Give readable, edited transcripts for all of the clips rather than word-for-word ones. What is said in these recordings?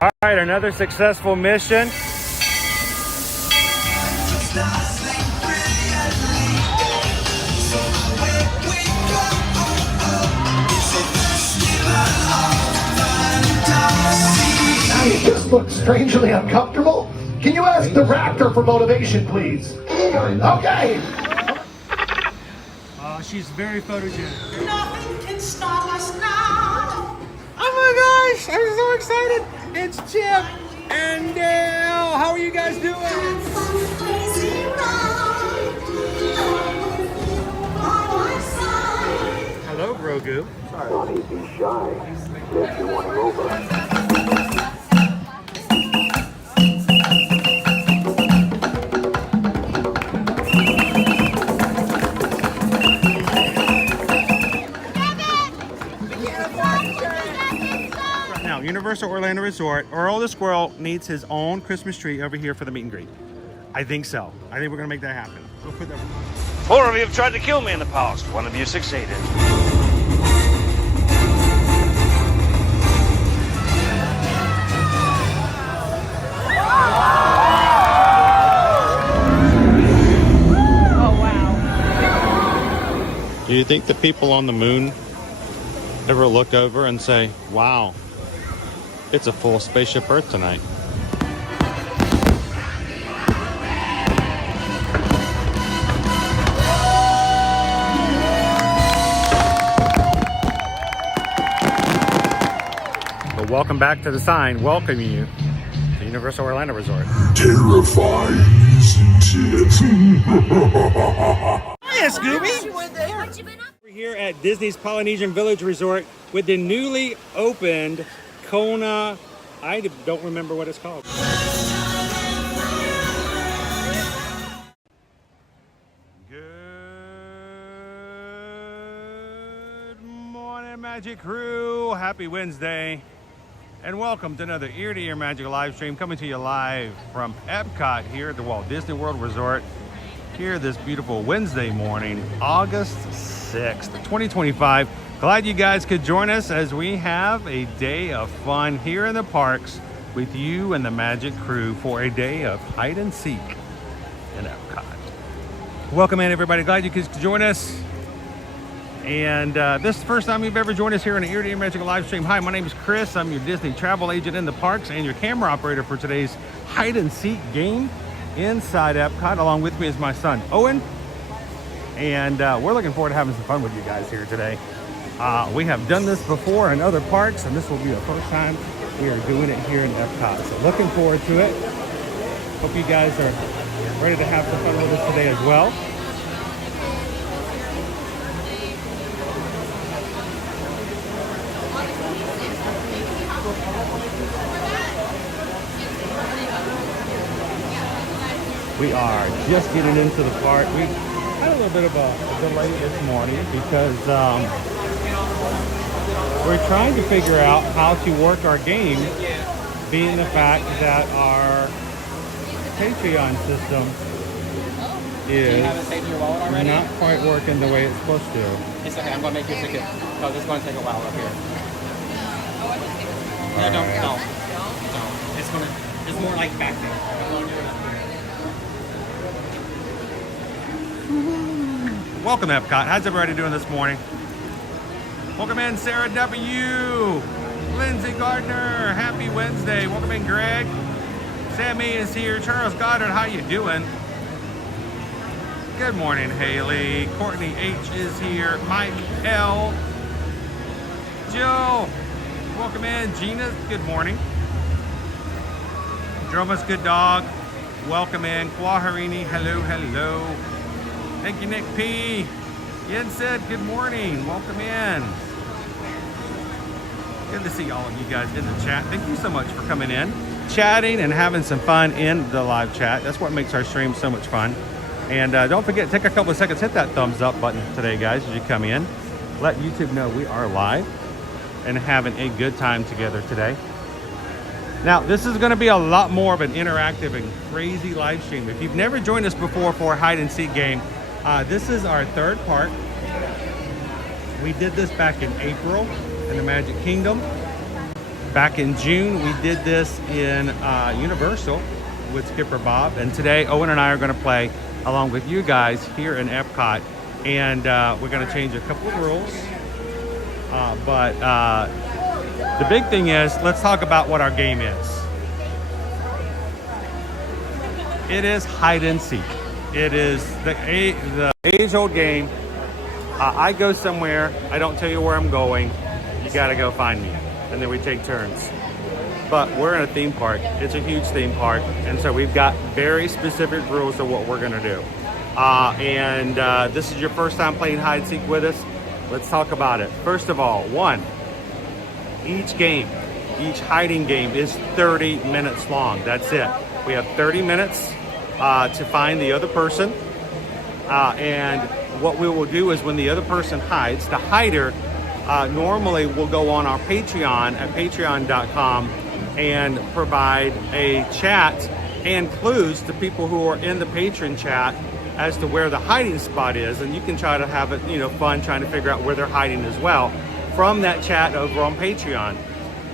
All right, another successful mission. You just look strangely uncomfortable. Can you ask the raptor for motivation, please? Okay. She's very photogenic. Nothing can stop us now. Oh my gosh, I'm so excited. It's Chip and Dale. How are you guys doing? Crazy ride. Hello, Grogu. Don't be shy. Get you wanting over. Universal Orlando Resort, Earl the Squirrel needs his own Christmas tree over here for the meet and greet. I think so. I think we're gonna make that happen. We'll put that. 4 of you have tried to kill me in the past. 1 of you succeeded. Oh, wow. Do you think the people on the moon ever look over and say, wow, it's a full spaceship Earth tonight? But welcome back to the sign welcoming you to Universal Orlando Resort. Terrifying, isn't it? Hiya, Scooby! We're here at Disney's Polynesian Village Resort with the newly opened Kona, I don't remember what it's called. Good morning, Magic Crew. Happy Wednesday. And welcome to another Ear to Ear Magic live stream coming to you live from Epcot here at the Walt Disney World Resort. Here this beautiful Wednesday morning, August 6th, 2025. Glad you guys could join us as we have a day of fun here in the parks with you and the Magic Crew for a day of hide and seek in Epcot. Welcome in, everybody. Glad you could join us. And this is the first time you've ever joined us here on the Ear to Ear Magic live stream. Hi, my name is Chris. I'm your Disney travel agent in the parks and your camera operator for today's hide and seek game inside Epcot. Along with me is my son, Owen. And we're looking forward to having some fun with you guys here today. We have done this before in other parks, and this will be the first time we are doing it here in Epcot. So looking forward to it. Hope you guys are ready to have some fun with us today as well. We are just getting into the park. We had a little bit of a delay this morning because we're trying to figure out how to work our game, being the fact that our Patreon system is not quite working the way it's supposed to. It's okay, I'm gonna make you a ticket. Oh, this is gonna take a while up here. No, don't. It's more like back there. Welcome to Epcot. How's everybody doing this morning? Welcome in, Sarah W. Lindsay Gardner. Happy Wednesday. Welcome in, Greg. Sammy is here. Charles Goddard, how you doing? Good morning, Haley. Courtney H is here. Mike L. Joe. Welcome in. Gina, good morning. Droma's good dog. Welcome in. Kwaharini, hello, hello. Thank you, Nick P. Yen said, good morning. Welcome in. Good to see all of you guys in the chat. Thank you so much for coming in, chatting, and having some fun in the live chat. That's what makes our stream so much fun. And don't forget, take a couple of seconds, hit that thumbs up button today, guys, as you come in. Let YouTube know we are live and having a good time together today. Now, this is going to be a lot more of an interactive and crazy live stream. If you've never joined us before for a hide and seek game, this is our third part. We did this back in April in the Magic Kingdom. Back in June, we did this in Universal with Skipper Bob, and today Owen and I are going to play along with you guys here in Epcot, and we're going to change a couple of rules. But the big thing is, let's talk about what our game is. It is hide and seek. It is the age-old game. I go somewhere, I don't tell you where I'm going, you got to go find me, and then we take turns. But we're in a theme park. It's a huge theme park, and so we've got very specific rules of what we're going to do. This is your first time playing hide and seek with us. Let's talk about it. First of all, each hiding game is 30 minutes long. That's it. We have 30 minutes to find the other person. And what we will do is when the other person hides, the hider normally will go on our Patreon at patreon.com and provide a chat and clues to people who are in the patron chat as to where the hiding spot is, and you can try to have it, fun trying to figure out where they're hiding as well from that chat over on Patreon.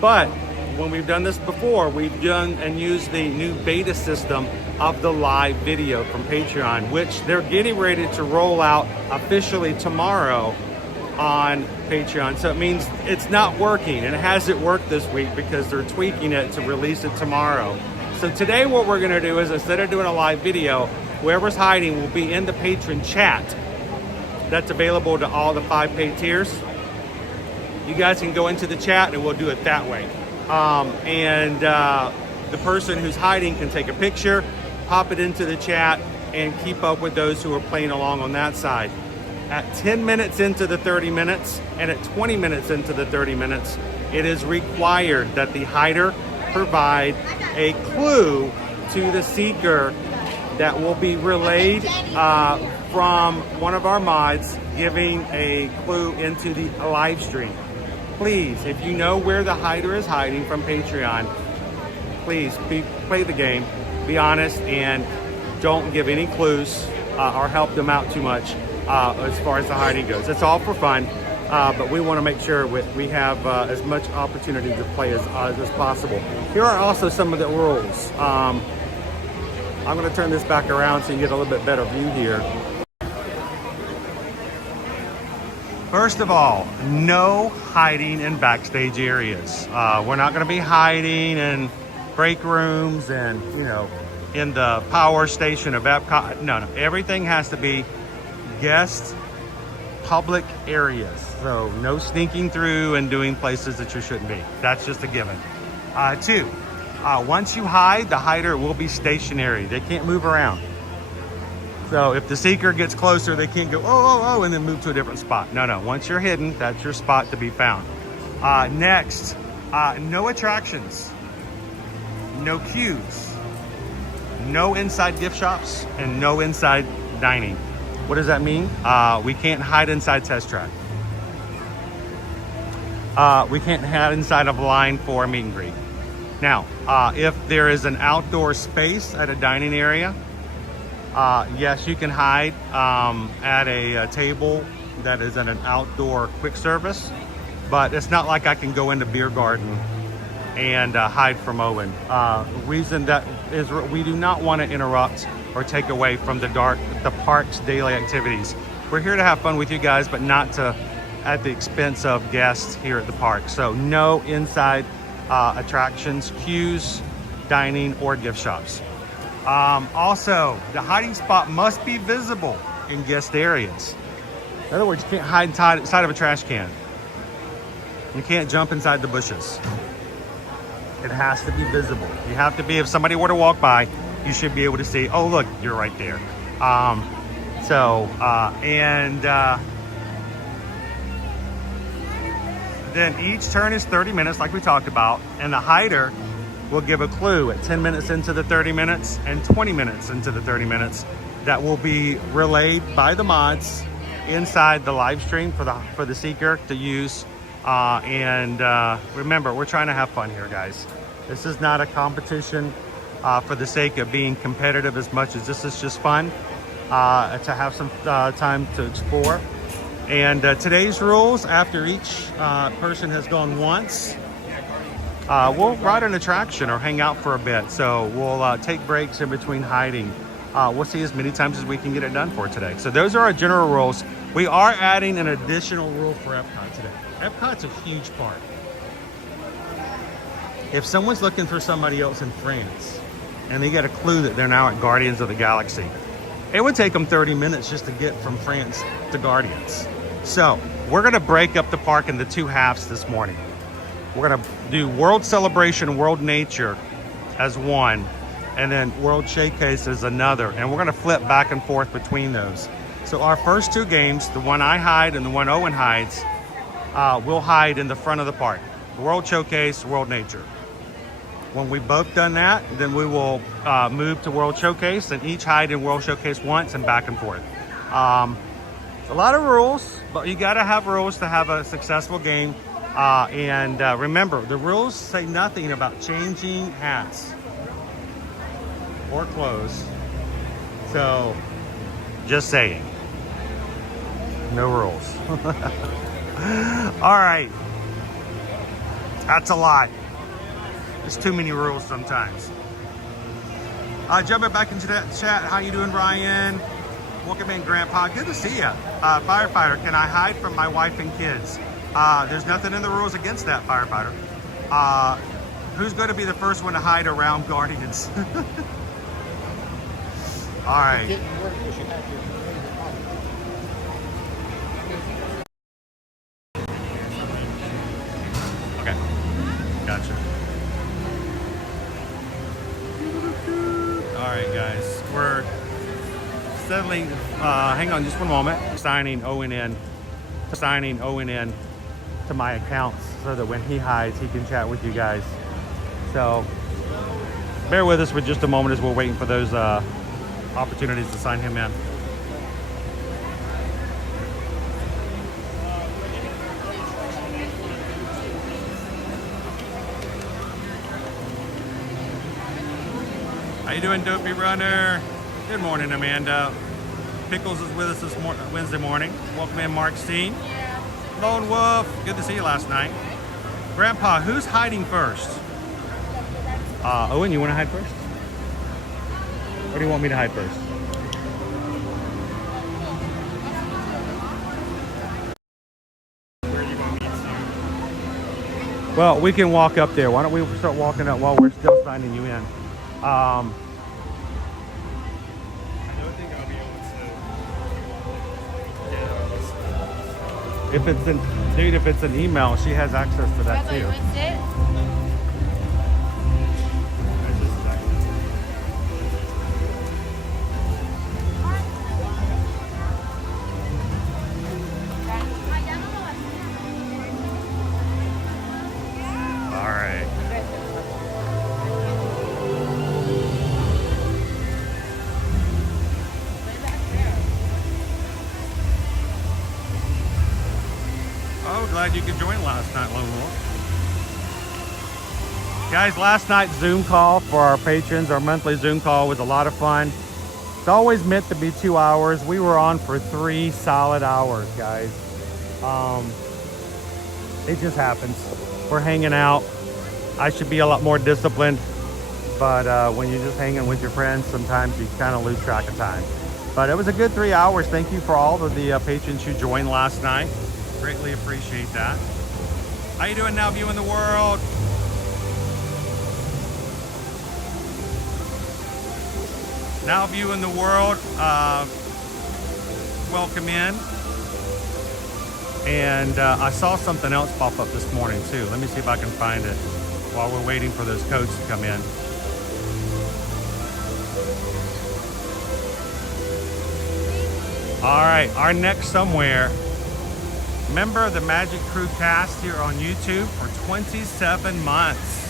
But when we've done this before, we've done and used the new beta system of the live video from Patreon, which they're getting ready to roll out officially tomorrow on Patreon. So it means it's not working, and it hasn't worked this week because they're tweaking it to release it tomorrow. So today what we're gonna do is, instead of doing a live video, whoever's hiding will be in the patron chat that's available to all the 5 paid tiers. You guys can go into the chat and we'll do it that way. The person who's hiding can take a picture, pop it into the chat, and keep up with those who are playing along on that side. At 10 minutes into the 30 minutes and at 20 minutes into the 30 minutes, it is required that the hider provide a clue to the seeker that will be relayed from one of our mods, giving a clue into the live stream. Please, if you know where the hider is hiding from Patreon, please play the game, be honest, and don't give any clues or help them out too much as far as the hiding goes. It's all for fun, but we want to make sure we have as much opportunity to play as possible. Here are also some of the rules. I'm going to turn this back around so you get a little bit better view here. First of all, no hiding in backstage areas. We're not going to be hiding in break rooms and, in the power station of Epcot. No. Everything has to be guest public areas. So no sneaking through and doing places that you shouldn't be. That's just a given. 2, once you hide, the hider will be stationary. They can't move around. So if the seeker gets closer, they can't go, oh, and then move to a different spot. No. Once you're hidden, that's your spot to be found. Next, no attractions, no queues, no inside gift shops, and no inside dining. What does that mean? We can't hide inside Test Track. We can't hide inside of line for a meet and greet. Now, if there is an outdoor space at a dining area, yes, you can hide at a table that is at an outdoor quick service, but it's not like I can go into Beer Garden and hide from Owen. Reason that is we do not want to interrupt or take away from the park's daily activities. We're here to have fun with you guys, but not at the expense of guests here at the park. So no inside attractions, queues, dining, or gift shops. Also, the hiding spot must be visible in guest areas. In other words, you can't hide inside of a trash can. You can't jump inside the bushes. It has to be visible. You have to be, if somebody were to walk by, you should be able to see, oh, look, you're right there. Then each turn is 30 minutes, like we talked about, and the hider will give a clue at 10 minutes into the 30 minutes and 20 minutes into the 30 minutes that will be relayed by the mods inside the live stream for the seeker to use. Remember, we're trying to have fun here, guys. This is not a competition for the sake of being competitive as much as this is just fun to have some time to explore. And today's rules, after each person has gone once, we'll ride an attraction or hang out for a bit. So we'll take breaks in between hiding. We'll see as many times as we can get it done for today. So those are our general rules. We are adding an additional rule for Epcot today. Epcot's a huge park. If someone's looking for somebody else in France and they get a clue that they're now at Guardians of the Galaxy, it would take them 30 minutes just to get from France to Guardians. So we're gonna break up the park into two halves this morning. We're gonna do World Celebration, World Nature as one, and then World Showcase as another. And we're gonna flip back and forth between those. So our first two games, the one I hide and the one Owen hides, we'll hide in the front of the park. World Showcase, World Nature. When we've both done that, then we will move to World Showcase and each hide in World Showcase once and back and forth. It's a lot of rules, but you gotta have rules to have a successful game. Remember, the rules say nothing about changing hats or clothes. So, just saying, no rules. All right, that's a lot. There's too many rules sometimes. Jumping back into that chat, how you doing, Ryan? Welcome in, Grandpa. Good to see you. Firefighter, can I hide from my wife and kids? There's nothing in the rules against that, Firefighter. Who's going to be the first one to hide around Guardians? All right. Okay, gotcha. All right, guys, we're settling. Hang on just one moment. Signing Owen in to my accounts so that when he hides, he can chat with you guys. So bear with us for just a moment as we're waiting for those opportunities to sign him in. How you doing, Dopey Runner? Good morning, Amanda. Pickles is with us this Wednesday morning. Welcome in, Mark Steen. Lone Wolf, good to see you last night. Grandpa, who's hiding first? Owen, you want to hide first? Or do you want me to hide first? Well, we can walk up there. Why don't we start walking up while we're still signing you in? I don't think I'll be able to If it's an dude, if it's an email, she has access to that too. All right. Oh, glad you could join last night, Lone Wolf. Guys, last night's Zoom call for our patrons, our monthly Zoom call, was a lot of fun. It's always meant to be 2 hours. We were on for 3 solid hours, guys. It just happens. We're hanging out. I should be a lot more disciplined, but when you're just hanging with your friends, sometimes you kind of lose track of time. But it was a good 3 hours. Thank you for all of the patrons who joined last night. Greatly appreciate that. How you doing now, viewing the world? Now viewing the world, welcome in. And I saw something else pop up this morning too. Let me see if I can find it while we're waiting for those codes to come in. All right, our next somewhere. Member of the Magic Crew cast here on YouTube for 27 months.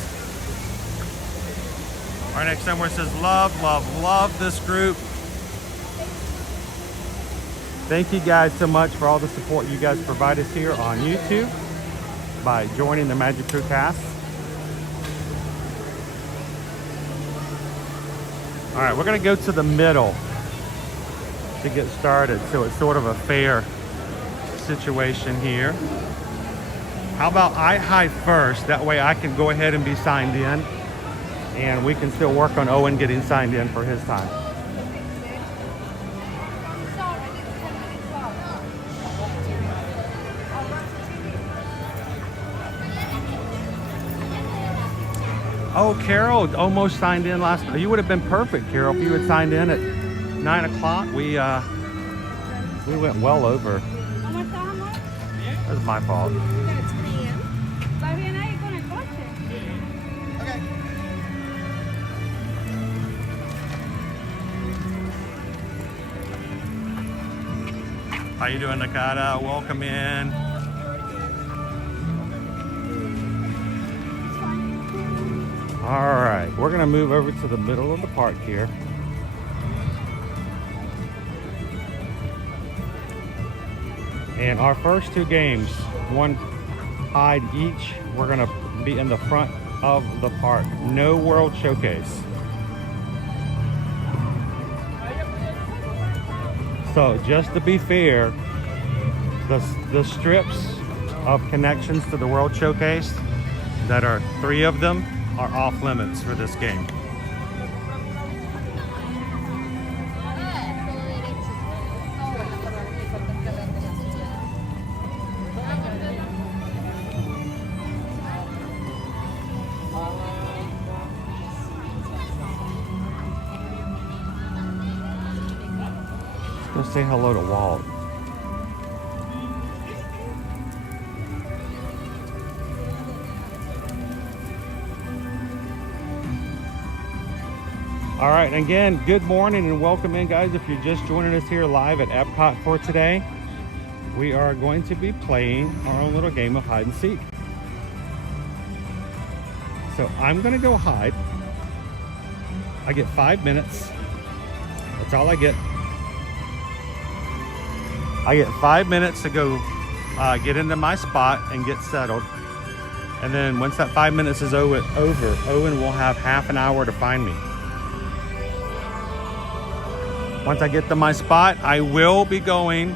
Our next somewhere says, love, love, love this group. Thank you guys so much for all the support you guys provide us here on YouTube by joining the Magic Crew cast. All right, we're gonna go to the middle to get started. So it's sort of a fair situation here. How about I hide first? That way I can go ahead and be signed in. And we can still work on Owen getting signed in for his time. Oh, Carol almost signed in last night. You would have been perfect, Carol, if you had signed in at 9 o'clock. We went well over. That's my fault. How you doing, Nakata? Welcome in. All right, we're gonna move over to the middle of the park here. And our first two games, one hide each. We're gonna be in the front of the park. No World Showcase. So just to be fair, the strips of connections to the World Showcase, that are 3 of them, are off limits for this game. Let's go say hello to Walt. All right, and again, good morning and welcome in, guys. If you're just joining us here live at Epcot for today, we are going to be playing our own little game of hide and seek. So I'm gonna go hide. I get 5 minutes. That's all I get. I get 5 minutes to go get into my spot and get settled. And then once that 5 minutes is over, Owen will have half an hour to find me. Once I get to my spot, I will be going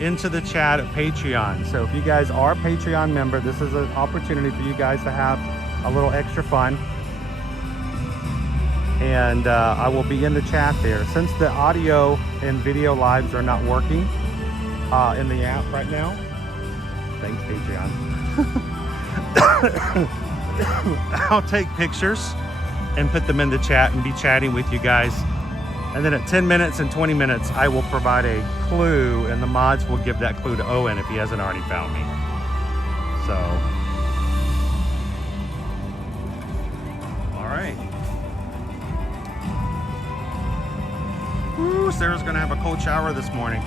into the chat at Patreon. So if you guys are a Patreon member, this is an opportunity for you guys to have a little extra fun. And I will be in the chat there. Since the audio and video lives are not working in the app right now, thanks Patreon. I'll take pictures and put them in the chat and be chatting with you guys. And then at 10 minutes and 20 minutes, I will provide a clue, and the mods will give that clue to Owen if he hasn't already found me. So, all right. Woo, Sarah's gonna have a cold shower this morning.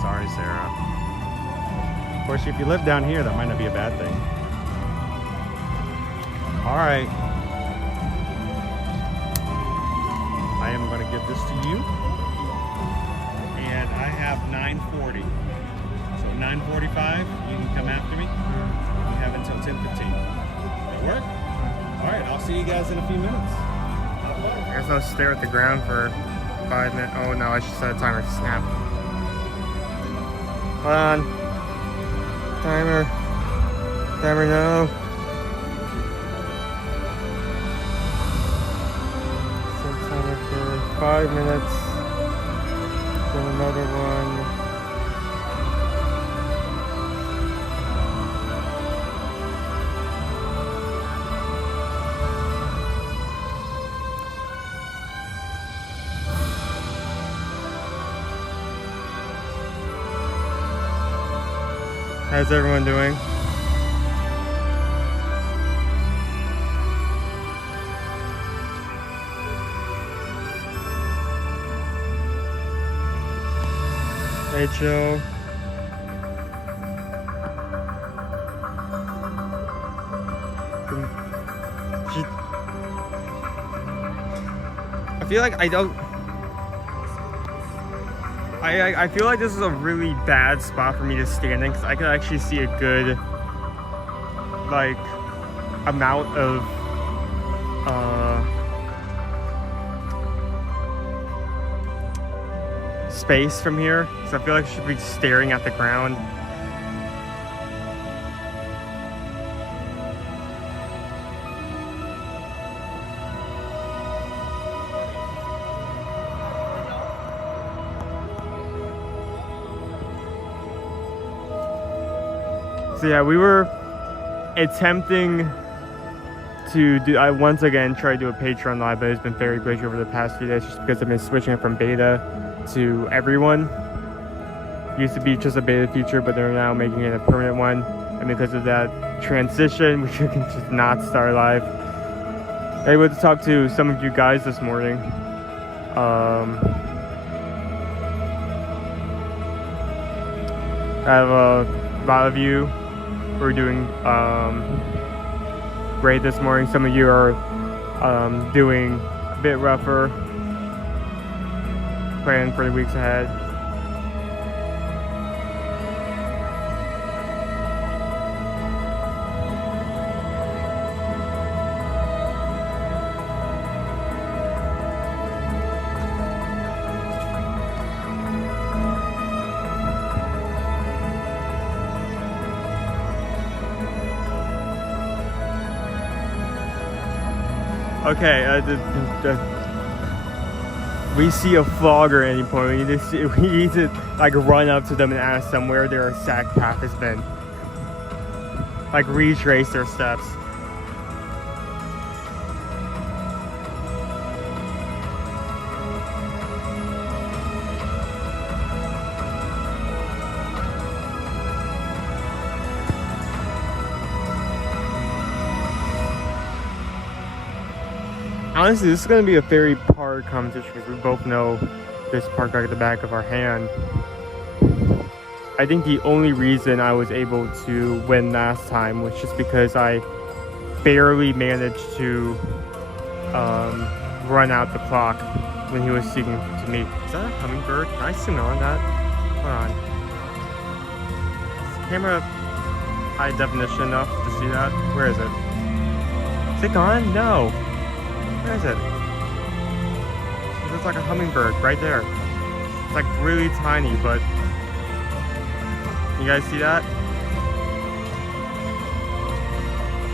Sorry, Sarah. Of course, if you live down here, that might not be a bad thing. All right. I am going to give this to you, and I have 9:40. So 9:45, you can come after me. We have until 10:15. That work? All right, I'll see you guys in a few minutes. I guess I'll stare at the ground for 5 minutes. Oh no, I should set a timer to snap. Hold on. Timer. Timer, no. 5 minutes, then another one. How's everyone doing? Hey, Joe. I feel like I don't. I feel like this is a really bad spot for me to stand in because I can actually see a good, like, amount of space from here, so I feel like I should be staring at the ground. So yeah, we were attempting to do, I once again tried to do a Patreon live, but it's been very glitchy over the past few days just because I've been switching it from beta to everyone. Used to be just a beta feature, but they're now making it a permanent one. And because of that transition, we can just not start live. I was able to talk to some of you guys this morning. I have a lot of you who are doing great this morning. Some of you are doing a bit rougher, planning for the weeks ahead. Okay, we see a flogger at any point. We need to like run up to them and ask them where their exact path has been. Like retrace their steps. Honestly, this is going to be a very park competition because we both know this park back at the back of our hand. I think the only reason I was able to win last time was just because I barely managed to run out the clock when he was speaking to me. Is that a hummingbird? Can I zoom in on that? Hold on. Is the camera high definition enough to see that? Where is it? Is it gone? No. Where is it? It's like a hummingbird right there. It's like really tiny, but you guys see that?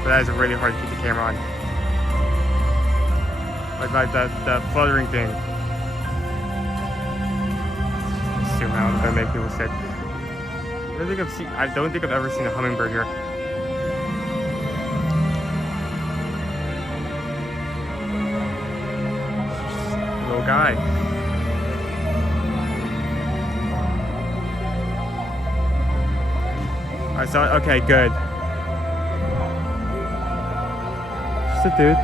But that is really hard to keep the camera on. Like that fluttering thing. Zoom out, I'm gonna make people sick. I don't think I've ever seen a hummingbird here. Guy. I saw it. Okay, good. Just a dude.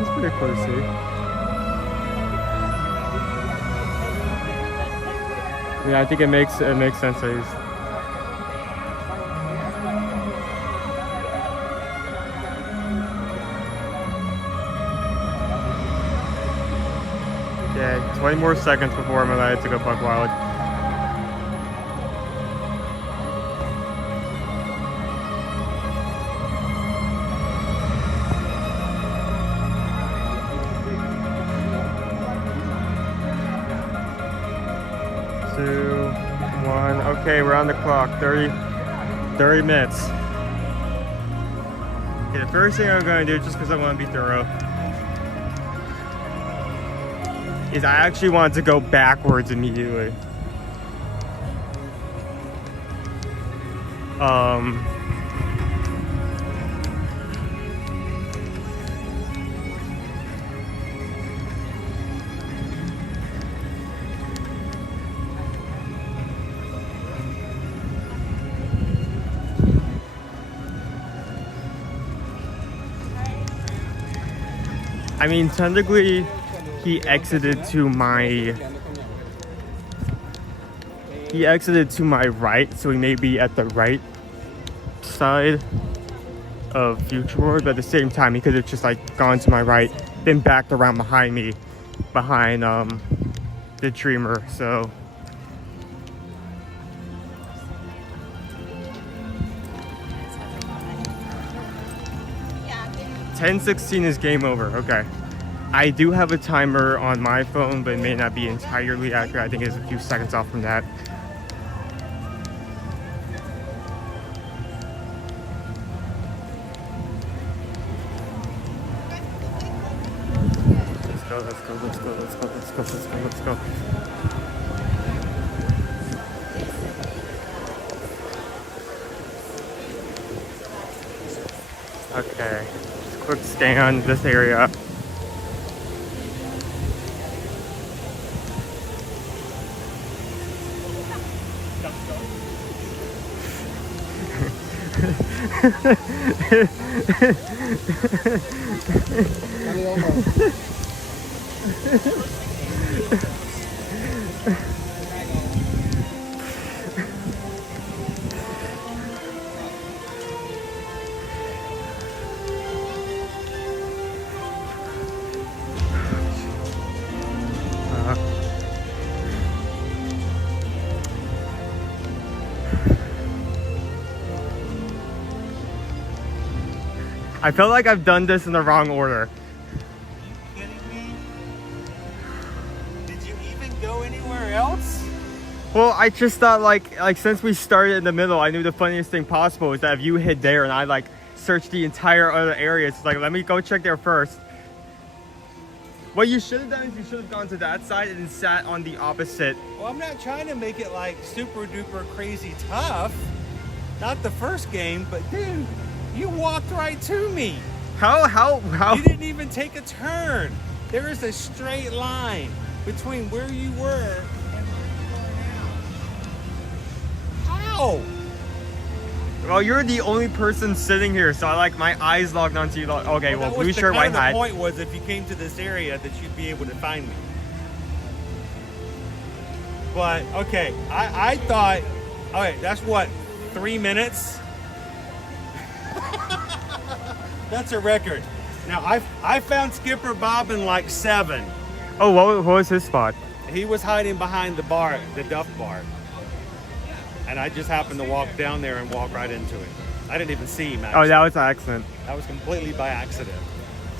It's pretty cool to see. Yeah, I think it makes sense that he's... Yeah, 20 more seconds before I'm allowed to go buck wild. Okay, we're on the clock. 30 minutes. Okay, the first thing I'm going to do, just because I want to be thorough, is I actually want to go backwards immediately. I mean, technically, he exited to my right, so he may be at the right side of Future World, but at the same time, he could have just like gone to my right, then backed around behind me, behind the Dreamer. So 10:16 is game over. Okay. I do have a timer on my phone, but it may not be entirely accurate. I think it's a few seconds off from that. let's go, let's go, let's go, let's go, let's go, let's go. Okay, just quick scan this area. I feel like I've done this in the wrong order. Are you kidding me? Did you even go anywhere else? Well, I just thought like since we started in the middle, I knew the funniest thing possible is that if you hid there and I like searched the entire other area, it's like, let me go check there first. What you should have done is you should have gone to that side and sat on the opposite. Well, I'm not trying to make it like super duper crazy tough. Not the first game, but dude, you walked right to me. How? You didn't even take a turn. There is a straight line between where you were and where you are now. How? Well, you're the only person sitting here, so I like my eyes logged onto you. Like, okay, well, blue shirt, white hat. The point was if you came to this area that you'd be able to find me. But okay, I thought, okay, that's what, 3 minutes? That's a record. Now I found Skipper Bob in like 7. Oh, what was his spot? He was hiding behind the bar, the Duff Bar. And I just happened to walk down there and walk right into it. I didn't even see him, actually. Oh, that was an accident. That was completely by accident.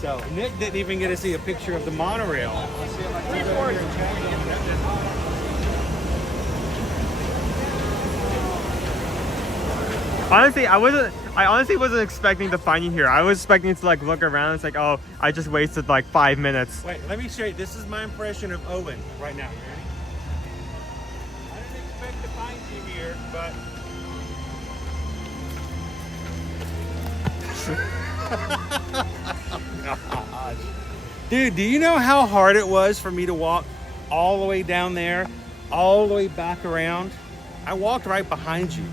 So Nick didn't even get to see a picture of the monorail. Honestly, I honestly wasn't expecting to find you here. I was expecting to like look around. It's like, oh, I just wasted like 5 minutes. Wait, let me show you. This is my impression of Owen right now. Ready? I didn't expect to find you here, but gosh. Dude, do you know how hard it was for me to walk all the way down there, all the way back around? I walked right behind you.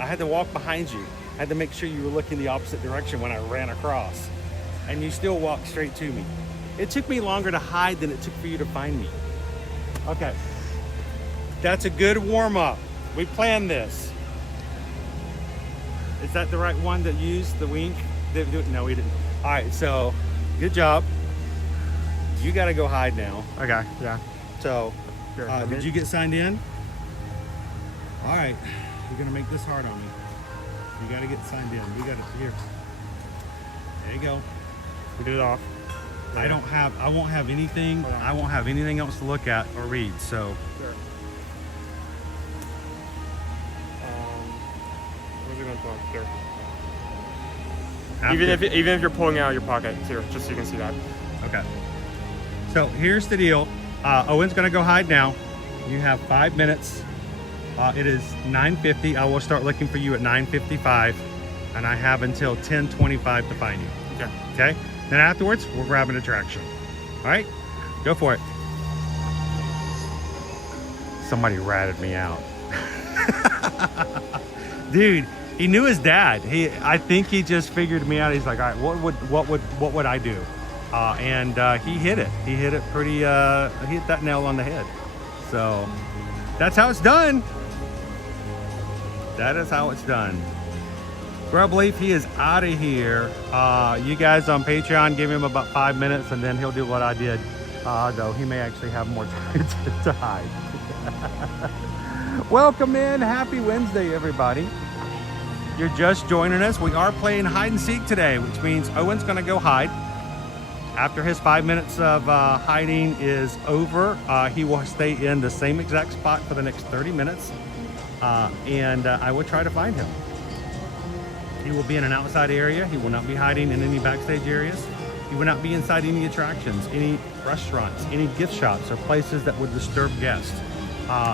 I had to walk behind you. I had to make sure you were looking the opposite direction when I ran across. And you still walked straight to me. It took me longer to hide than it took for you to find me. Okay. That's a good warm-up. We planned this. Is that the right one to use, the wink? No, we didn't. All right, so good job. You got to go hide now. Okay, yeah. So, Sure. did you get signed in? All right. You're gonna make this hard on me. You gotta get signed in. We got it here. There you go. We did it off. I won't have anything. I won't have anything else to look at or read. So. Sure. Where's it going to go? Here. Even if you're pulling it out of your pocket, here, just so you can see that. Okay. So here's the deal. Owen's gonna go hide now. You have 5 minutes. It is 9:50. I will start looking for you at 9:55, and I have until 10:25 to find you. Okay. Okay. Then afterwards, we'll grab an attraction. All right. Go for it. Somebody ratted me out. Dude, he knew his dad. I think he just figured me out. He's like, all right, what would I do? And he hit it. He hit it pretty. He hit that nail on the head. So that's how it's done. That is how it's done. Grub Leaf, he is out of here. You guys on Patreon, give him about 5 minutes and then he'll do what I did. Though he may actually have more time to hide. Welcome in. Happy Wednesday, everybody. You're just joining us. We are playing hide and seek today, which means Owen's going to go hide. After his 5 minutes of hiding is over, he will stay in the same exact spot for the next 30 minutes. And I will try to find him. He will be in an outside area. He will not be hiding in any backstage areas. He would not be inside any attractions, any restaurants, any gift shops, or places that would disturb guests.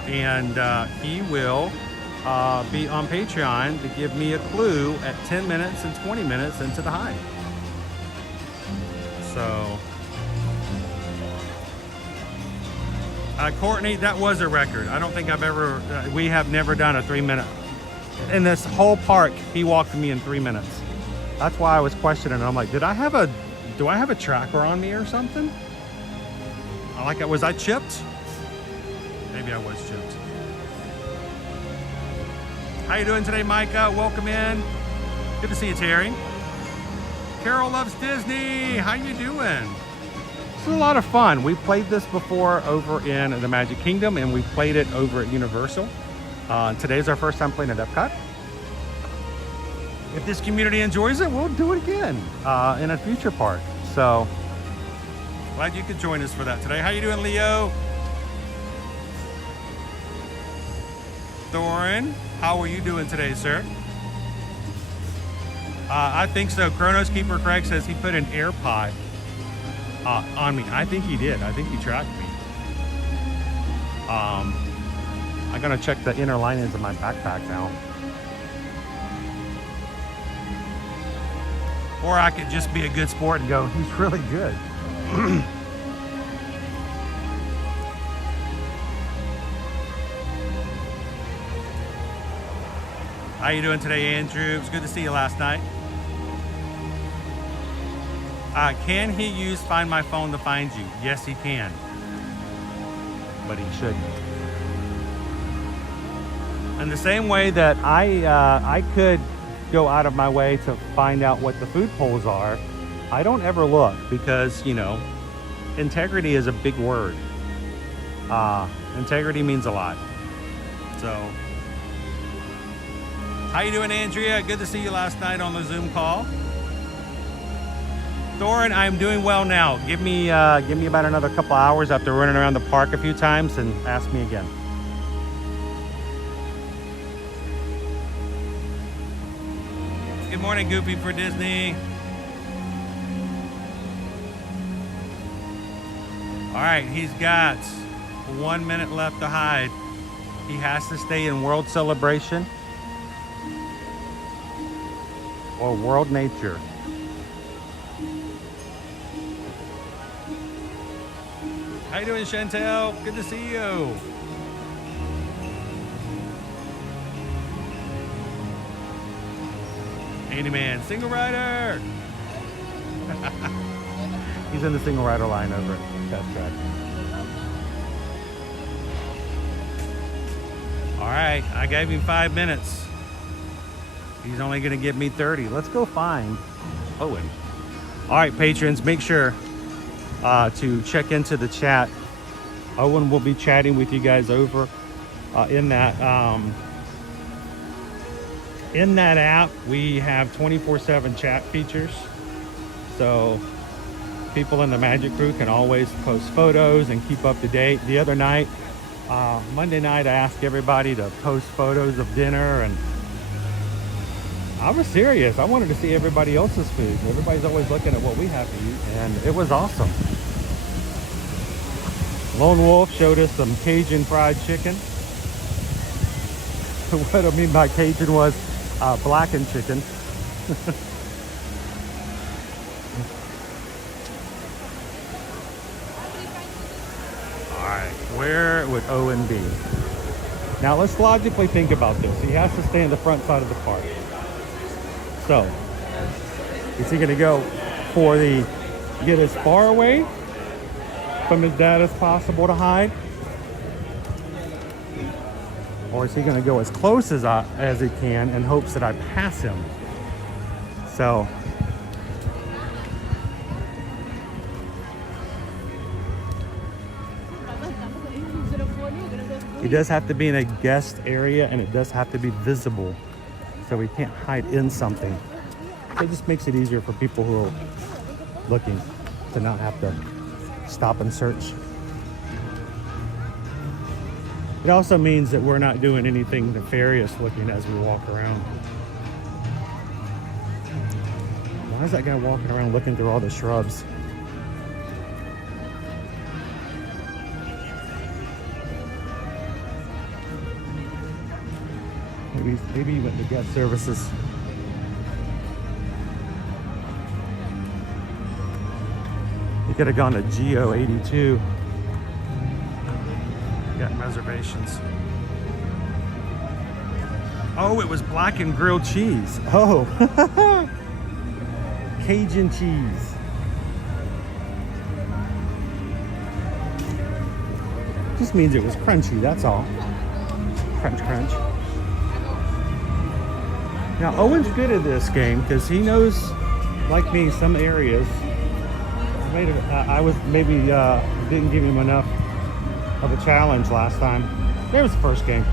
He will be on Patreon to give me a clue at 10 minutes and 20 minutes into the hike. So, Courtney, that was a record. I don't think we have never done a 3-minute. In this whole park, he walked me in 3 minutes. That's why I was questioning. I'm like, do I have a tracker on me or something? Was I chipped? Maybe I was chipped. How you doing today, Micah? Welcome in. Good to see you, Terry. Carol loves Disney. How you doing? This is a lot of fun. We played this before over in the Magic Kingdom, and we played it over at Universal. Today's our first time playing at Epcot. If this community enjoys it, we'll do it again in a future park. So glad you could join us for that today. How you doing, Leo? Thorin, how are you doing today, sir? I think so. Chronos Keeper Craig says he put an AirPod on me. I think he did. I think he tracked me. I'm gonna check the inner linings of my backpack now. Or I could just be a good sport and go, he's really good. How you doing today, Andrew? It's good to see you last night. Can he use Find My Phone to find you? Yes, he can. But he shouldn't. In the same way that I could go out of my way to find out what the food polls are, I don't ever look because, integrity is a big word. Integrity means a lot. So, how you doing, Andrea? Good to see you last night on the Zoom call. Thorin, I'm doing well now. Give me about another couple hours after running around the park a few times and ask me again. Good morning, Goofy for Disney. All right, he's got 1 minute left to hide. He has to stay in World Celebration or World Nature. How you doing, Chantel? Good to see you. Andy Man, single rider. He's in the single rider line over at Test Track. All right, I gave him 5 minutes. He's only gonna give me 30. Let's go find Owen. All right, patrons, make sure to check into the chat. Owen will be chatting with you guys over in that app. We have 24/7 chat features, so people in the Magic Crew can always post photos and keep up to date. The other night, Monday night, I asked everybody to post photos of dinner, and I was serious. I wanted to see everybody else's food. Everybody's always looking at what we have to eat, and it was awesome. Lone Wolf showed us some Cajun fried chicken. What I mean by Cajun was blackened chicken. All right, where would Owen be? Now let's logically think about this. He has to stay in the front side of the park. So, is he gonna go for get as far away from his dad as possible to hide? Or is he gonna go as close as he can in hopes that I pass him? So, he does have to be in a guest area, and it does have to be visible. So we can't hide in something. It just makes it easier for people who are looking to not have to stop and search. It also means that we're not doing anything nefarious looking as we walk around. Why is that guy walking around looking through all the shrubs? Maybe he went to guest services. You could have gone to Geo 82. Got reservations. Oh, it was blackened grilled cheese. Oh, Cajun cheese. Just means it was crunchy, that's all. Crunch, crunch. Now, Owen's good at this game because he knows, like me, some areas. I was maybe didn't give him enough of a challenge last time. That was the first game.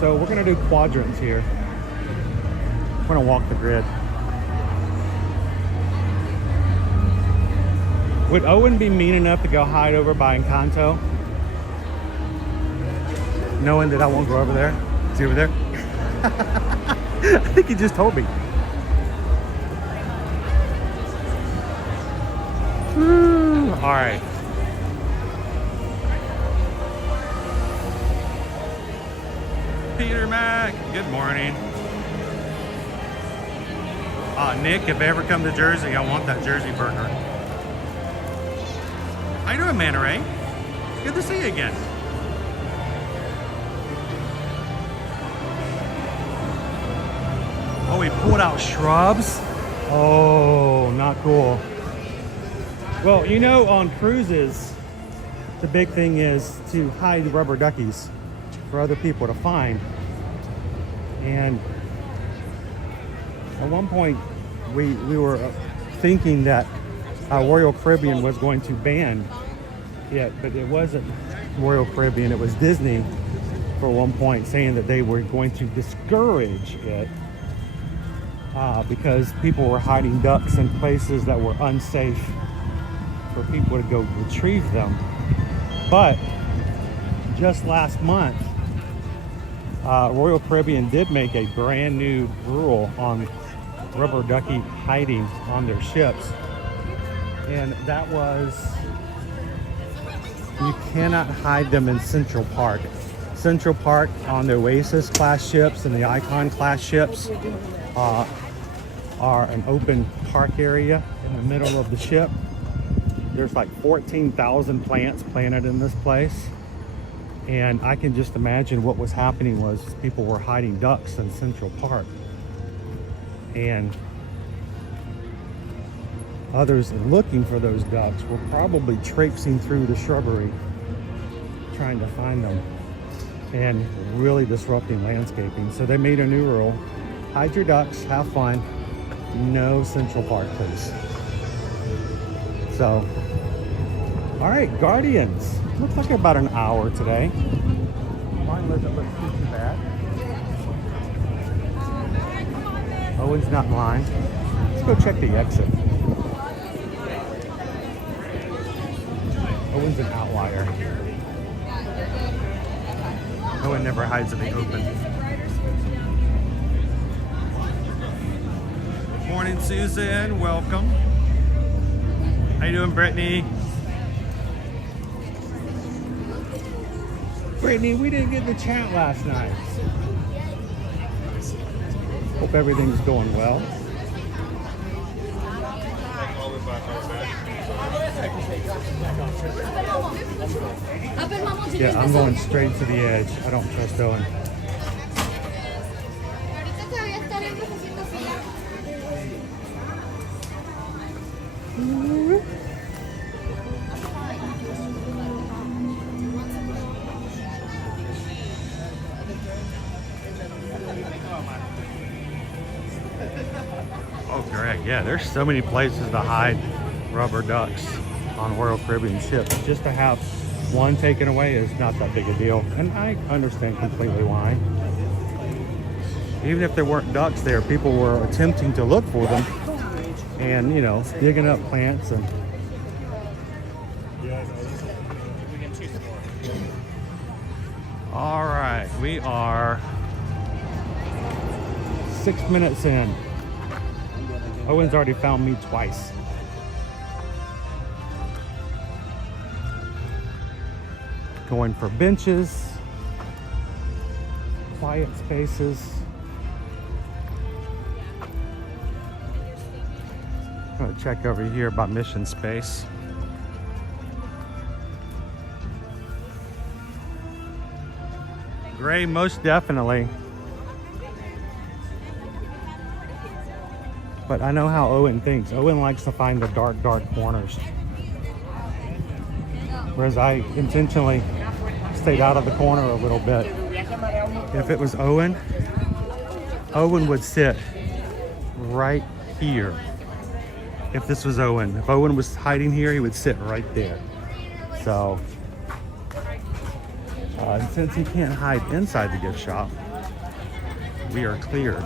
So we're gonna do quadrants here. We're gonna walk the grid. Would Owen be mean enough to go hide over by Encanto? Knowing that I won't go over there? Is he over there? I think he just told me. All right. Peter Mac, good morning. Nick, if I ever come to Jersey, I want that Jersey burger. How you doing, Manta Ray? Good to see you again. Oh, we pulled out shrubs? Oh, not cool. Well, you know, on cruises, the big thing is to hide rubber duckies for other people to find. And at one point, we were thinking that Royal Caribbean was going to ban it, but it wasn't Royal Caribbean, it was Disney for one point, saying that they were going to discourage it because people were hiding ducks in places that were unsafe for people to go retrieve them. But just last month, Royal Caribbean did make a brand new rule on rubber ducky hiding on their ships, and that was you cannot hide them in Central Park. Central Park on the Oasis class ships and the Icon class ships are an open park area in the middle of the ship. There's like 14,000 plants planted in this place. And I can just imagine what was happening was people were hiding ducks in Central Park. And others looking for those ducks were probably traipsing through the shrubbery trying to find them and really disrupting landscaping. So they made a new rule. Hide your ducks, have fun. No Central Park, please. So, all right, Guardians. Looks like about an hour today. Mine doesn't look too bad. Owen's not in line. Let's go check the exit. Owen's an outlier. Owen never hides in the open. Morning, Susan. Welcome. How you doing, Brittany? Brittany, we didn't get the chat last night. Hope everything's going well. Yeah, I'm going straight to the edge. I don't trust Owen. Oh, Greg, yeah, there's so many places to hide rubber ducks on Royal Caribbean ships. Just to have one taken away is not that big a deal. And I understand completely why. Even if there weren't ducks there, people were attempting to look for them and, you know, digging up plants and... All right, we are 6 minutes in. Owen's already found me twice. Going for benches, quiet spaces. I'm gonna check over here by mission space. Gray, most definitely. But I know how Owen thinks. Owen likes to find the dark, dark corners. Whereas I intentionally stayed out of the corner a little bit. If it was Owen, Owen would sit right here. If this was Owen. If Owen was hiding here, he would sit right there. So, and since he can't hide inside the gift shop, we are cleared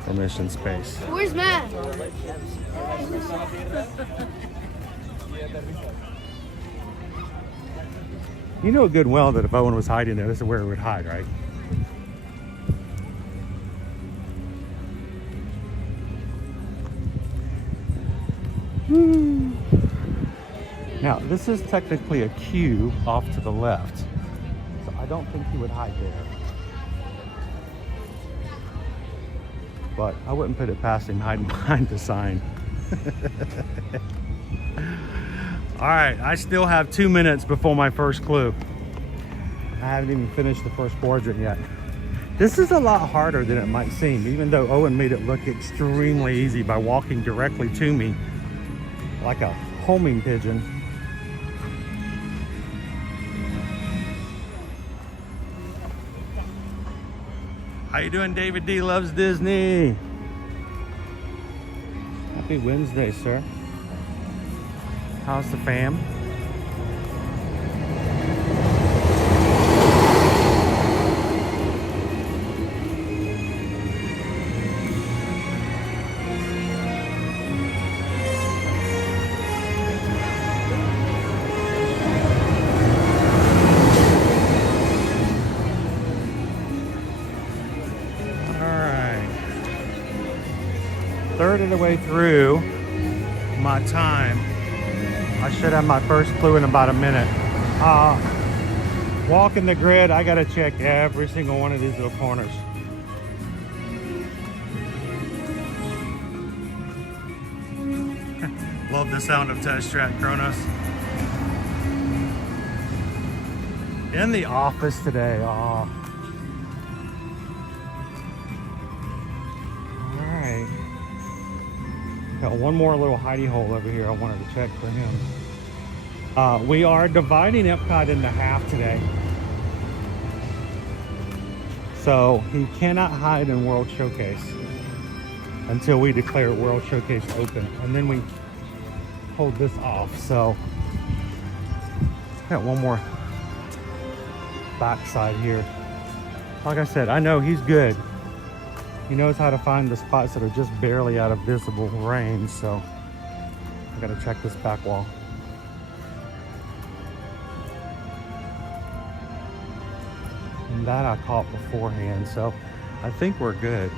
for mission space. Where's Matt? You know good and well that if Owen was hiding there, this is where he would hide, right? Now, this is technically a queue off to the left, so I don't think he would hide there. But I wouldn't put it past him hiding behind the sign. All right, I still have 2 minutes before my first clue. I haven't even finished the first quadrant yet. This is a lot harder than it might seem, even though Owen made it look extremely easy by walking directly to me like a homing pigeon. How you doing, David D. Loves Disney? Happy Wednesday, sir. How's the fam? Third of the way through my time. I should have my first clue in about a minute. Walking the grid, I gotta check every single one of these little corners. Love the sound of Test Track Kronos. In the office today, Alright. Got one more little hidey hole over here I wanted to check for him. We are dividing Epcot into half today. So he cannot hide in World Showcase until we declare World Showcase open. And then we hold this off. So got one more backside here. Like I said, I know he's good. He knows how to find the spots that are just barely out of visible range, so I gotta check this back wall. And that I caught beforehand, so I think we're good.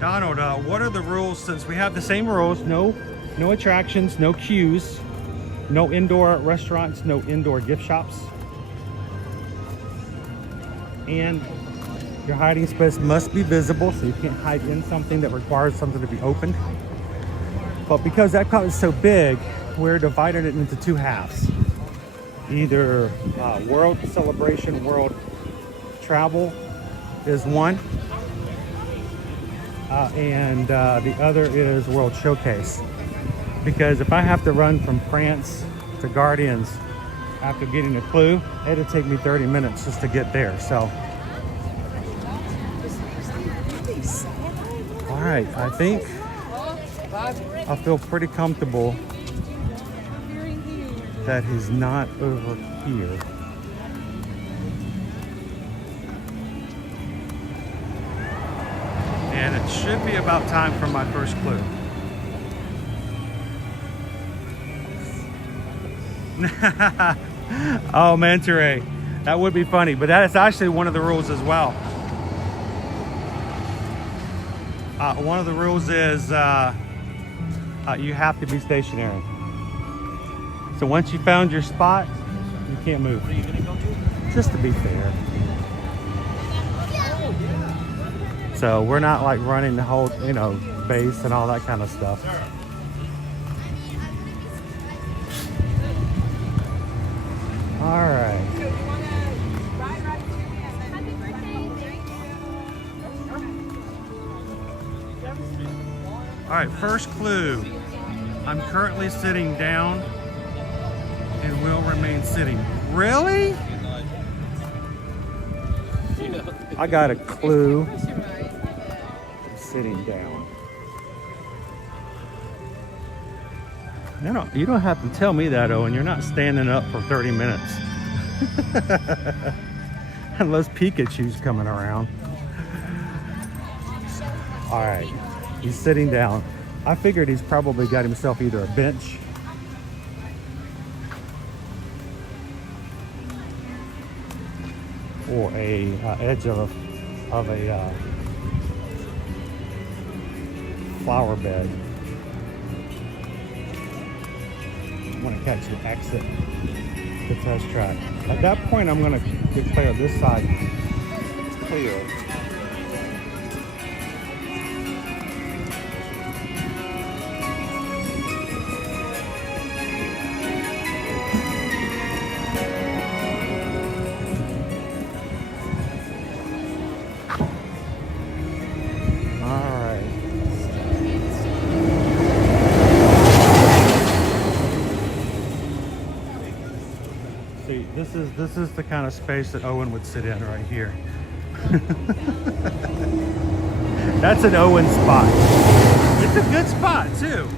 Donald, what are the rules since we have the same rules? No attractions, no queues. No indoor restaurants, no indoor gift shops. And your hiding space must be visible, so you can't hide in something that requires something to be opened. But because Epcot is so big, we're dividing it into two halves. Either World Celebration, World Travel is one, and the other is World Showcase. Because if I have to run from France to Guardians after getting a clue, it'll take me 30 minutes just to get there. So, all right, I think I feel pretty comfortable that he's not over here. And it should be about time for my first clue. Oh, manta ray. That would be funny, but that is actually one of the rules as well. One of the rules is you have to be stationary. So once you found your spot, you can't move. What are you gonna go to? Just to be fair. So we're not like running the whole, base and all that kind of stuff. All right. All right, first clue. I'm currently sitting down and will remain sitting. Really? I got a clue. I'm sitting down. No, you don't have to tell me that, Owen. You're not standing up for 30 minutes. Unless Pikachu's coming around. All right, he's sitting down. I figured he's probably got himself either a bench or a edge of a flower bed. I want to catch the exit, the test track. At that point, I'm going to declare this side clear. See, this is the kind of space that Owen would sit in right here. That's an Owen spot. It's a good spot too.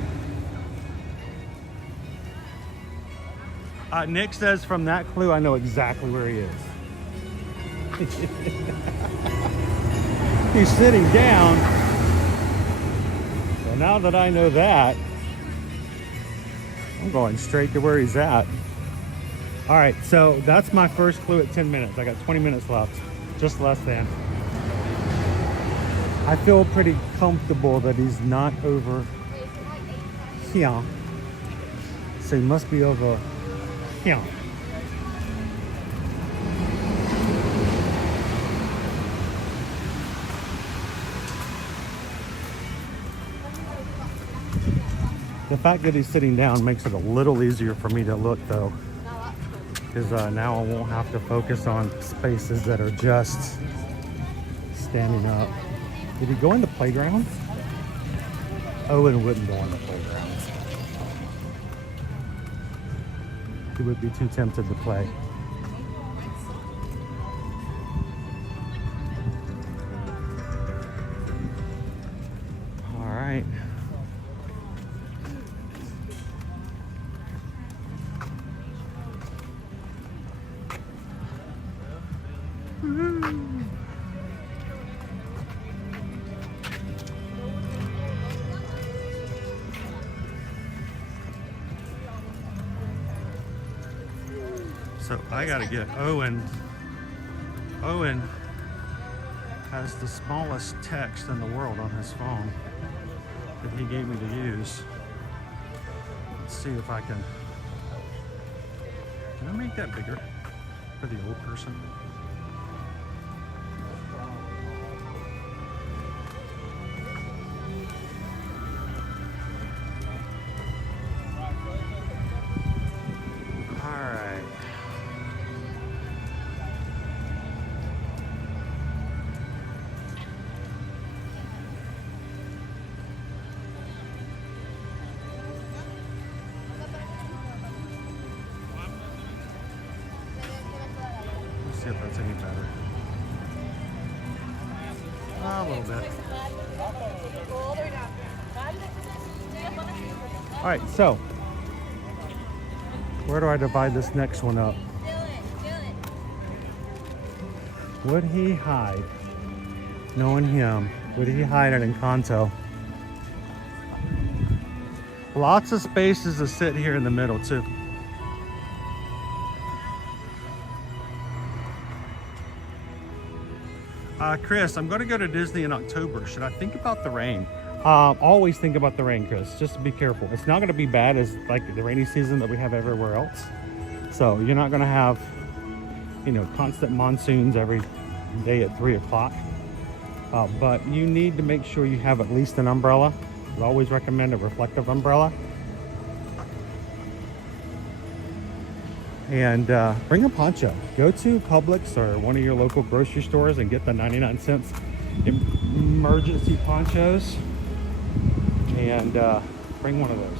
Nick says from that clue, I know exactly where he is. He's sitting down. So now that I know that, I'm going straight to where he's at. All right, so that's my first clue at 10 minutes. I got 20 minutes left, just less than. I feel pretty comfortable that he's not over here. So he must be over here. The fact that he's sitting down makes it a little easier for me to look though. Because now I won't have to focus on spaces that are just standing up. Did he go in the playground? Owen wouldn't go in the playground. He would be too tempted to play. All right. So I gotta get Owen. Owen has the smallest text in the world on his phone that he gave me to use. Let's see if I can I make that bigger for the old person? See if that's any better. A little bit. All right, so where do I divide this next one up? Would he hide? Knowing him, would he hide it in Encanto? Lots of spaces to sit here in the middle too. Chris, I'm going to go to Disney in October. Should I think about the rain? Always think about the rain, Chris. Just be careful. It's not going to be bad as like the rainy season that we have everywhere else. So you're not going to have, you know, constant monsoons every day at 3 o'clock. But you need to make sure you have at least an umbrella. I always recommend a reflective umbrella. And bring a poncho. Go to Publix or one of your local grocery stores and get the 99-cent emergency ponchos. And bring one of those.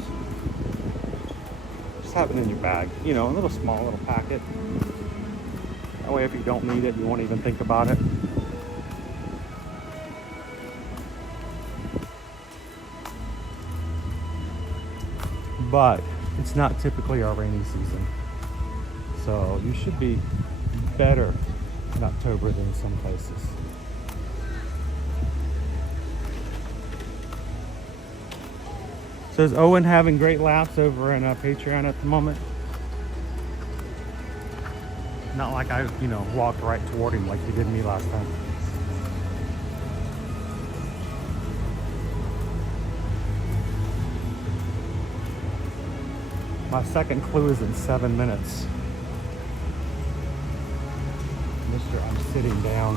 Just have it in your bag. You know, a little small little packet. That way if you don't need it, you won't even think about it. But it's not typically our rainy season. So you should be better in October than some places. So is Owen having great laughs over in Patreon at the moment? Not like I, you know, walked right toward him like you did me last time. My second clue is in 7 minutes. Mister, I'm sitting down.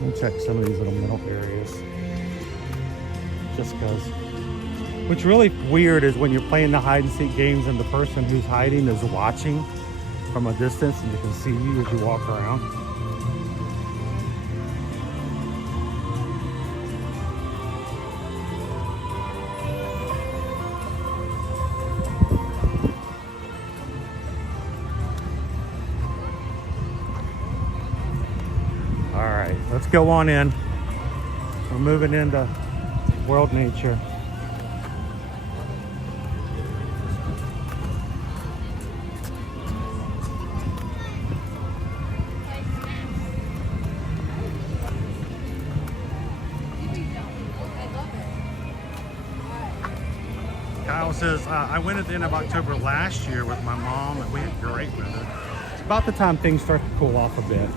We'll check some of these little middle areas. Just because. What's really weird is when you're playing the hide and seek games and the person who's hiding is watching from a distance and you can see you as you walk around. All right, let's go on in. We're moving into world nature. Kyle says, I went at the end of October last year with my mom and we had great weather. It's about the time things start to cool off a bit.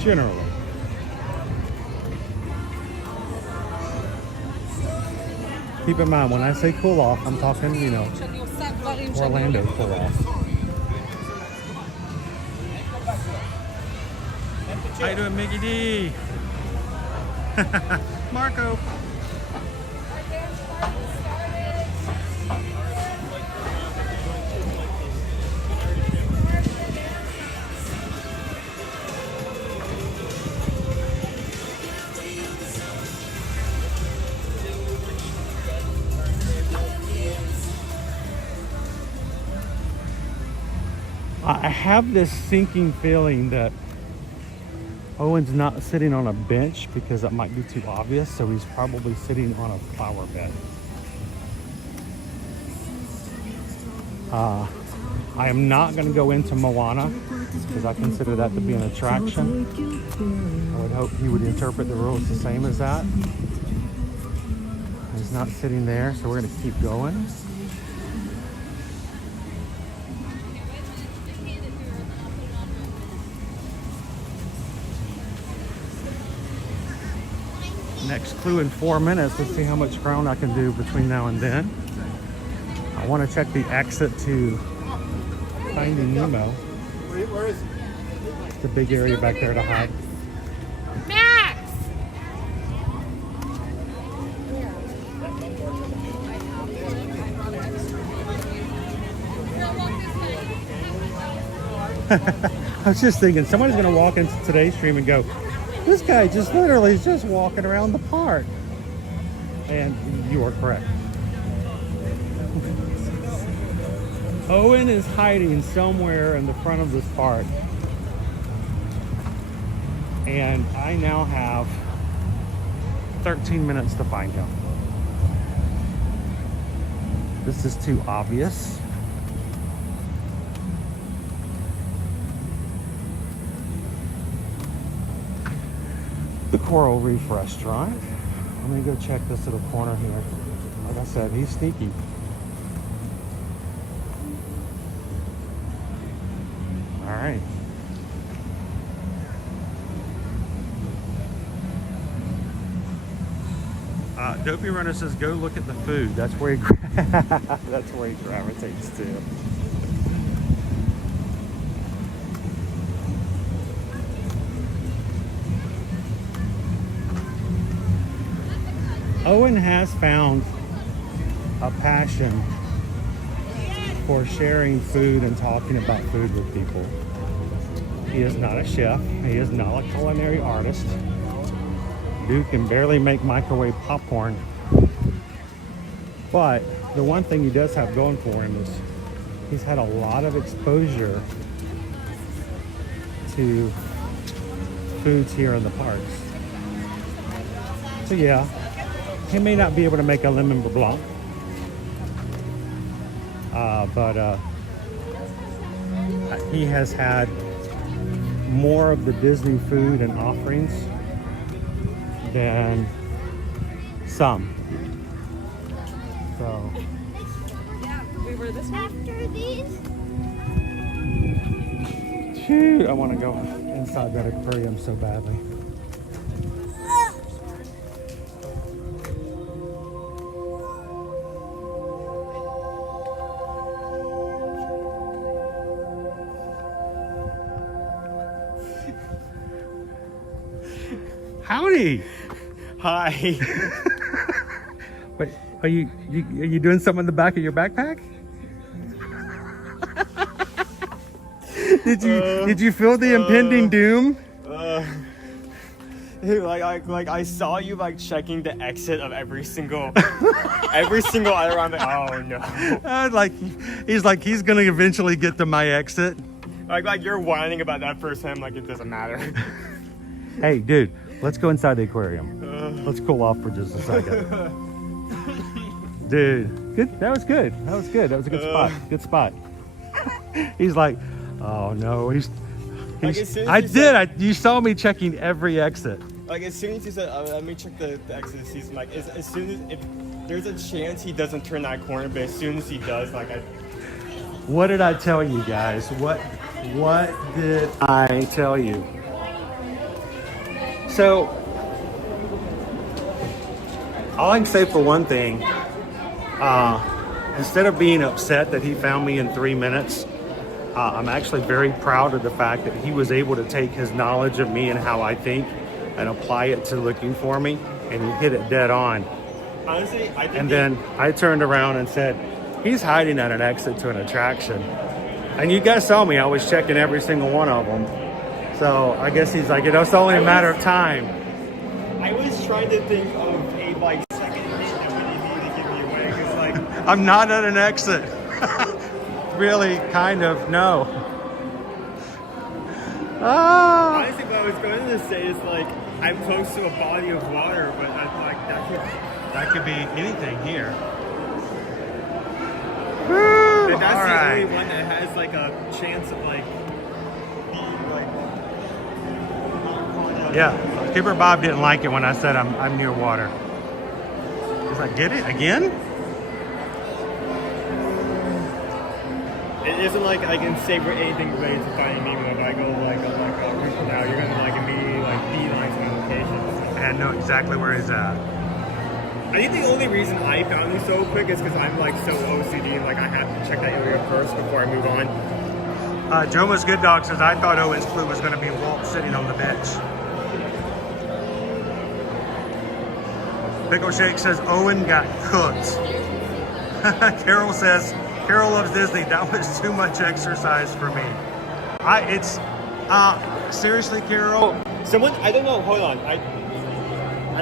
Generally. Keep in mind, when I say cool off, I'm talking, you know, Orlando cool off. How you doing, Mickey D? Marco. I have this sinking feeling that Owen's not sitting on a bench because that might be too obvious, so he's probably sitting on a flower bed. I am not going to go into Moana because I consider that to be an attraction. I would hope he would interpret the rules the same as that. He's not sitting there, so we're going to keep going. Next clue in 4 minutes. Let's see how much ground I can do between now and then. I want to check the exit to Finding Nemo. Where is it? It's the big area back there to hide. Max! I was just thinking, somebody's going to walk into today's stream and go, this guy just literally is just walking around the park. And you are correct. Owen is hiding somewhere in the front of this park. And I now have 13 minutes to find him. This is too obvious. The Coral Reef Restaurant. Let me go check this little corner here. Like I said, he's sneaky. All right. Dopey Runner says, "Go look at the food." That's where he that's where he gravitates to. Owen has found a passion for sharing food and talking about food with people. He is not a chef. He is not a culinary artist. Dude can barely make microwave popcorn. But the one thing he does have going for him is he's had a lot of exposure to foods here in the parks. So yeah, he may not be able to make a lemon blanc, but he has had more of the Disney food and offerings than some. So We were this one. After these, shoot, I want to go inside that aquarium so badly. Howdy. Hi. Wait, are you doing something in the back of your backpack? Did you feel the impending doom? Like I saw you like checking the exit of every single other round. Oh no. He's gonna eventually get to my exit. Like you're whining about that for him. Like it doesn't matter. Hey, dude, let's go inside the aquarium. Let's cool off for just a second. Dude, good. That was good. That was good. That was a good spot. Good spot. He's like, oh no. Like, as soon as You saw me checking every exit. Like as soon as he said, "Let me check the exit of the season," like as soon as if there's a chance he doesn't turn that corner, but as soon as he does, like I. What did I tell you guys? What did I tell you? So, all I can say for one thing, instead of being upset that he found me in 3 minutes, I'm actually very proud of the fact that he was able to take his knowledge of me and how I think and apply it to looking for me, and he hit it dead on. Honestly, I think. And then I turned around and said, he's hiding at an exit to an attraction. And you guys saw me, I was checking every single one of them. So I guess he's like, it's only a matter of time. I was trying to think of a like second hint that would need to give me away, because like I'm not at an exit. Really, kind of, no. honestly, what I was going to say is like I'm close to a body of water, but I'm like That could be anything here. but that's All the right. only one that has like a chance of like being like. Yeah, Skipper Bob didn't like it when I said I'm near water. He's like, get it again? It isn't like I can say for anything related to Finding Nemo. If I go like a week from now, you're gonna like immediately like beeline to my location. And know exactly where he's at. I think the only reason I found you so quick is because I'm like so OCD and like I have to check that area first before I move on. Joma's Good Dog says, I thought Owen's clue was going to be Walt sitting on the bench. Pickle Shake says, Owen got cooked. Carol says, Carol loves Disney. That was too much exercise for me. Seriously, Carol? Someone, I don't know, hold on. I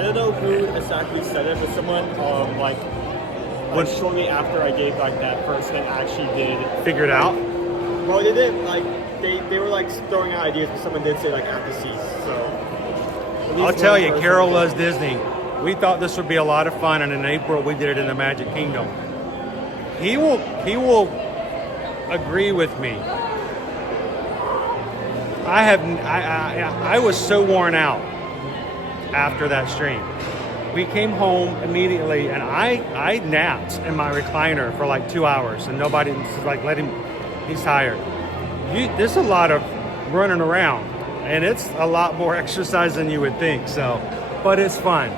don't know who exactly said it, but someone like shortly after I gave like that first hint actually did Figure it out? Well, they did like they were like throwing out ideas, but someone did say like at the seas. So at least I'll tell one you, person Carol did. loves Disney. We thought this would be a lot of fun, and in April we did it in the Magic Kingdom. he will agree with me. I was so worn out after that stream. We came home immediately, and I napped in my recliner for like 2 hours, and nobody was like, let him. He's tired. There's a lot of running around, and it's a lot more exercise than you would think. So, but it's fun,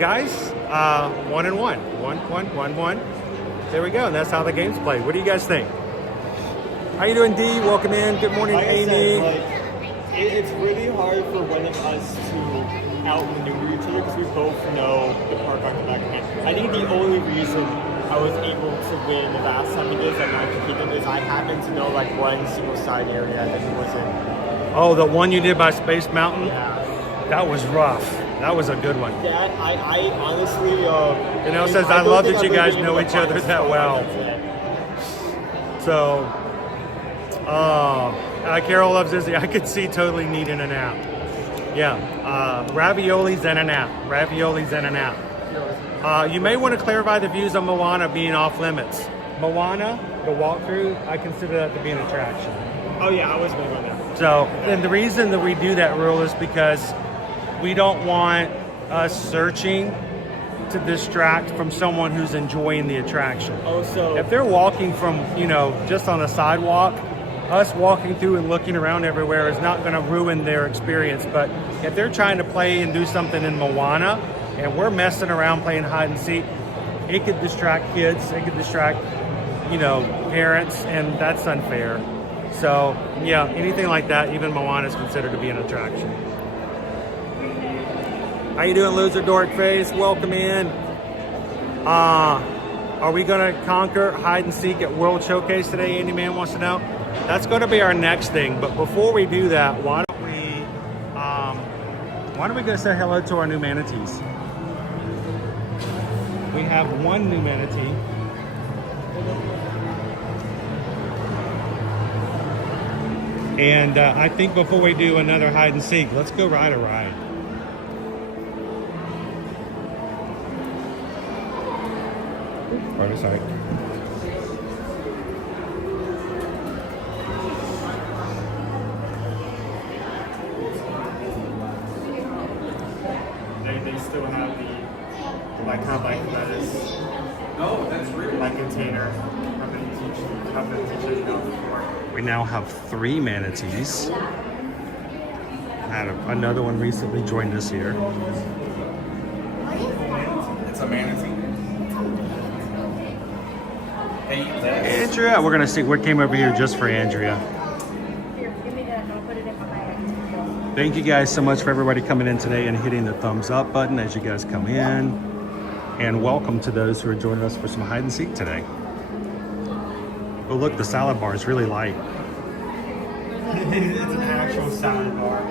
guys. 1-1. There we go, and that's how the game's played. What do you guys think? How you doing, D? Welcome in. Good morning, Like I Amy. said, it's really hard for one of us to outmaneuver each other because we both know the park on the back of hand. I think the only reason I was able to win the last time we did at Magic Kingdom is I happened to know like one single side area that he was in. Oh, the one you did by Space Mountain? Yeah. That was rough. That was a good one. That I honestly. Janelle says, I love that you guys know each other that well. So, Carol loves Izzy. I could see totally needing a nap. Yeah, raviolis and a nap. Raviolis and a nap. You may want to clarify the views on Moana being off limits. Moana, the walkthrough, I consider that to be an attraction. Oh yeah, I was big on that. So, and the reason that we do that rule is because we don't want us searching to distract from someone who's enjoying the attraction. Oh, so If they're walking from, just on a sidewalk, us walking through and looking around everywhere is not going to ruin their experience. But if they're trying to play and do something in Moana, and we're messing around playing hide and seek, it could distract kids, it could distract, parents, and that's unfair. So, yeah, anything like that, even Moana is considered to be an attraction. How you doing, loser dork face? Welcome in. Are we going to conquer hide and seek at World Showcase today? Andy Man wants to know. That's going to be our next thing. But before we do that, why don't we go say hello to our new manatees? We have one new manatee. And I think before we do another hide and seek, let's go ride a ride. Oh, sorry. they still have the kind of like lettuce. No, that's real. Like container. Have been teaching before. We now have 3 manatees. Another one recently joined us here. It's a manatee. Hey, Andrea, we're gonna see. We came over here just for Andrea. Here, give me that and I'll put it in my bag. Thank you guys so much for everybody coming in today and hitting the thumbs up button as you guys come in. And welcome to those who are joining us for some hide and seek today. Oh look, the salad bar is really light. It's an actual salad bar.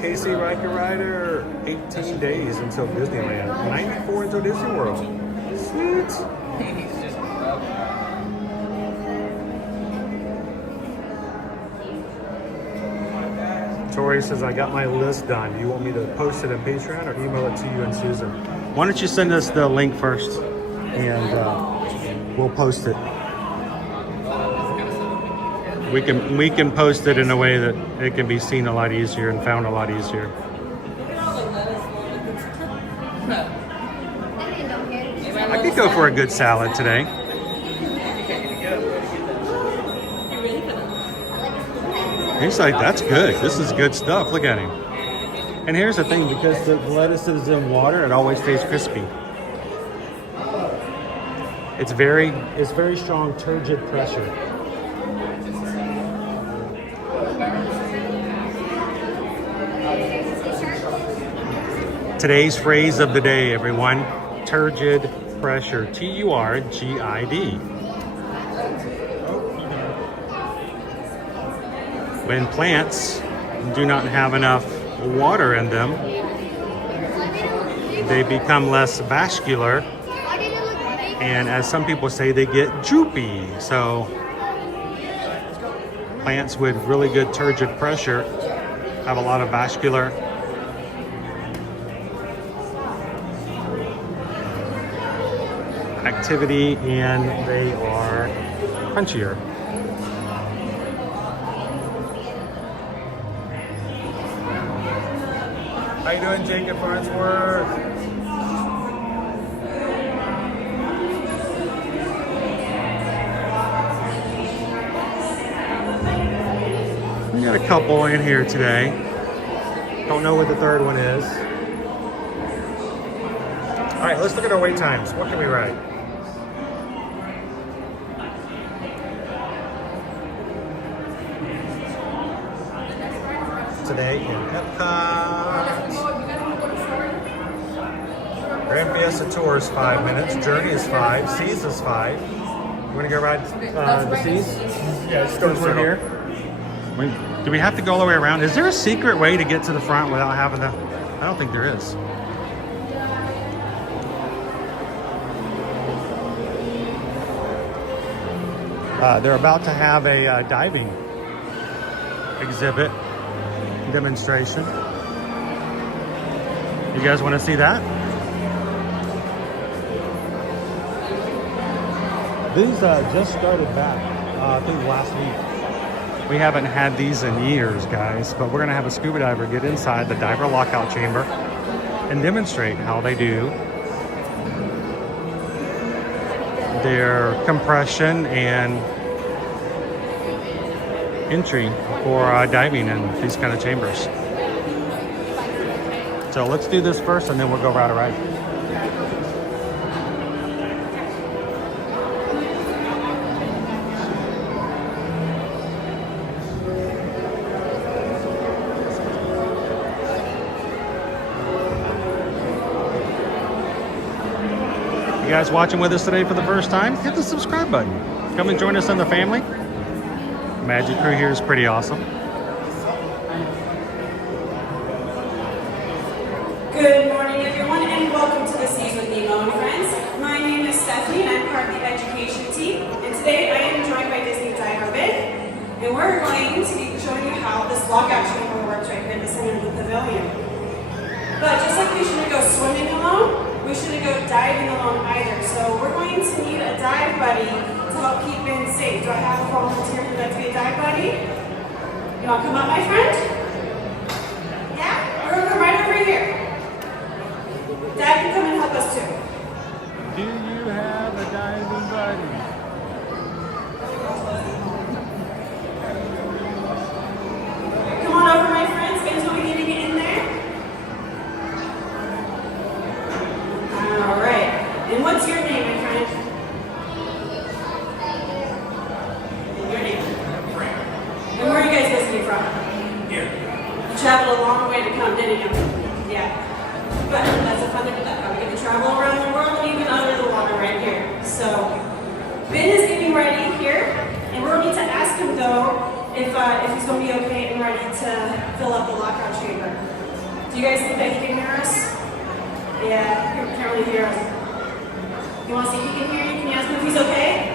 Casey Riker Rider, 18 days until Disneyland. 94 until Disney World. Sweet. Tori says, I got my list done. Do you want me to post it in Patreon or email it to you and Susan? Why don't you send us the link first and we'll post it. We can post it in a way that it can be seen a lot easier and found a lot easier. I could go for a good salad today. He's like, that's good. This is good stuff. Look at him. And here's the thing, because the lettuce is in water, it always stays crispy. It's very strong turgid pressure. Today's phrase of the day, everyone. Turgid pressure. Turgid. When plants do not have enough water in them, they become less vascular, and as some people say, they get droopy. So Plants with really good turgid pressure have a lot of vascular activity, and they are punchier. How you doing, Jacob Farnsworth? We got a couple in here today. Don't know what the third one is. All right, let's look at our wait times. What can we ride? Today in Epcot. Grand Fiesta Tour is 5 minutes. Journey is 5. Seas is 5. You want to go ride the Seas? Yeah, Since we're here. Do we have to go all the way around? Is there a secret way to get to the front without having to? I don't think there is. They're about to have a diving exhibit demonstration. You guys want to see that? These just started back, I think last week. We haven't had these in years, guys, but we're gonna have a scuba diver get inside the diver lockout chamber and demonstrate how they do their compression and entry for diving in these kind of chambers. So let's do this first and then we'll go ride a ride. You guys watching with us today for the first time, hit the subscribe button. Come and join us in the family. Magic crew here is pretty awesome. Good morning, everyone, and welcome to the Seas with Nemo and Friends. My name is Stephanie, and I'm part of the education team. And today I am joined by Disney Diver Bid, and we're going to be showing you how this lockout chamber works right here in the center of the pavilion. But just like we shouldn't go swimming alone, we shouldn't go diving alone either. So we're going to need a dive buddy to help keep Ben safe. Do I have a volunteer who'd like to be a dive buddy? You want to come up, my friend? Yeah? We're going to come right over here. Dad can come and help us too. Do you have a diving buddy? Come on over, my friends. Ben's going to be getting it in there. All right. And what's your name, my friend? And your name? Frank. And where are you guys visiting from? Here. You traveled a long way to come, didn't you? Yeah. But that's a fun thing about that. We get to travel around the world and even under the water right here. So Ben is getting ready here, and we're going to need to ask him though if he's going to be okay and ready to fill up the lockout chamber. Do you guys think that he can hear us? Yeah, he can't really hear us. You want to see if he can hear you? Can you ask him if he's okay?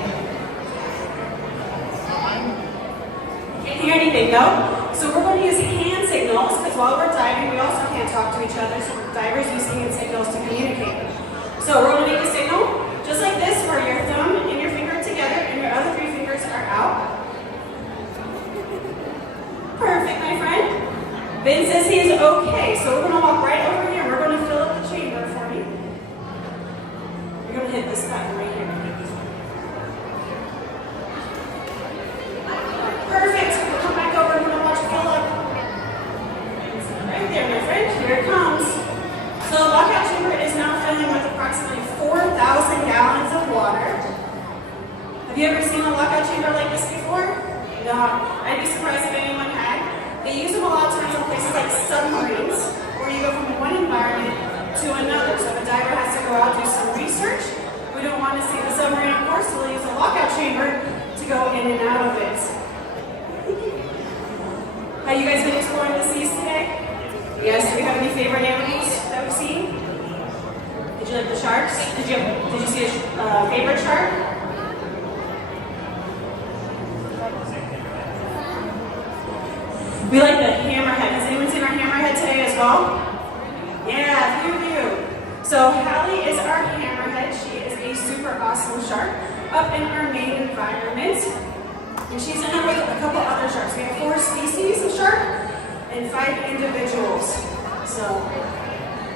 Can't hear anything, no? So we're going to use hand signals because while we're diving, we also can't talk to each other. So divers use hand signals to communicate. So we're going to make a signal just like this, where your thumb and your finger are together and your other 3 fingers are out. Perfect, my friend. Ben says he is okay, so we're going to walk right over here. We're going to fill up the chamber for me. You're going to hit this button right here. Perfect. We'll come back over. We're going to watch it fill up. Right there, my friend. Here it comes. So the lockout chamber is now filling with approximately 4,000 gallons of water. Have you ever seen a lockout chamber like this before? No. I'd be surprised if anyone had. They use them a lot of times in places like submarines, where you go from one environment to another. So if a diver has to go out and do some research, we don't want to see the submarine, of course, so we'll use a lockout chamber to go in and out of it. Have you guys been exploring the seas today? Yes. Do you have any favorite animals that we've seen? Did you like the sharks? Did you see a favorite shark? We like the hammerhead. Has anyone seen our hammerhead today as well? Yeah, a few of you. So Hallie is our hammerhead. She is a super awesome shark up in our main environment. And she's in there with a couple other sharks. We have 4 species of shark and 5 individuals. So,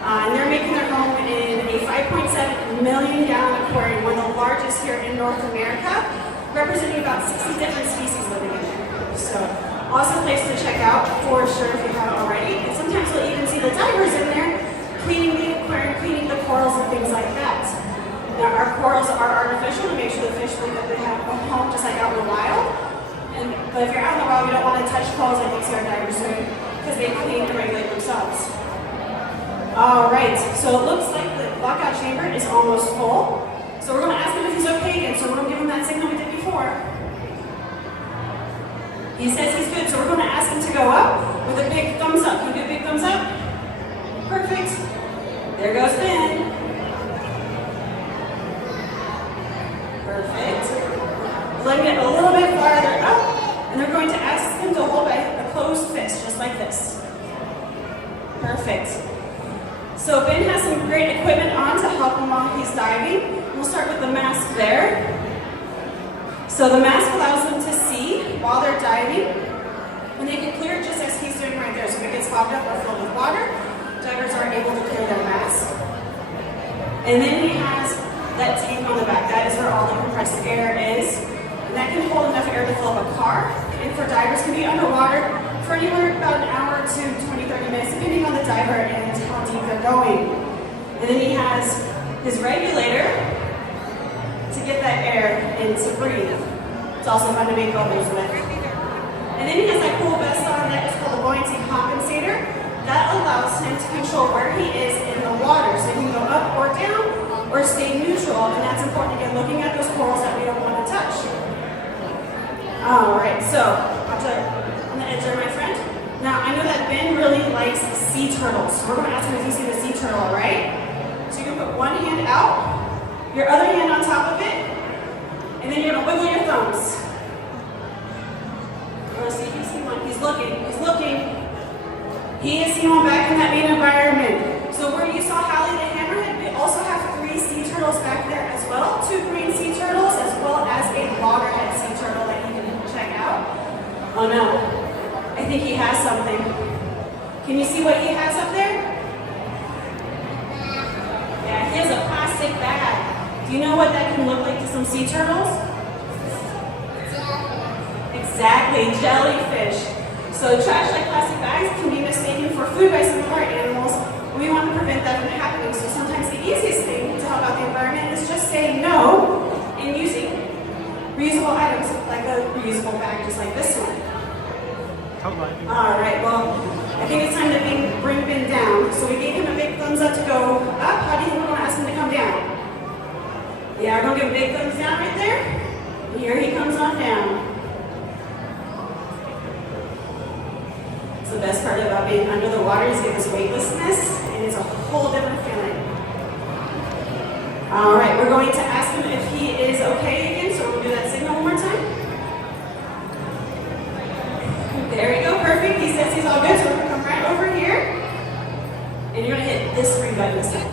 and they're making their home in a 5.7 million gallon aquarium, one of the largest here in North America, representing about 60 different species living in there. So, awesome place to check out for sure if you haven't already. And sometimes you'll even see the divers in there cleaning the aquarium, cleaning the corals and things like that. Now, our corals are artificial to make sure the fish think that they have a home just like out in the wild. But if you're out in the wild, you don't want to touch corals like you see our divers doing because they clean and regulate themselves. All right, so it looks like the lockout chamber is almost full. So we're going to ask him if he's okay again. So we're going to give him that signal we did before. He says he's good, so we're going to ask him to go up with a big thumbs up. Can you do a big thumbs up? Perfect. There goes Ben. Perfect. Letting it a little bit farther up, and they're going to ask him to hold by a closed fist, just like this. Perfect. So Ben has some great equipment on to help him while he's diving. We'll start with the mask there. So the mask allows them to see while they're diving, and they can clear it just as he's doing right there. So if it gets fogged up or filled with water, divers are able to clear their mask. And then he has that tank on the back. That is where all the compressed air is. And that can hold enough air to fill up a car. And for divers can be underwater for anywhere about an hour to 20-30 minutes, depending on the diver and how deep they're going. And then he has his regulator to get that air and to breathe. It's also fun to make bubbles with. And then he has that cool vest on that is called a buoyancy compensator. That allows him to control where he is in the water. So he can go up or down or stay neutral. And that's important, again, looking at those corals that we don't want to touch. All right, so on the edge there, my friend. Now, I know that Ben really likes sea turtles. So we're going to ask him if he's seen a sea turtle, all right? So you can put one hand out, your other hand on top of it, and then you're going to wiggle your thumbs. We're going to see if you see one. He's looking. He's looking. He is seen one back in that main environment. So where you saw Hallie the hammerhead, we also have 3 sea turtles back there as well. 2 green sea turtles as well as a loggerhead sea turtle that you can check out. Oh no, I think he has something. Can you see what he has up there? Yeah, he has a plastic bag. Do you know what that can look like to some sea turtles? Exactly, jellyfish. So trash like plastic bags can be mistaken for food by some of our animals. We want to prevent that from happening. So sometimes the easiest thing to help out the environment is just saying no and using reusable items like a reusable bag just like this one. All right, well, I think it's time to bring Ben down. So we gave him a big thumbs up to go up. How do you think we're going to ask him to come down? Yeah, we're going to give a big thumbs down right there. And here he comes on down. The best part about being under the water is you get this weightlessness, and it's a whole different feeling. All right, we're going to ask him if he is okay again, so we'll do that signal one more time. There we go, perfect. He says he's all good, so we're going to come right over here, and you're going to hit this ring button this time.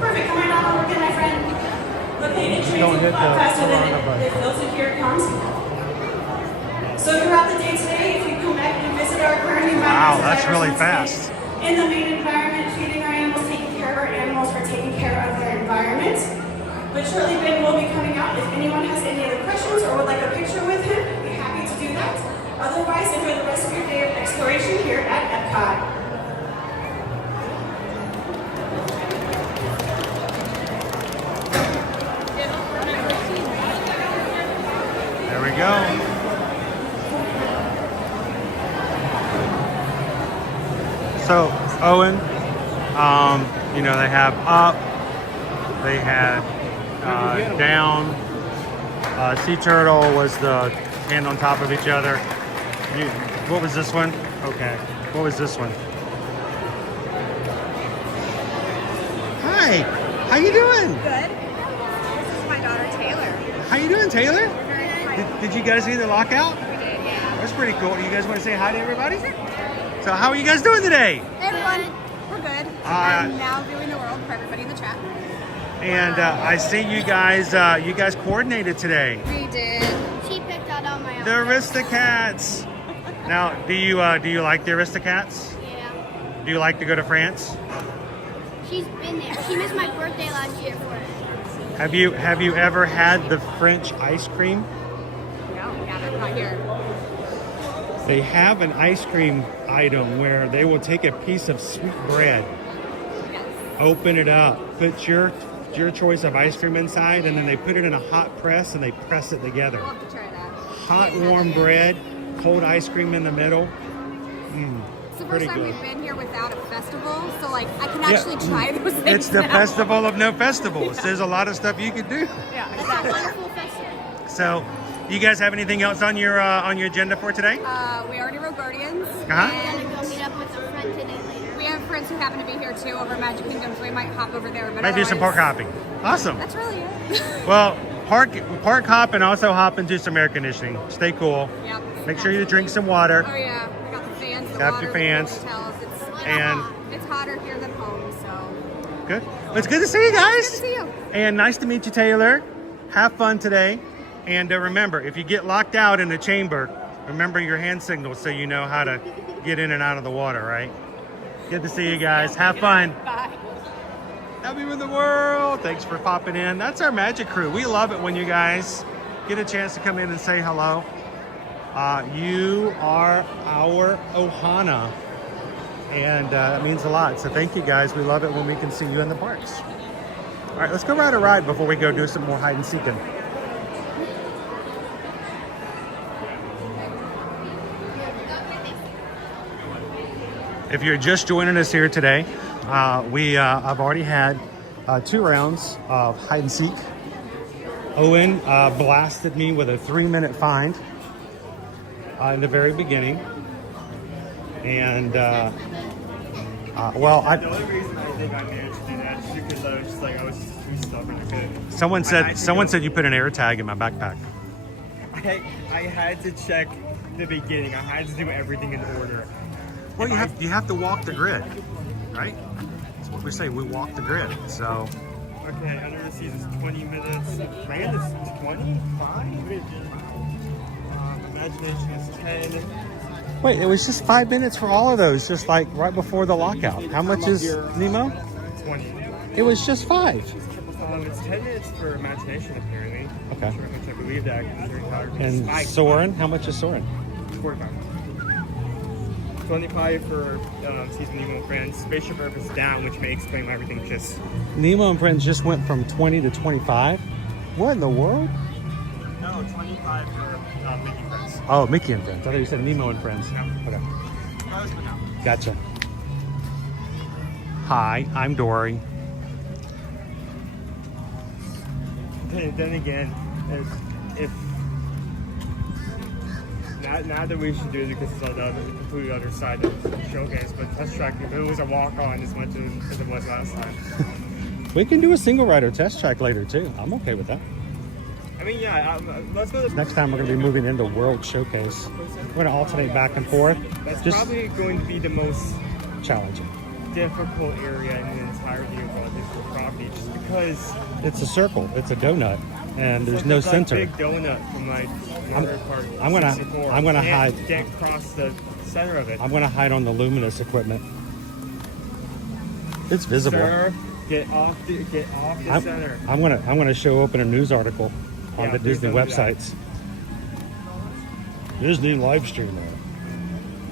Perfect, come right on over again, my friend. Okay, it trains a lot faster than it fills, and here it comes. So throughout the day today, if you come back and visit our aquarium, wow, that's really fast. In the main environment, feeding our animals, taking care of our animals, we're taking care of their environment. But shortly Ben will be coming out. If anyone has any other questions or would like a picture with him, we'd be happy to do that. Otherwise, enjoy the rest of your day of exploration here at Epcot. Go. So Owen, you know, they have up, they had down. Sea turtle was the hand on top of each other. What was this one? Okay. What was this one? Hi. How you doing? Good. This is my How you doing, Taylor? Very excited. Did you guys see the lockout? We did, yeah. That's pretty cool. You guys want to say hi to everybody? So how are you guys doing today? Everyone, we're good. I'm now viewing the world for everybody in the chat. And I see you guys coordinated today. We did. She picked out all my The Aristocats. Now, do you like the Aristocats? Yeah. Do you like to go to France? She's been there. She missed my birthday last year for it. Have you ever had the French ice cream? No, we haven't. Not here. They have an ice cream item where they will take a piece of sweet bread, Yes. open it up, put your choice of ice cream inside, and then they put it in a hot press and they press it together. We'll have to try that. Hot, warm bread, cold ice cream in the middle. It's the first Pretty time good. we've been here without a festival, so like I can actually try those things. It's the now. festival of no festivals. There's a lot of stuff you could do. Yeah, exactly. Wonderful festival. So, you guys have anything else on your agenda for today? We already wrote Guardians. Uh-huh. And go meet up with a friend today later. We have friends who happen to be here too over at Magic Kingdom, so we might hop over there. But Might do some park otherwise, hopping. Awesome. That's really it. Well, park hop and also hop into some air conditioning. Stay cool. Yep. Make sure you drink some water. Oh yeah, we got the fans. The Got water, your the fans. hotels. And- It's hotter here than home, so. Good. Well, it's good to see you guys. Good to see you. And nice to meet you, Taylor. Have fun today. And remember, if you get locked out in the chamber, remember your hand signals so you know how to get in and out of the water, right? Good to see you guys. Have fun. Bye. Happy with the world. Thanks for popping in. That's our magic crew. We love it when you guys get a chance to come in and say hello. You are our Ohana. And that means a lot. So thank you guys. We love it when we can see you in the parks. All right, let's go ride a ride before we go do some more hide and seeking. If you're just joining us here today, I've already had 2 rounds of hide and seek. Owen blasted me with a 3-minute find in the very beginning. And well, The only reason I think I managed to do that is because I was just like, I was too stubborn. I couldn't. someone I said you put an air tag in my backpack. I had to check the beginning. I had to do everything in order. Well, you have to walk the grid, right? That's what we say. We walk the grid. So Okay, under the season is 20 minutes. Land is 25. Imagination is 10. wait, it was just 5 minutes for all of those, just like right before the lockout. How much is Nemo? 20. It was just 5. It's 10 minutes for imagination, apparently. Okay. Which I believe that. And Soren, how much is Soren? 45. 25 for season Nemo and Friends. Spaceship Earth is down, which may explain why everything just. Nemo and Friends just went from 20 to 25. What in the world? No, 25 for Mickey Friends. Oh, Mickey and Friends. I thought you said Nemo and Friends. No. Okay. No. Gotcha. Hi, I'm Dory. Then again, if not that we should do it because it's on the completely other side of the showcase, but test track, if it was a walk-on as much as it was last time. We can do a single rider test track later too. I'm okay with that. I mean, yeah, let's go to Next time we're going to be moving into World Showcase. We're going to alternate back and forth. That's Just probably going to be the most challenging. difficult area in the entirety of Walt Disney property, just because It's a circle. It's a donut, and there's no it's like center. Big donut from like the other part. I'm gonna- 64. I'm gonna hide. Can't cross the center of it. I'm going to hide on the luminous equipment. It's visible. Sir, get off the center. I'm gonna show open a news article on Yeah, the please Disney don't do that. websites. Disney live streamer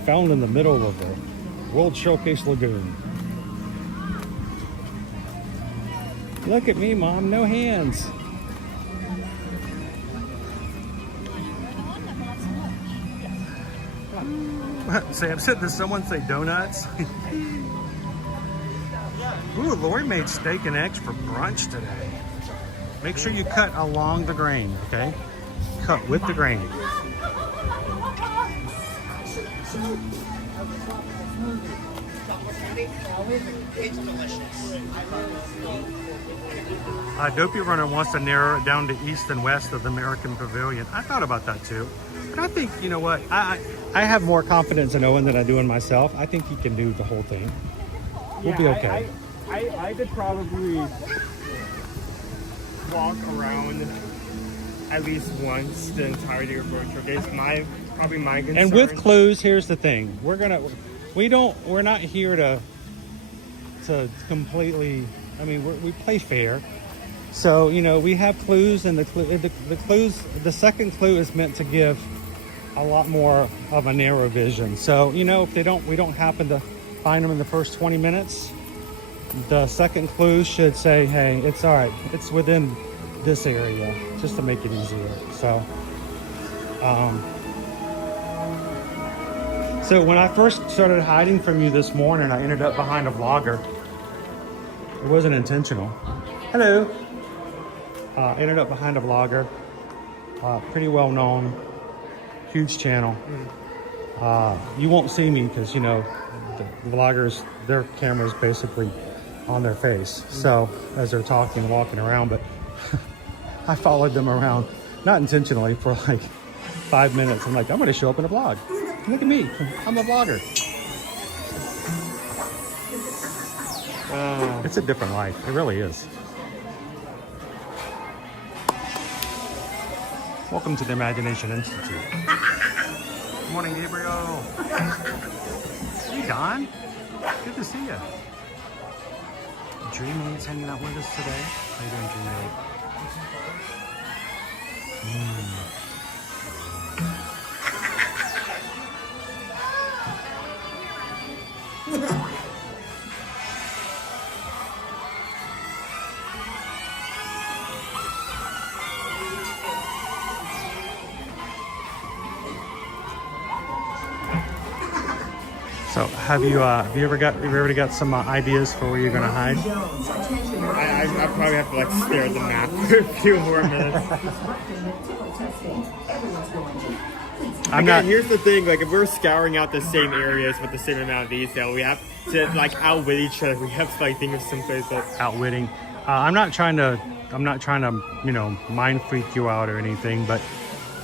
found in the middle of the World Showcase Lagoon. Look at me, Mom, no hands. Sam said, does someone say donuts? Ooh, Lori made steak and eggs for brunch today. Make sure you cut along the grain, okay? Cut with the grain. Dopey Runner wants to narrow it down to east and west of the American Pavilion. I thought about that too. But I think, you know what? I have more confidence in Owen than I do in myself. I think he can do the whole thing. We'll be okay. I could probably walk around at least once the entirety of Road Trip. It's probably my concern. And with clues, here's the thing: we're not here to completely. I mean, we play fair, so you know we have clues, and the clues. The second clue is meant to give a lot more of a narrow vision. So you know, if we don't happen to find them in the first 20 minutes, the second clue should say, "Hey, it's all right. It's within this area," just to make it easier. So. So when I first started hiding from you this morning, I ended up behind a vlogger. It wasn't intentional. Hello. Ended up behind a vlogger. Pretty well known. Huge channel. You won't see me because, you know, the vloggers, their camera's basically on their face. So as they're talking, walking around, but I followed them around, not intentionally, for like 5 minutes. I'm like, I'm going to show up in a vlog. Look at me, I'm a vlogger. It's a different life, it really is. Welcome to the Imagination Institute. Good morning, Gabriel. Hey, Don. Good to see you. Dreammate's hanging out with us today. How you doing, Dreammate? So, have you already got some ideas for where you're gonna hide? I probably have to like stare at the map for a few more minutes. Here's the thing: like, if we're scouring out the same areas with the same amount of detail, we have to like outwit each other. We have to like think of some place that's outwitting. I'm not trying to, you know, mind freak you out or anything, but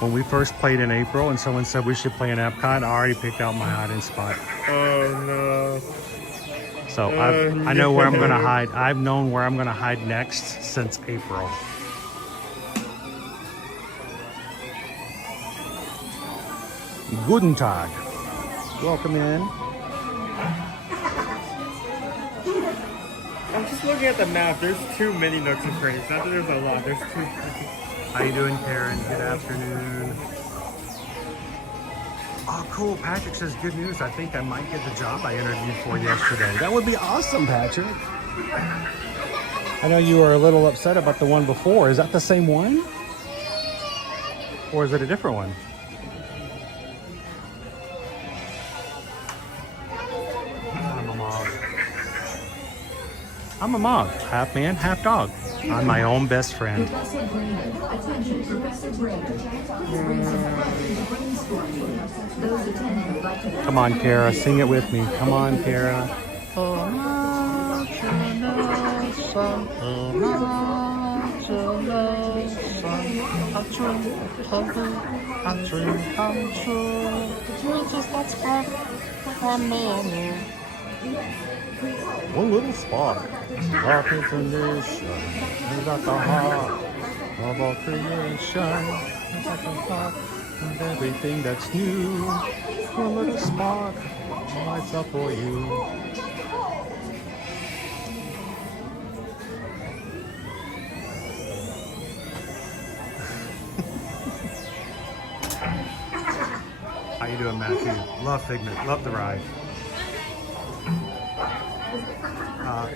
when we first played in April and someone said we should play in Epcot, I already picked out my hiding spot. Oh no. So I know where I'm gonna hide. I've known where I'm gonna hide next since April. Guten Tag. Welcome in. I'm just looking at the map. There's too many nooks and crannies. Not that there's a lot. There's too. How you doing, Karen? Good afternoon. Oh, cool. Patrick says good news. I think I might get the job I interviewed for yesterday. That would be awesome, Patrick. I know you were a little upset about the one before. Is that the same one? Or is it a different one? I'm a mog. Half man, half dog. I'm my own best friend. Come on, Kara, sing it with me. Come on, Kara. One little spark, dark information, is at the heart of all creation. It's at the heart of everything that's new. One little spark lights up for you. How you doing, Matthew? Love Figment, love the ride.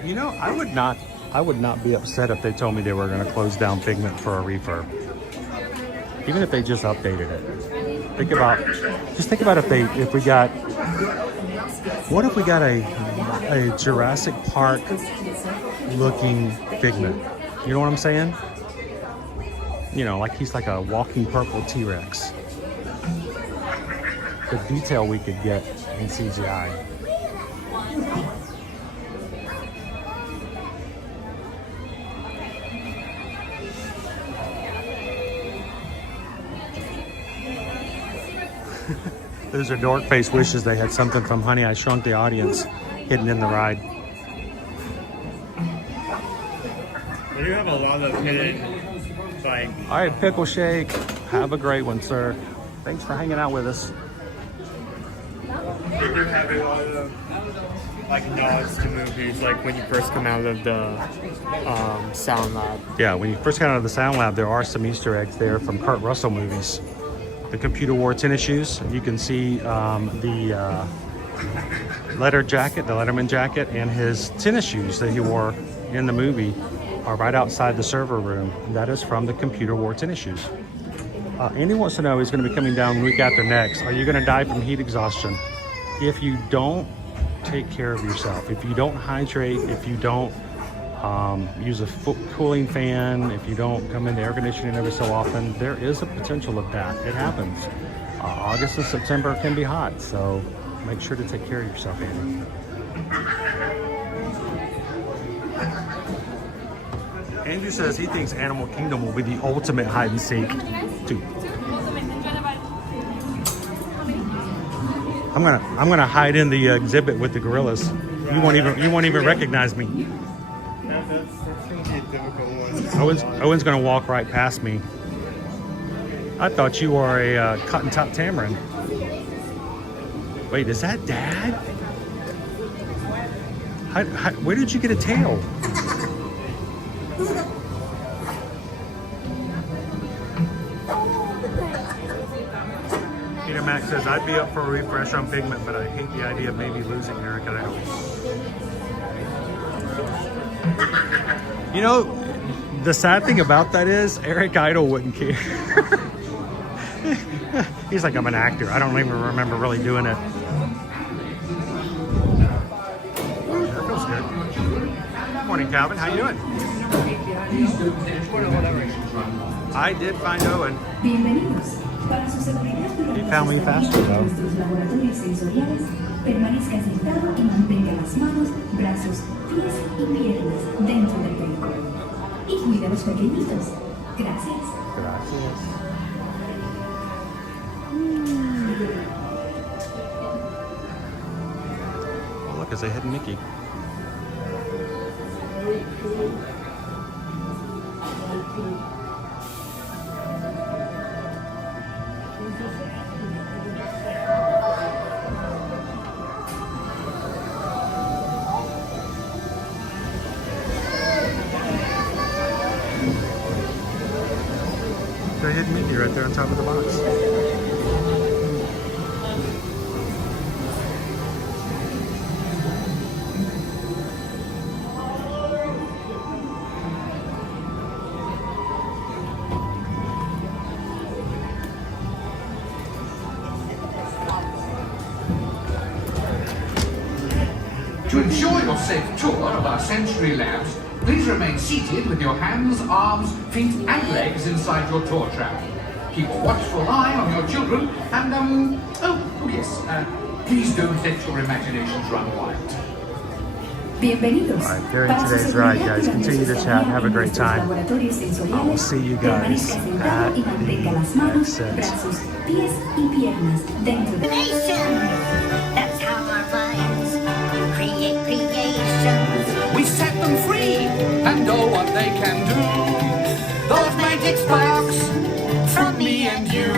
You know, I would not be upset if they told me they were going to close down Figment for a refurb. Even if they just updated it. Think about what if we got a Jurassic Park looking Figment? You know what I'm saying? You know, like he's like a walking purple T-Rex. The detail we could get in CGI. Those are dork face wishes. They had something from Honey, I Shrunk the Audience hidden in the ride. They do have a lot of hidden, like... All right, Pickle Shake. Have a great one, sir. Thanks for hanging out with us. They do have a lot of like nods to movies, like when you first come out of the Sound Lab. Yeah, when you first got out of the Sound Lab, there are some Easter eggs there from Kurt Russell movies. The computer wore tennis shoes. You can see the letter jacket, the Letterman jacket, and his tennis shoes that he wore in the movie are right outside the server room. That is from the computer wore tennis shoes. Andy wants to know, he's going to be coming down week after next. Are you going to die from heat exhaustion? If you don't take care of yourself, if you don't hydrate, if you don't use a cooling fan, if you don't come into air conditioning every so often, there is a potential of that. It happens. August and September can be hot, so make sure to take care of yourself, Andy. Andrew says he thinks Animal Kingdom will be the ultimate hide and seek. Dude. I'm gonna hide in the exhibit with the gorillas. You won't even recognize me. That's gonna be a difficult one. Owen's gonna walk right past me. I thought you were a cotton top tamarin. Wait, is that Dad? Where did you get a tail? Peter Max says, I'd be up for a refresh on Pigment, but I hate the idea of maybe losing Eric Idle. You know, the sad thing about that is Eric Idle wouldn't care. He's like, I'm an actor. I don't even remember really doing it. That feels good. Good morning, Calvin. How you doing? I did find Owen. He found me faster, though. Permanezca sentado y mantenga las manos, brazos, pies y piernas dentro del vehículo. Y cuida a los pequeñitos. Gracias. Gracias. Oh, look, it's a hidden Mickey. The hidden Mickey right there on top of the box. To ensure your safe tour of our sensory labs, please remain seated with your hands, arms, feet and legs inside your tour trap. Keep a watchful eye on your children and, please don't let your imaginations run wild. Bienvenidos. All right, during today's ride, guys, continue to chat. Have a great time. I will see you guys at the exit. That's how our minds create creations. We set them free and know what they can do. Those magic sparks from me and you. You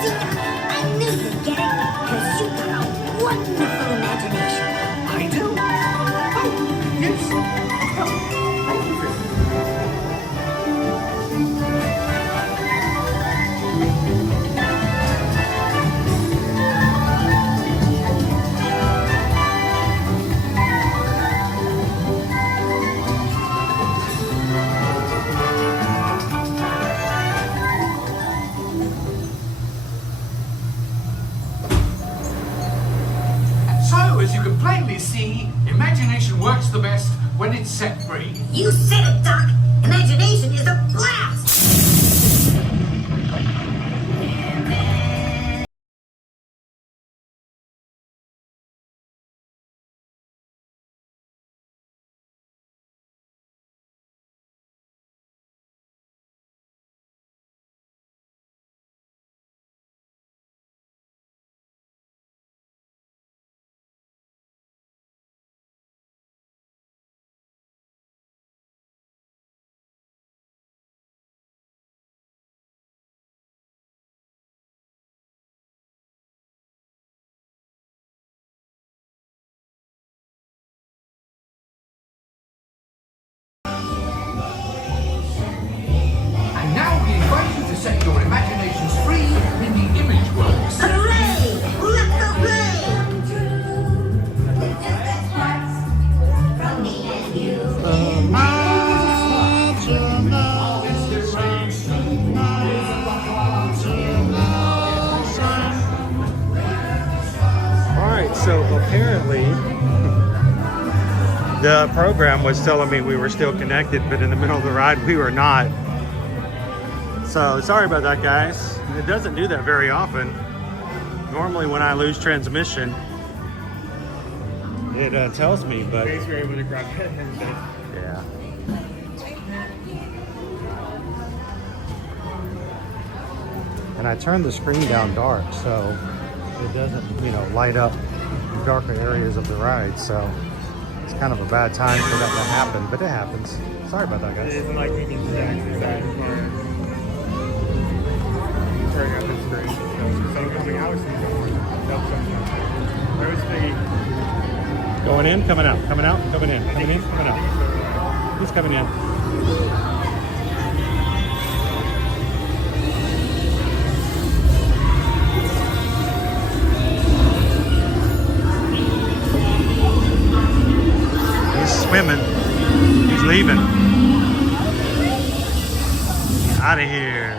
see, I knew you'd get it, because you've got a wonderful imagination. I do. Oh, yes. Oh, thank you. So, as you can plainly see, imagination works the best when it's set free. You said it, Doc. Imagination is a blast. apparently the program was telling me we were still connected, but in the middle of the ride we were not. So sorry about that, guys. It doesn't do that very often. Normally when I lose transmission, it tells me, but You're able to grab it. yeah. And I turned the screen down dark so it doesn't, you know, light up darker areas of the ride. So it's kind of a bad time for that to happen, but it happens. Sorry about that, guys. It isn't like we can turning up the screen. So coming out, where was the Going in, coming out, coming out, coming in, coming in, coming out. Who's coming in? He's swimming. He's leaving. Out of here.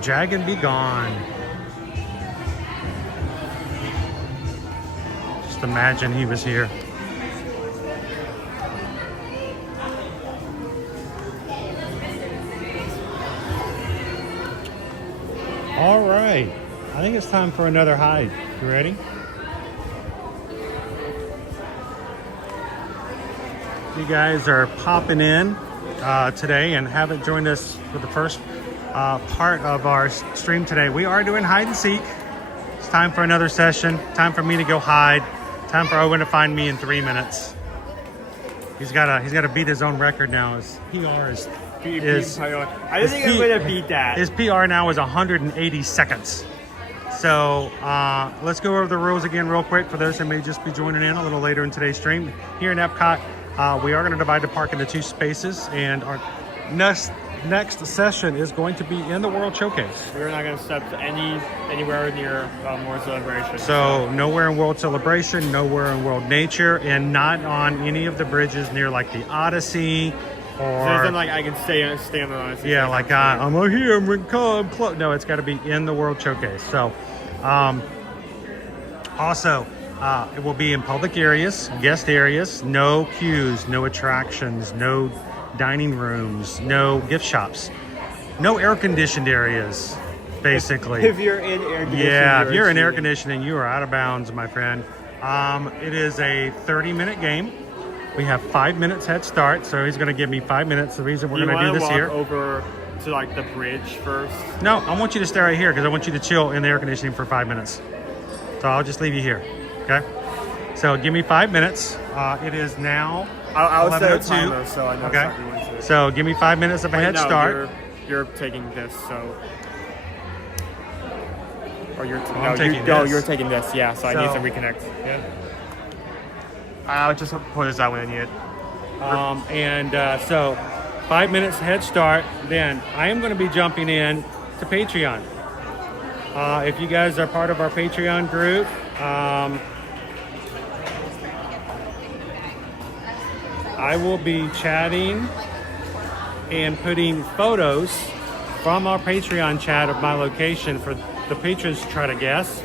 Jag and be gone. Just imagine he was here. All right. I think it's time for another hide. You ready? You guys are popping in today and haven't joined us for the first part of our stream today. We are doing hide and seek. It's time for another session. Time for me to go hide. Time for Owen to find me in 3 minutes. He's gotta beat his own record now. His PR is I don't think I'm going to beat that. His PR now is 180 seconds. So let's go over the rules again real quick for those who may just be joining in a little later in today's stream. Here in Epcot, we are going to divide the park into 2 spaces, and our next session is going to be in the World Showcase. We're not going to step anywhere near World Celebration. So nowhere in World Celebration, nowhere in World Nature, and not on any of the bridges near like the Odyssey. Or, so it's like I can stay on the Odyssey. Yeah, like I'm here, I'm close. No, it's got to be in the World Showcase. So, also, it will be in public areas, guest areas, no queues, no attractions, no dining rooms, no gift shops, no air-conditioned areas, basically. If you're in air conditioning. Yeah, if you're in air conditioning, you are out of bounds, my friend. It is a 30-minute game. We have 5 minutes head start, so he's going to give me 5 minutes. The reason we're going to do this here. Over to like the bridge first? No, I want you to stay right here because I want you to chill in the air conditioning for 5 minutes. So I'll just leave you here, okay? So give me 5 minutes. It is now I'll set a 11:02. timer so I know okay. exactly when to. So give me 5 minutes of a head start. You're taking this, so. Or you're I'm taking this. you're taking this. Yeah, so I need to reconnect. Yeah. I'll just pull this out when I need it. So 5 minutes head start. Then I am going to be jumping in to Patreon. If you guys are part of our Patreon group, I will be chatting and putting photos from our Patreon chat of my location for the patrons to try to guess.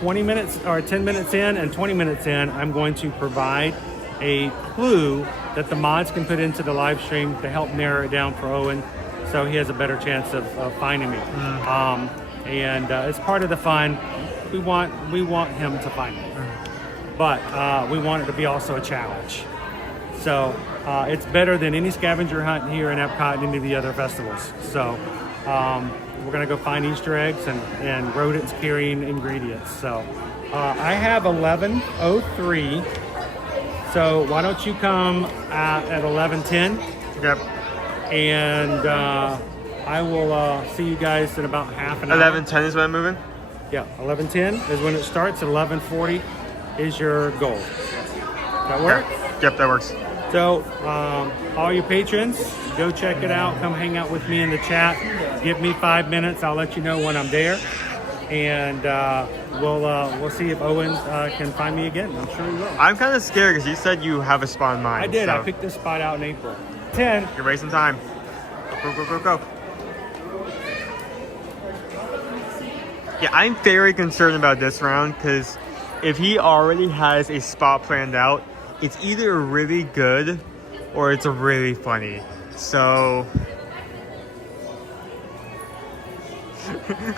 20 minutes or 10 minutes in and 20 minutes in, I'm going to provide a clue that the mods can put into the live stream to help narrow it down for Owen so he has a better chance of finding me. It's part of the fun. We want him to find me. But we want it to be also a challenge. So it's better than any scavenger hunt here in Epcot and any of the other festivals. So we're gonna go find Easter eggs and rodents carrying ingredients. So I have 11:03. So why don't you come at 11:10? Yep. And I will see you guys in about half an hour. 11:10 is when I'm moving? Yeah, 11:10 is when it starts. At 11:40 is your goal. That work? Yep, that works. So, all you patrons, go check it out. Come hang out with me in the chat. Give me 5 minutes. I'll let you know when I'm there, and we'll see if Owen can find me again. I'm sure he will. I'm kind of scared because you said you have a spot in mind. I did. So. I picked this spot out in April. 10. You're wasting time. Go, go, go, go. Yeah, I'm very concerned about this round because if he already has a spot planned out, it's either really good or it's really funny. So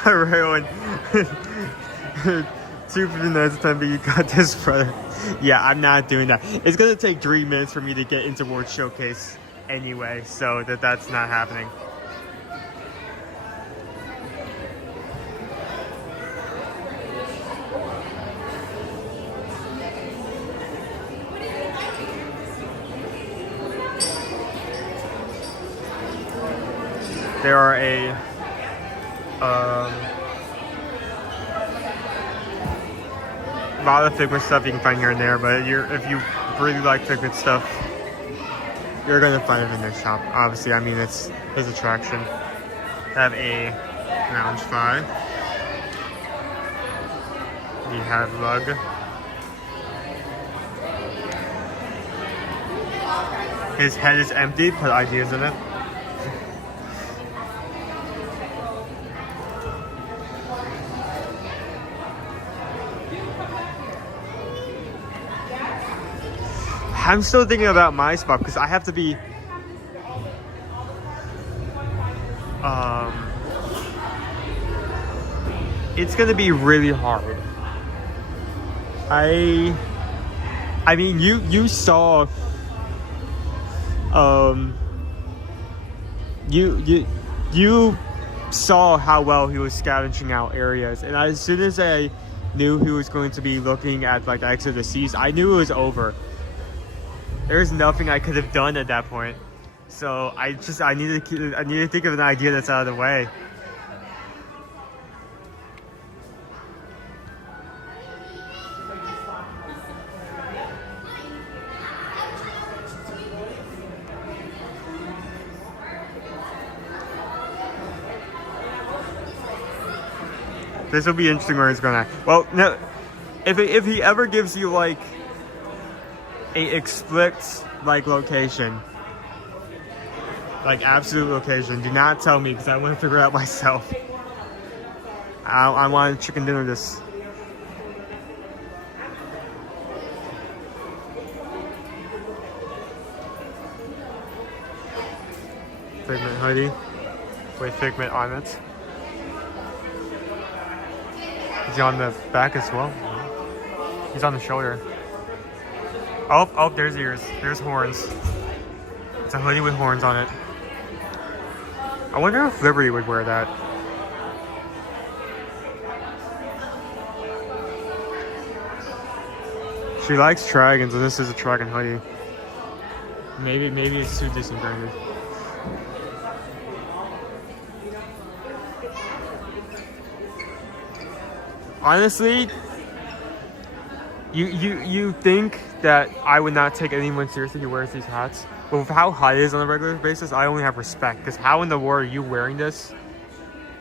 everyone 259 time, but you got this, brother. Yeah, I'm not doing that. It's gonna take 3 minutes for me to get into World Showcase anyway, so that's not happening. There are a lot of Figment stuff you can find here and there, but if you really like Figment stuff, you're gonna find it in their shop. Obviously, I mean, it's his attraction. They have a lounge 5. We have rug. His head is empty, put ideas in it. I'm still thinking about my spot because I have to be it's gonna be really hard. I mean, you saw you saw how well he was scavenging out areas, and as soon as I knew he was going to be looking at like the exit of the seas, I knew it was over. There's nothing I could have done at that point. So I need to think of an idea that's out of the way. This will be interesting where it's gonna. Well, no, if he ever gives you like a explicit like location, like absolute location, do not tell me because I want to figure it out myself. I want chicken dinner this. Figment hoodie with Figment on it. He's on the back as well. He's on the shoulder. Oh, there's ears. There's horns. It's a hoodie with horns on it. I wonder if Liberty would wear that. She likes dragons, and this is a dragon hoodie. Maybe it's too Disney branded. Honestly, you think that I would not take anyone seriously who wears these hats, but with how hot it is on a regular basis, I only have respect. Because how in the world are you wearing this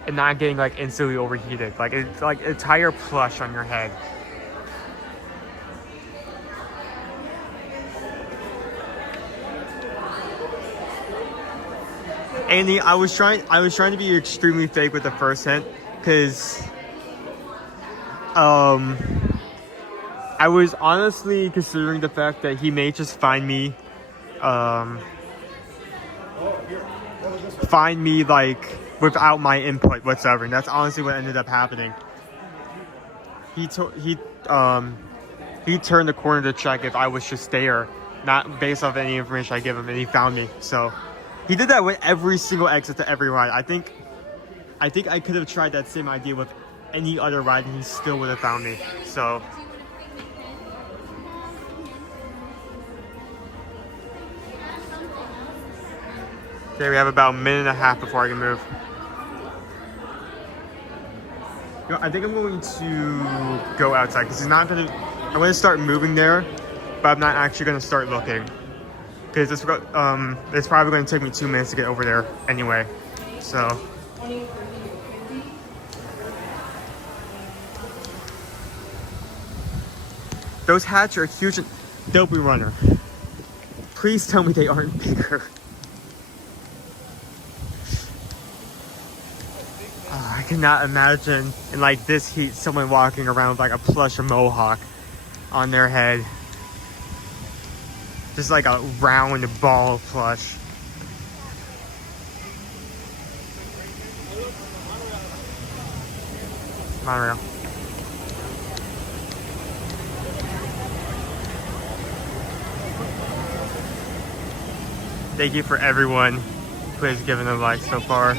and not getting like instantly overheated? Like it's like entire plush on your head. Andy, I was trying to be extremely fake with the first hint, because I was honestly considering the fact that he may just find me like without my input whatsoever, and that's honestly what ended up happening. He turned the corner to check if I was just there, not based off any information I give him, and he found me. So he did that with every single exit to every ride. I think I could have tried that same idea with any other ride and he still would have found me. So okay, we have about a minute and a half before I can move. You know, I think I'm going to go outside because I'm going to start moving there, but I'm not actually going to start looking because it's probably going to take me 2 minutes to get over there anyway. So those hats are huge. Dopey Runner. Please tell me they aren't bigger. I cannot imagine in like this heat someone walking around with like a plush mohawk. on their head. Just like a round ball of plush. Monorail. Thank you for everyone who has given a like so far.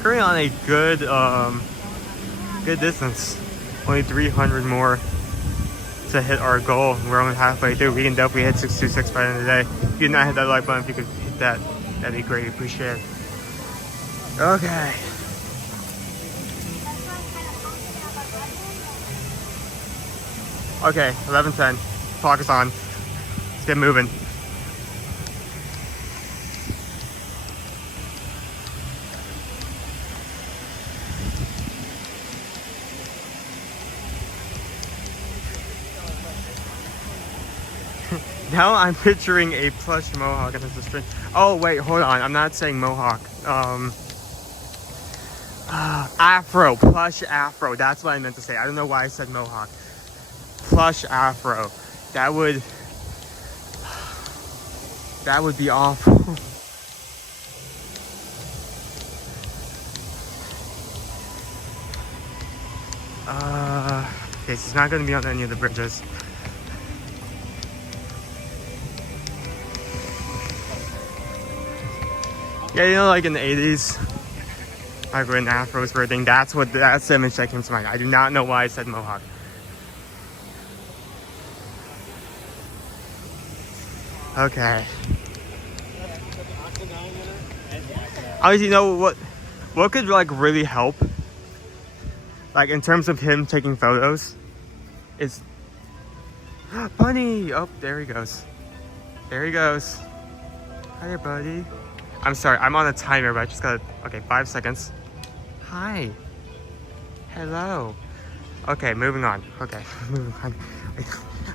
Currently on a good good distance. Only 300 more to hit our goal. We're only halfway through. We can definitely hit 626 by the end of the day. If you did not hit that like button, if you could hit that, that'd be greatly appreciated. Okay. Okay, 11:10. Clock is on. Let's get moving. Now I'm picturing a plush mohawk and it's a string. Oh wait, hold on. I'm not saying mohawk. Afro, plush afro. That's what I meant to say. I don't know why I said mohawk. Plush afro. That would be awful. Okay, so it's not gonna be on any of the bridges. Yeah, you know, like in the 80s, like when afros were a thing, that's the image that came to mind. I do not know why I said mohawk. Okay. Obviously, you know what could like really help, like in terms of him taking photos, is Bunny. Oh, there he goes. There he goes. Hi there, buddy. I'm sorry, I'm on a timer, but I just gotta, okay, 5 seconds. Hi. Hello. Okay, moving on. Okay, moving on.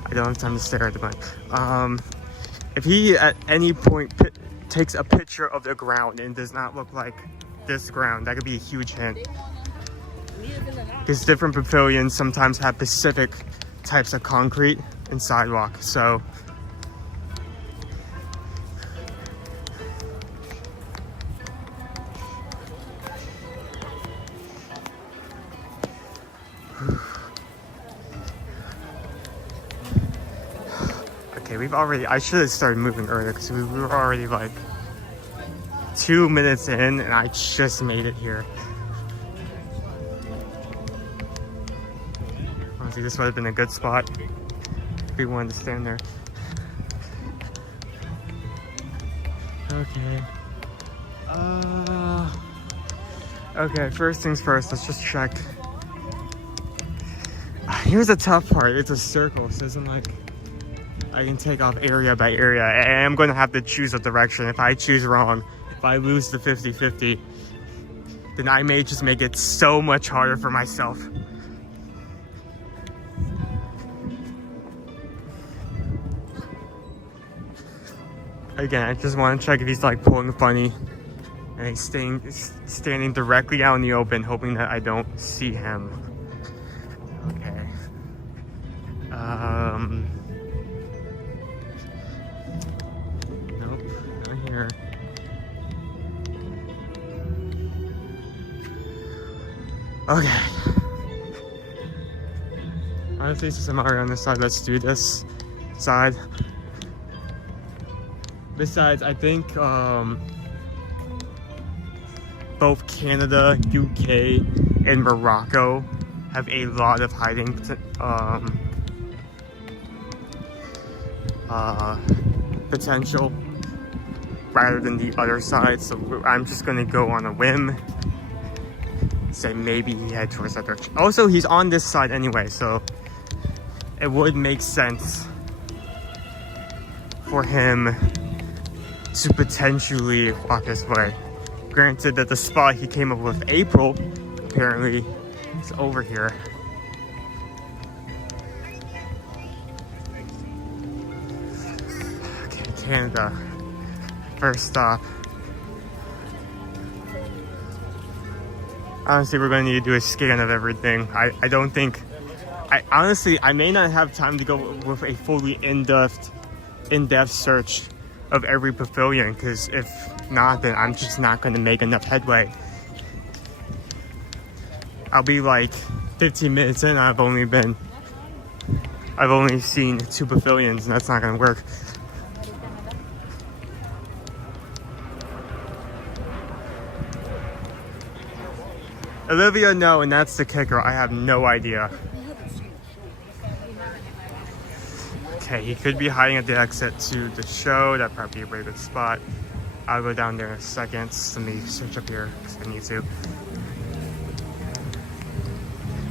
I don't have time to stare at the button. If he at any point takes a picture of the ground and does not look like this ground, that could be a huge hint. Because different pavilions sometimes have specific types of concrete and sidewalk, so. Okay, I should have started moving earlier because we were already like 2 minutes in and I just made it here. Honestly, this would have been a good spot if we wanted to stand there. Okay. Okay, first things first, let's just check. Here's the tough part, it's a circle, so it's like I can take off area by area. I am going to have to choose a direction. If I choose wrong, if I lose the 50-50, then I may just make it so much harder for myself. Again, I just want to check if he's like pulling funny and he's standing directly out in the open, hoping that I don't see him. Okay. Nope, not here. Okay. Honestly, since I'm already on this side, let's do this side. Besides, I think both Canada, UK, and Morocco have a lot of hiding potential rather than the other side. So I'm just gonna go on a whim, say maybe he head towards that direction. Also, he's on this side anyway, so it would make sense for him to potentially walk this way. Granted that the spot he came up with, April, apparently is over here. Okay, Canada. First stop. Honestly, we're going to need to do a scan of everything. I don't think... I may not have time to go with a fully in-depth search of every pavilion, because if not, then I'm just not going to make enough headway. I'll be like 15 minutes in, I've only seen 2 pavilions, and that's not going to work. Olivia, no, and that's the kicker. I have no idea. Okay, he could be hiding at the exit to the show. That'd probably be a really good spot. I'll go down there in a second. Let me search up here because I need to.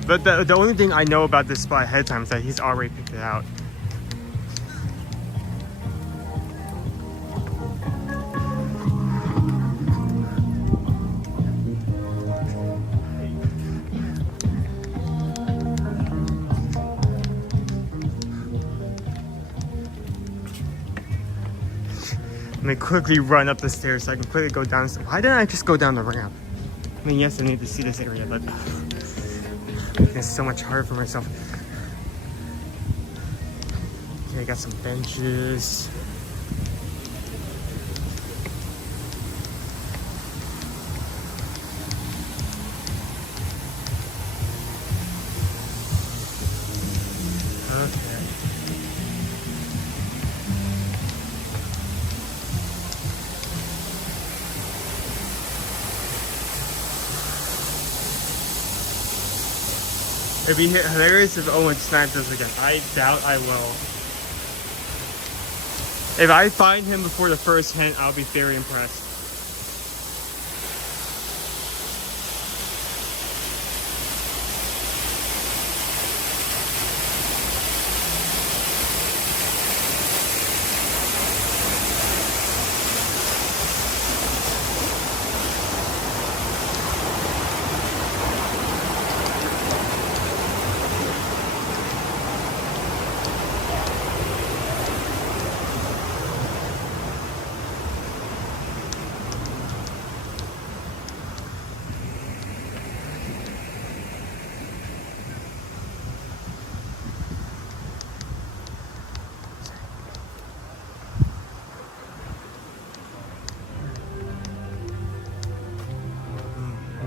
But the only thing I know about this spot ahead of time is that he's already picked it out. Let me quickly run up the stairs so I can quickly go down. Why didn't I just go down the ramp? I mean, yes, I need to see this area, but it's so much harder for myself. Okay, I got some benches. Okay. It'd be hilarious if Owen sniped us again. I doubt I will. If I find him before the first hint, I'll be very impressed.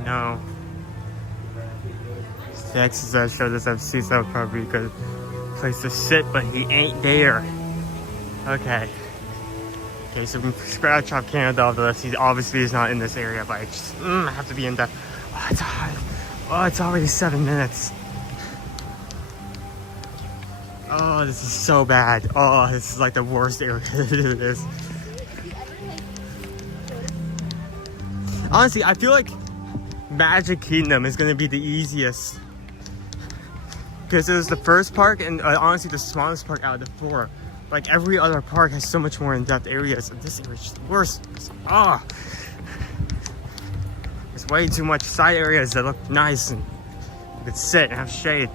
No. The exits that showed us FC, so that would probably be a good place to sit, but he ain't there. Okay. Okay, so we can scratch off Canada off the list. He obviously is not in this area, but I just have to be in depth. Oh, it's hot. Oh, it's already 7 minutes. Oh, this is so bad. Oh, this is like the worst area to do this. Honestly, I feel like Magic Kingdom is going to be the easiest because it was the first park and honestly the smallest park out of the 4. Like every other park has so much more in-depth areas, and this area is just the worst. There's way too much side areas that look nice and you could sit and have shade.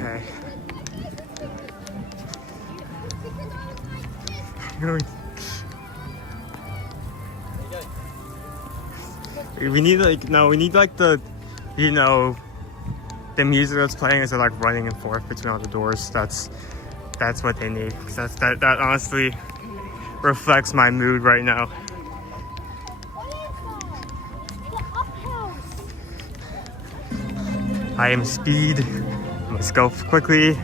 Okay. We need like the, you know, the music that's playing as they're like running and forth between all the doors. That's what they need. Cause that honestly reflects my mood right now. I am speed. Let's go quickly.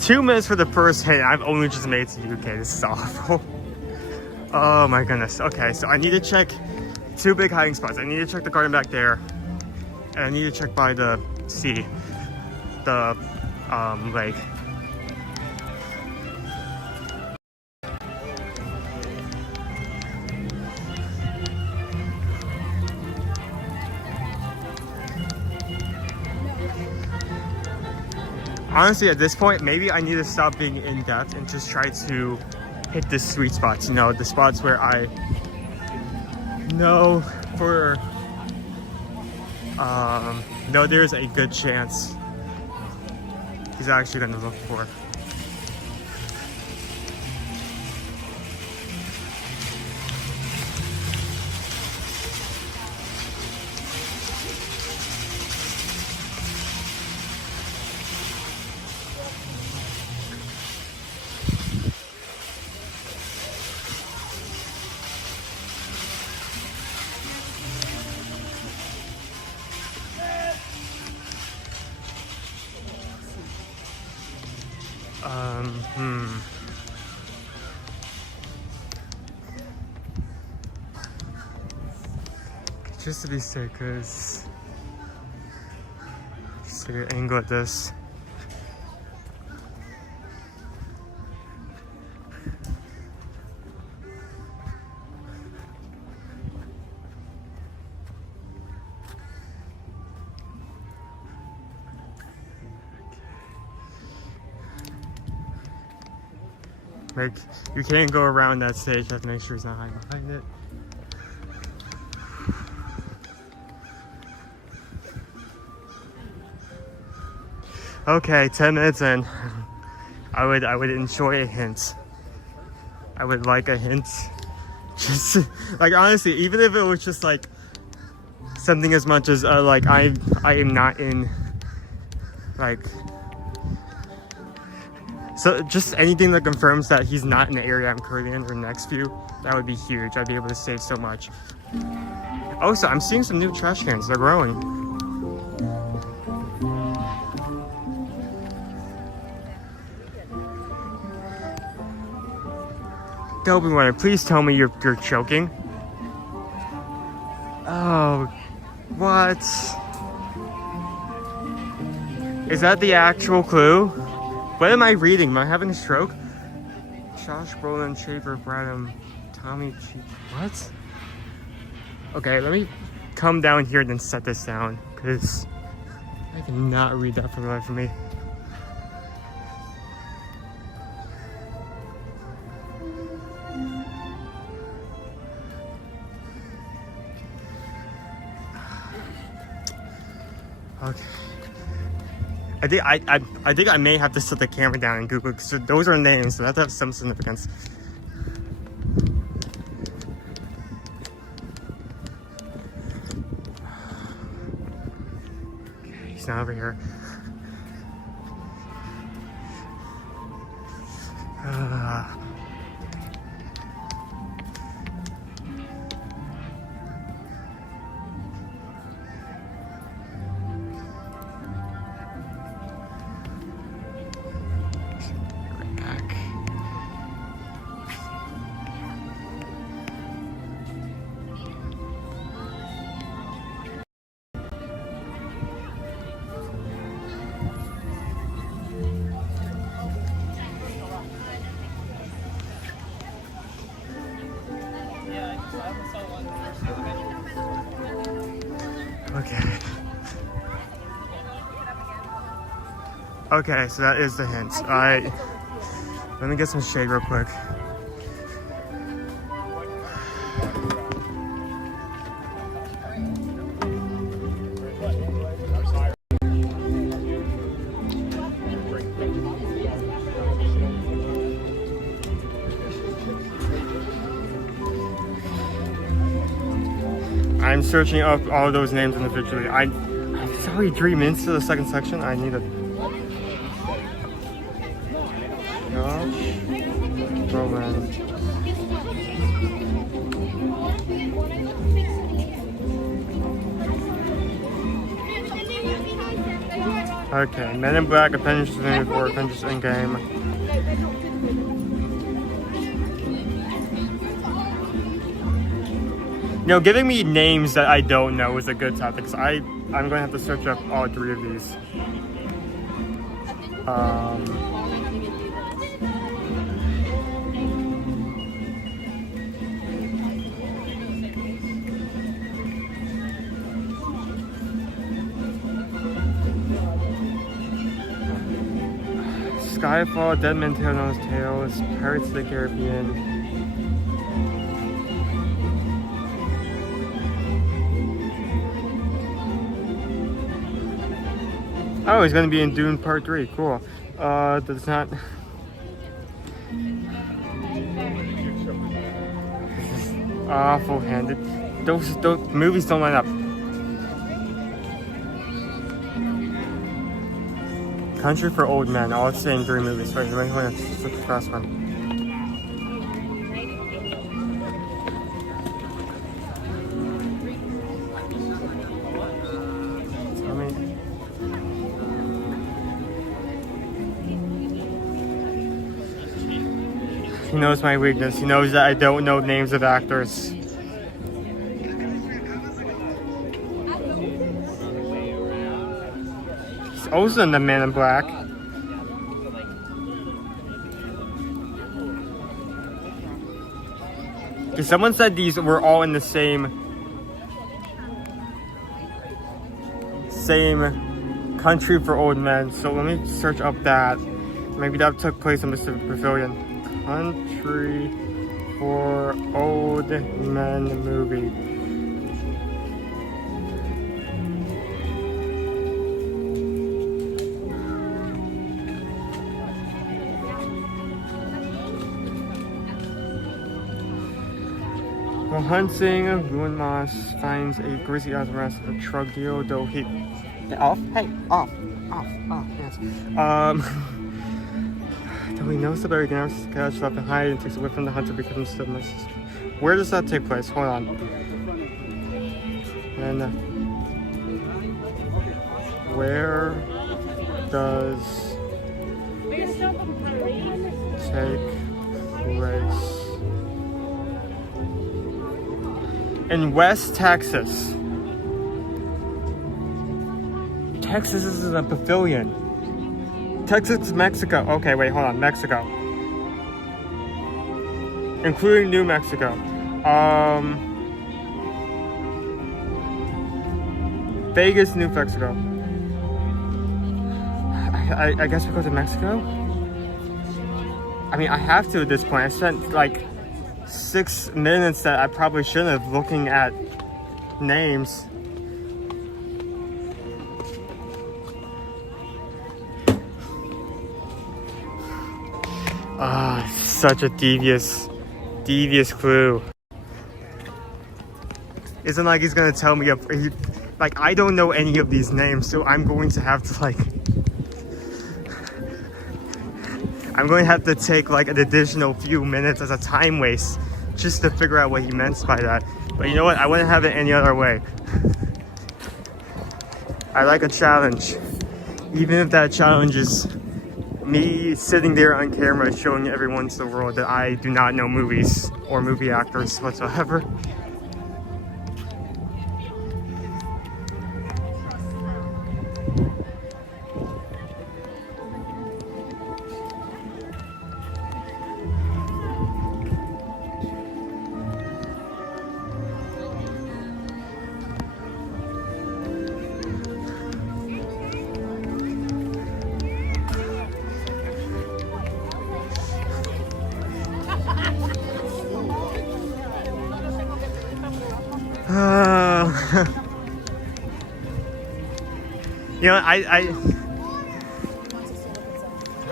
2 minutes for the first hit. I've only just made it to the UK. This is awful. Oh my goodness. Okay, so I need to check 2 big hiding spots. I need to check the garden back there, and I need to check by the sea, the lake. honestly, at this point, maybe I need to stop being in depth and just try to hit the sweet spots. You know, the spots where I know for know there's a good chance he's actually going to look for. Just to be safe, because just to get an angle at this. Like, you can't go around that stage, you have to make sure he's not hiding behind it. Okay, 10 minutes in. I would enjoy a hint. I would like a hint. Just like, honestly, even if it was just like something as much as like I am not in, like, so just anything that confirms that he's not in the area I'm currently in or next view, that would be huge. I'd be able to save so much. Also, I'm seeing some new trash cans. They're growing. Open water, please tell me you're choking. Oh, what? Is that the actual clue? What am I reading? Am I having a stroke? Josh Brolin, Shaver, Bradham, Tommy G. What? Okay, let me come down here and then set this down, because I cannot read that for the life of me. Okay. I think I may have to set the camera down and Google, because those are names, so that have some significance. Okay, he's not over here. Okay, so that is the hint. Let me get some shade real quick. I'm searching up all those names individually. It's already 3 minutes to the second section. I need a Okay, Men in Black, Avengers Infinity War, Avengers Endgame. You know, giving me names that I don't know is a good topic, because I'm going to have to search up all 3 of these. Skyfall, Dead Man Tell No Tales, Pirates of the Caribbean. Oh, he's gonna be in Dune Part 3. Cool. Does not. Awful-handed. Those movies don't line up. Country for Old Men. All same 3 movies. Wait, let's look at the first one. He knows my weakness. He knows that I don't know names of actors. He's also in The Man in Black. Okay, someone said these were all in the same country for old men. So let me search up that. Maybe that took place in Pacific Pavilion. Country for Old Men movie. While hunting, Ruin Moss finds a grizzly as the rest of the drug deal, though he... Off? Hey, off, yes. Though he knows the berry dance, catch left behind and takes away from the hunter because he's still my sister. Where does that take place? Hold on. And where does take place? In West Texas. Texas is in a pavilion. Texas, Mexico. Okay, wait, hold on. Mexico. Including New Mexico. Vegas, New Mexico. I guess we go to Mexico? I mean, I have to at this point. I spent like 6 minutes that I probably shouldn't have looking at names. Such a devious clue. Isn't like he's gonna tell me like I don't know any of these names, so I'm going to have to take like an additional few minutes as a time waste just to figure out what he meant by that. But you know what? I wouldn't have it any other way. I like a challenge, even if that challenge is me sitting there on camera showing everyone to the world that I do not know movies or movie actors whatsoever. You know, I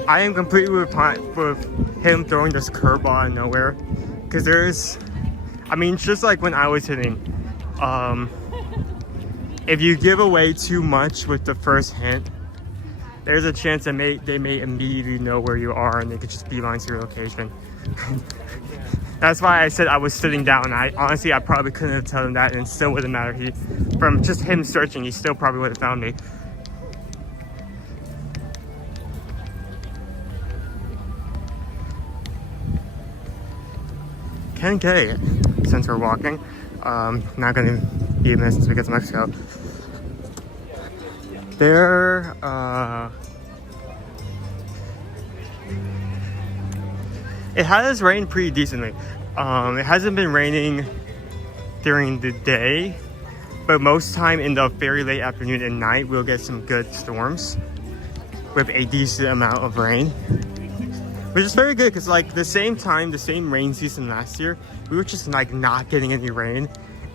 am completely with him throwing this curveball out of nowhere, because there's, I mean, just like when I was hitting, if you give away too much with the first hint, there's a chance that they may immediately know where you are and they could just beeline to your location. That's why I said I was sitting down. I probably couldn't have told him that, and it still wouldn't matter. From just him searching, he still probably would have found me. $10K since we're walking. Not gonna be a minute since we get to Mexico. There, it has rained pretty decently. It hasn't been raining during the day, but most time in the very late afternoon and night we'll get some good storms. with a decent amount of rain, which is very good because like the same rain season last year, we were just like not getting any rain,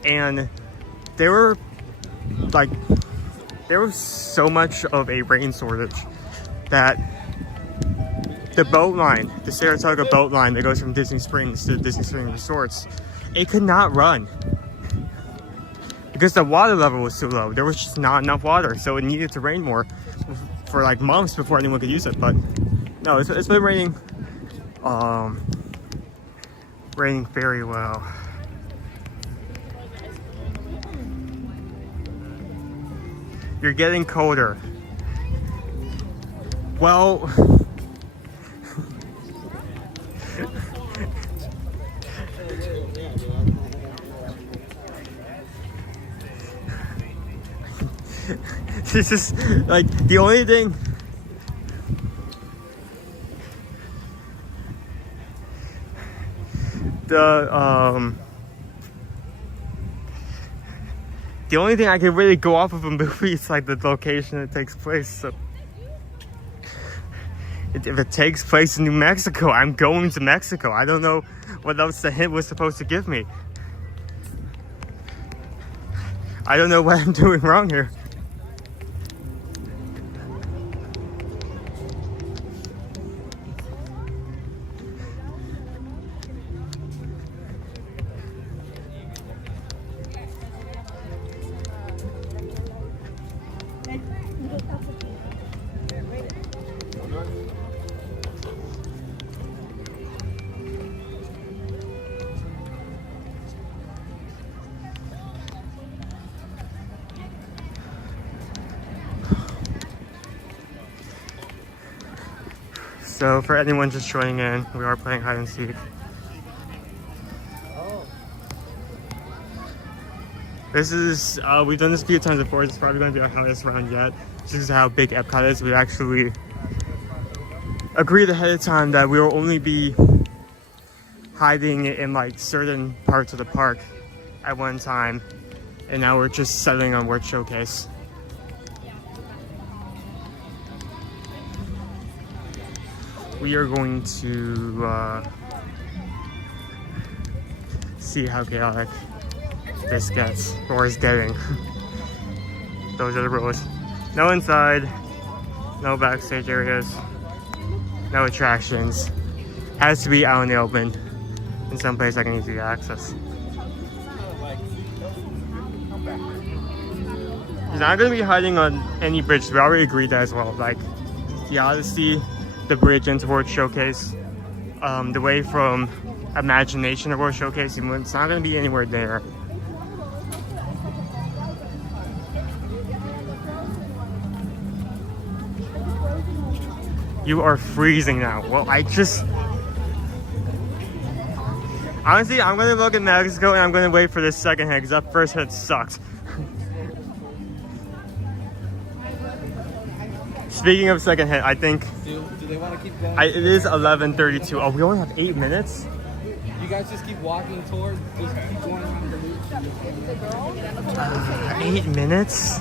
and there was so much of a rain shortage that the boat line, the Saratoga boat line that goes from Disney Springs to Disney Springs Resorts, it could not run because the water level was too low. There was just not enough water, so it needed to rain more for like months before anyone could use it. But no, it's been raining very well. You're getting colder. Well, this is like the only thing. The only thing I can really go off of a movie is like the location it takes place. So if it takes place in New Mexico, I'm going to Mexico. I don't know what else the hint was supposed to give me. I don't know what I'm doing wrong here. So for anyone just joining in, we are playing hide and seek. This is, we've done this a few times before. It's probably going to be our highest round yet. This is how big Epcot is. We actually agreed ahead of time that we will only be hiding in like certain parts of the park at one time. And now we're just settling on World Showcase. We are going to see how chaotic this gets, or is getting. Those are the rules. No inside, no backstage areas, no attractions. Has to be out in the open, in some place I can easily access. He's not going to be hiding on any bridge. We already agreed that as well. Like the Odyssey, the bridge into World Showcase, the way from Imagination to World Showcase, it's not going to be anywhere there. You are freezing now. Well, honestly, I'm going to look at Mexico and I'm going to wait for this second hit because that first hit sucked. Speaking of second hit, I think do they want to keep going? It is 11:32. Oh, we only have 8 minutes? You guys just keep walking towards, just keep going around the loop. 8 minutes?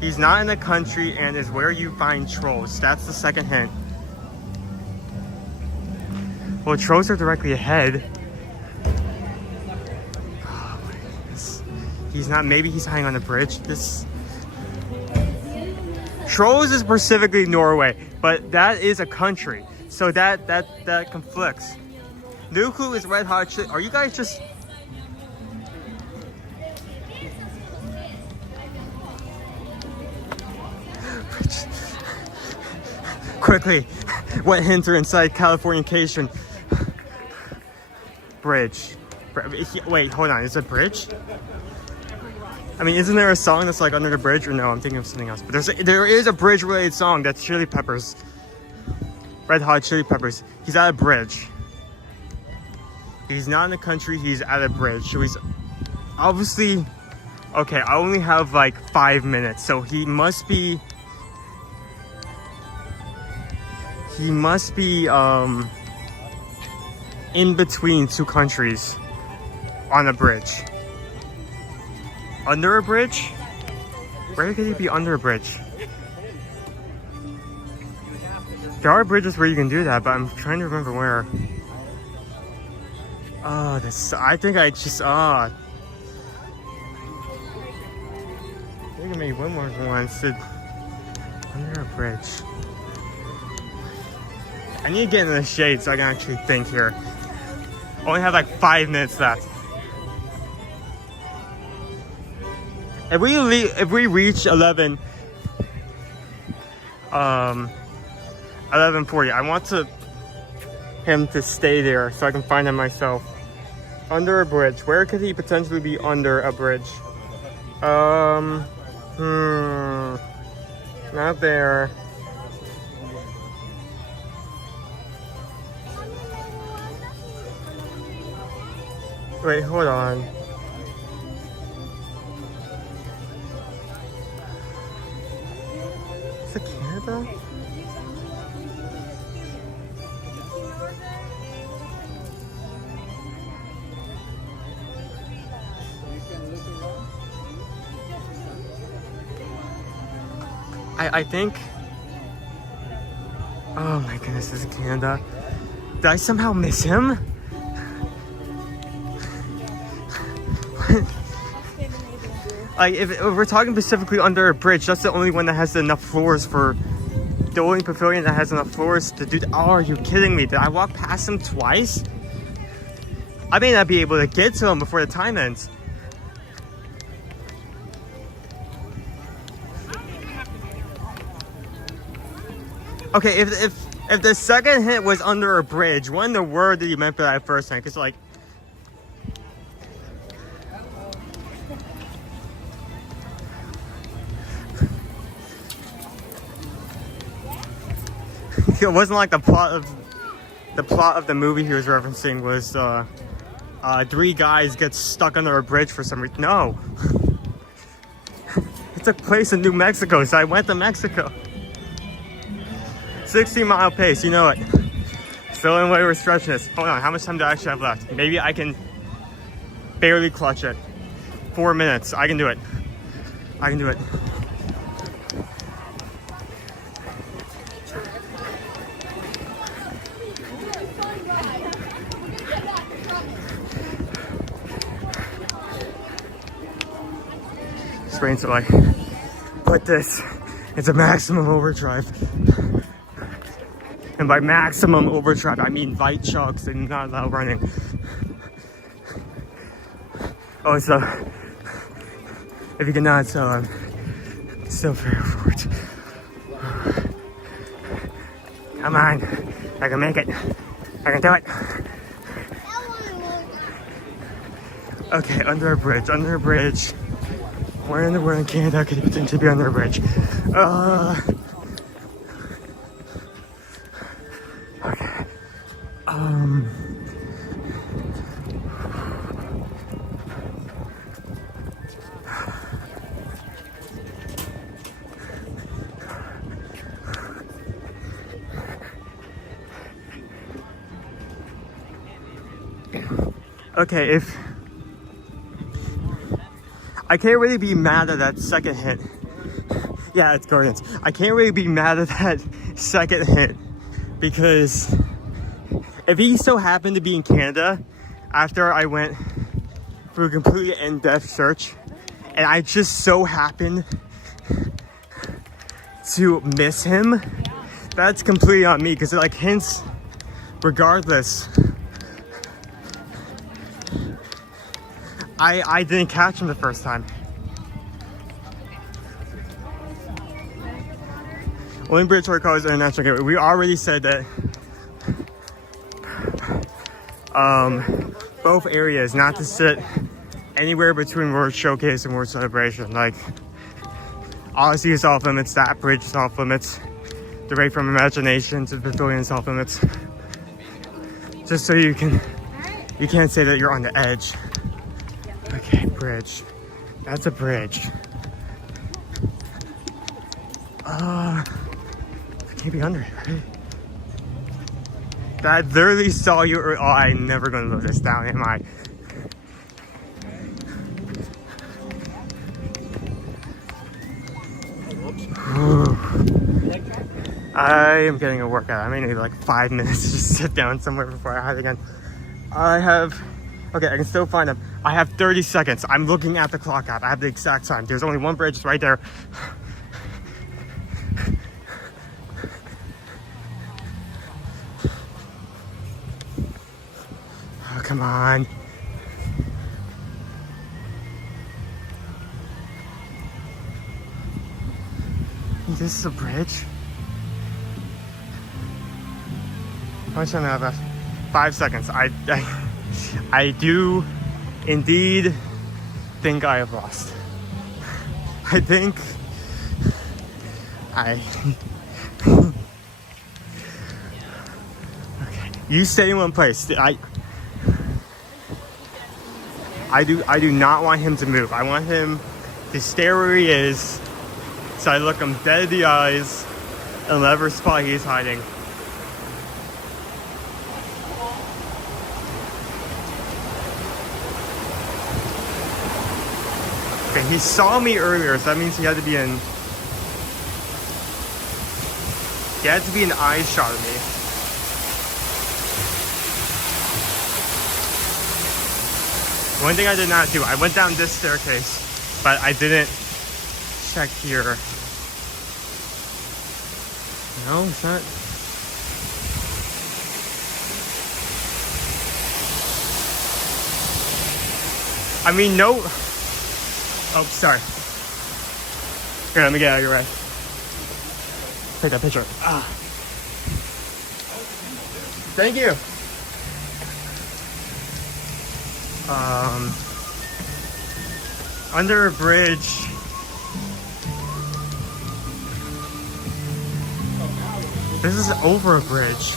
He's not in the country and is where you find trolls. That's the second hint. Well, trolls are directly ahead. Oh my goodness. He's not, maybe he's hiding on the bridge. Trolls is specifically Norway, but that is a country. So that conflicts. New Clue is Red Hot Chili. Are you guys just... Quickly, what hints are inside Californication? Bridge. Wait, hold on, is it bridge? I mean, isn't there a song that's like under the bridge? Or no, I'm thinking of something else. But there is a bridge related song that's Chili Peppers. Red Hot Chili Peppers. He's at a bridge. He's not in the country, he's at a bridge. So he's obviously... Okay, I only have like 5 minutes, so he must be in between two countries on a bridge. Under a bridge? Where could he be under a bridge? There are bridges where you can do that, but I'm trying to remember where. Oh, this. I think I just. I think I made one more once. Under a bridge. I need to get in the shade so I can actually think here. Only have like 5 minutes left. If we reach 11:40, I want him to stay there so I can find him myself. Under a bridge. Where could he potentially be under a bridge? Not there. Wait, hold on. Is it Canada? I think. Oh my goodness, this is Canada. Did I somehow miss him? Like, if we're talking specifically under a bridge, that's the only one that has enough floors for. The only pavilion that has enough floors to do that. Oh, are you kidding me? Did I walk past him twice? I may not be able to get to him before the time ends. Okay, if the second hit was under a bridge, what in the world did you meant for that first hit? Because, like, it wasn't like the plot of the movie he was referencing was 3 guys get stuck under a bridge for some reason. No, it took place in New Mexico, so I went to Mexico. 60-mile pace, you know it. Still in the way we're stretching this. Hold on, how much time do I actually have left? Maybe I can barely clutch it. 4 minutes, I can do it. I can do it. Sprain, so like, put this into maximum overdrive. And by maximum overdrive, I mean light chugs and not allow running. Oh, so if you cannot tell, I'm still very forward. Come on, I can make it. I can do it. Okay, under a bridge, under a bridge. Where in the world in Canada could it potentially be under a bridge? Okay. Okay, if I can't really be mad at that second hit. Yeah, it's Guardians. I can't really be mad at that second hit because if he so happened to be in Canada after I went through a completely in-depth search and I just so happened to miss him, that's completely on me because it like hints regardless. I didn't catch him the first time. Only bridge where cars international gateway. We already said that both areas not to sit anywhere between World Showcase and World Celebration. Like, Odyssey is off limits, that bridge is off limits, the Ray from Imagination to the Pavilion is off limits. Just so you can't say that you're on the edge. Okay, bridge. That's a bridge. I can't be under it, right? That literally saw you. Oh, I'm never gonna load this down, am I? I am getting a workout. I may need like 5 minutes to just sit down somewhere before I hide again. Okay, I can still find them. I have 30 seconds. I'm looking at the clock app. I have the exact time. There's only one bridge right there. Oh, come on. This is a bridge? How much time do I have left? 5 seconds. I do indeed think I have lost. I think okay. You stay in one place. I do not want him to move. I want him to stay where he is. So I look him dead in the eyes in whatever spot he's hiding. Okay, he saw me earlier, so that means he had to be in. He had to be an eye shot of me. One thing I did not do, I went down this staircase, but I didn't check here. No, it's not. I mean, no. Oh, sorry. Here, let me get out of your way. Take that picture. Ah. Thank you. Under a bridge. This is over a bridge.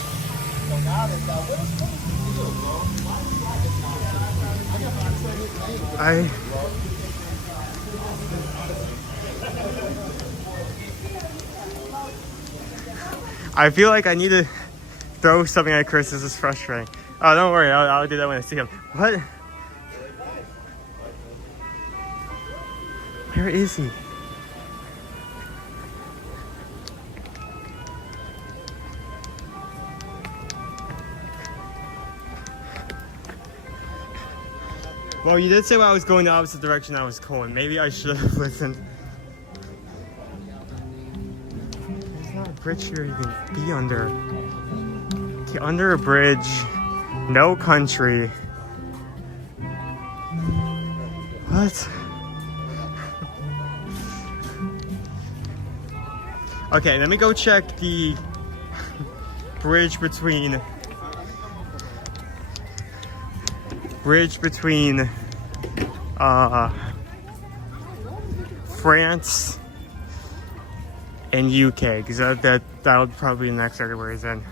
I feel like I need to throw something at Chris. This is frustrating. Oh, don't worry. I'll do that when I see him. What? Where is he? Well, you did say I was going the opposite direction I was going. Maybe I should have listened. There's not a bridge here you can be under. Okay, under a bridge, no country. What? Okay, let me go check the bridge between France and UK, because that'll probably be the next area where he's in.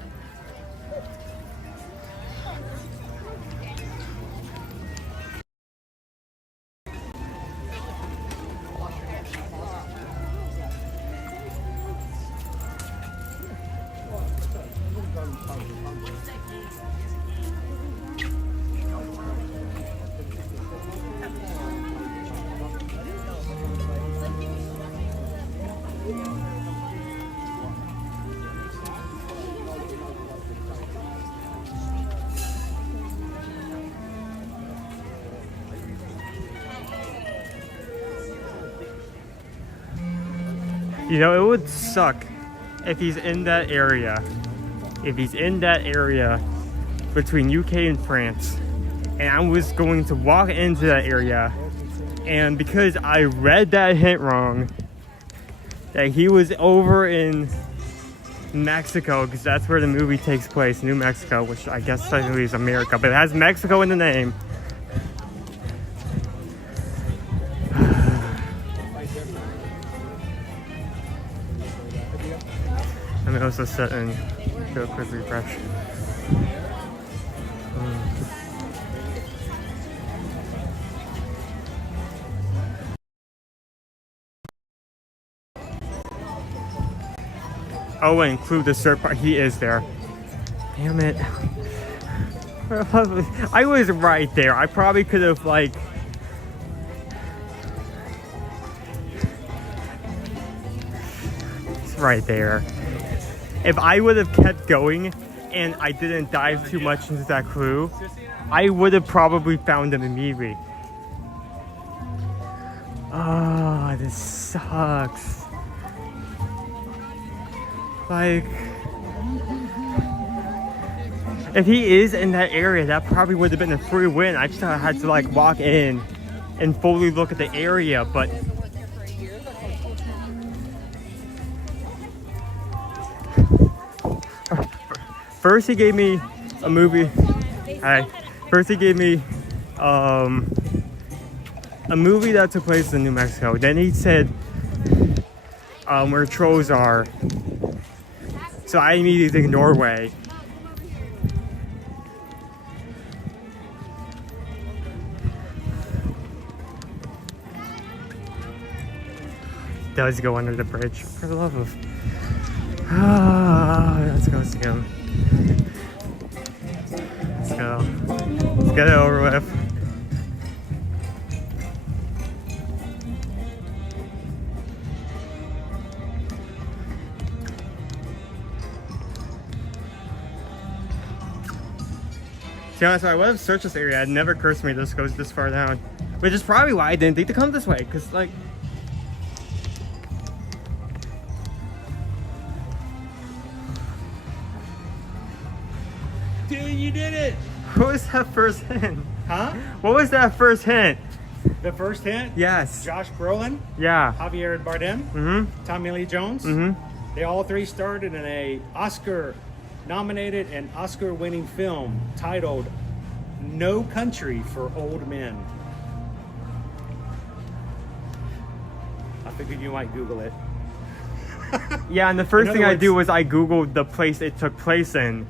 You know, it would suck if he's in that area. If he's in that area between UK and France, and I was going to walk into that area, and because I read that hint wrong, that he was over in Mexico, because that's where the movie takes place, New Mexico, which I guess technically is America, but it has Mexico in the name. Let me also set and do a quick refresh. Oh, and include the third part. He is there. Damn it. I was right there. I probably could have, like... right there. If I would have kept going and I didn't dive too much into that clue, I would have probably found them immediately. Oh, this sucks. Like, if he is in that area, that probably would have been a free win. I just had to like walk in and fully look at the area, but first he gave me a movie. First he gave me a movie that took place in New Mexico. Then he said where trolls are. So I immediately think Norway. Does go under the bridge, for the love of. Let's go see him. Let's go. Let's get it over with. To be honest, I would have searched this area. It never occurs to me this goes this far down. Which is probably why I didn't think to come this way, because like. Dude, you did it! What was that first hint? Huh? What was that first hint? The first hint? Yes. Josh Brolin, Yeah. Javier Bardem, Mm-hmm. Tommy Lee Jones. Mm-hmm. They all three starred in a Oscar-nominated and Oscar-winning film titled No Country for Old Men. I figured you might Google it. Yeah, and the first In thing other I do words- was I Googled the place it took place in.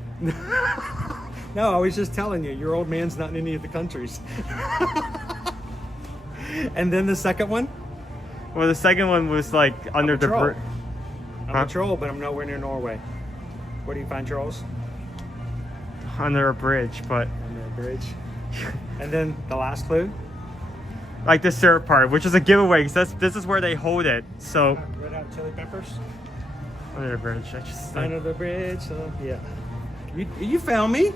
No, I was just telling you, your old man's not in any of the countries. And then the second one? Well, the second one was like under the troll. bridge. I'm a troll, but I'm nowhere near Norway. Where do you find trolls? Under a bridge, but Under a bridge. And then the last clue? like the syrup part, which is a giveaway because this is where they hold it. So Red Hot Chili Peppers? under the bridge, I just Under the bridge, yeah. You found me.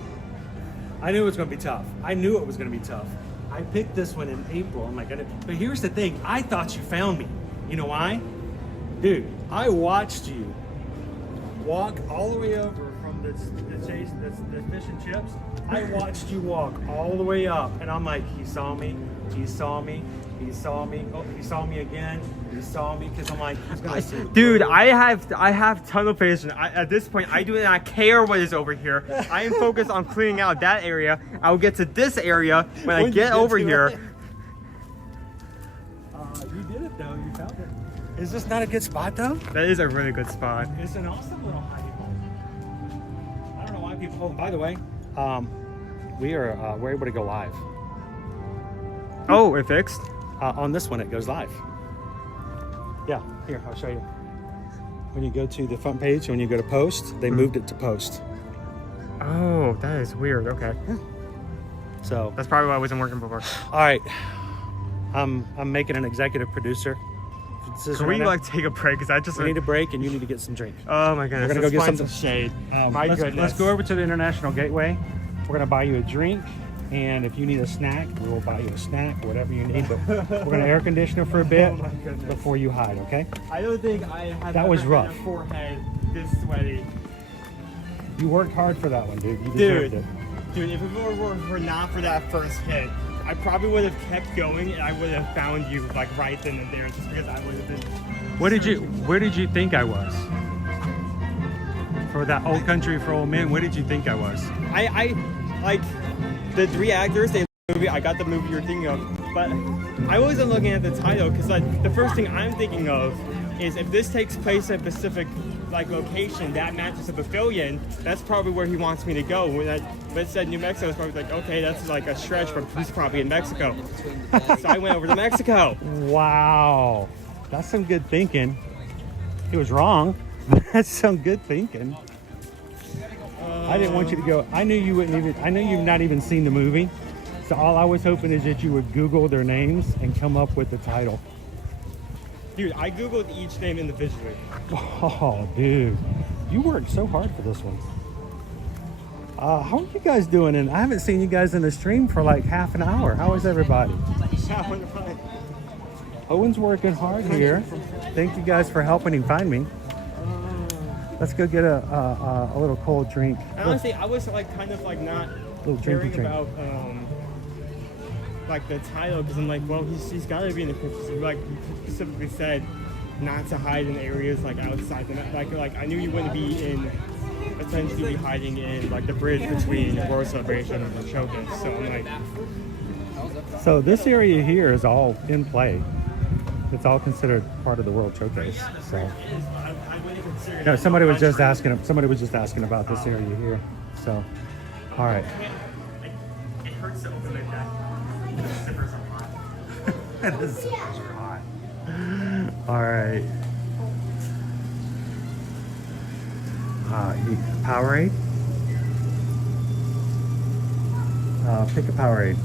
I knew it was going to be tough. I knew it was going to be tough. I picked this one in April. I'm like, but here's the thing. I thought you found me. You know why? Dude, I watched you walk all the way over from the fish and chips. I watched you walk all the way up, and I'm like, he saw me. He saw me. He saw me. Oh, he saw me again. He saw me because I'm like, he's gonna see. Dude, I have tunnel vision. At this point, I do not care what is over here. I am focused on cleaning out that area. I will get to this area when I get over here. You did it though. You found it. Is this not a good spot though? That is a really good spot. It's an awesome little hiding hole. I don't know why people. Oh, by the way, we're able to go live. Oh, it fixed? On this one, it goes live. Yeah, here, I'll show you. When you go to the front page, when you go to post, they moved it to post. Oh, that is weird. Okay. So that's probably why it wasn't working before. All right, I'm making an executive producer. Can we like take a break? Because I just we need a break, and you need to get some drink. Oh my goodness. We're gonna go get some shade. My goodness. Let's go over to the International Gateway. We're gonna buy you a drink. And if you need a snack, we will buy you a snack, whatever you need. But we're going to air conditioner for a bit before you hide, okay? I don't think I have that was rough. A forehead this sweaty. You worked hard for that one, dude. You deserved it. Dude, if it were not for that first hit, I probably would have kept going and I would have found you like right then and there just because I would have been. Where did you think I was? For that Old Country for Old Men, where did you think I was? I like the three actors in the movie. I got the movie you're thinking of, but I wasn't looking at the title because like the first thing I'm thinking of is if this takes place at a specific like location that matches a pavilion, that's probably where he wants me to go. When it said New Mexico, it's probably like, okay, that's like a stretch, but he's probably in Mexico. So I went over to Mexico. Wow, that's some good thinking. He was wrong. That's some good thinking. I didn't want you to go. I knew you wouldn't even. I knew you've not even seen the movie. So all I was hoping is that you would Google their names and come up with the title. Dude, I googled each name individually. Oh, dude, you worked so hard for this one. How are you guys doing? And I haven't seen you guys in the stream for like half an hour. How is everybody? Owen's working hard here. Thank you guys for helping him find me. Let's go get a little cold drink. Honestly, I was like kind of like not caring about like the title because I'm like, well, he's got to be in the pictures. Like he specifically said, not to hide in areas like outside the like I knew you wouldn't be in. Essentially be hiding in like the bridge between World Celebration and the Showcase. So I'm like, so this area here is all in play. It's all considered part of the World Showcase. So no, somebody was just asking about this area here. So all right. It hurts to open like that. The zippers are hot. The zippers are hot. All right. Powerade. Pick a Powerade.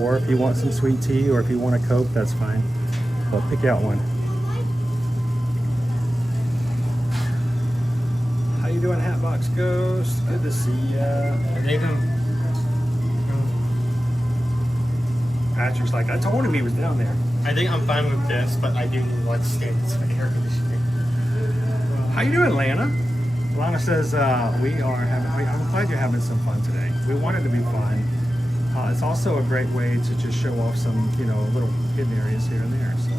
Or if you want some sweet tea, or if you want a Coke, that's fine. But pick out one. How you doing, Hatbox Ghost? Good to see ya. Patrick's like, I told him he was down there. I think I'm fine with this, but I do need like standards for air conditioning. How you doing, Lana? Lana says, I'm glad you're having some fun today. We want it to be fun. It's also a great way to just show off some, little hidden areas here and there. So,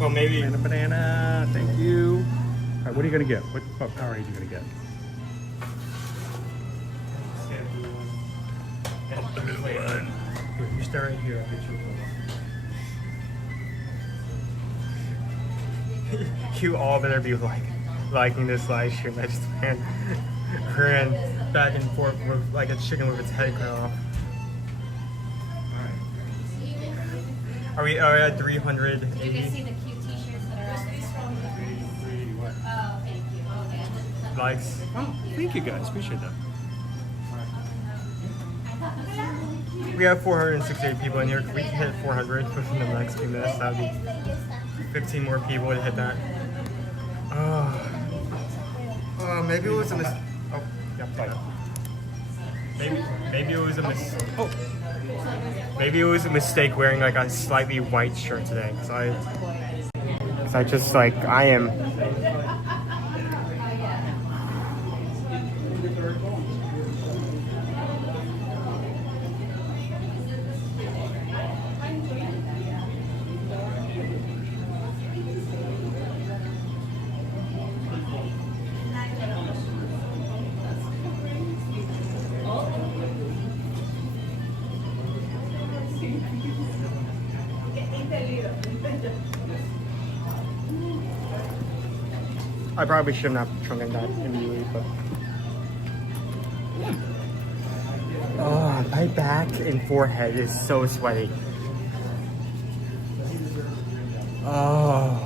well, maybe. Banana, thank you. All right, what are you going to get? What Powerade are you going to get? Here, you stay right here. I'll get you a You all better be liking this live stream. I just ran back and forth with like a chicken with its head cut off. Are we at 300? Did you guys see the cute t-shirts that are on? Oh, thank you. Likes. Oh, thank you guys. Appreciate that. We have 468 people in here. If we can hit 400 within the next few minutes, that would be 15 more people to hit that. Maybe it was a mistake. Oh, yeah, fine. Maybe it was a mistake. Oh. Maybe it was a mistake wearing like a slightly white shirt today. Cause I just like, I am. I probably shouldn't have trunking that immediately, but. Oh, my back and forehead is so sweaty. Oh.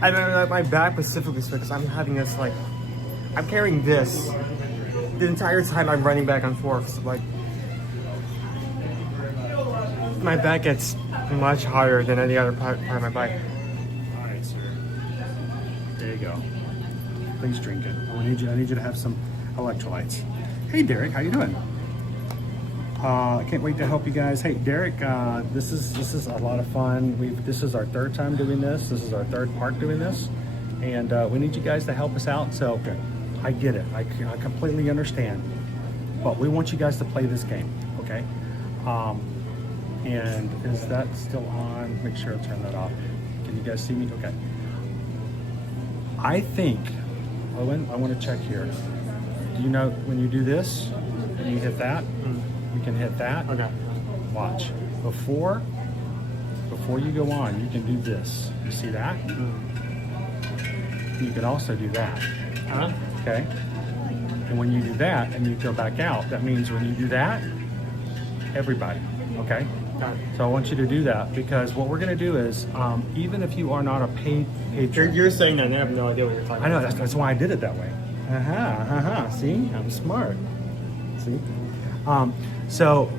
I mean, like, my back specifically sweats because I'm having this, like, I'm carrying this the entire time I'm running back and forth. So, like, my back gets much harder than any other part of my bike. There you go. Please drink it. I need you to have some electrolytes. Hey Derek, how you doing? I can't wait to help you guys. Hey Derek, this is a lot of fun. This is our third time doing this. This is our third part doing this, and we need you guys to help us out. So I get it. I completely understand, but we want you guys to play this game, okay? And is that still on? Make sure to turn that off. Can you guys see me? Okay. I think, Owen, I want to check here. Do you know when you do this, and you hit that, you can hit that? Okay. Watch. Before you go on, you can do this. You see that? You can also do that. Okay? And when you do that and you go back out, that means when you do that, everybody, okay? So I want you to do that because what we're going to do is, even if you are not a paid patron. You're saying that and I have no idea what you're talking about. I know, that's why I did it that way. See? I'm smart. See? So,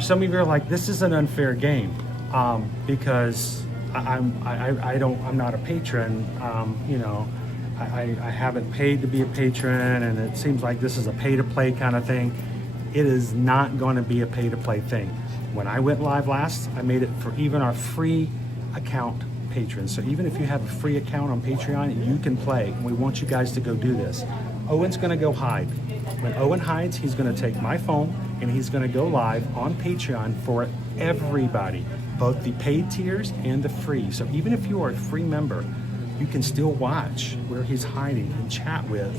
some of you are like, this is an unfair game. because I'm not a patron. You know, I haven't paid to be a patron, and it seems like this is a pay-to-play kind of thing. It is not going to be a pay-to-play thing. When I went live last, I made it for even our free account patrons. So even if you have a free account on Patreon, you can play. We want you guys to go do this. Owen's going to go hide. When Owen hides, he's going to take my phone and he's going to go live on Patreon for everybody, both the paid tiers and the free. So even if you are a free member, you can still watch where he's hiding and chat with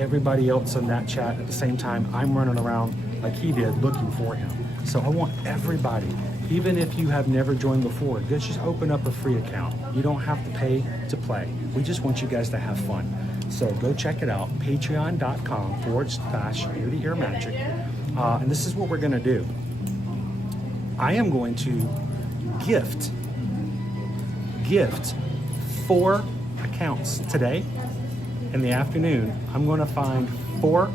everybody else in that chat at the same time. I'm running around like he did looking for him. So I want everybody, even if you have never joined before, just open up a free account. You don't have to pay to play. We just want you guys to have fun. So go check it out, patreon.com/ear-to-ear magic. And this is what we're gonna do. I am going to gift 4 accounts today in the afternoon. I'm gonna find 4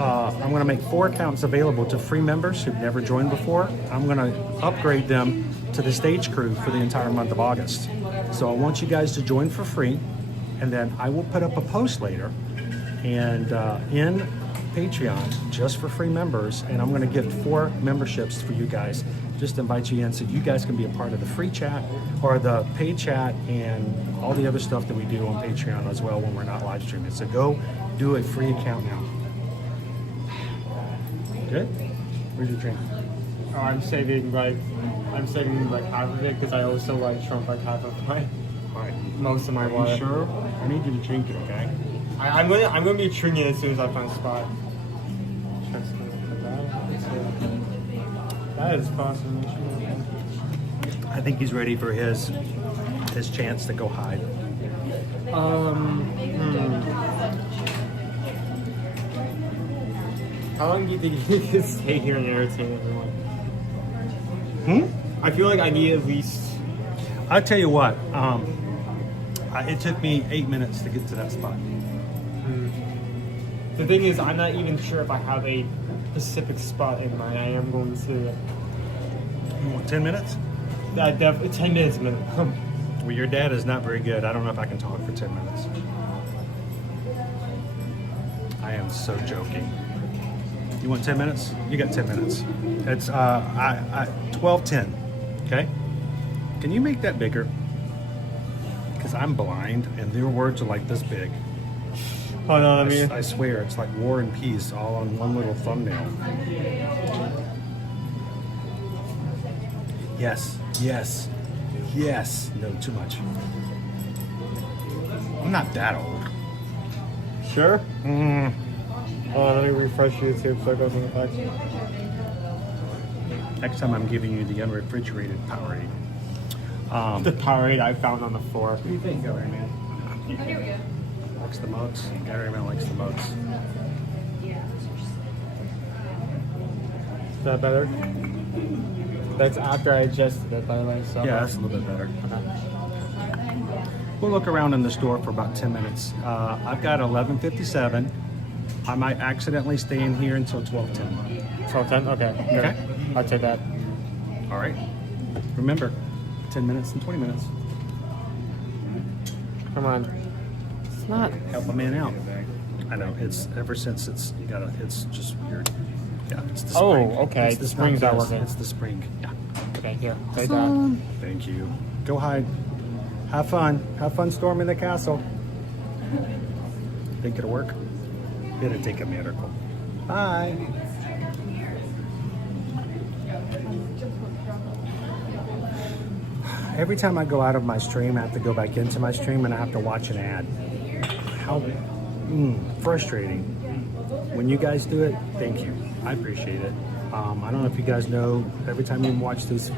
I'm going to make 4 accounts available to free members who've never joined before. I'm going to upgrade them to the stage crew for the entire month of August. So I want you guys to join for free, and then I will put up a post later and in Patreon just for free members, and I'm going to gift 4 memberships for you guys. Just invite you in so you guys can be a part of the free chat or the paid chat and all the other stuff that we do on Patreon as well when we're not live streaming. So go do a free account now. Good? Where's your drink? Oh, I'm saving like half of it because I also like shrunk like half of most of my water. Are you sure? I need you to drink it, okay? I'm gonna be drinking it as soon as I find a spot. That is fascinating. I think he's ready for his chance to go hide. How long do you think you can stay here and entertain everyone? I feel like I need at least... I'll tell you what, it took me 8 minutes to get to that spot. The thing is, I'm not even sure if I have a specific spot in mind. I am going to... You want 10 minutes? Definitely 10 minutes minimum. Well, your dad is not very good. I don't know if I can talk for 10 minutes. I am so joking. You want 10 minutes? You got 10 minutes. It's 12:10. Okay? Can you make that bigger? Because I'm blind and your words are like this big. Oh no, I swear, it's like War and Peace all on one little thumbnail. Yes, yes, yes. No, too much. I'm not that old. Sure? Let me refresh YouTube so it goes in the back. Next time I'm giving you the unrefrigerated Powerade. The Powerade I found on the floor. What do you think, Gallery Man? Likes the mugs. Gallery Man likes the mugs. Is that better? That's after I adjusted it, by the way. So yeah, that's a little bit better. Okay. We'll look around in the store for about 10 minutes. I've got 11:57. I might accidentally stay in here until 12:10. 12:10? Okay. Okay. I'll take that. All right. Remember, 10 minutes and 20 minutes. Come on. It's not. Help a man out. I know. It's ever since it's just weird. Yeah. It's the spring. Oh, okay. It's the spring's not working. It's the spring. Yeah. Okay, here. Take that. Thank you. Go hide. Have fun. Have fun storming the castle. Think it'll work? It'll take a miracle. Bye. Every time I go out of my stream, I have to go back into my stream and I have to watch an ad. How frustrating. When you guys do it, thank you. I appreciate it. I don't know if you guys know, every time you watch these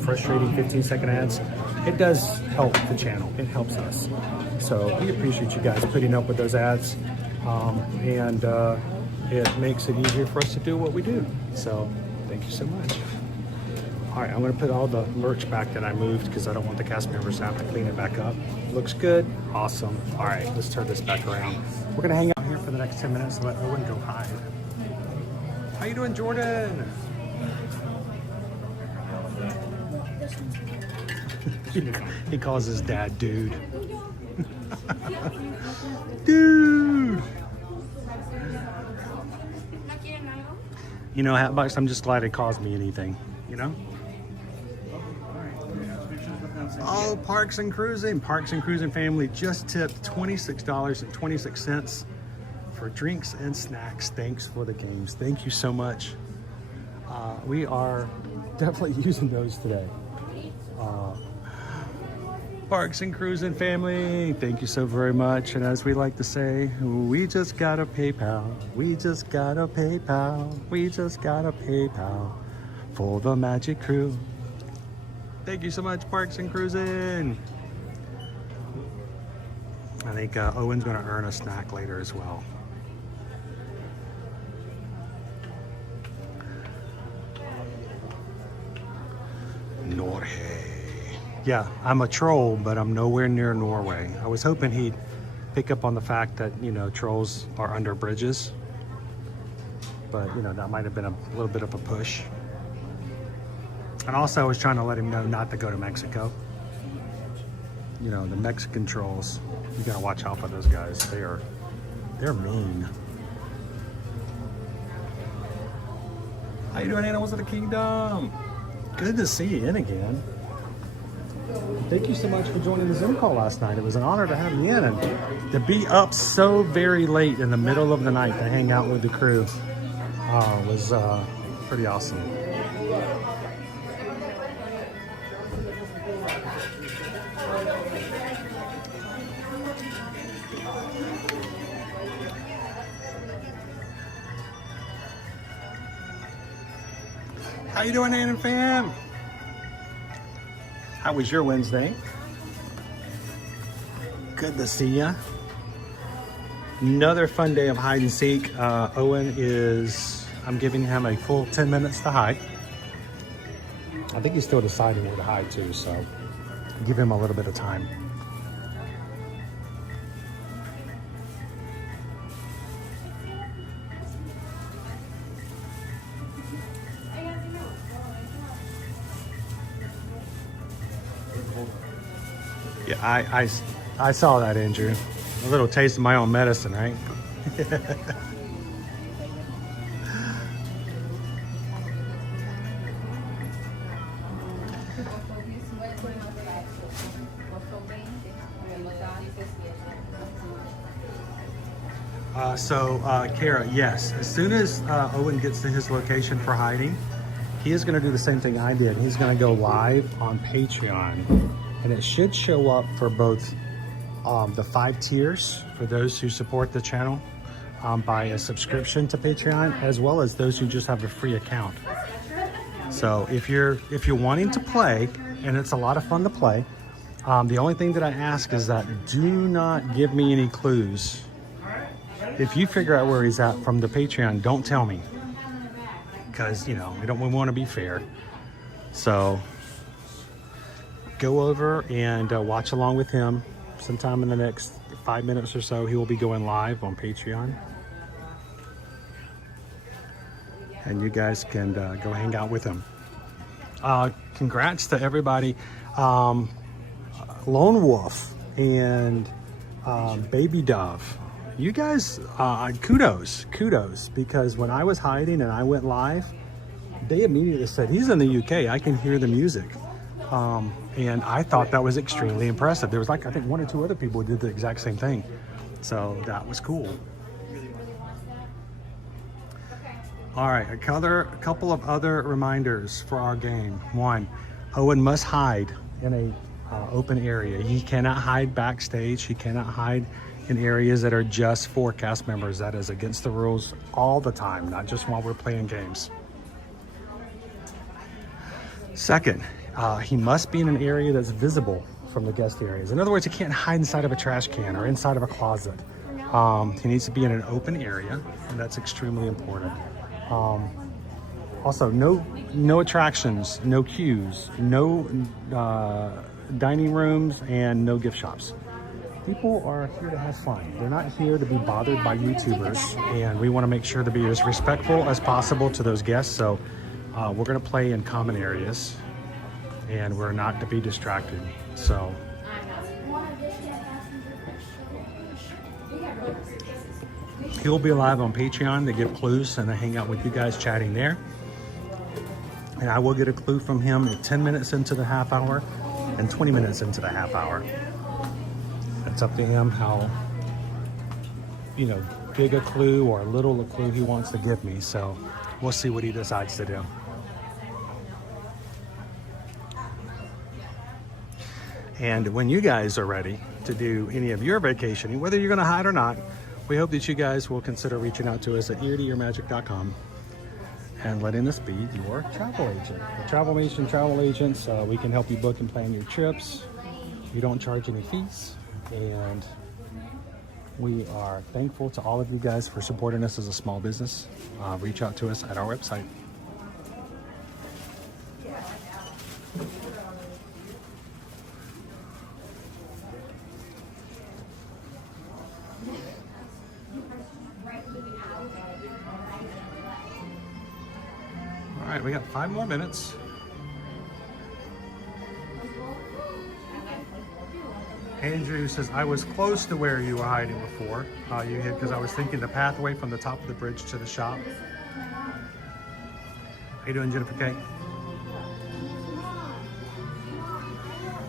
frustrating 15-second ads, it does help the channel. It helps us. So we appreciate you guys putting up with those ads. And it makes it easier for us to do what we do. So thank you so much. All right, I'm gonna put all the merch back that I moved because I don't want the cast members to have to clean it back up. Looks good, awesome. All right, let's turn this back around. We're gonna hang out here for the next 10 minutes and let Owen go hide. How you doing, Jordan? He calls his dad dude. Dude. You know, Hatbox, I'm just glad he calls me anything, you know? Oh, Parks and Cruising family just tipped $26.26 for drinks and snacks. Thanks for the games. Thank you so much. We are definitely using those today. Parks and Cruising family, thank you so very much. And as we like to say, we just got a PayPal. We just got a PayPal. We just got a PayPal for the Magic Crew. Thank you so much, Parks and Cruising. I think Owen's going to earn a snack later as well. Norway. Yeah, I'm a troll, but I'm nowhere near Norway. I was hoping he'd pick up on the fact that, you know, trolls are under bridges. But, you know, that might have been a little bit of a push. And also I was trying to let him know not to go to Mexico. You know, the Mexican trolls, you gotta watch out for those guys. They're mean. How you doing, Animals of the Kingdom? Good to see you in again. Thank you so much for joining the Zoom call last night. It was an honor to have you in, and to be up so very late in the middle of the night to hang out with the crew was pretty awesome. How you doing, Ann and fam? How was your Wednesday? Good to see ya. Another fun day of hide and seek. Owen is, I'm giving him a full 10 minutes to hide. I think he's still deciding where to hide too, so give him a little bit of time. Yeah, I saw that, Andrew. A little taste of my own medicine, right? Kara, yes. As soon as Owen gets to his location for hiding, he is going to do the same thing I did. He's going to go live on Patreon. And it should show up for both the 5 tiers for those who support the channel by a subscription to Patreon, as well as those who just have a free account. So if you're wanting to play, and it's a lot of fun to play, the only thing that I ask is that do not give me any clues. If you figure out where he's at from the Patreon, don't tell me, because you know we want to be fair. So go over and watch along with him. Sometime in the next 5 minutes or so, he will be going live on Patreon. And you guys can go hang out with him. Congrats to everybody. Lone Wolf and Baby Dove. You guys, kudos, because when I was hiding and I went live, they immediately said, he's in the UK, I can hear the music. And I thought that was extremely impressive. There was like, I think 1 or 2 other people who did the exact same thing. So that was cool. All right, a couple of other reminders for our game. 1, Owen must hide in a open area. He cannot hide backstage. He cannot hide in areas that are just for cast members. That is against the rules all the time, not just while we're playing games. Second, he must be in an area that's visible from the guest areas. In other words, he can't hide inside of a trash can or inside of a closet. He needs to be in an open area, and that's extremely important. Also, no attractions, no queues, no dining rooms, and no gift shops. People are here to have fun. They're not here to be bothered by YouTubers, and we want to make sure to be as respectful as possible to those guests. So we're going to play in common areas. and we're not to be distracted. So he'll be live on Patreon to give clues and to hang out with you guys chatting there. And I will get a clue from him at 10 minutes into the half hour and 20 minutes into the half hour. It's up to him how, you know, big a clue or little a clue he wants to give me. So we'll see what he decides to do. And when you guys are ready to do any of your vacationing, whether you're going to hide or not, we hope that you guys will consider reaching out to us at eartoearmagic.com and letting us be your travel agent. The Travel Nation travel agents, we can help you book and plan your trips. You don't charge any fees. And we are thankful to all of you guys for supporting us as a small business. Reach out to us at our website. All right, we got 5 more minutes. Andrew says, I was close to where you were hiding before you hid, because I was thinking the pathway from the top of the bridge to the shop. How you doing, Jennifer K?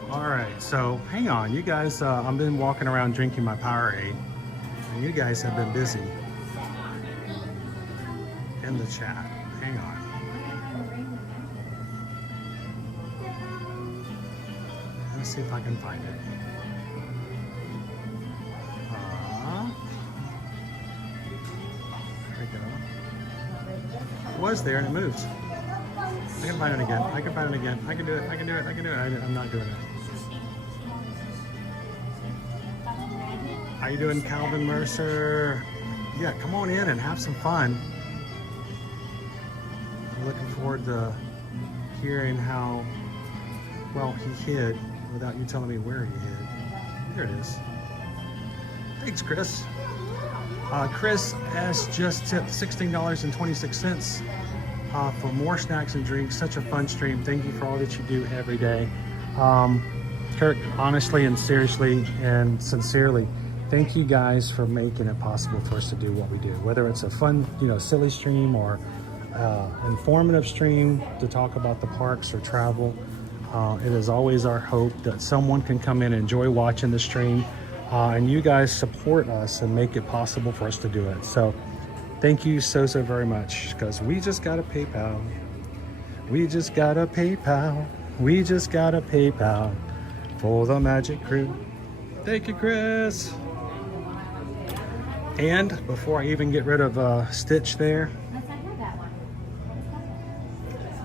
All right, so hang on. You guys, I've been walking around drinking my Powerade, and you guys have been busy in the chat. Hang on. Let's see if I can find it. There we go. It was there and it moved. I can find it again. I can find it again. I can do it. I can do it. I can do it. I'm not doing it. How you doing, Calvin Mercer? Yeah, come on in and have some fun. I'm looking forward to hearing how well he hid without you telling me where he hid. There it is. Thanks, Chris. Chris has just tipped $16.26 for more snacks and drinks. Such a fun stream. Thank you for all that you do every day. Kirk, honestly and seriously and sincerely, thank you guys for making it possible for us to do what we do. Whether it's a fun, silly stream or informative stream to talk about the parks or travel, it is always our hope that someone can come in and enjoy watching the stream, and you guys support us and make it possible for us to do it. So thank you so very much, because we just got a PayPal. We just got a PayPal. We just got a PayPal for the Magic Crew. Thank you, Chris. And before I even get rid of Stitch there,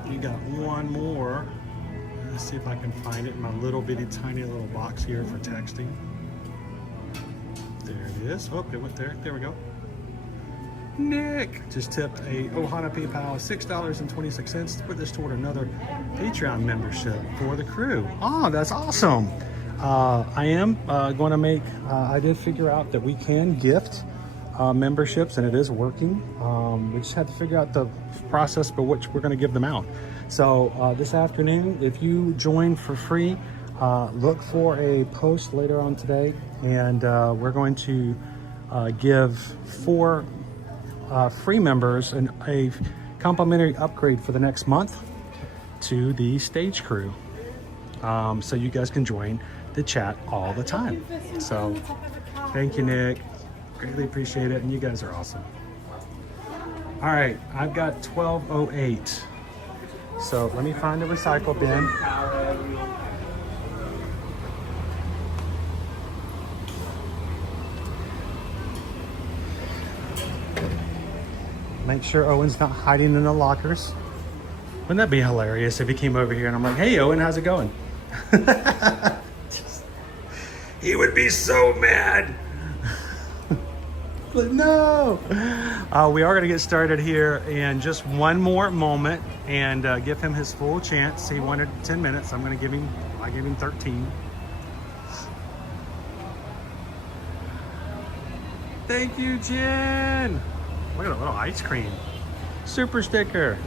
you got one more. Let's see if I can find it in my little bitty tiny little box here for texting. There it is. Oh, it went there. There we go. Nick just tipped a Ohana PayPal $6.26 to put this toward another Patreon membership for the crew. Oh, that's awesome. I am going to make, I did figure out that we can gift memberships, and it is working. We just had to figure out the process by which we're going to give them out. So this afternoon, if you join for free, look for a post later on today, and we're going to give 4 free members a complimentary upgrade for the next month to the stage crew. So you guys can join the chat all the time. So thank you, Nick. Greatly appreciate it, and you guys are awesome. All right, I've got 1208. So let me find the recycle bin. Make sure Owen's not hiding in the lockers. Wouldn't that be hilarious if he came over here and I'm like, hey, Owen, how's it going? He would be so mad. But no. We are going to get started here in just one more moment and give him his full chance. He wanted 10 minutes. I'm going to give him, I gave him 13. Thank you, Jen. Look at a little ice cream. Super sticker.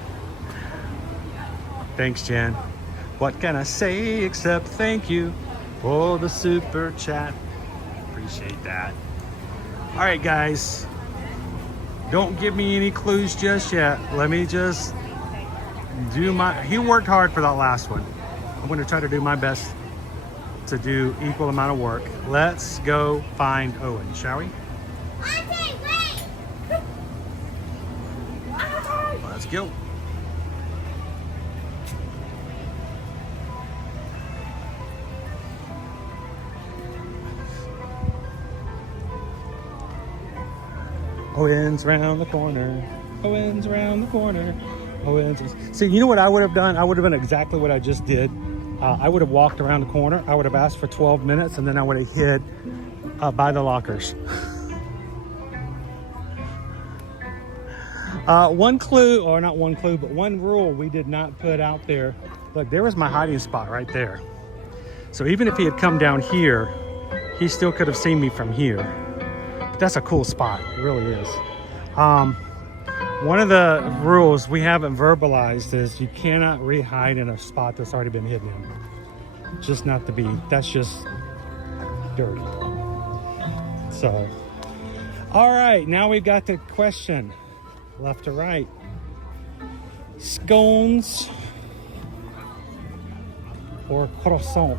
Thanks, Jen. What can I say except thank you for the super chat? Appreciate that. All right, guys. Don't give me any clues just yet. Let me just do he worked hard for that last one. I'm going to try to do my best to do equal amount of work. Let's go find Owen, shall we? Let's go. Owen's round the corner. Owen's round the corner. Owen's. See, you know what I would have done? I would have done exactly what I just did. I would have walked around the corner. I would have asked for 12 minutes, and then I would have hid by the lockers. One clue, or not one clue, but one rule we did not put out there. Look, there was my hiding spot right there. So even if he had come down here, he still could have seen me from here. But that's a cool spot, it really is. One of the rules we haven't verbalized is you cannot re-hide in a spot that's already been hidden in. Just not to be, that's just dirty. So, all right, now we've got the question, left to right. Scones or croissant?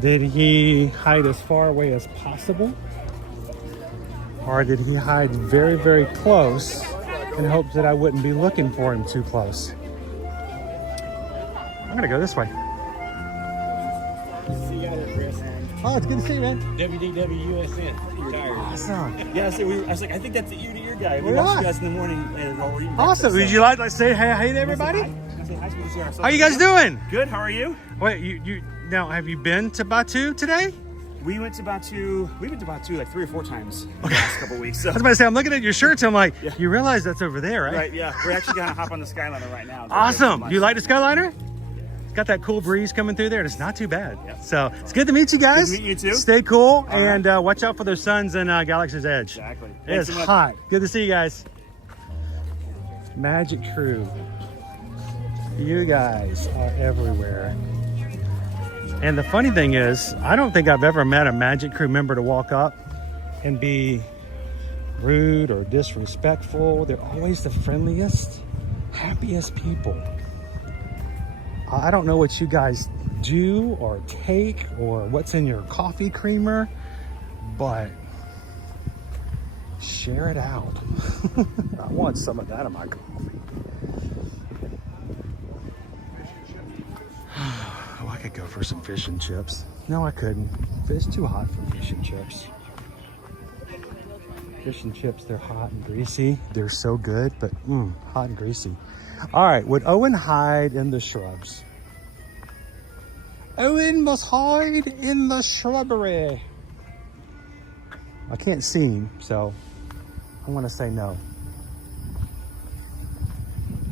Did he hide as far away as possible? Or did he hide very, very close in hopes that I wouldn't be looking for him too close? I'm gonna go this way. See you later, Chris. Oh, it's good to see you, man. WDWUSN. You're tired. Awesome. Yeah, so I was like, I think that's the ear to ear guy. We We're watched on. you guys in the morning and while we're eating Awesome. breakfast, Would you like to say hey to everybody? How you guys doing? Good. How are you? Wait, you now have you been to Batu today? We went to Batu like 3 or 4 times in the last couple weeks. So. I was about to say, I'm looking at your shirts. I'm like, Yeah. you realize that's over there, right? Right, yeah. We're actually going to hop on the Skyliner right now. Awesome. You like the Skyliner? It's got that cool breeze coming through there, and it's not too bad. Yep. So it's good to meet you guys. Good to meet you too. Stay cool, All and watch out for those suns in Galaxy's Edge. Exactly. It is hot. Good to see you guys. Magic Crew. You guys are everywhere. And the funny thing is, I don't think I've ever met a Magic Crew member to walk up and be rude or disrespectful. They're always the friendliest, happiest people. I don't know what you guys do or take or what's in your coffee creamer, but share it out. I want some of that in my coffee. Oh, I could go for some fish and chips. No, I couldn't. It's too hot for fish and chips. Fish and chips, they're hot and greasy. They're so good, but hot and greasy. All right, would Owen hide in the shrubs? Owen must hide in the shrubbery. I can't see him, so I'm gonna say no.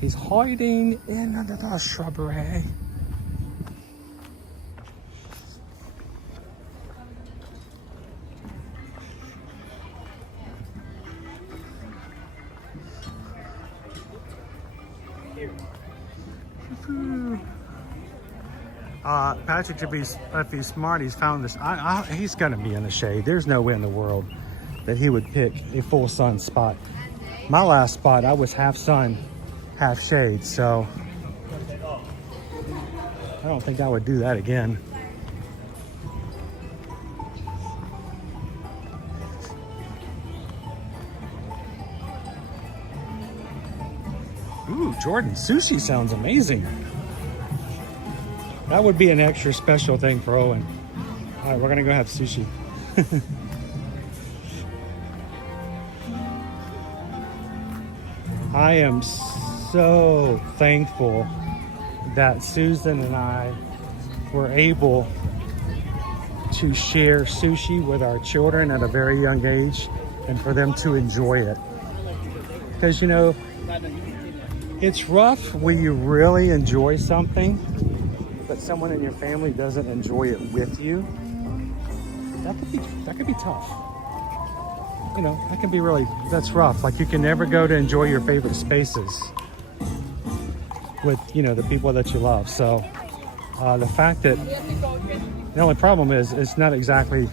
He's hiding in the shrubbery. Patrick, if he's smart, he's found this. He's gonna be in the shade. There's no way in the world that he would pick a full sun spot. My last spot, I was half sun, half shade, so I don't think I would do that again. Ooh, Jordan, sushi sounds amazing. That would be an extra special thing for Owen. All right, we're gonna go have sushi. I am so thankful that Susan and I were able to share sushi with our children at a very young age and for them to enjoy it. Because, you know, it's rough when you really enjoy something but someone in your family doesn't enjoy it with you. That could be tough. You know, that can be really, that's rough. Like you can never go to enjoy your favorite spaces you know, the people that you love. So the fact that the only problem is it's not exactly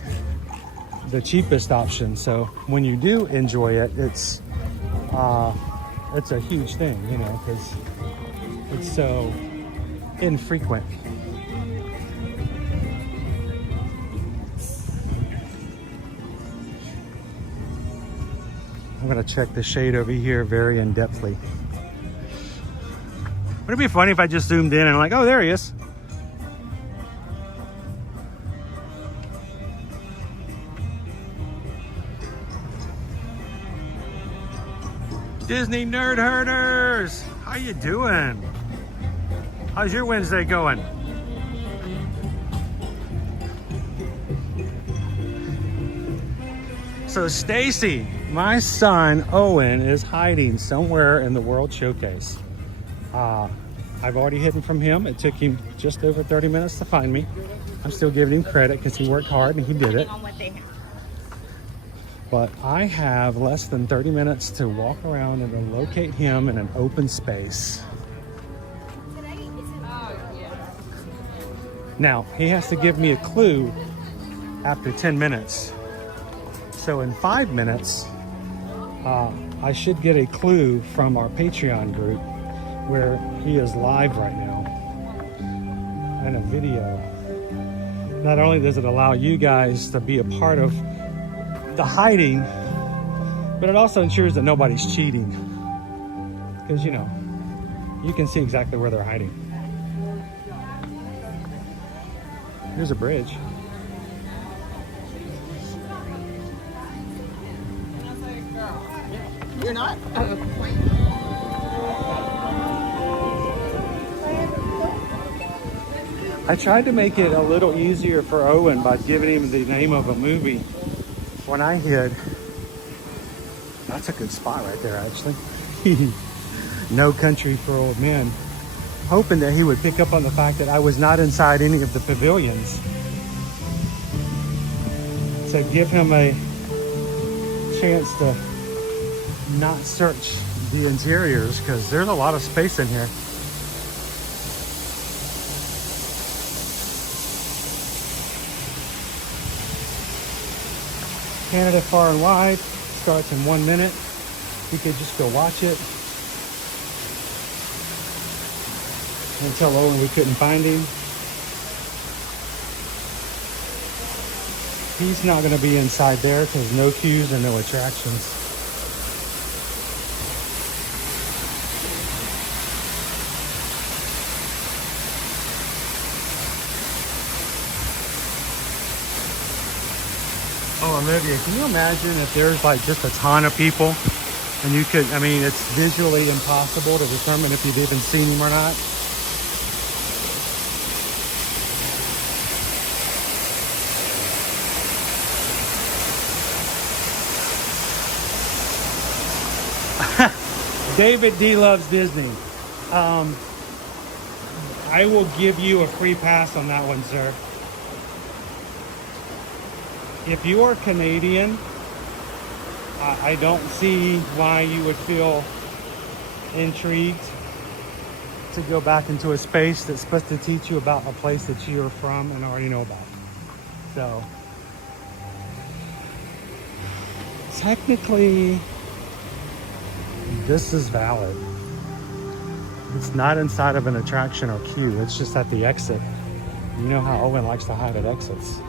the cheapest option. So when you do enjoy it, it's a huge thing, you know, because it's so infrequent. I'm gonna check the shade over here very in-depthly. Would it be funny if I just zoomed in and I'm like, oh, there he is. Disney Nerd Herders, how you doing? How's your Wednesday going? So Stacy, my son Owen, is hiding somewhere in the World Showcase. I've already hidden from him. It took him just over 30 minutes to find me. I'm still giving him credit because he worked hard and he did it. But I have less than 30 minutes to walk around and to locate him in an open space. Now, he has to give me a clue after 10 minutes. So in 5 minutes, I should get a clue from our Patreon group where he is live right now and a video. Not only does it allow you guys to be a part of the hiding, but it also ensures that nobody's cheating, because you know, you can see exactly where they're hiding. Here's a bridge. You're not? I tried to make it a little easier for Owen by giving him the name of a movie when I hid. That's a good spot right there, actually. No Country for Old Men. Hoping that he would pick up on the fact that I was not inside any of the pavilions. So give him a chance to not search the interiors, because there's a lot of space in here. Canada Far and Wide starts in 1 minute. We could just go watch it and tell Owen we couldn't find him. He's not going to be inside there because no queues and no attractions. Oh, Olivia, can you imagine if there's like just a ton of people and you could, I mean, it's visually impossible to determine if you've even seen him or not. David D loves Disney. I will give you a free pass on that one, sir. If you are Canadian, I don't see why you would feel intrigued to go back into a space that's supposed to teach you about a place that you're from and already know about. So, technically, this is valid. It's not inside of an attraction or queue. It's just at the exit. You know how Owen likes to hide at exits.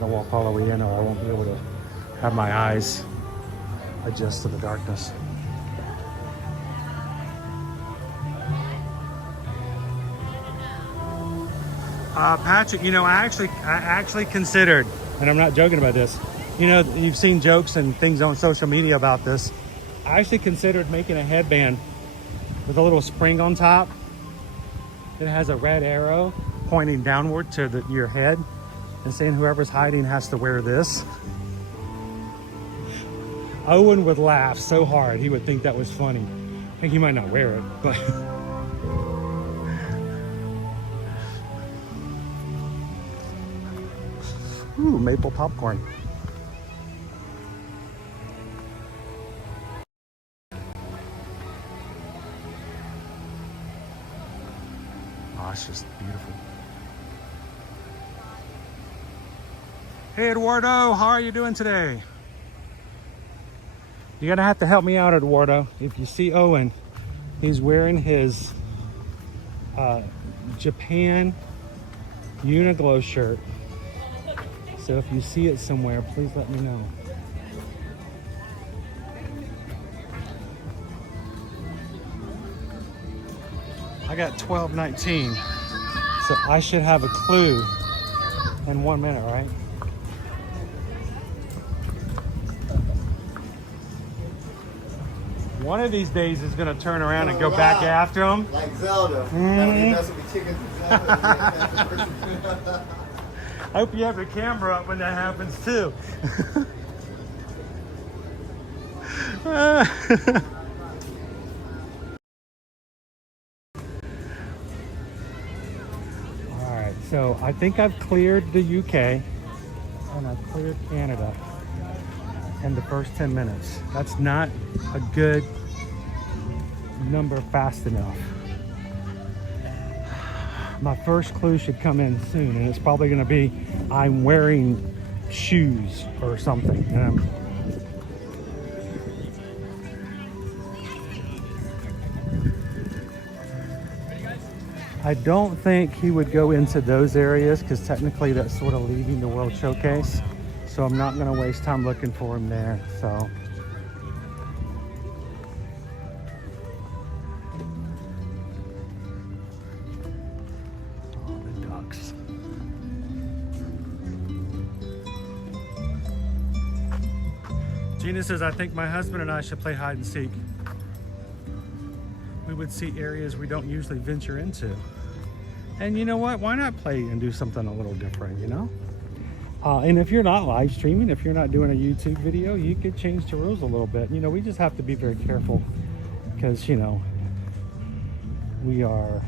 Walk all the way in or I won't be able to have my eyes adjust to the darkness. Patrick, you know, I actually considered, and I'm not joking about this, you know, you've seen jokes and things on social media about this. I actually considered making a headband with a little spring on top. It has a red arrow pointing downward to your head, and saying whoever's hiding has to wear this. Owen would laugh so hard, he would think that was funny. I think he might not wear it, but... Ooh, maple popcorn. gosh, just beautiful. Hey Eduardo, how are you doing today? You're gonna have to help me out, Eduardo. If you see Owen, he's wearing his Japan Uniglow shirt. So if you see it somewhere, please let me know. I got 12:19, so I should have a clue in 1 minute, right? One of these days is gonna turn around and go back after him. Like Zelda. I hope you have the camera up when that happens too. Alright, so I think I've cleared the UK and I've cleared Canada in the first 10 minutes. That's not a good number fast enough. My first clue should come in soon, and it's probably going to be I'm wearing shoes or something. I don't think he would go into those areas because technically that's sort of leaving the World Showcase. So I'm not going to waste time looking for him there. So. Gina says, I think my husband and I should play hide and seek. We would see areas we don't usually venture into. And you know what? Why not play and do something a little different, you know? And if you're not live streaming, if you're not doing a YouTube video, you could change the rules a little bit. You know, we just have to be very careful because, you know, we are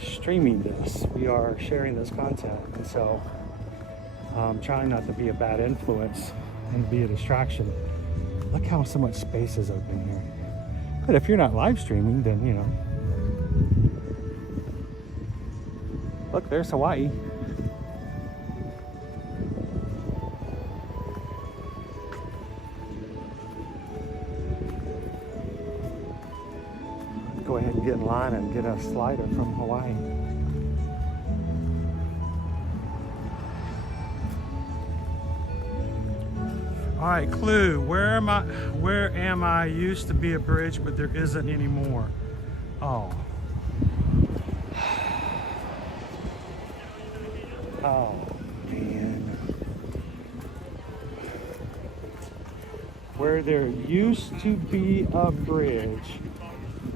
streaming this. We are sharing this content. And so I'm trying not to be a bad influence and be a distraction. Look how so much space is open here. But if you're not live streaming, then you know. Look, there's Hawaii. Go ahead and get in line and get a slider from Hawaii. All right, clue. Where am I? Used to be a bridge, but there isn't anymore. Oh. Oh, man. Where there used to be a bridge,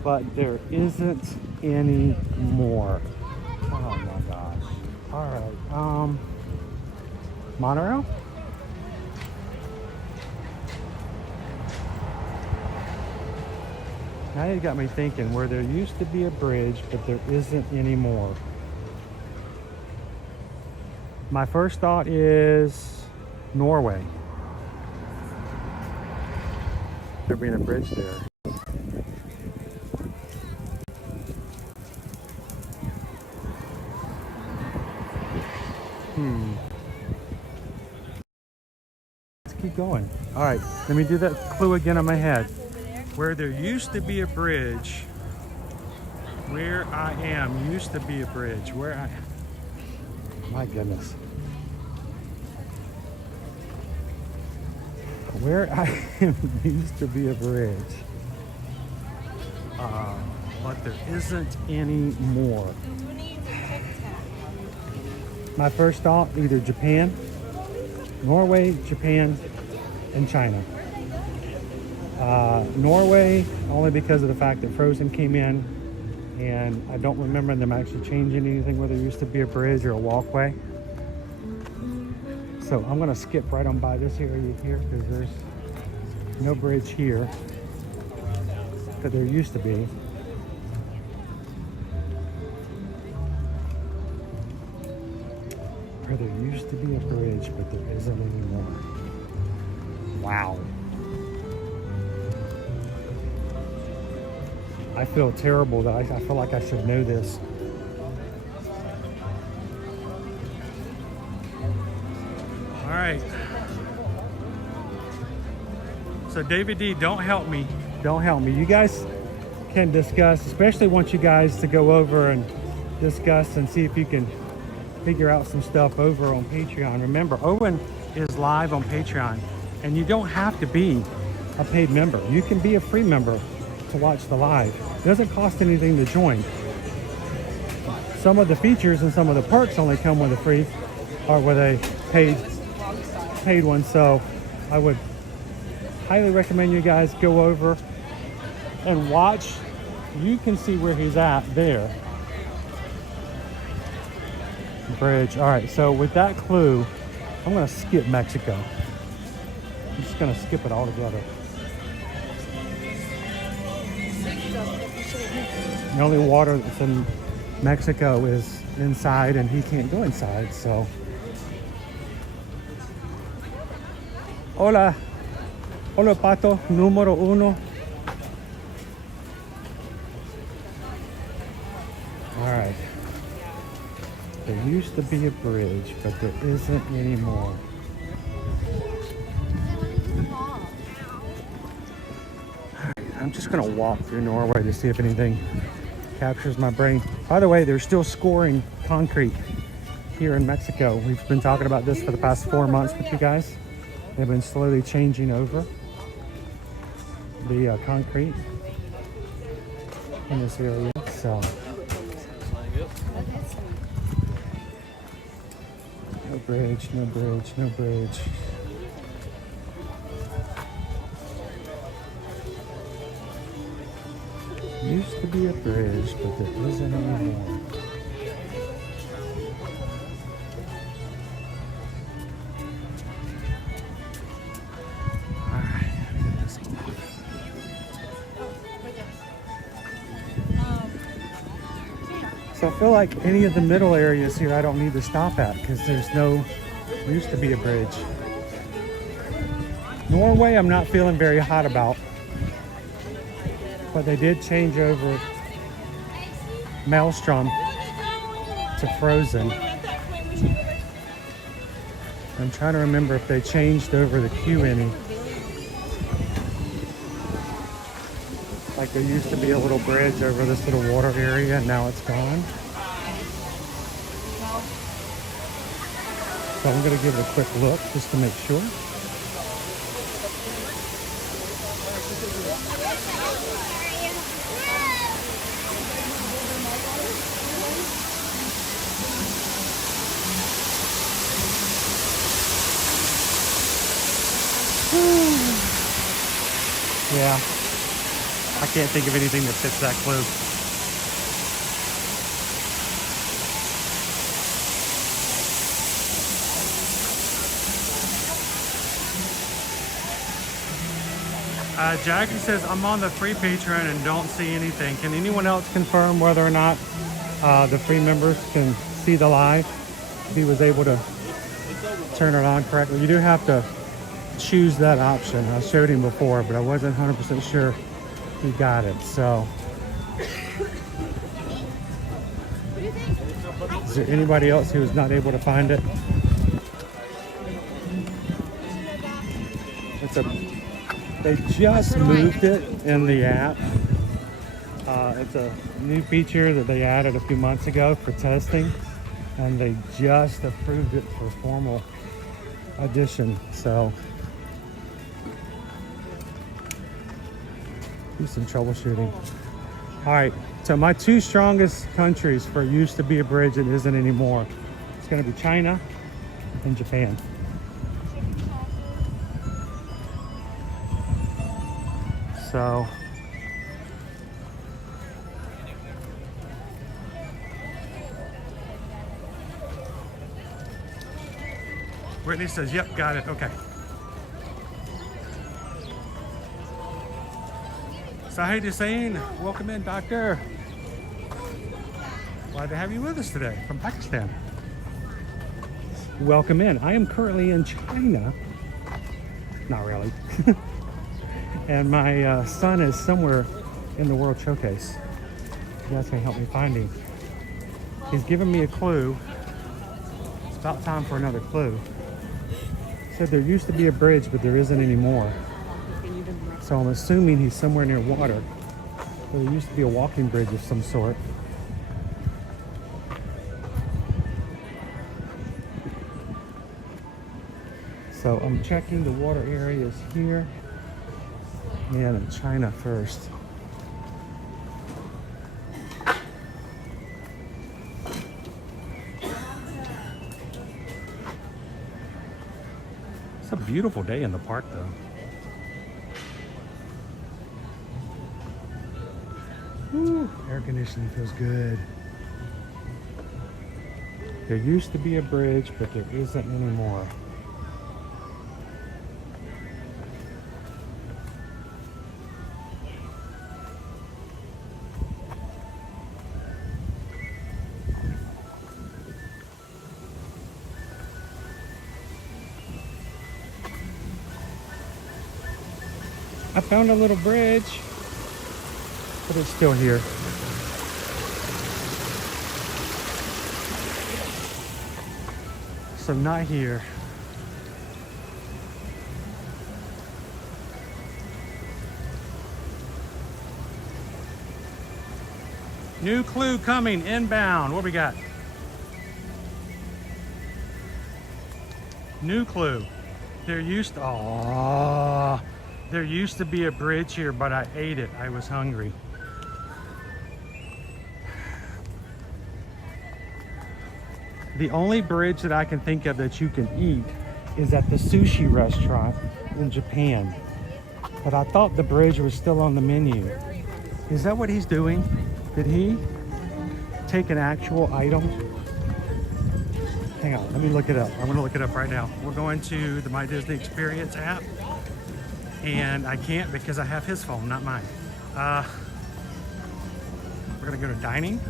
but there isn't anymore. Oh my gosh. All right. Monorail? Now you got me thinking, where there used to be a bridge, but there isn't anymore. My first thought is Norway. There being a bridge there. Let's keep going. All right, let me do that clue again on my head. Where there used to be a bridge, where I am used to be a bridge, my goodness. Where I am used to be a bridge, but there isn't any more. My first thought, either Japan, Norway, Japan, and China. Norway, only because of the fact that Frozen came in, and I don't remember them actually changing anything where there used to be a bridge or a walkway. So I'm going to skip right on by this area here because there's no bridge here, but there used to be. Where there used to be a bridge, but there isn't anymore. Wow. I feel terrible that I feel like I should know this. All right. So David D, don't help me. Don't help me. You guys can discuss, especially want you guys to go over and discuss and see if you can figure out some stuff over on Patreon. Remember, Owen is live on Patreon, and you don't have to be a paid member. You can be a free member to watch the live. It doesn't cost anything to join. Some of the features and some of the perks only come with a free or with a paid one. So I would highly recommend you guys go over and watch. You can see where he's at there. Bridge. All right, so with that clue, I'm gonna skip Mexico. I'm just gonna skip it altogether. The only water that's in Mexico is inside, and he can't go inside, so. Hola. Hola, pato, número uno. All right. There used to be a bridge, but there isn't anymore. I'm just gonna walk through Norway to see if anything captures my brain. By the way, they're still scoring concrete here in Mexico. We've been talking about this for the past 4 months with you guys. They've been slowly changing over the concrete in this area, so. No bridge, no bridge, no bridge. Used to be a bridge, but there isn't anymore. Alright, this so I feel like any of the middle areas here I don't need to stop at because there's no, used to be a bridge. Norway I'm not feeling very hot about. But they did change over Maelstrom to Frozen. I'm trying to remember if they changed over the queue any. Like there used to be a little bridge over this little water area and now it's gone. So I'm gonna give it a quick look just to make sure. Yeah, I can't think of anything that fits that clue. Jackie says, I'm on the free Patreon and don't see anything. Can anyone else confirm whether or not the free members can see the live? If he was able to turn it on correctly. You do have to choose that option. I showed him before, but I wasn't 100% sure he got it. So, is there anybody else who was not able to find it? They just moved it in the app. It's a new feature that they added a few months ago for testing, and they just approved it for formal addition. So do some troubleshooting. All right, so my two strongest countries for used to be a bridge that isn't anymore. It's gonna be China and Japan. So Brittany says, yep, got it, okay. Sahid Hussain, welcome in, doctor. Glad to have you with us today from Pakistan. Welcome in. I am currently in China. Not really. And my son is somewhere in the World Showcase. You guys can help me find him. He's given me a clue. It's about time for another clue. Said there used to be a bridge, but there isn't anymore. So I'm assuming he's somewhere near water. Well, there used to be a walking bridge of some sort. So I'm checking the water areas here and in China first. It's a beautiful day in the park though. Woo, air conditioning feels good. There used to be a bridge, but there isn't anymore. I found a little bridge, but it's still here. So not here. New clue coming inbound. What we got? New clue. There used to be a bridge here, but I ate it. I was hungry. The only bridge that I can think of that you can eat is at the sushi restaurant in Japan. But I thought the bridge was still on the menu. Is that what he's doing? Did he take an actual item? Hang on, let me look it up. I'm gonna look it up right now. We're going to the My Disney Experience app. And I can't because I have his phone, not mine. We're gonna go to dining.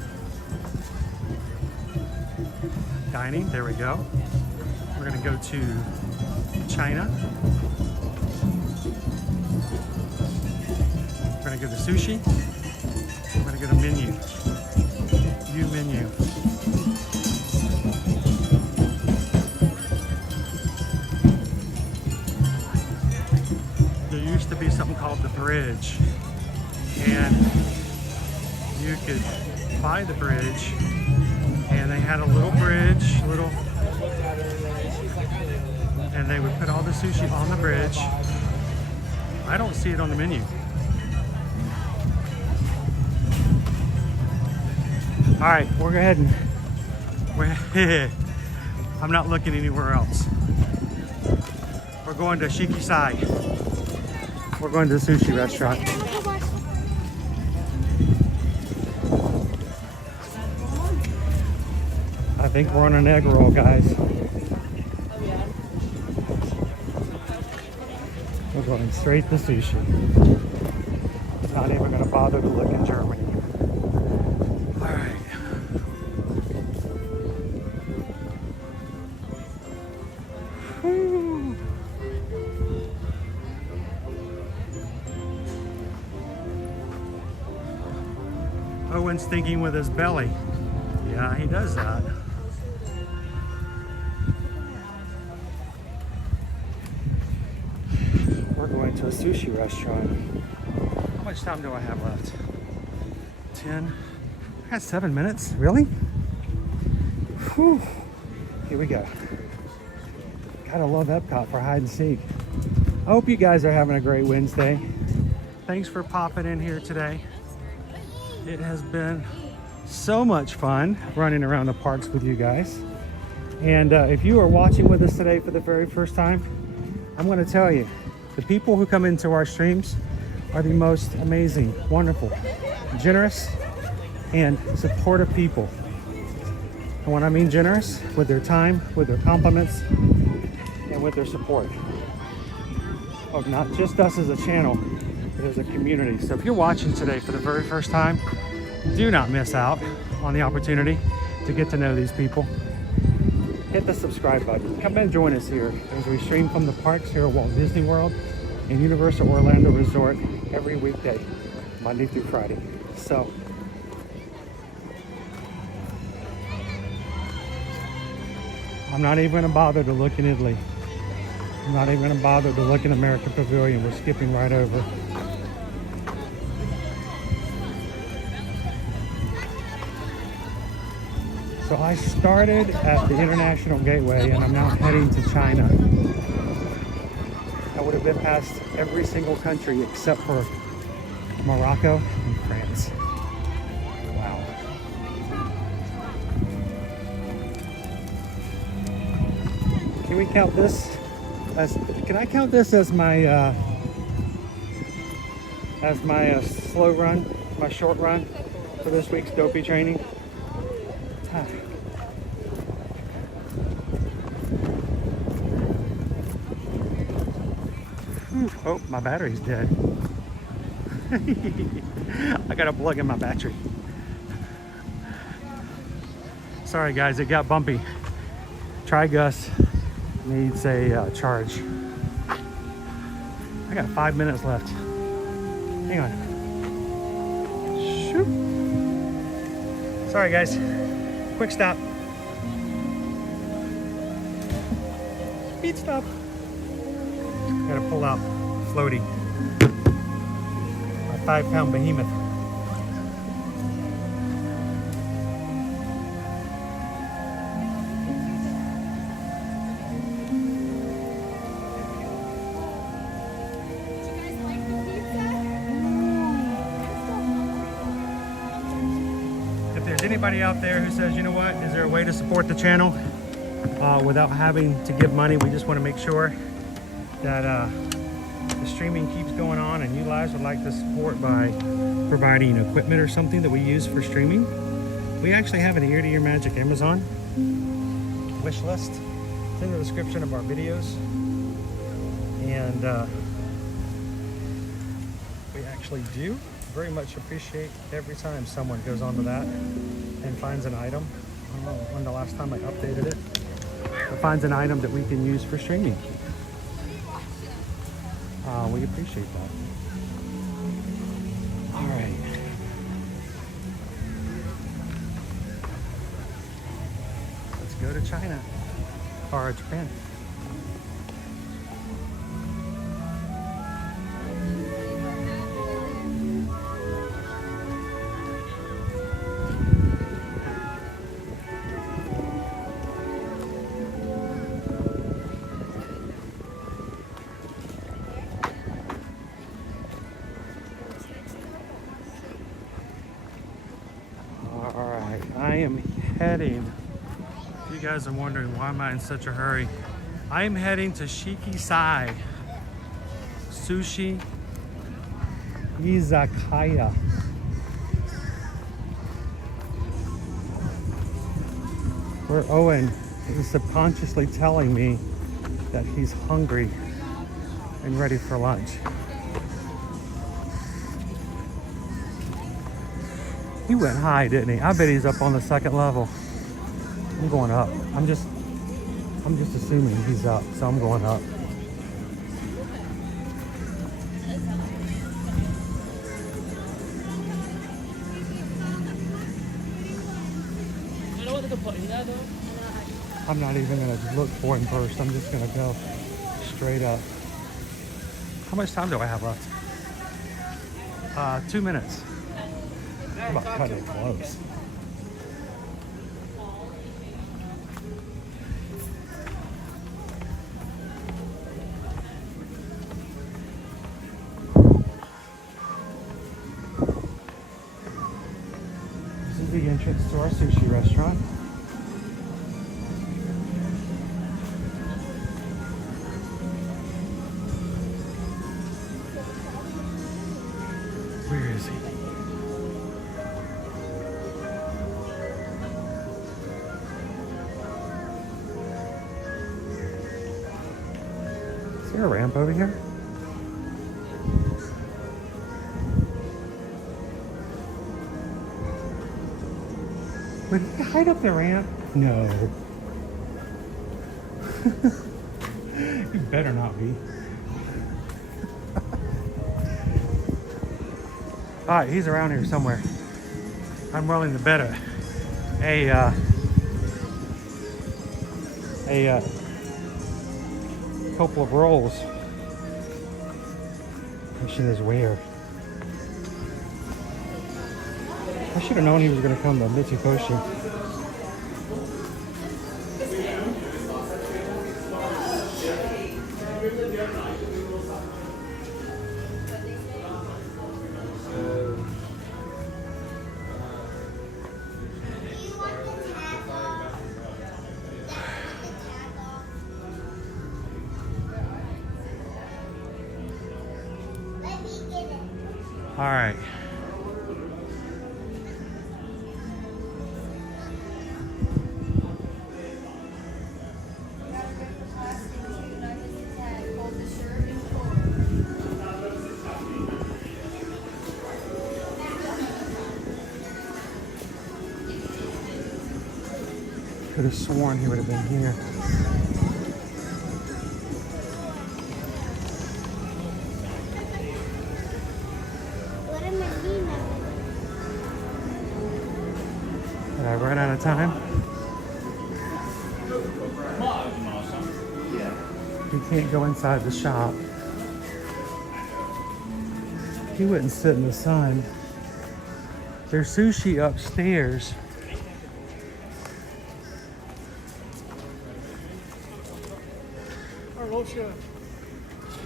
Dining, there we go. We're gonna go to China. We're gonna go to sushi. We're gonna go to menu. View menu. There used to be something called the bridge, and you could buy the bridge, and they had a little bridge, and they would put all the sushi on the bridge. I don't see it on the menu. All right, we're heading. I'm not looking anywhere else. We're going to Shikisai. We're going to the sushi restaurant. I think we're on an egg roll, guys. We're going straight to sushi. Not even going to bother to look in Germany. All right. Whew. Owen's thinking with his belly. Yeah, he does that. We're going to a sushi restaurant. How much time do I have left? 10. I got 7 minutes. Really? Whew. Here we go. Gotta love Epcot for hide and seek. I hope you guys are having a great Wednesday. Thanks for popping in here today. It has been so much fun running around the parks with you guys. And if you are watching with us today for the very first time, I'm going to tell you, the people who come into our streams are the most amazing, wonderful, generous, and supportive people. And when I mean generous, with their time, with their compliments, and with their support of not just us as a channel, but as a community. So if you're watching today for the very first time, do not miss out on the opportunity to get to know these people. Hit the subscribe button. Come and join us here as we stream from the parks here at Walt Disney World and Universal Orlando Resort every weekday, Monday through Friday. So I'm not even gonna bother to look in Italy. I'm not even gonna bother to look in American Pavilion. We're skipping right over. So I started at the International Gateway and I'm now heading to China. I would have been past every single country except for Morocco and France. Wow. Can we count this as, can I count this as my slow run, my short run for this week's dopey training? Oh, my battery's dead. I gotta plug in my battery. Sorry guys, it got bumpy. Tri-Gus needs a charge. I got 5 minutes left. Hang on. Shoot. Sorry guys, quick stop. Speed stop. Gotta pull out floaty. My 5-pound behemoth. If there's anybody out there who says, you know what, is there a way to support the channel without having to give money? We just want to make sure that the streaming keeps going on, and you guys would like to support by providing equipment or something that we use for streaming. We actually have an Ear to Ear Magic Amazon wish list. It's in the description of our videos, and we actually do very much appreciate every time someone goes onto that and finds an item. I don't know when the last time I updated it, but finds an item that we can use for streaming. We appreciate that. All right. Let's go to China or Japan. I am heading, if you guys are wondering why am I in such a hurry, I am heading to Shikisai Sushi Izakaya. Where Owen is subconsciously telling me that he's hungry and ready for lunch. He went high, didn't he? I bet he's up on the second level. I'm going up. I'm just assuming he's up, so I'm going up. I'm not even gonna look for him first. I'm just gonna go straight up. How much time do I have left? 2 minutes. I'm about to cut it close. This is the entrance to our sushi restaurant. Where is he? Is there a ramp over here? Would he hide up the ramp? No. You better not be. All right, he's around here somewhere. I'm willing to bet a couple of rolls. Question is where. I should have known he was going to come to Mitsukoshi. All right. Could have sworn he would have been here. Did I run out of time? He can't go inside the shop. He wouldn't sit in the sun. There's sushi upstairs.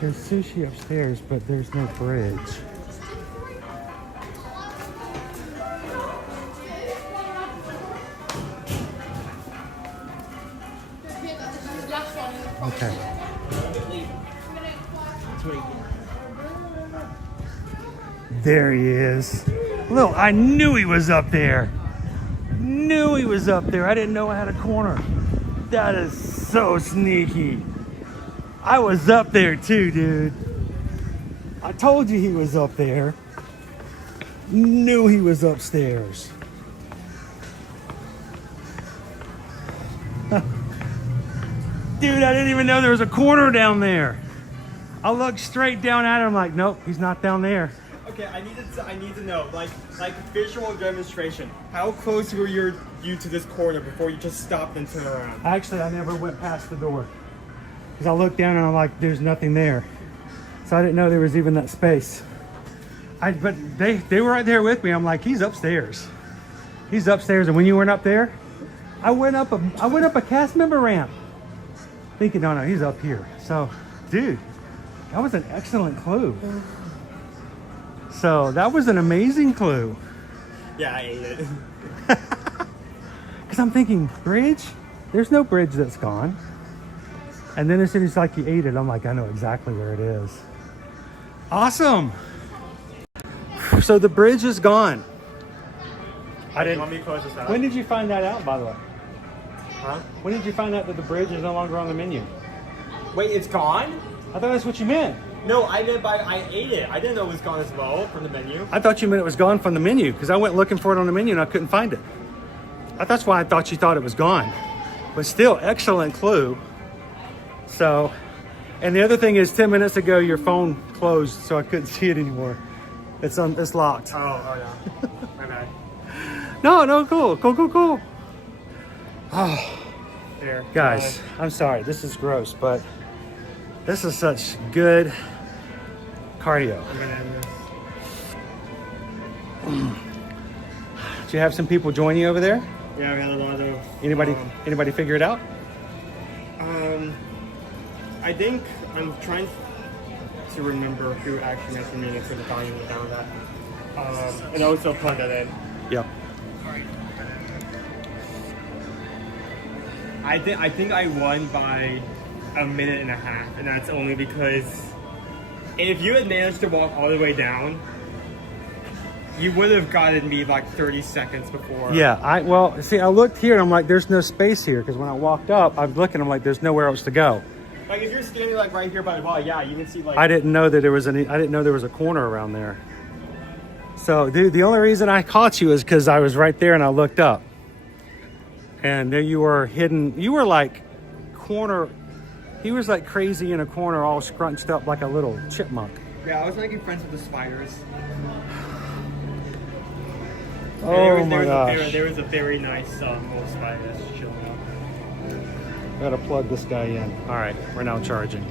There's sushi upstairs, but there's no bridge. Okay. There he is. Look, I knew he was up there. Knew he was up there. I didn't know I had a corner. That is so sneaky. I was up there too, dude. I told you he was up there. Knew he was upstairs. Dude, I didn't even know there was a corner down there. I looked straight down at him like, nope, he's not down there. Okay, I need to know, like visual demonstration. How close were you to this corner before you just stopped and turned around? Actually, I never went past the door. Because I looked down and I'm like, there's nothing there. So I didn't know there was even that space. But they were right there with me. I'm like, he's upstairs. He's upstairs. And when you weren't up there, I went up a cast member ramp. Thinking, no, he's up here. So, dude, that was an excellent clue. So that was an amazing clue. Yeah, I ate it. Because I'm thinking, bridge? There's no bridge that's gone. And then as soon as like you ate it, I'm like, I know exactly where it is. Awesome. So the bridge is gone. I didn't. You want me to close this out? When did you find that out, by the way? Huh? When did you find out that the bridge is no longer on the menu? Wait, it's gone? I thought that's what you meant. No, I ate it. I didn't know it was gone as well from the menu. I thought you meant it was gone from the menu because I went looking for it on the menu and I couldn't find it. That's why I thought you thought it was gone. But still, excellent clue. So, and the other thing is 10 minutes ago, your phone closed, so I couldn't see it anymore. It's locked. Oh yeah. My bad. No, cool. Oh, Here, guys, I'm sorry. This is gross, but this is such good cardio. I'm gonna end this. Did you have some people join you over there? Yeah, we had a lot of. Anybody figure it out? I think I'm trying to remember who actually mentioned me instead of dying down that. And also plug that in. Yep. I think I won by a minute and a half, and that's only because if you had managed to walk all the way down, you would have gotten me like 30 seconds before. Yeah, I looked here and I'm like, there's no space here because when I walked up, I was looking, I'm like, there's nowhere else to go. Like if you're standing like right here by the wall, yeah, you can see like. I didn't know there was a corner around there. So, dude, the only reason I caught you is because I was right there and I looked up. And there you were hidden. You were like corner. He was like crazy in a corner, all scrunched up like a little chipmunk. Yeah, I was making friends with the spiders. Oh my gosh. There was a very nice little spot that's chilling out. Gotta plug this guy in. All right, we're now charging.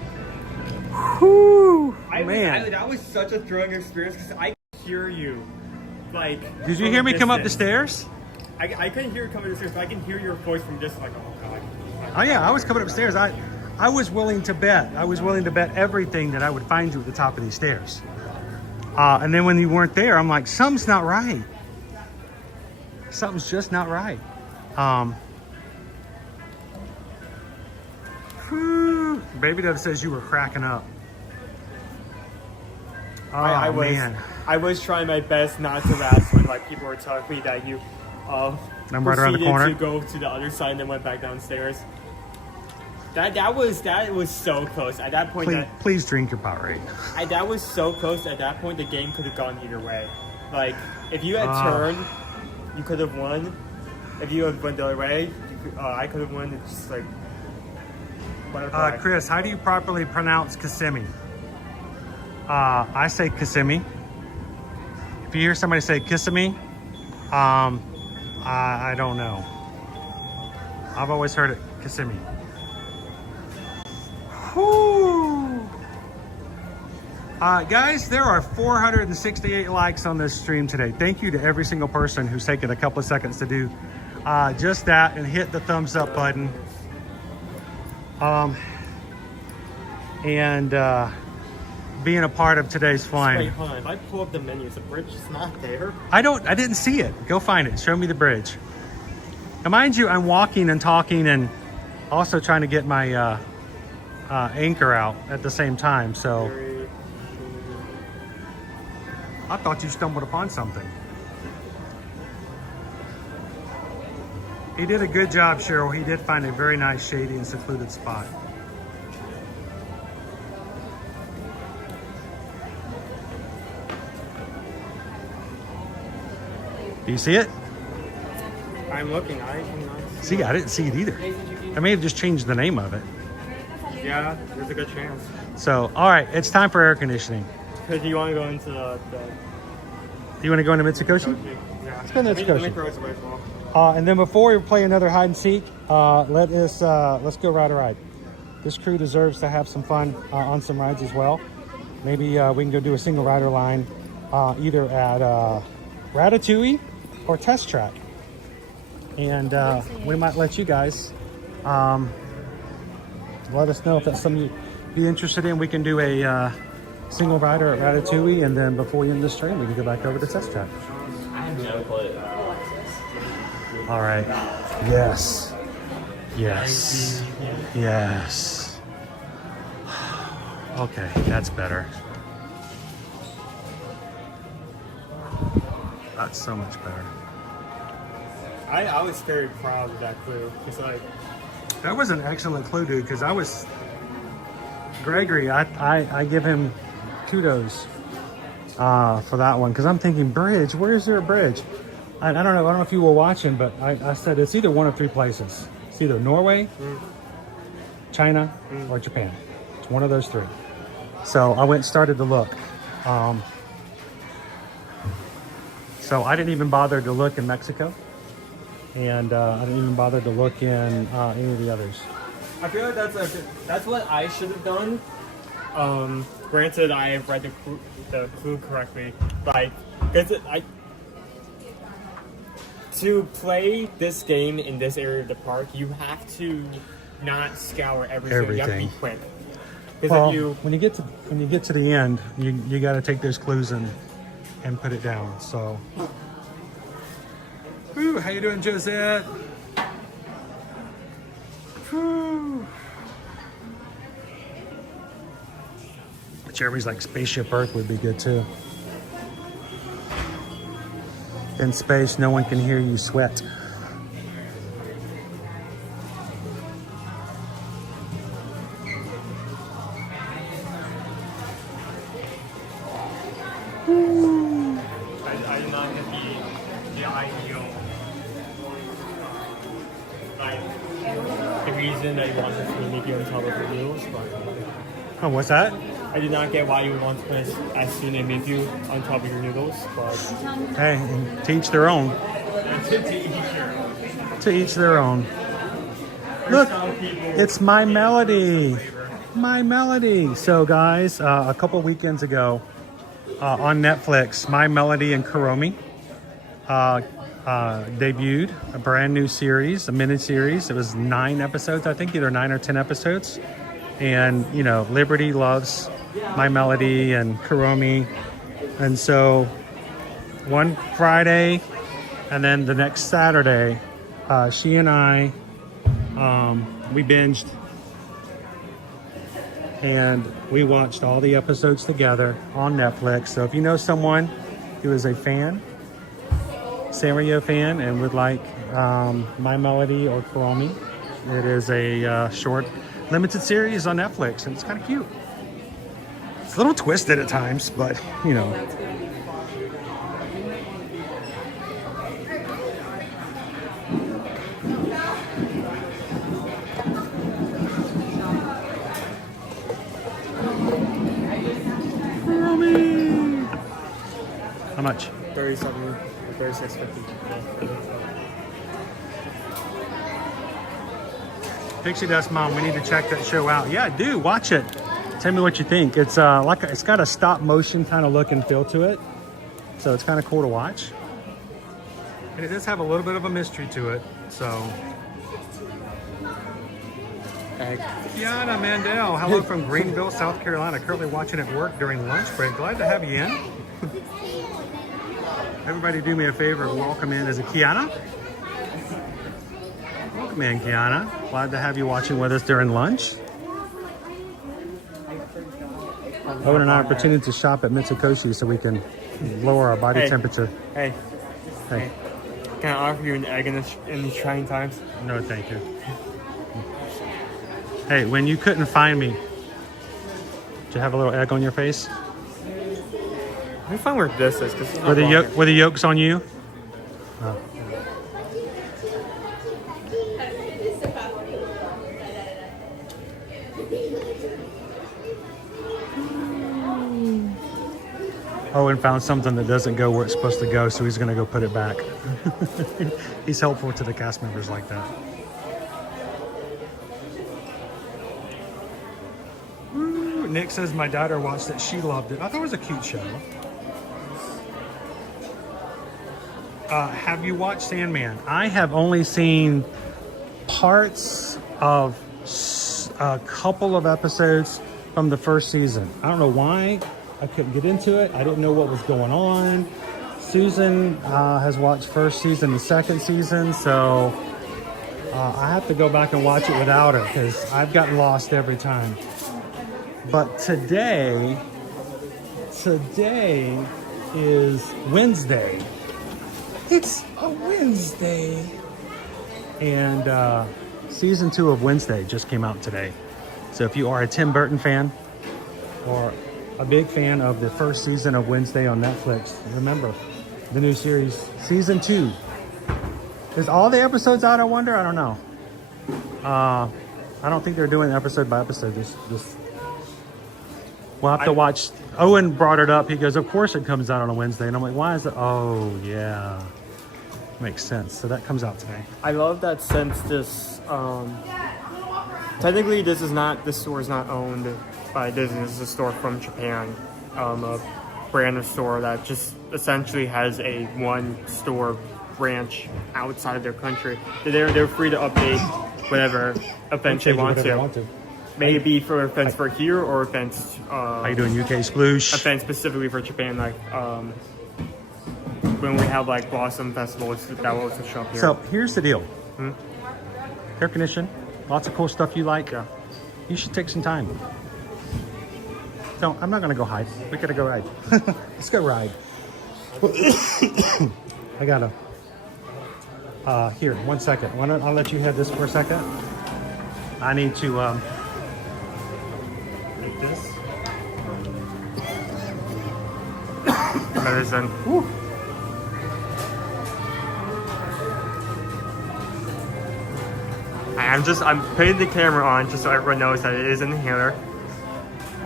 Whew, man. That was such a thrilling experience because I could hear you. Like, did you hear me come up the stairs? I couldn't hear you coming upstairs, but I can hear your voice from just like, oh god. Oh yeah, I was coming upstairs. I was willing to bet. I was willing to bet everything that I would find you at the top of these stairs. And then when you weren't there, I'm like, something's not right. Something's just not right. Whew. Baby Dove says you were cracking up. Oh, I was trying my best not to laugh when like people were telling me that you I'm right around the corner. to go to the other side and then went back downstairs. That was so close. At that point, please drink your Powerade. That was so close. At that point, the game could have gone either way. Like if you had turned, you could have won. If you had went the other way, I could have won. It's just like butterfly. Chris, how do you properly pronounce Kissimmee? I say Kissimmee. If you hear somebody say Kissimmee, I don't know. I've always heard it Kissimmee. Whew. Guys, there are 468 likes on this stream today. Thank you to every single person who's taken a couple of seconds to do just that and hit the thumbs up button. Being a part of today's flying. Wait, hold on. If I pull up the menus, the bridge is not there. I didn't see it. Go find it. Show me the bridge. Now, mind you, I'm walking and talking and also trying to get my anchor out at the same time. So I thought you stumbled upon something. He did a good job, Cheryl. He did find a very nice, shady and secluded spot. Do you see it? I'm looking. I cannot see. I didn't see it either. I may have just changed the name of it. Yeah, there's a good chance. So, all right, it's time for air conditioning. Because you want to go into the... You want to go into Mitsukoshi? Yeah. Let's go into Mitsukoshi. Let me throw it away as well. And then before we play another hide and seek, let's go ride a ride. This crew deserves to have some fun on some rides as well. Maybe we can go do a single rider line either at Ratatouille or Test Track. And we might let you guys let us know if that's something you'd be interested in. We can do a single rider at Ratatouille, and then before we end the stream, we can go back over to Test Track. I have no clue. All right. Yes. Yes. Yes. Okay, that's better. That's so much better. I was very proud of that clue. It's like that was an excellent clue, dude. Because I was Gregory. I give him kudos for that one. Because I'm thinking bridge. Where is there a bridge? I don't know. I don't know if you were watching, but I said it's either one of three places. It's either Norway, China, or Japan. It's one of those three. So I went and started to look. So I didn't even bother to look in Mexico. And I didn't even bother to look in any of the others. I feel like that's what I should have done. Granted, I have read the clue correctly, but to play this game in this area of the park, you have to not scour everything. You have to be quick. Well, when you get to the end, you got to take those clues and put it down. So. Whew, how you doing, Josette? Whew. Jeremy's like Spaceship Earth would be good too. In space, no one can hear you sweat. I did not get the ideal. The reason I wanted to make you on top of the wheels, but Oh, what's that? I did not get why you would want to put a student with you on top of your noodles, but Hey, to each their own. To each their own. Look, it's My Melody. My Melody. So guys, a couple weekends ago on Netflix, My Melody and Kuromi debuted a brand new series, a mini-series. It was 9 episodes, I think, either 9 or 10 episodes. And, you know, Liberty loves My Melody and Kuromi. And so one Friday and then the next Saturday, she and I, we binged and we watched all the episodes together on Netflix. So if you know someone who is a fan, Sanrio fan, and would like My Melody or Kuromi, it is a short limited series on Netflix, and it's kind of cute. It's a little twisted at times, but you know. How much? 37 or 36.50. Pixie Dust Mom, we need to check that show out. Yeah, do watch it. Tell me what you think. It's it's got a stop motion kind of look and feel to it, so it's kind of cool to watch. And it does have a little bit of a mystery to it. So, Kiana Mandel, hello from Greenville, South Carolina. Currently watching at work during lunch break. Glad to have you in. Everybody, do me a favor and welcome in. Is it Kiana? Welcome in, Kiana. Glad to have you watching with us during lunch. Owen and I are pretending to shop at Mitsukoshi so we can lower our body temperature. Hey. Hey. Can I offer you an egg in these trying times? No, thank you. Hey, when you couldn't find me, did you have a little egg on your face? Let me find where this is. Were the yolks on you? Oh. Owen found something that doesn't go where it's supposed to go, so he's going to go put it back. He's helpful to the cast members like that. Ooh, Nick says my daughter watched it. She loved it. I thought it was a cute show. Have you watched Sandman? I have only seen parts of a couple of episodes from the first season. I don't know why. I couldn't get into it. I didn't know what was going on. Susan has watched first season and second season, so I have to go back and watch it without her because I've gotten lost every time. But today is Wednesday. It's a Wednesday. And season 2 of Wednesday just came out today. So if you are a Tim Burton fan or a big fan of the first season of Wednesday on Netflix, remember the new series, season 2. Is all the episodes out, I wonder? I don't know. I don't think they're doing episode by episode. We'll have to watch. Owen brought it up. He goes, of course it comes out on a Wednesday. And I'm like, why is it? Oh, yeah. Makes sense. So that comes out today. I love that since this, technically this store is not owned by Disney. This is a store from Japan, a brand new store that just essentially has a one store branch outside of their country. They're free to update whatever events they want to. Maybe for events for here or events. How you doing, UK Sploosh? Events specifically for Japan, like when we have like Blossom Festival, that will also show up here. So here's the deal. Air condition, lots of cool stuff you like. Yeah. You should take some time. No, I'm not gonna go hide. We gotta go ride. Let's go ride. I gotta. Here, 1 second. I'll let you have this for a second. I need to make this. Medicine. Woo. I'm putting the camera on just so everyone knows that it is an inhaler.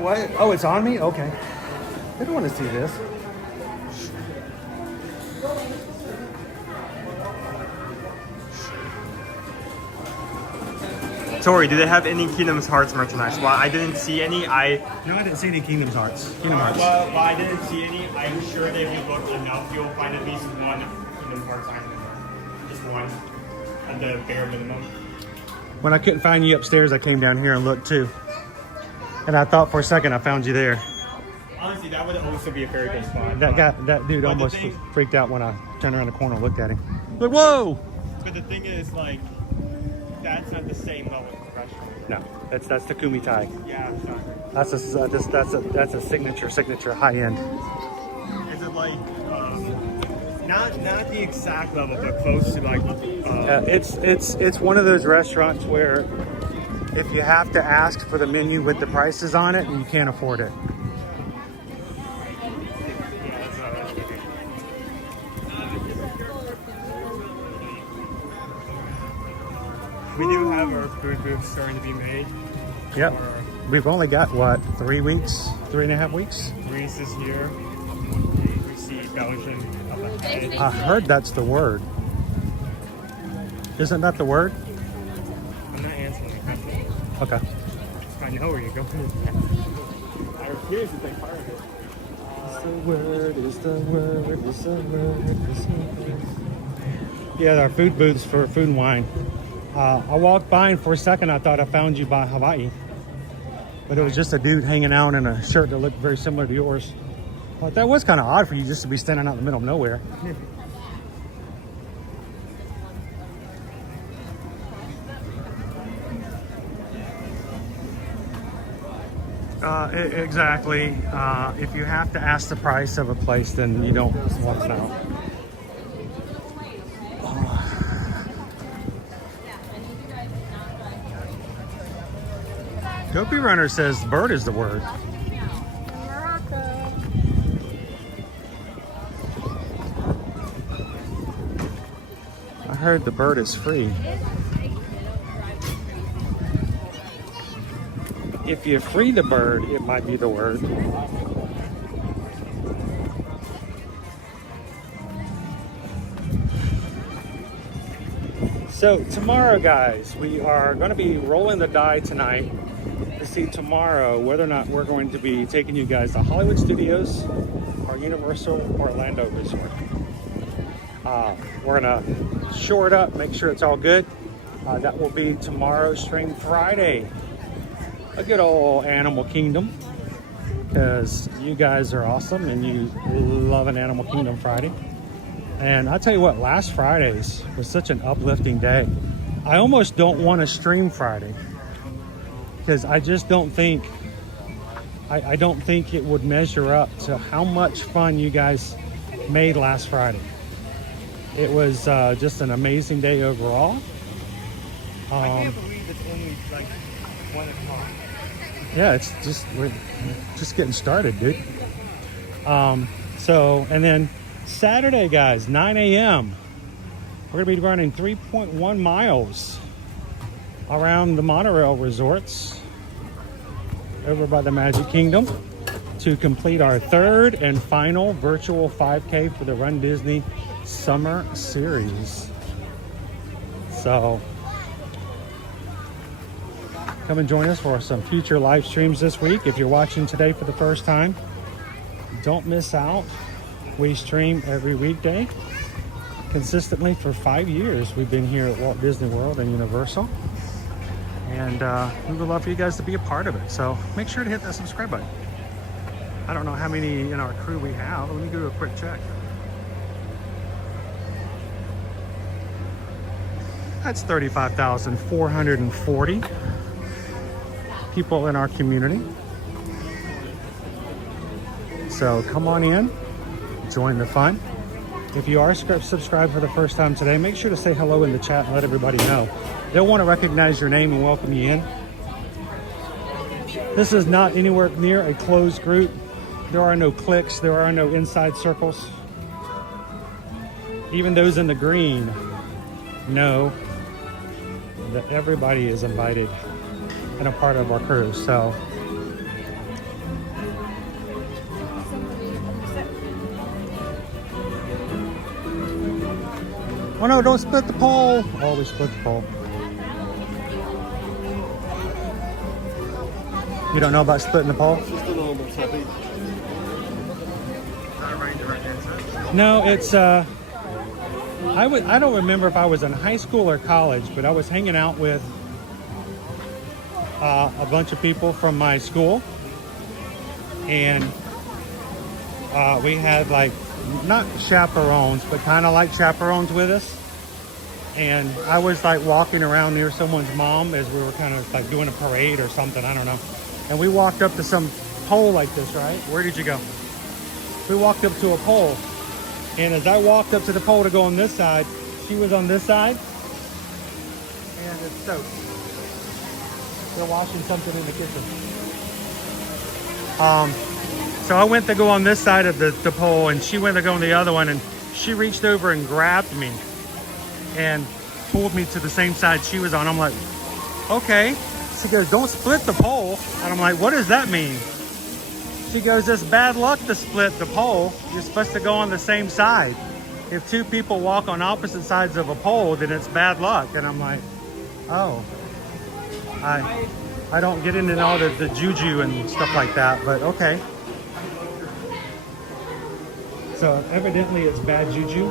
What? Oh, it's on me? Okay. I don't want to see this. Tori, do they have any Kingdom Hearts merchandise? Well, I didn't see any. No, I didn't see any Kingdom Hearts. Well, I didn't see any. I'm sure that if you look enough, you'll find at least one Kingdom Hearts item in there. Just one, at the bare minimum. When I couldn't find you upstairs, I came down here and looked too. And I thought for a second I found you there. Honestly, that would also be a very good spot. That dude almost freaked out when I turned around the corner and looked at him. Like, whoa! But the thing is, like, that's not the same level of restaurant. No, that's the Kumi Thai. Yeah, it's not. That's a signature high end. Is it like not the exact level, but close to like? It's one of those restaurants where if you have to ask for the menu with the prices on it, you can't afford it. We do have our food booth starting to be made. Yep. We've only got, what, 3 weeks? 3.5 weeks? Greece is here. We see Belgium up ahead. I heard that's the word. Isn't that the word? I'm not answering the question. Okay. I know where you're going. I refuse to take part of it. Is the word. Yeah, our food booths for food and wine. I walked by and for a second I thought I found you by Hawaii. But it was just a dude hanging out in a shirt that looked very similar to yours. But that was kind of odd for you just to be standing out in the middle of nowhere. Exactly. If you have to ask the price of a place, then you don't want to know. Gopi Runner says bird is the word. I heard the bird is free. If you free the bird, it might be the word. So tomorrow, guys, we are going to be rolling the die tonight to see tomorrow whether or not we're going to be taking you guys to Hollywood Studios or Universal Orlando Resort. We're going to shore it up, make sure it's all good. That will be tomorrow's stream Friday. A good old Animal Kingdom, because you guys are awesome and you love an Animal Kingdom Friday. And I'll tell you what, last Friday's was such an uplifting day. I almost don't want to stream Friday because I just don't think, I don't think it would measure up to how much fun you guys made last Friday. It was just an amazing day overall. I can't believe it's only like 1 o'clock. Yeah, it's just, we're just getting started, dude. So, and then Saturday, guys, 9 a.m. We're gonna be running 3.1 miles around the monorail resorts over by the Magic Kingdom to complete our third and final virtual 5K for the Run Disney Summer Series. So come and join us for some future live streams this week. If you're watching today for the first time, don't miss out. We stream every weekday consistently for 5 years. We've been here at Walt Disney World and Universal, and we would love for you guys to be a part of it. So make sure to hit that subscribe button. I don't know how many in our crew we have. Let me do a quick check. That's 35,440 people in our community. So come on in, join the fun. If you are subscribed for the first time today, make sure to say hello in the chat and let everybody know. They'll want to recognize your name and welcome you in. This is not anywhere near a closed group. There are no cliques, there are no inside circles. Even those in the green know that everybody is invited and a part of our crew. So Oh no, don't split the pole. Oh, we split the pole. You don't know about splitting the pole? Just a normal topic. No, it's I don't remember if I was in high school or college, but I was hanging out with a bunch of people from my school, and we had like not chaperones, but kind of like chaperones with us. And I was like walking around near someone's mom as we were kind of like doing a parade or something, I don't know. And we walked up to some pole like this, right? Where did you go? We walked up to a pole. And as I walked up to the pole to go on this side, she was on this side. And it's soaked. They're washing something in the kitchen. So I went to go on this side of the pole, and she went to go on the other one, and she reached over and grabbed me and pulled me to the same side she was on. I'm like, okay. She goes, don't split the pole. And I'm like, what does that mean? She goes, it's bad luck to split the pole. You're supposed to go on the same side. If two people walk on opposite sides of a pole, then it's bad luck. And I'm like, oh. I don't get into all the juju and stuff like that, but okay. So evidently it's bad juju.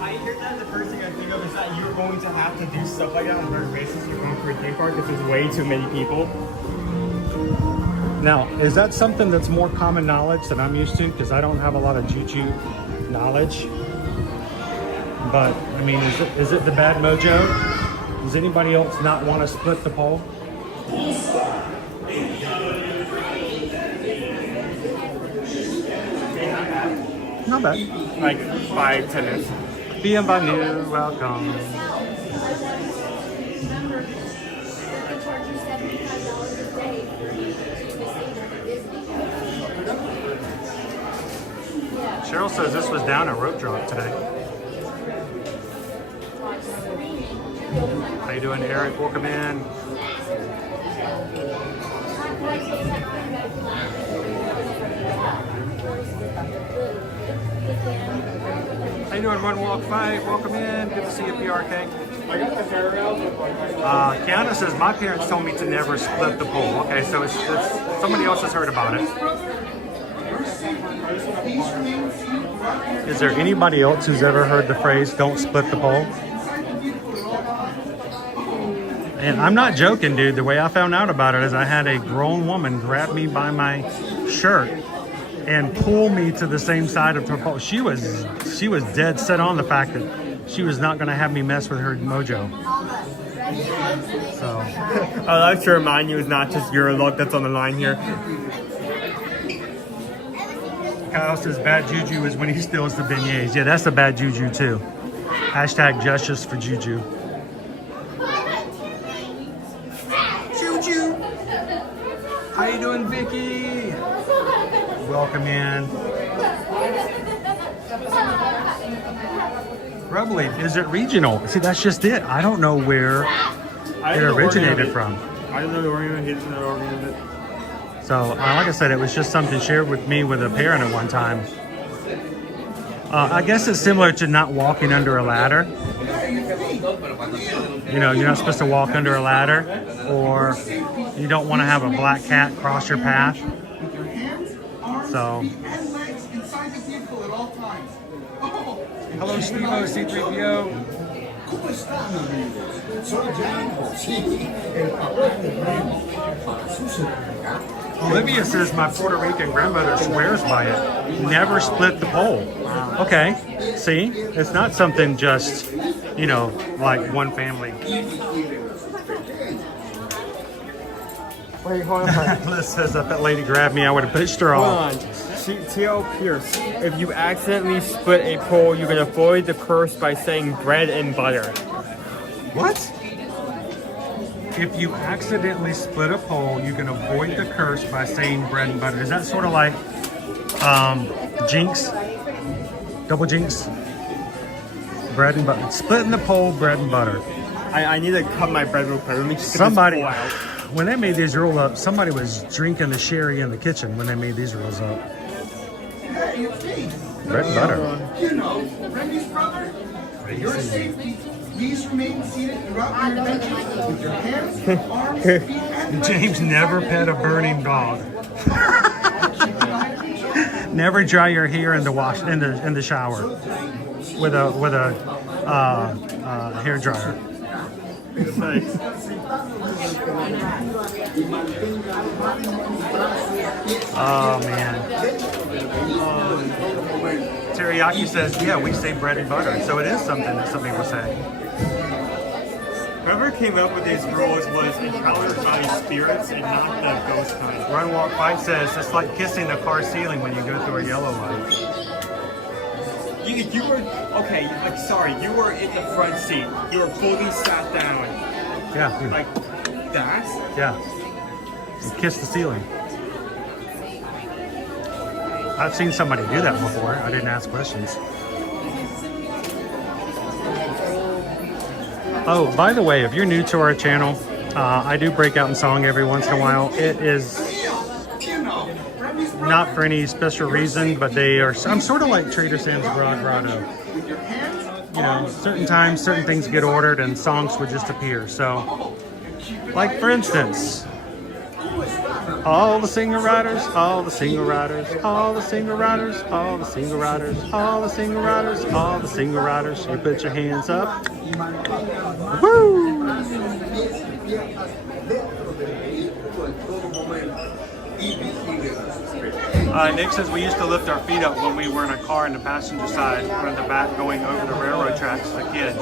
I hear that the first thing I think of is that you're going to have to do stuff like that on a regular basis. You're going for a theme park if there's way too many people. Now, is that something that's more common knowledge that I'm used to? Because I don't have a lot of juju knowledge. But, I mean, is it the bad mojo? Does anybody else not want to split the pole? Not bad. Like 5-10 minutes. Bienvenue, welcome. Cheryl says this was down a rope drop today. How you doing, Eric? Welcome in. How you doing, Run Walk Fight? Welcome in. Good to see you, PRK. Kiana says, my parents told me to never split the pole. Okay, so it's somebody else has heard about it. Is there anybody else who's ever heard the phrase, don't split the pole? And I'm not joking, dude. The way I found out about it is I had a grown woman grab me by my shirt and pull me to the same side of the pole. She was dead set on the fact that she was not going to have me mess with her mojo. So I'd like to remind you, it's not just your luck that's on the line here. Kyle says bad juju is when he steals the beignets. Yeah, that's the bad juju too. Hashtag justice for juju. Juju. How you doing, Vicky? Welcome in. Rubbly, is it regional? See, that's just it. I don't know where it originated from. I don't know the origin of it. So, like I said, it was just something shared with me with a parent at one time. I guess it's similar to not walking under a ladder. You know, you're not supposed to walk under a ladder, or you don't want to have a black cat cross your path. So, hello, Steve-O, C3PO. Olivia says my Puerto Rican grandmother swears by it. Never split the pole. Okay, see? It's not something just, you know, like one family. Wait, hold on. Liz says if that lady grabbed me, I would have pushed her off. Hold on. T.L. Pierce, if you accidentally split a pole, you can avoid the curse by saying bread and butter. What? If you accidentally split a pole, you can avoid the curse by saying bread and butter. Is that sort of like jinx? Double jinx? Bread and butter. Splitting the pole, bread and butter. I need to cut my bread real quick. Let me just get Somebody, this pole out. when they made these roll up, somebody was drinking the sherry in the kitchen when they made these rolls up. Hey, it's me. Bread and butter. You know, Randy's brother. For your safety, please remain seated throughout your adventure with your hands, arms, feet, and legs. James never pet a burning dog. Never dry your hair in the shower with a hair dryer. Oh man. Teriyaki says, yeah, we say bread and butter, so it is something that some people say. Whoever came up with these rules was empowered by spirits and not the ghost kind. Run Walk Fight says it's like kissing the car ceiling when you go through a yellow light. You were okay. Like sorry, you were in the front seat. You were fully sat down. Yeah. Like that. Yeah. You kiss the ceiling. I've seen somebody do that before. I didn't ask questions. Oh, by the way, if you're new to our channel, I do break out in song every once in a while. It is not for any special reason, but they are. I'm sort of like Trader Sam's Grotto. You know, certain times, certain things get ordered, and songs would just appear. So, like for instance, all the single riders, all the single riders, all the single riders, all the single riders, all the single riders, all the single riders. You put your hands up. Woo! Nick says we used to lift our feet up when we were in a car in the passenger side or in the back going over the railroad tracks as a kid.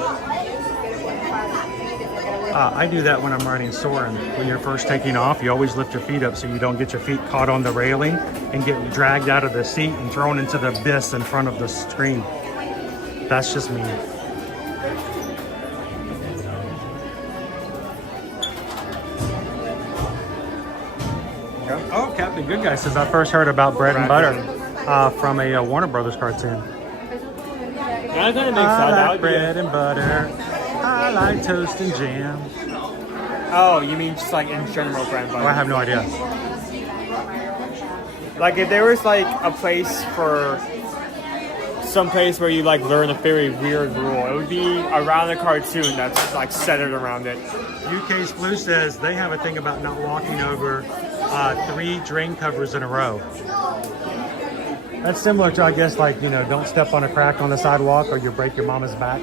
I do that when I'm riding Soarin'. When you're first taking off, you always lift your feet up so you don't get your feet caught on the railing and get dragged out of the seat and thrown into the abyss in front of the screen. That's just me. Oh, Captain Good Guy says I first heard about bread and butter from a Warner Brothers cartoon. I like bread and butter. I like toast and jam. Oh, you mean just like in general bread and butter? Oh, I have no idea. Like if there was like a place for some place where you like learn a very weird rule, it would be around a cartoon that's like centered around it. UK's Blue says they have a thing about not walking over 3 drain covers in a row. That's similar to, I guess, like, you know, don't step on a crack on the sidewalk or you'll break your mama's back.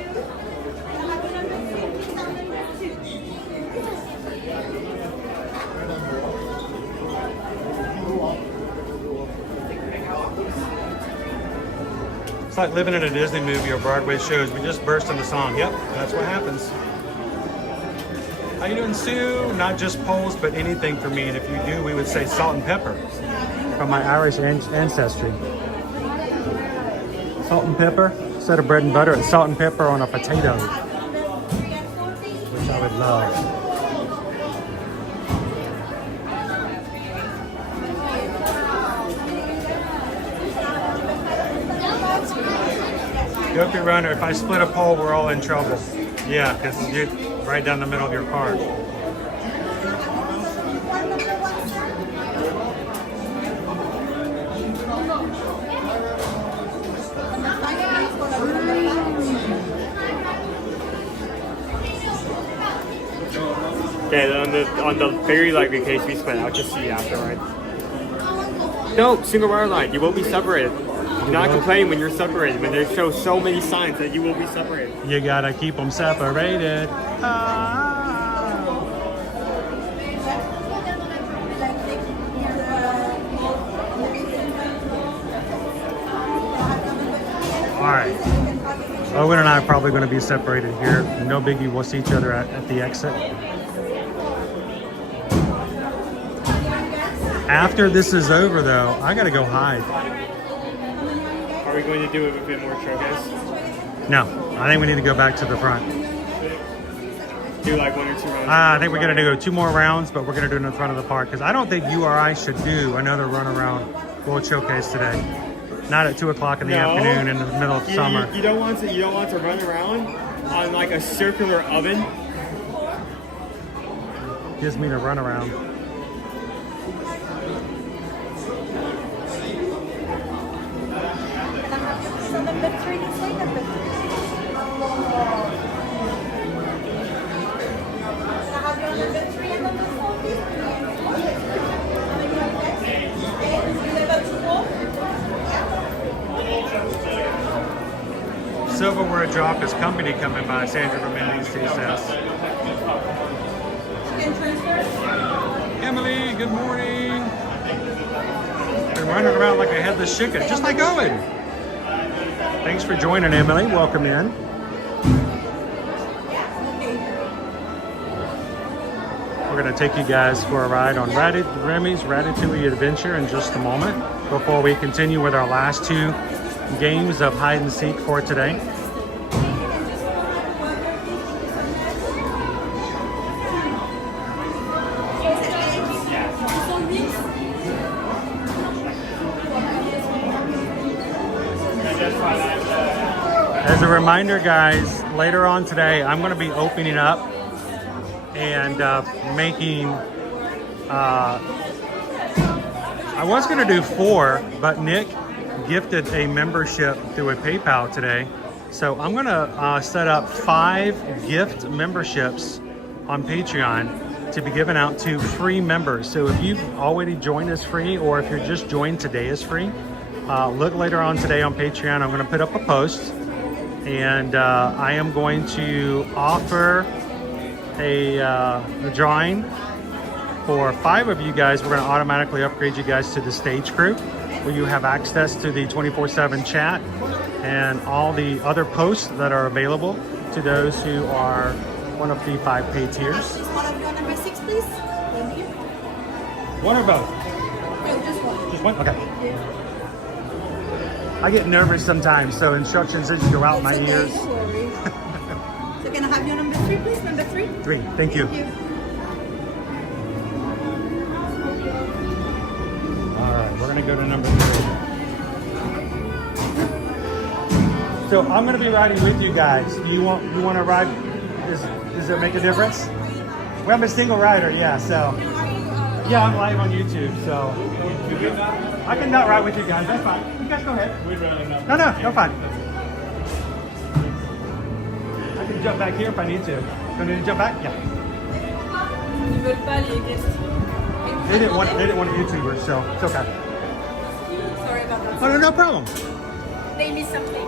It's like living in a Disney movie or Broadway shows. We just burst into song. Yep, that's what happens. How you doing, Sue? Not just Poles, but anything for me. And if you do, we would say salt and pepper from my Irish ancestry. Salt and pepper. Instead of bread and butter, it's salt and pepper on a potato, which I would love. Goopy Runner, if I split a pole, we're all in trouble. Yeah, because you're right down the middle of your car. Yeah, on the very likely case we split out to sea after, right? No, single wire line, you will be separated. Do not complain when you're separated, when they show so many signs that you will be separated. You gotta keep them separated. Alright. Owen and I are probably going to be separated here. No biggie, we'll see each other at the exit. After this is over, though, I gotta go hide. Are we going to do it with a bit more showcase? No, I think we need to go back to the front. Do like 1 or 2 rounds? I think we're gonna do 2 more rounds, but we're gonna do it in the front of the park because I don't think you or I should do another run around World Showcase today. Not at 2 o'clock in the afternoon in the middle of summer. You don't want to run around on like a circular oven. Gives me to run around. silverware drop is company coming by, Sandra Ramirez says. Emily, good morning. Been running around like a headless chicken, just like Owen. Thanks for joining, Emily. Welcome in. We're going to take you guys for a ride on Remy's Ratatouille Adventure in just a moment before we continue with our last two games of hide and seek for today. As a reminder, guys, later on today, I'm going to be opening up and making, I was going to do 4, but Nick gifted a membership through a PayPal today. So I'm going to set up 5 gift memberships on Patreon to be given out to free members. So if you've already joined as free, or if you're just joined today as free, look later on today on Patreon. I'm going to put up a post, and I am going to offer a drawing for 5 of you guys. We're going to automatically upgrade you guys to the stage crew, where you have access to the 24/7 chat and all the other posts that are available to those who are one of the 5 paid tiers. One of your number 6, please. Thank you. One or both? No, just one. Just one? Okay. I get nervous sometimes, so instructions just go out my ears. So can I have your number 3, please? Number 3? 3. Thank you. All right, we're gonna go to number 3. So I'm gonna be riding with you guys. You want to ride? Does it make a difference? Well, I'm a single rider, yeah. So yeah, I'm live on YouTube, so I can not ride with you guys. That's fine. You guys go ahead. No, fine. I can jump back here if I need to. Do I need to jump back? Yeah. They didn't want a YouTuber, so it's okay. Sorry about that. Oh, no problem. They missed something.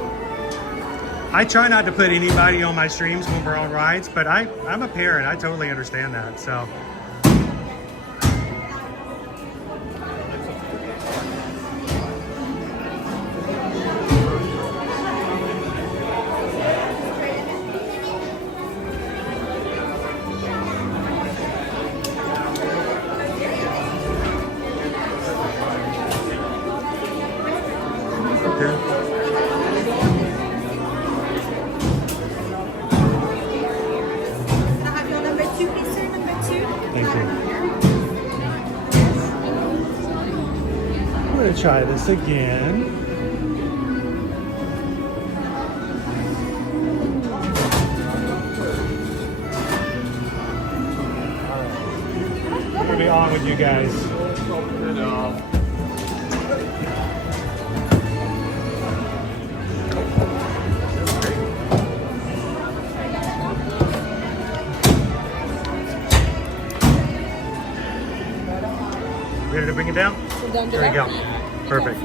I try not to put anybody on my streams when we're on rides, but I'm a parent. I totally understand that. So. Try this again. I'm gonna be on with you guys. Ready to bring it down? There we go. Perfect.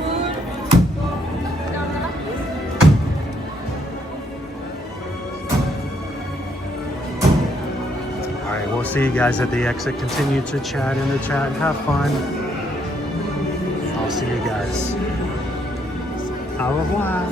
All right, we'll see you guys at the exit. Continue to chat in the chat. Have fun. I'll see you guys. Au revoir.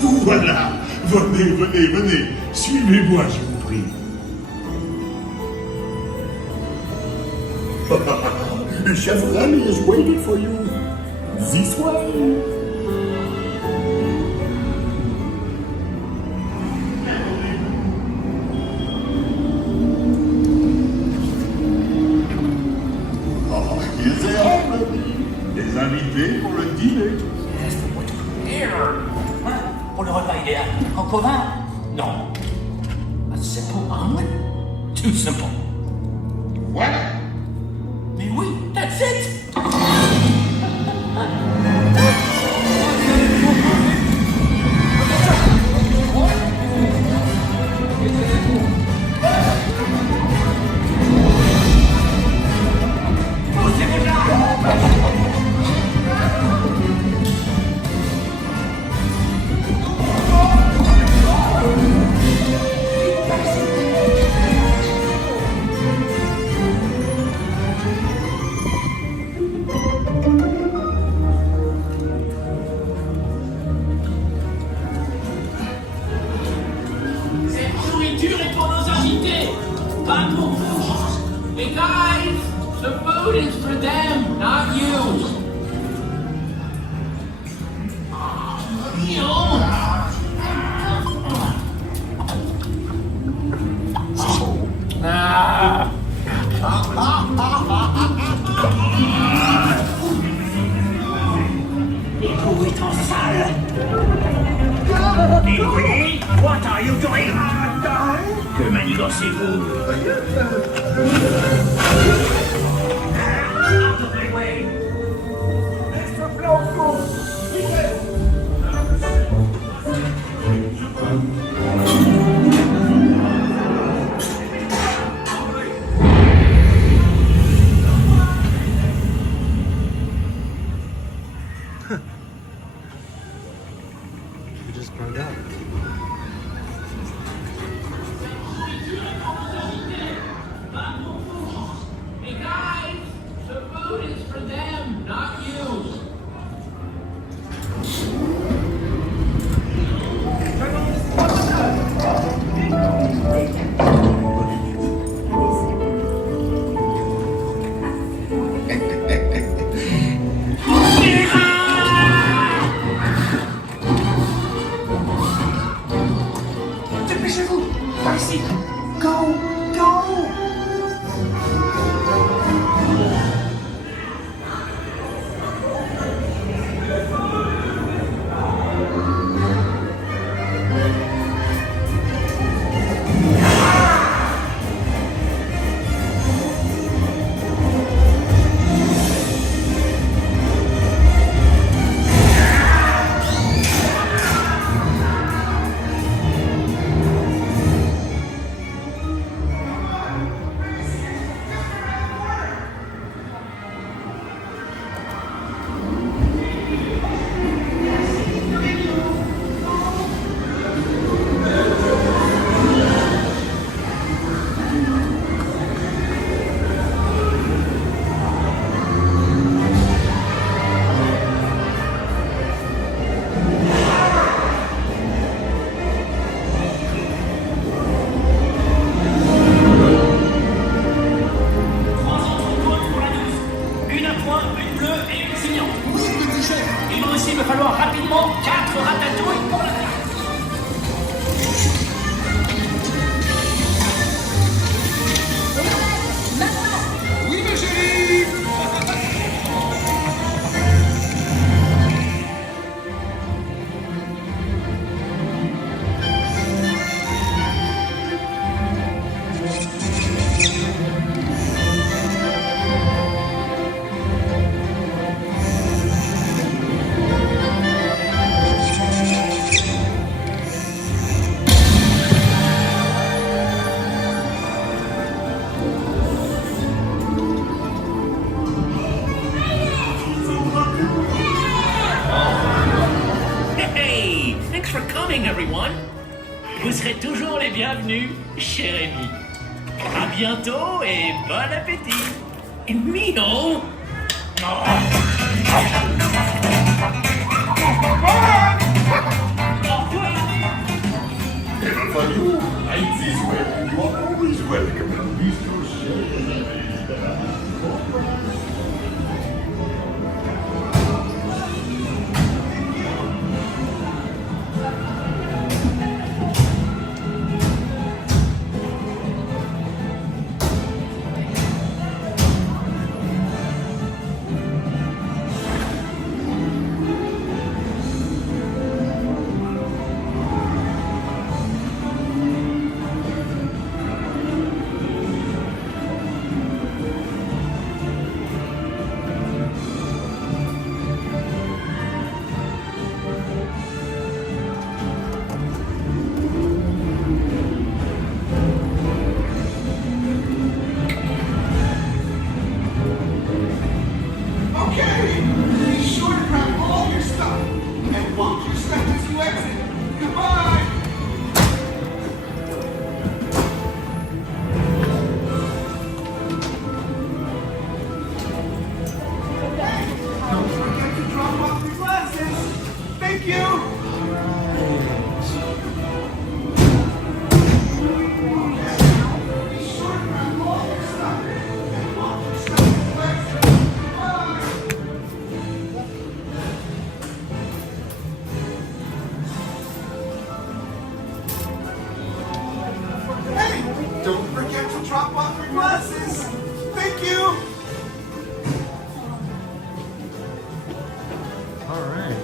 Vous voilà. Venez. Suivez-moi, je vous prie. Chef Remy is waiting for you. This way. Oh, here they are, Remy. Les invités pour le dîner. Yes, but what's here? pour le repas idéal. Coq au vin? Non. A simple omelet? Too simple. What? Mais oui, that's it! Cette nourriture est pour nos invités, pas pour vous. Hey guys, the food is for them, not you. L'égout est en salle. Et oui, what are you doing? Que manigancez-vous? Out of my way. Mr. Blanco, You just burned up. Hey guys, the food is for them, not you. dépêchez-vous. Par ici. Go, go. Une à point, une bleue et une signante. Oui, petit chef. Il va aussi me falloir rapidement 4 ratatouilles pour la carte. Oui, ma chérie. Hey, thanks for coming, everyone. Vous serez toujours les bienvenus, cher ami. À bientôt et bon appétit. Et Mino. And for you, right this way, you are always welcome in Bistro Chef. drop off your glasses. Thank you. All right.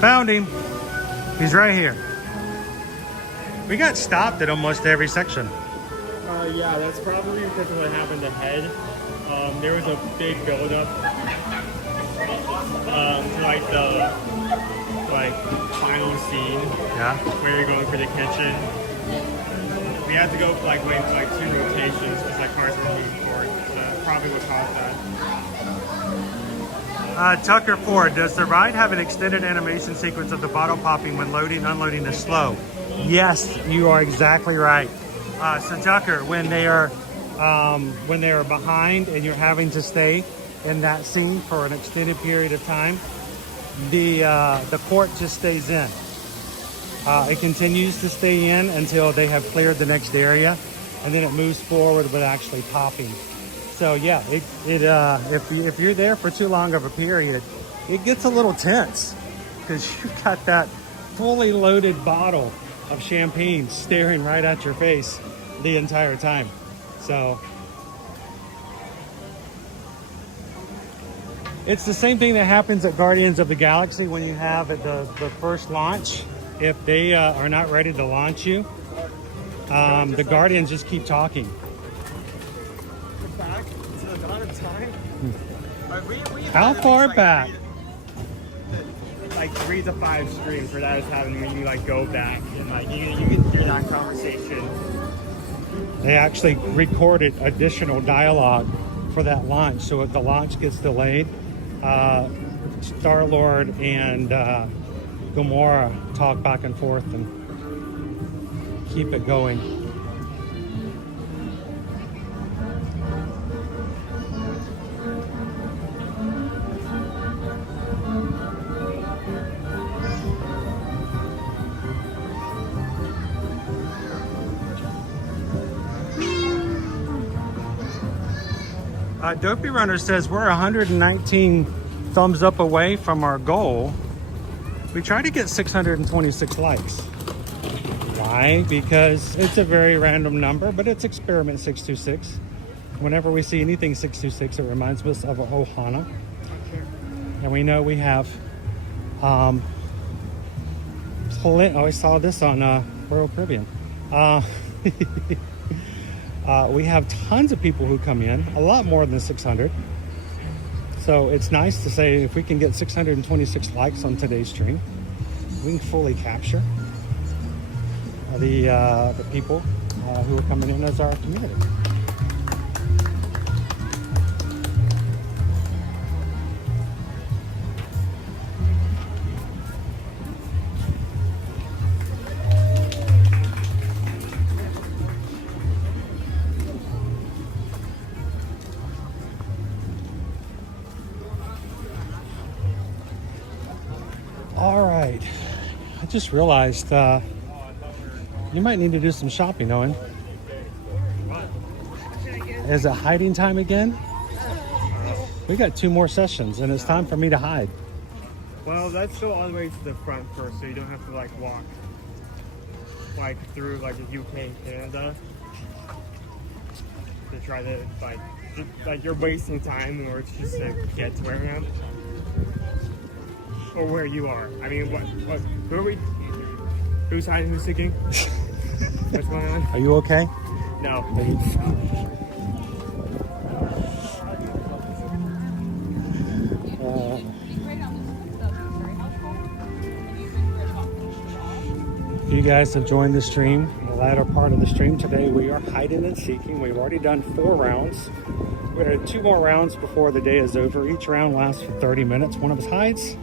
Found him. He's right here. We got stopped at almost every section. Yeah, that's probably because of what happened ahead. There was a big buildup to like the final scene. Yeah. Where you're going for the kitchen. We had to go went to 2 rotations because cars were moving forward. So probably what caused that. Tucker Ford, does the ride have an extended animation sequence of the bottle popping when loading and unloading is slow? Yes, you are exactly right. So Tucker, when they are behind and you're having to stay in that scene for an extended period of time, the court just stays in. It continues to stay in until they have cleared the next area, and then it moves forward with actually popping. So yeah, if you're there for too long of a period, it gets a little tense because you've got that fully loaded bottle of champagne staring right at your face the entire time. So it's the same thing that happens at Guardians of the Galaxy when you have at the first launch. If they are not ready to launch you, the Guardians just keep talking. How far back? 3 to 5 streams where that is happening when you go back and you can hear that conversation. They actually recorded additional dialogue for that launch, so if the launch gets delayed, Star-Lord and Gamora talk back and forth and keep it going. Dopey Runner says we're 119 thumbs up away from our goal. We try to get 626 likes. Why? Because it's a very random number, but it's experiment 626. Whenever we see anything 626, it reminds us of Ohana. And we know we have I saw this on Royal Caribbean. We have tons of people who come in, a lot more than 600. So it's nice to say if we can get 626 likes on today's stream, we can fully capture the people who are coming in as our community. All right, I just realized you might need to do some shopping, Owen. Is it hiding time again? We got 2 more sessions and it's time for me to hide. Well, let's go all the way to the front first so you don't have to walk through the UK, Canada to try to you're wasting time or it's just to get to where I am. Or where you are. I mean, who are we? Who's hiding? Who's seeking? What's going on? Are you okay? No. If you guys have joined the stream, the latter part of the stream today, we are hiding and seeking. We've already done 4 rounds. We're going to do 2 more rounds before the day is over. Each round lasts for 30 minutes. One of us hides.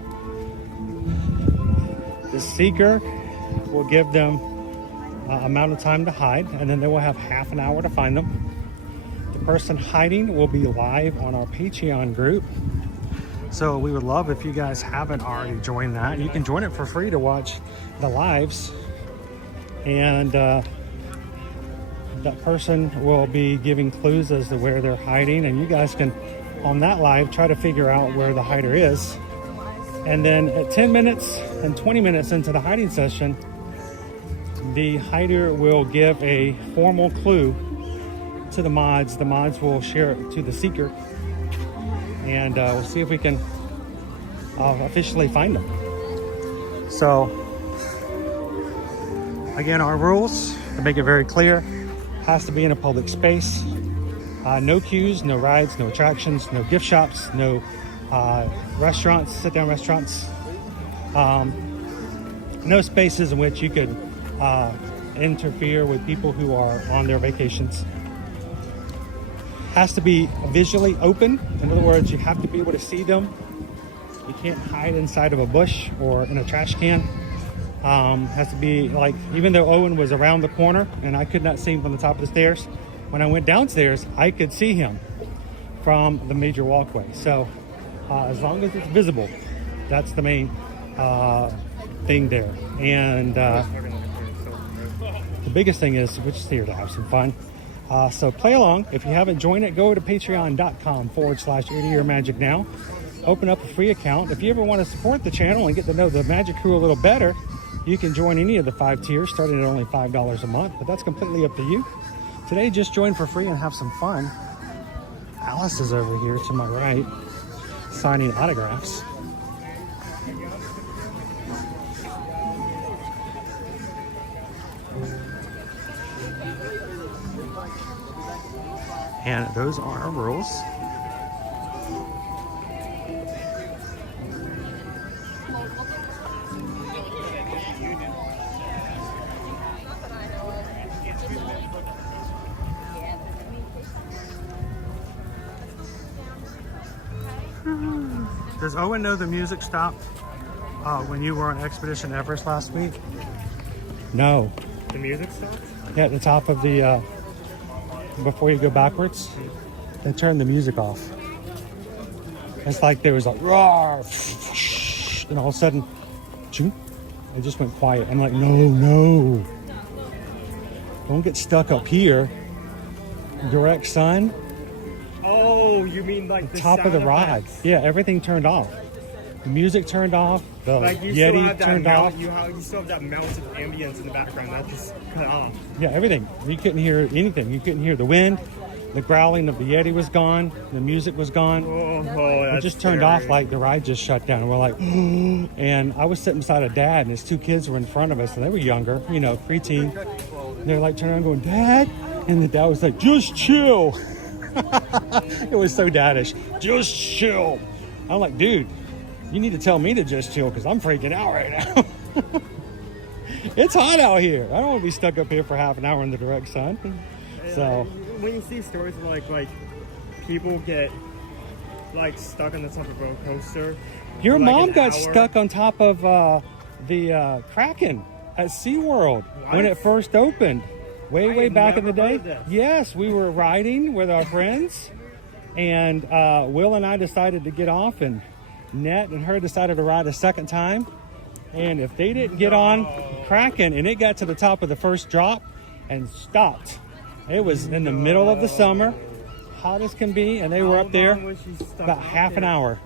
The seeker will give them amount of time to hide, and then they will have half an hour to find them. The person hiding will be live on our Patreon group. So we would love if you guys haven't already joined that. You can join it for free to watch the lives. And that person will be giving clues as to where they're hiding, and you guys can on that live, try to figure out where the hider is. And then at 10 minutes and 20 minutes into the hiding session, the hider will give a formal clue to the mods. The mods will share it to the seeker, and we'll see if we can officially find them. So again, our rules, to make it very clear, has to be in a public space. No queues, no rides, no attractions, no gift shops, no restaurants, sit-down restaurants. No spaces in which you could interfere with people who are on their vacations. Has to be visually open. In other words, you have to be able to see them. You can't hide inside of a bush or in a trash can. Has to be like, even though Owen was around the corner and I could not see him from the top of the stairs, when I went downstairs, I could see him from the major walkway. So as long as it's visible, that's the main thing there. And the biggest thing is we're just here to have some fun. So play along. If you haven't joined it, go to patreon.com/ear-to-ear-magic now. Open up a free account. If you ever want to support the channel and get to know the Magic Crew a little better, you can join any of the 5 tiers, starting at only $5 a month, but that's completely up to you. Today, just join for free and have some fun. Alice is over here to my right, signing autographs. And those are our rules. Does Owen know the music stopped when you were on Expedition Everest last week? No. The music stopped? Yeah, at the top of the, before you go backwards, they turned the music off. It's like there was a roar, and all of a sudden, it just went quiet. I'm like, no. Don't get stuck up here. Direct sun. Oh, you mean like the top of the ride? effects. Yeah, everything turned off. The music turned off. The Like you Yeti turned off. You still have that mountain ambience in the background that just cut off. Yeah, everything. You couldn't hear anything. You couldn't hear the wind. The growling of the Yeti was gone. The music was gone. It just turned off, like the ride just shut down. And we're like, and I was sitting beside a dad, and his 2 kids were in front of us, and they were younger, you know, preteen. They're like turning around going, Dad? And the dad was like, just chill. It was so daddish. Just chill. I'm like, dude, you need to tell me to just chill because I'm freaking out right now. It's hot out here. I don't want to be stuck up here for half an hour in the direct sun. So when you see stories like people get like stuck on the top of a roller coaster. Your for, like, mom an got hour. stuck on top of the Kraken at SeaWorld when it first opened. Way back in the day. Yes, we were riding with our friends, and Will and I decided to get off, and Nat and her decided to ride a second time. And if they didn't get on Kraken and it got to the top of the first drop and stopped, it was in the middle of the summer, hot as can be, and they were up there about half an hour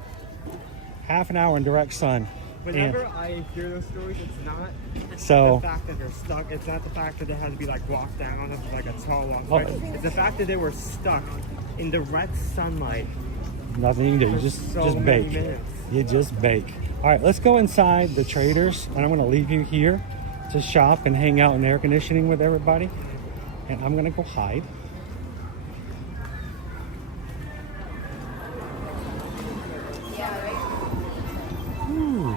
in direct sun. Whenever I hear those stories, it's not So, the fact that they're stuck. It's not the fact that they had to be like walked down of like a tall walk. Oh. It's the fact that they were stuck in direct sunlight. nothing you can do. You for just so many bake. minutes. You just bake. All right, let's go inside the Traders, and I'm going to leave you here to shop and hang out in air conditioning with everybody. And I'm going to go hide. Ooh.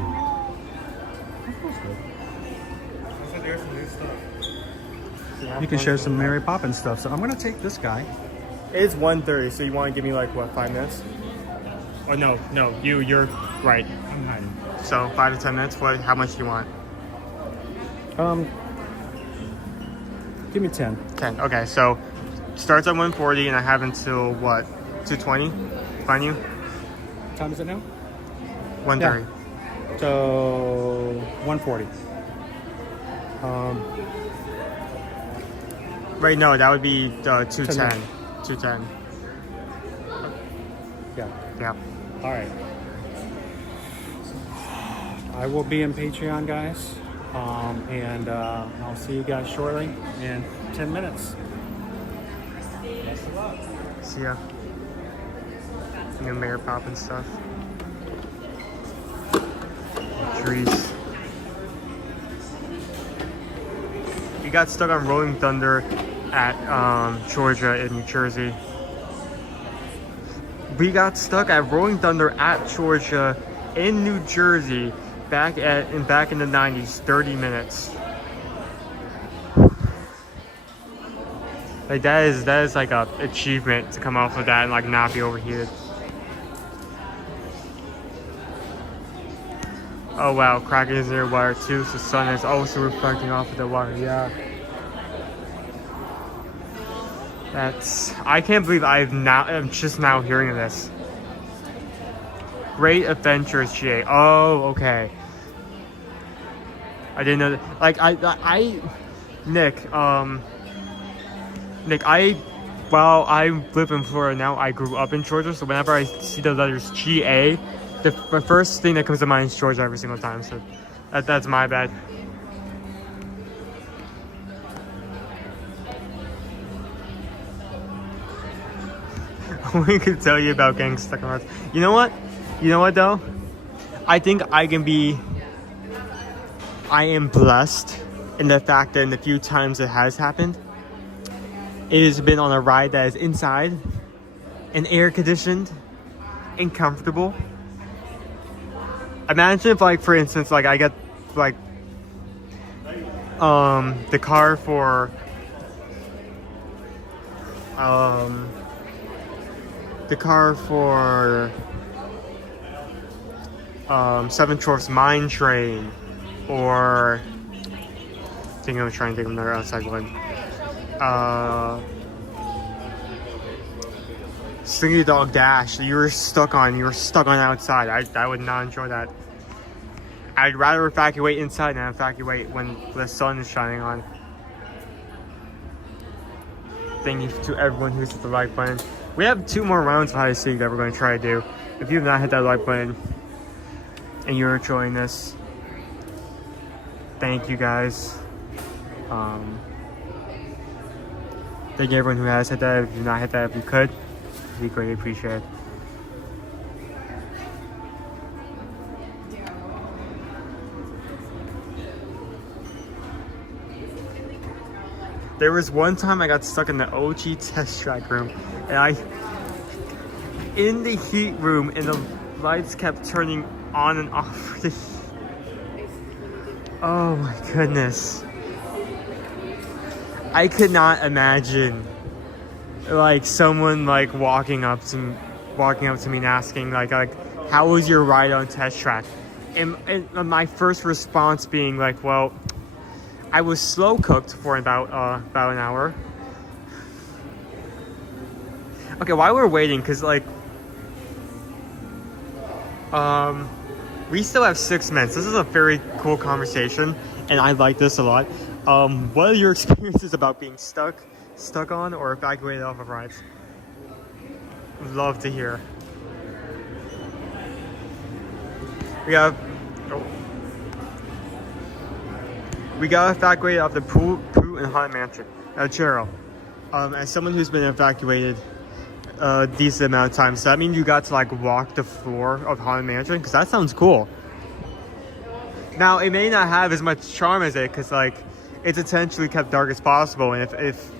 That feels good. So there's some new stuff. You can show some Mary Poppins stuff. So I'm going to take this guy. It's 1:30, so you want to give me like what, 5 minutes? Oh no, you're right. I'm hiding. So 5 to 10 minutes. What? How much do you want? Give me 10. 10. Okay, so starts at 1:40, and I have until what, 2:20? Find you? What time is it now? 1:30. So 1:40. Right, no, that would be 2:10. 2:10. Yeah. Yeah. All right. I will be in Patreon, guys. And I'll see you guys shortly in 10 minutes. Best of luck. See ya. New Mayor Pop and stuff. Trees. We got stuck on Rolling Thunder at Georgia in New Jersey. We got stuck at Rolling Thunder at Georgia in New Jersey back in the 90s, 30 minutes. Like that is like a achievement to come off of that and like not be overheated. Oh wow, cracking is near water too, so the sun is also reflecting off of the water. Yeah. I can't believe I'm just now hearing this. Great Adventures GA. Oh, okay. I didn't know that. Like Nick, while I live in Florida now, I grew up in Georgia, so whenever I see the letters GA, the first thing that comes to mind is Georgia every single time, so that's my bad. We could tell you about getting stuck on Earth. You know what? You know what though? I think I am blessed in the fact that in the few times it has happened, it has been on a ride that is inside and air conditioned and comfortable. Imagine if, like, for instance, like I get like the car for Seven Dwarfs Mine Train, or I think I'm trying to think of another outside one. Slinky Dog Dash. You were stuck on outside. I would not enjoy that. I'd rather evacuate inside than evacuate when the sun is shining on. Thank you to everyone who's hit the like button. We have 2 more rounds of Hide and Seek that we're going to try to do. If you have not hit that like button and you're enjoying this, thank you guys. Thank you everyone who has hit that. If you have not hit that, if you could, it'd be greatly appreciated. There was one time I got stuck in the OG test track room, and in the heat room, and the lights kept turning on and off for the heat. Oh my goodness. I could not imagine like someone like walking up to me and asking like how was your ride on test track? And my first response being like, well, I was slow cooked for about an hour. Okay, while we're waiting, cause like we still have 6 minutes. This is a very cool conversation, and I like this a lot. What are your experiences about being stuck on or evacuated off of rides? Would love to hear. We got evacuated off the Pooh and Haunted Mansion. Cheryl, as someone who's been evacuated a decent amount of time, so that means you got to like walk the floor of Haunted Mansion? Because that sounds cool. Now, it may not have as much charm as it, because like it's intentionally kept dark as possible, and if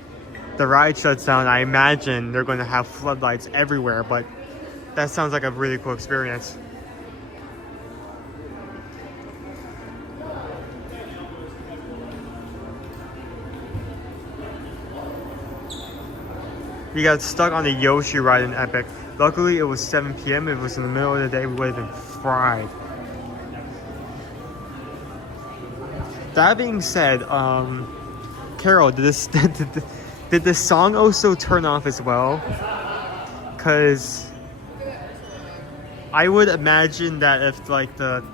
the ride shuts down, I imagine they're going to have floodlights everywhere, but that sounds like a really cool experience. We got stuck on the Yoshi ride in Epic. Luckily, it was 7 p.m. If it was in the middle of the day, we would have been fried. That being said, Carol, did the song also turn off as well? Because I would imagine that if like the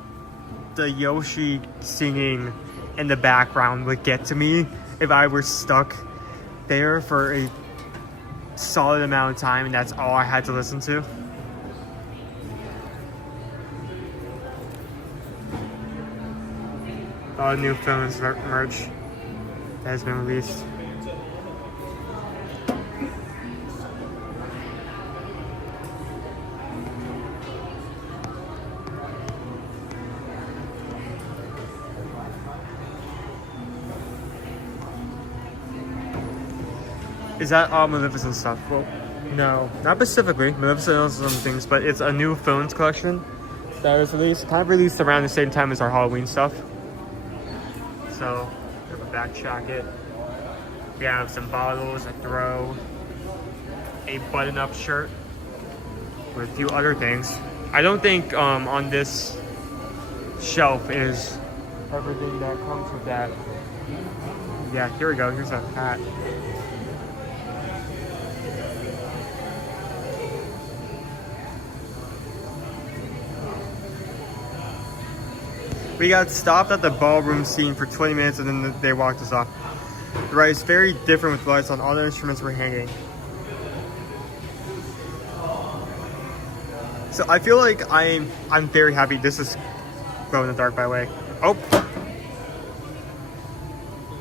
Yoshi singing in the background would get to me if I were stuck there for a solid amount of time and that's all I had to listen to. all the new films merch that has been released. Is that all Maleficent stuff? Well, no, not specifically. Maleficent owns some things, but it's a new phones collection that was released. Kind of released around the same time as our Halloween stuff. So, we have a back jacket. We have some bottles, a throw, a button-up shirt with a few other things. I don't think on this shelf is everything that comes with that. Yeah, here we go. Here's a hat. We got stopped at the ballroom scene for 20 minutes and then they walked us off. The ride is very different with lights on. All the instruments were hanging. So I feel like I'm very happy. This is glow in the dark, by the way. Oh,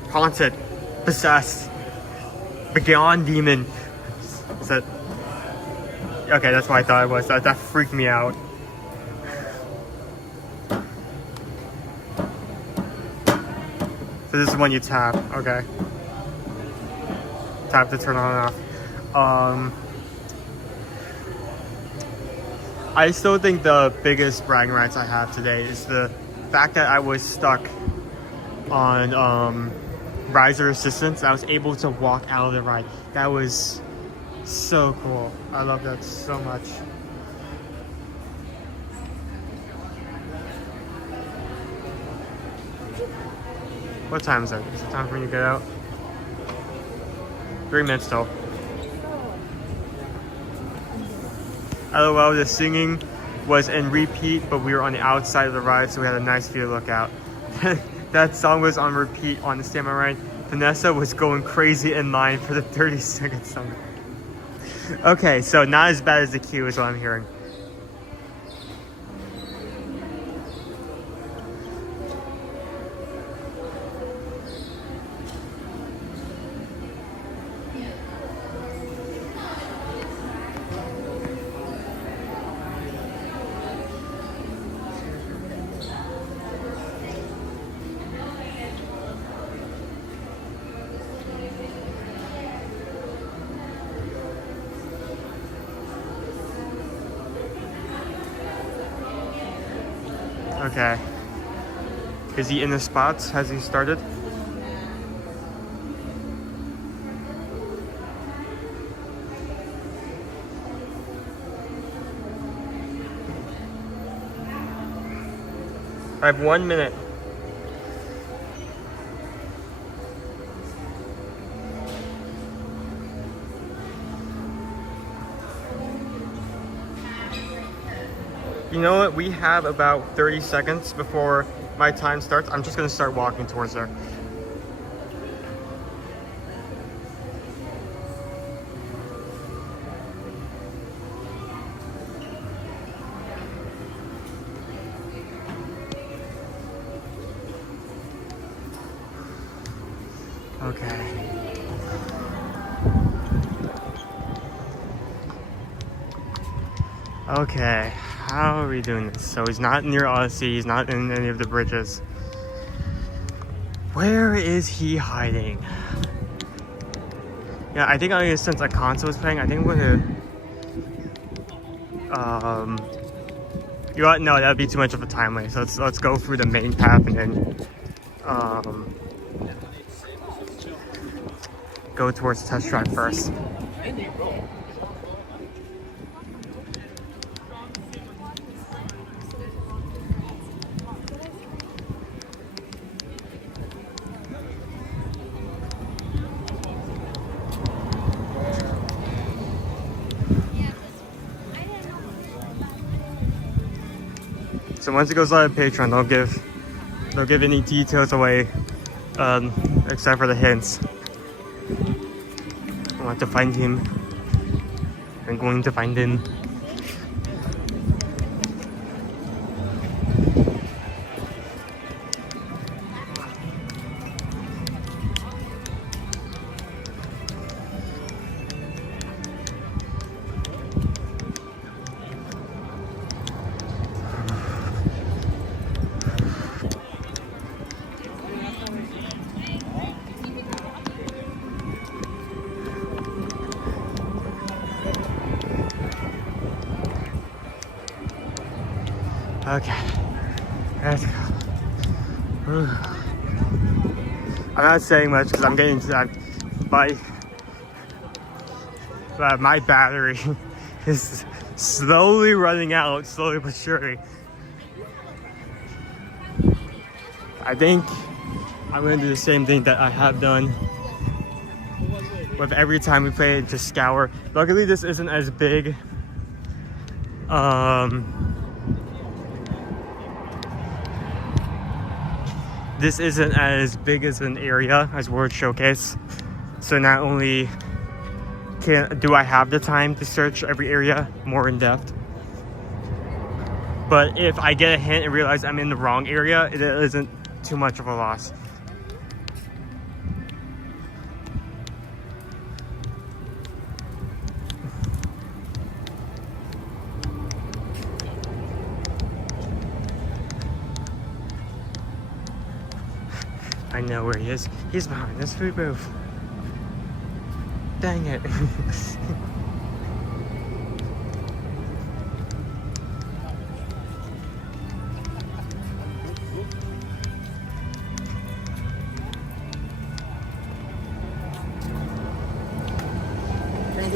haunted, possessed, beyond demon. Is that okay? That's what I thought it was. That freaked me out. So this is when you tap. Okay. Tap to turn on and off. I still think the biggest bragging rights I have today is the fact that I was stuck on riser assistance. I was able to walk out of the ride. That was so cool. I love that so much. What time is it? Is it time for me to get out? 3 minutes till. LOL, the singing was in repeat, but we were on the outside of the ride, so we had a nice view to look out. That song was on repeat on the standby ride. Vanessa was going crazy in line for the 30-second song. Okay, so not as bad as the queue is what I'm hearing. Okay. Is he in the spots? Has he started? I have 1 minute. You know what? We have about 30 seconds before my time starts. I'm just gonna start walking towards there. Okay. Okay. How are we doing this? So he's not near Odyssey, he's not in any of the bridges. Where is he hiding? Yeah, I think since a console was playing, I think I'm gonna you know what? No, that'd be too much of a time waste. So let's go through the main path and then go towards the test track first. So once it goes live on Patreon, they'll give any details away, except for the hints. I want to find him. I'm going to find him. Okay, let's go. Whew. I'm not saying much because I'm getting to that, but my battery is slowly running out, slowly but surely. I think I'm gonna do the same thing that I have done with every time we play it, just scour. Luckily this isn't as big. This isn't as big as an area as World Showcase. So not only do I have the time to search every area more in depth, but if I get a hint and realize I'm in the wrong area, it isn't too much of a loss. I know where he is. He's behind this food booth. Dang it.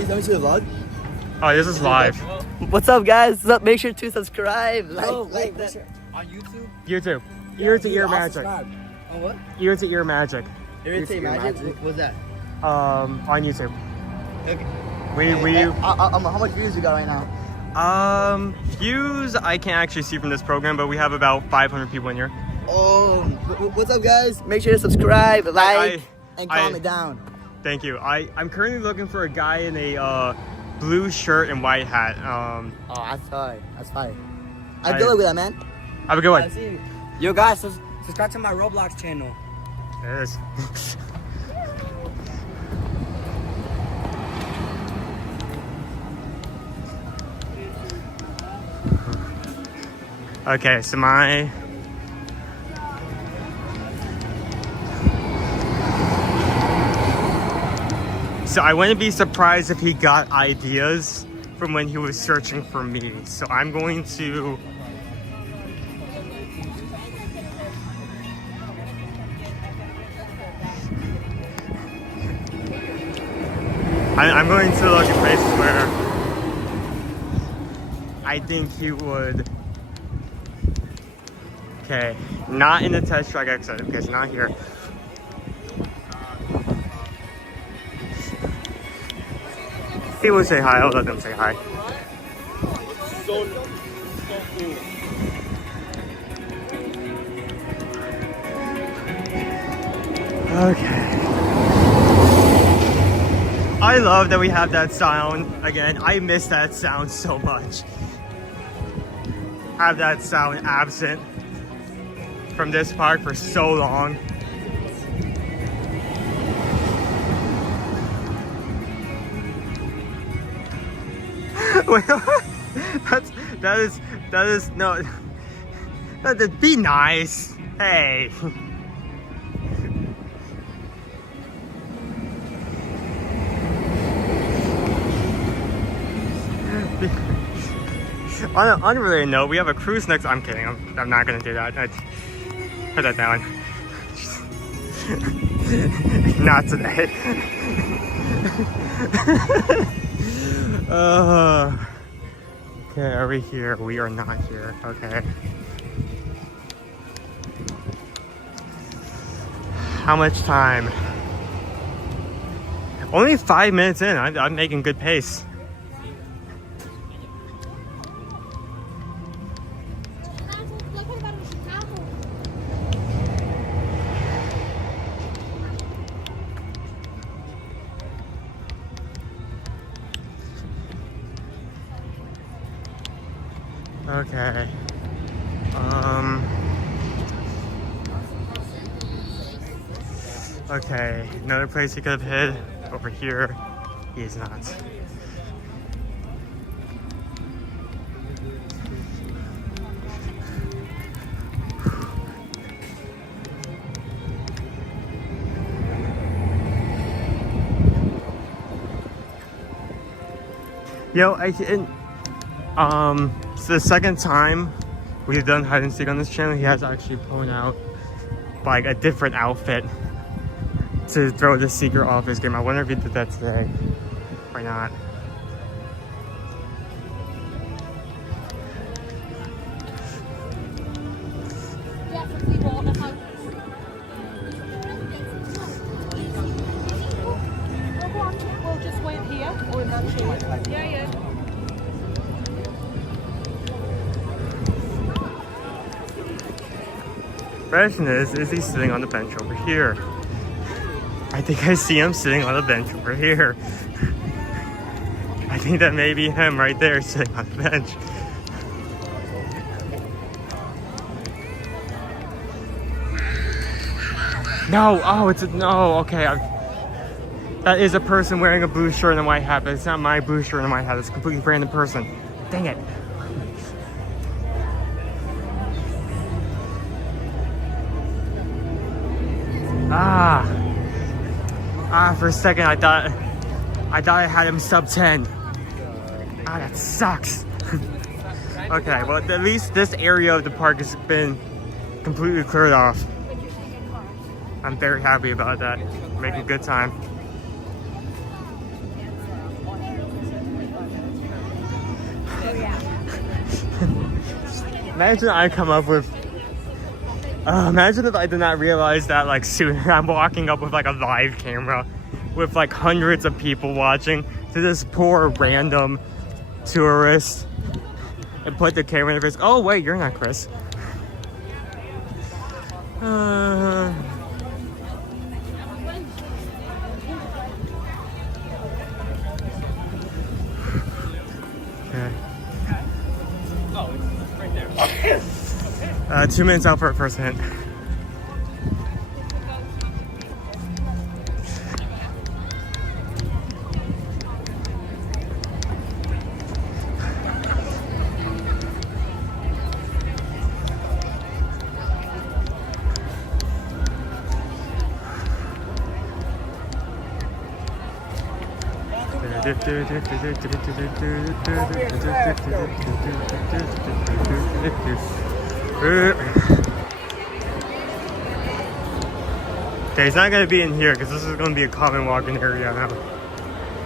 Don't you vlog? Oh, this is live. What's up, guys? What's up? Make sure to subscribe. Like that. On YouTube? YouTube. Ear to ear magic. On what? Ear to ear magic. Ear to ear magic? What's that? On YouTube. Okay. How much views you got right now? Views I can't actually see from this program, but we have about 500 people in here. Oh, what's up, guys? Make sure to subscribe, like, and comment down. Thank you. I'm currently looking for a guy in a blue shirt and white hat. Oh, that's fine. That's fine. I'm good with that, man. Have a good one. Yo, guys, subscribe to my Roblox channel. There it is. Okay, so I wouldn't be surprised if he got ideas from when he was searching for me. So I'm going to I'm going to look at places where I think he would. Okay, not in the test track exit because not here. People say hi, I'll let them say hi. So cool. Okay. I love that we have that sound again. I miss that sound so much. Have that sound absent from this park for so long. that is no. Be nice. Hey. On an unrelated note, we have a cruise next. I'm kidding. I'm not gonna do that. Put that down. Not today. Okay, are we here? We are not here. Okay. How much time? Only 5 minutes in. I'm making good pace. Okay. Okay, another place he could have hid over here. He's not. Yo, it's the second time we've done hide and seek on this channel, he has actually pulled out like a different outfit to throw the secret off his game. I wonder if he did that today or not. We'll just wait here or in that chair. Yeah. Question is he sitting on the bench over here? I think I see him sitting on the bench over here. I think that may be him right there sitting on the bench. No, oh, it's a, no, okay. That is a person wearing a blue shirt and a white hat, but it's not my blue shirt and a white hat. It's a completely random person. Dang it. For a second I thought I had him sub 10. That sucks. Okay, well at least this area of the park has been completely cleared off. I'm very happy about that. Making good time. Imagine I come up with imagine if I did not realize that like soon I'm walking up with like a live camera with like hundreds of people watching to this poor random tourist and put the camera in his face. Oh wait, you're not Chris. Okay. 2 minutes out for a first hit. Okay, he's not gonna be in here because this is gonna be a common walking area now.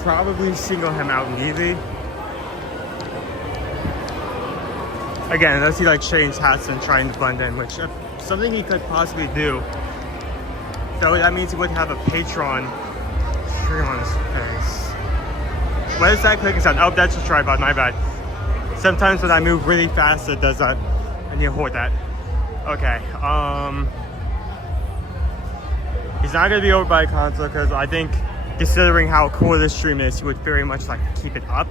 Probably single him out immediately. Again, unless he like changes hats and trying to blend in, which something he could possibly do. So that means he would have a patron stream on his face. What is that clicking sound? Oh, that's just tripod, my bad. Sometimes when I move really fast, it does that. I need to hold that. Okay, he's not gonna be over by a console because I think, considering how cool this stream is, he would very much like keep it up,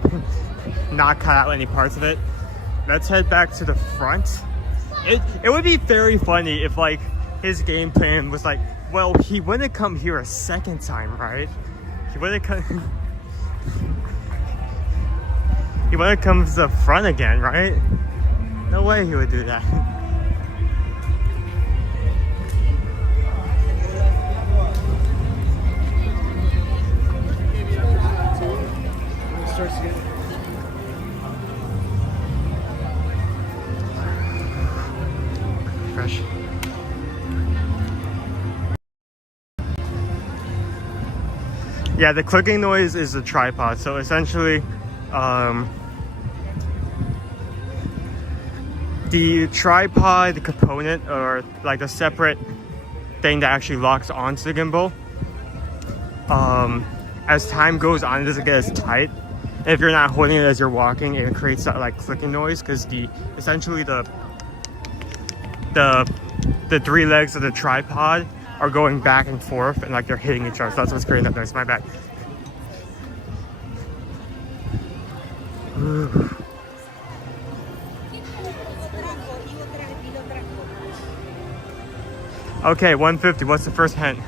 not cut out any parts of it. Let's head back to the front. It would be very funny if like his game plan was like, well, he wouldn't come here a second time, right? He wouldn't come. He wouldn't come to the front again, right? No way he would do that. Fresh. Yeah, the clicking noise is the tripod. So essentially, the tripod, the component, or like the separate thing that actually locks onto the gimbal, as time goes on, it doesn't get as tight. And if you're not holding it as you're walking, it creates that like clicking noise because essentially the 3 legs of the tripod are going back and forth and like they're hitting each other. So that's what's creating that noise. My bad. Okay, 150. What's the first hint?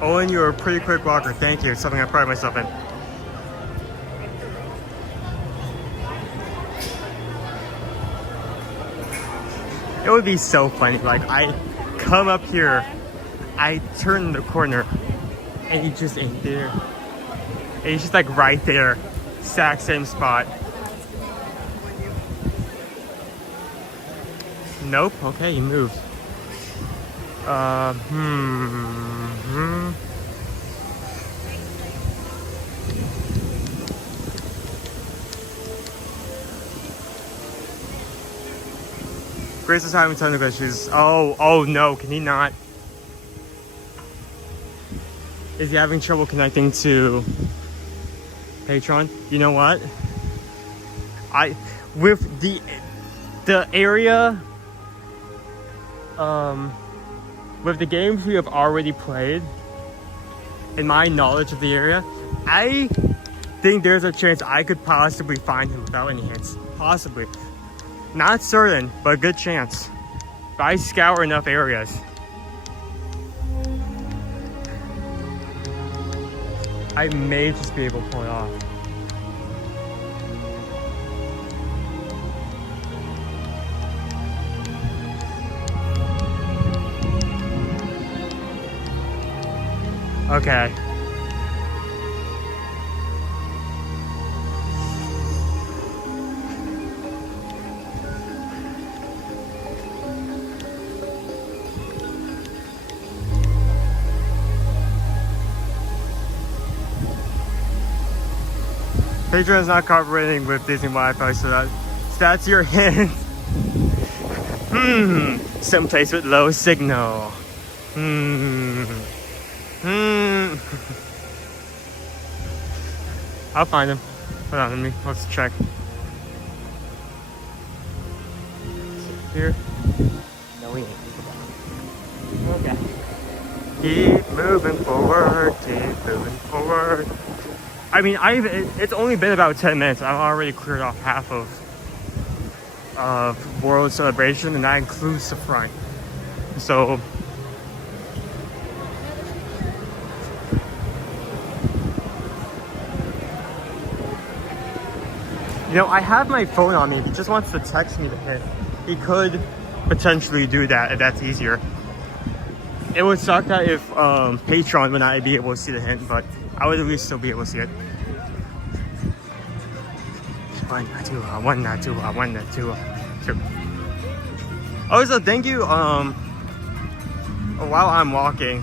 Owen, you're a pretty quick walker. Thank you. It's something I pride myself in. It would be so funny. Like, I come up here, I turn the corner, and he just ain't there. And he's just like right there. Exact same spot. Nope. Okay, he moved. Grace is having technical issues. Oh no, can he not? Is he having trouble connecting to Patreon? You know what? With the area, with the games we have already played, in my knowledge of the area, I think there's a chance I could possibly find him without any hints. Possibly. Not certain, but a good chance. If I scour enough areas. I may just be able to pull it off. Okay. Patreon is not cooperating with Disney Wi-Fi, so that's your hint. Someplace with low signal. I'll find him. Hold on, let's check. Here. No, we ain't. Okay. Keep moving forward. Keep moving forward. I mean, it's only been about 10 minutes. I've already cleared off half of World Celebration, and that includes the front. So, you know, I have my phone on me. If he just wants to text me the hint, he could potentially do that if that's easier. It would suck that if Patreon would not be able to see the hint, but I would at least still be able to see it. 1, 2, 1, 2, 1, 2, 2. Also, thank you. While I'm walking,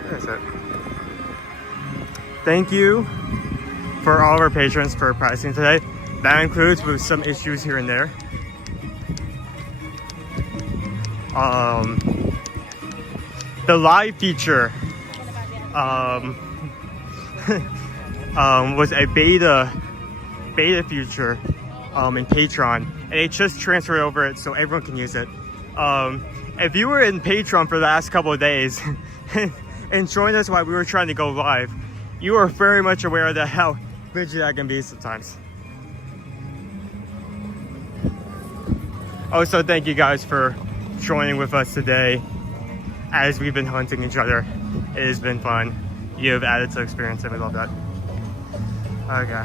where is it? Thank you for all of our patrons for pricing today. That includes with some issues here and there. The live feature was a beta feature in Patreon, and it just transferred over it so everyone can use it. If you were in Patreon for the last couple of days and joined us while we were trying to go live, you are very much aware of how rigid that can be sometimes. Also, thank you guys for joining with us today as we've been hunting each other. It has been fun. You have added to the experience, and we love that. Okay.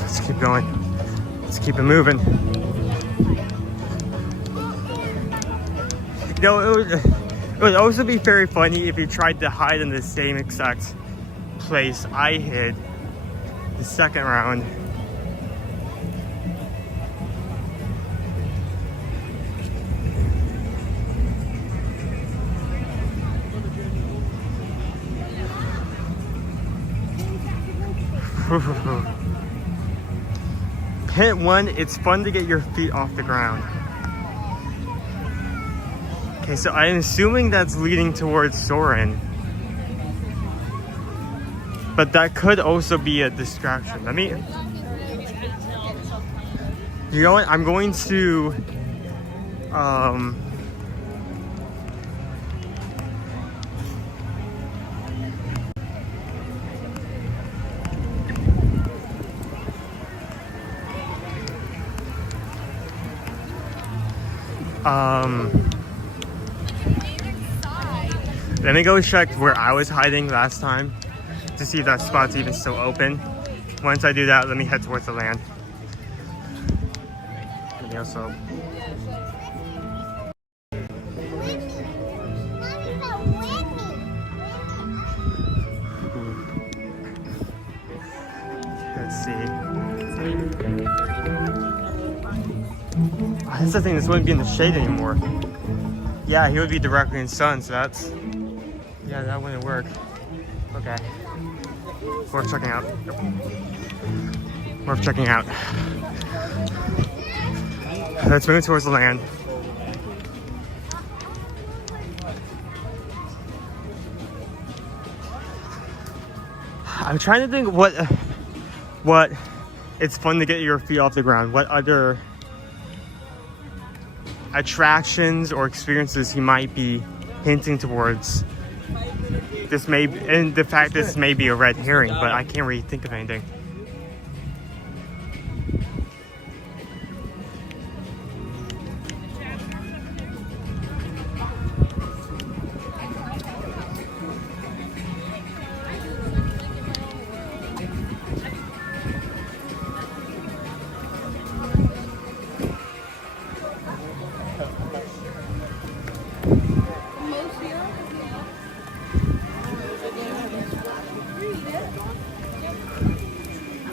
Let's keep going. Let's keep it moving. You know, it would also be very funny if you tried to hide in the same exact place I hid the second round. Hint 1, it's fun to get your feet off the ground. Okay, so I'm assuming that's leading towards Soarin'. But that could also be a distraction. Let me... You know what? I'm going to... Let me go check where I was hiding last time to see if that spot's even still open. Once I do that, let me head towards the land. Let me also... Let's see. Oh, that's the thing, this wouldn't be in the shade anymore. Yeah, he would be directly in sun, so that's... Yeah, that wouldn't work. Okay. Worth checking out. Worth checking out. Let's move towards the land. I'm trying to think what it's fun to get your feet off the ground. What other attractions or experiences he might be hinting towards. This may, and the fact this may be a red herring, but I can't really think of anything.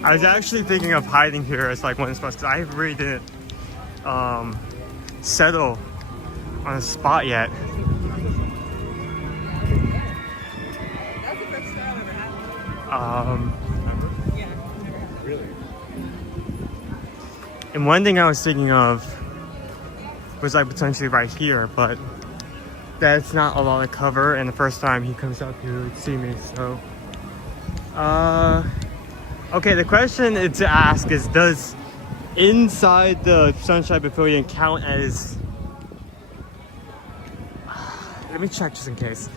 I was actually thinking of hiding here as like one of the spots because I really didn't settle on a spot yet. And one thing I was thinking of was like potentially right here, but that's not a lot of cover, and the first time he comes up here, he would see me, so okay, the question to ask is, does inside the Sunshine Pavilion count as... Let me check just in case.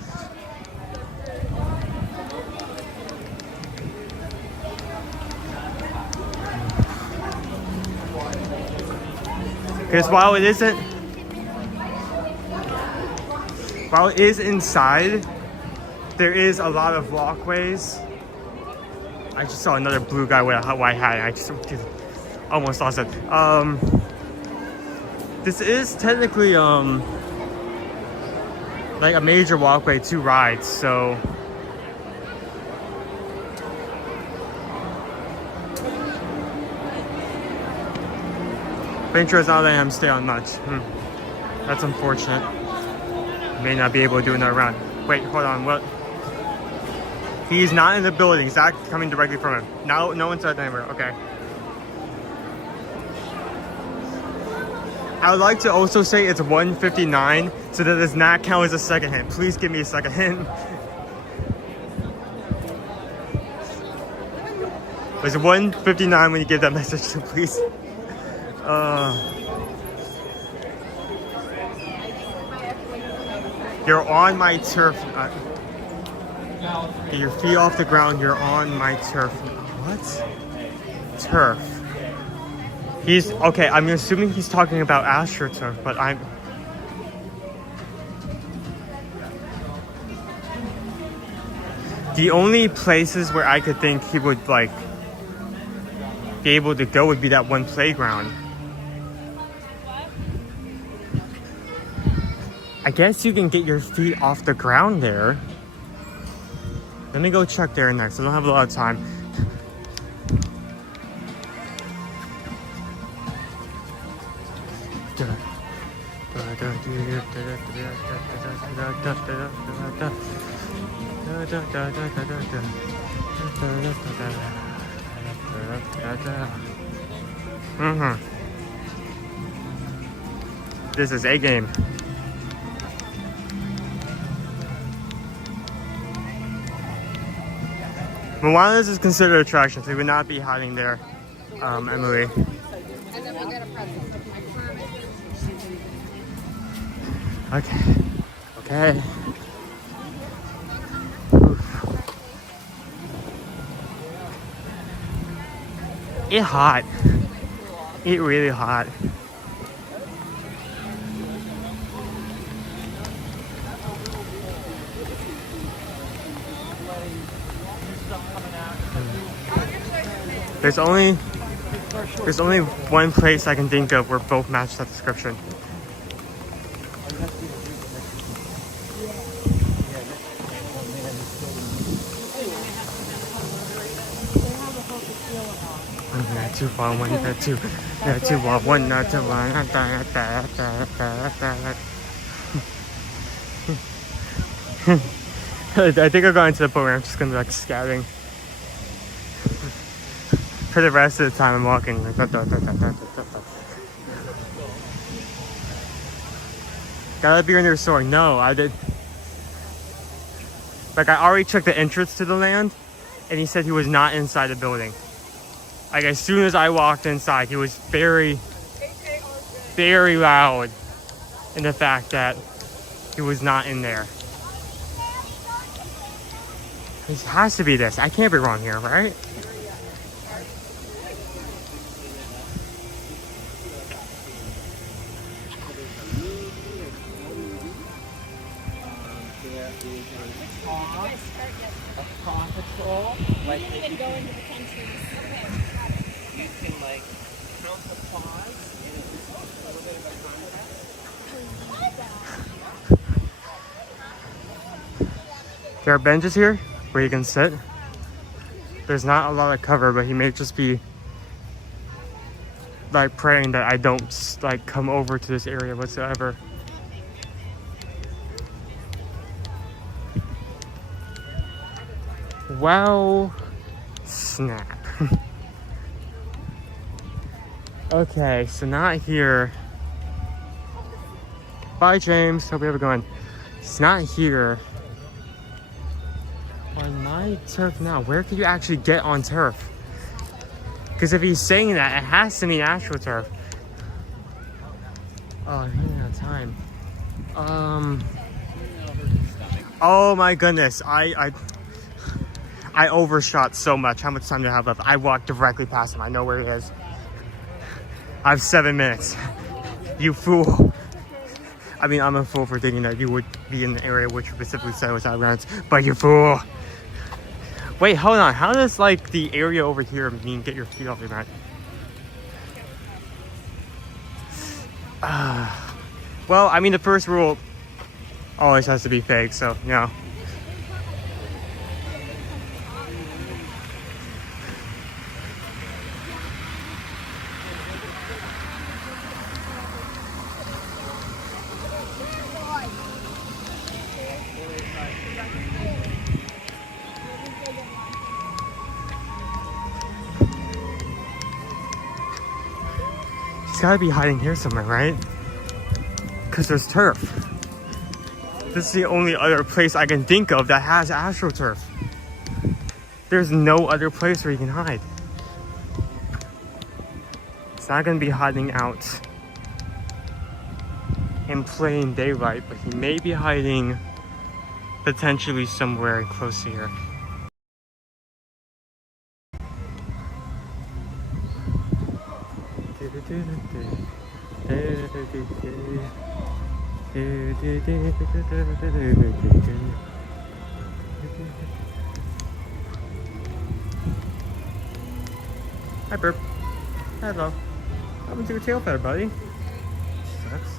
Because while it is inside, there is a lot of walkways. I just saw another blue guy with a white hat. I just almost lost it. This is technically like a major walkway to rides, so Venture is not letting him stay on much. That's unfortunate. May not be able to do another round. Wait, hold on. What? He's not in the building. He's not coming directly from him. No one said anywhere. Okay. I would like to also say it's 1:59, so that does not count as a second hint. Please give me a second hint. It's 1:59 when you give that message, so please. You're on my turf. Get your feet off the ground. You're on my turf. What? Turf. He's okay. I'm assuming he's talking about AstroTurf, but I'm. The only places where I could think he would like be able to go would be that one playground. I guess you can get your feet off the ground there. Let me go check there next. I don't have a lot of time. This is a game. Moana's is considered attraction, so we would not be hiding there, Emily. And then we'll get a present. Okay. Okay. It hot. It really hot. There's only one place I can think of where both match that description. Not too far, one, not too far, one, not too far. I think I'm going to the point where I'm just gonna be like scouting. For the rest of the time I'm walking. Gotta be in their store. No, I did. Like I already checked the entrance to the land and he said he was not inside the building. Like as soon as I walked inside, he was very, very loud in the fact that he was not in there. It has to be this. I can't be wrong here, right? There are benches here where you can sit. There's not a lot of cover, but he may just be like praying that I don't like come over to this area whatsoever. Well, snap. Okay, so not here. Bye, James. Hope you have a good one. It's not here. On my turf now, where can you actually get on turf? Because if he's saying that, it has to mean actual turf. Oh, I'm running out of time. Oh my goodness, I overshot so much. How much time do I have left? I walked directly past him. I know where he is. I have 7 minutes. You fool. I mean, I'm a fool for thinking that you would be in the area which specifically said was outruns, but you fool. Wait, hold on. How does like the area over here mean get your feet off the mat? Well, I mean, the first rule always has to be fake, so, you know. He's gotta be hiding here somewhere, right? Because there's turf. This is the only other place I can think of that has AstroTurf. There's no other place where you can hide. It's not gonna be hiding out in plain daylight, but he may be hiding potentially somewhere close to here. Hi, Burp. Hello. What happened to your tail feather, buddy? Sucks.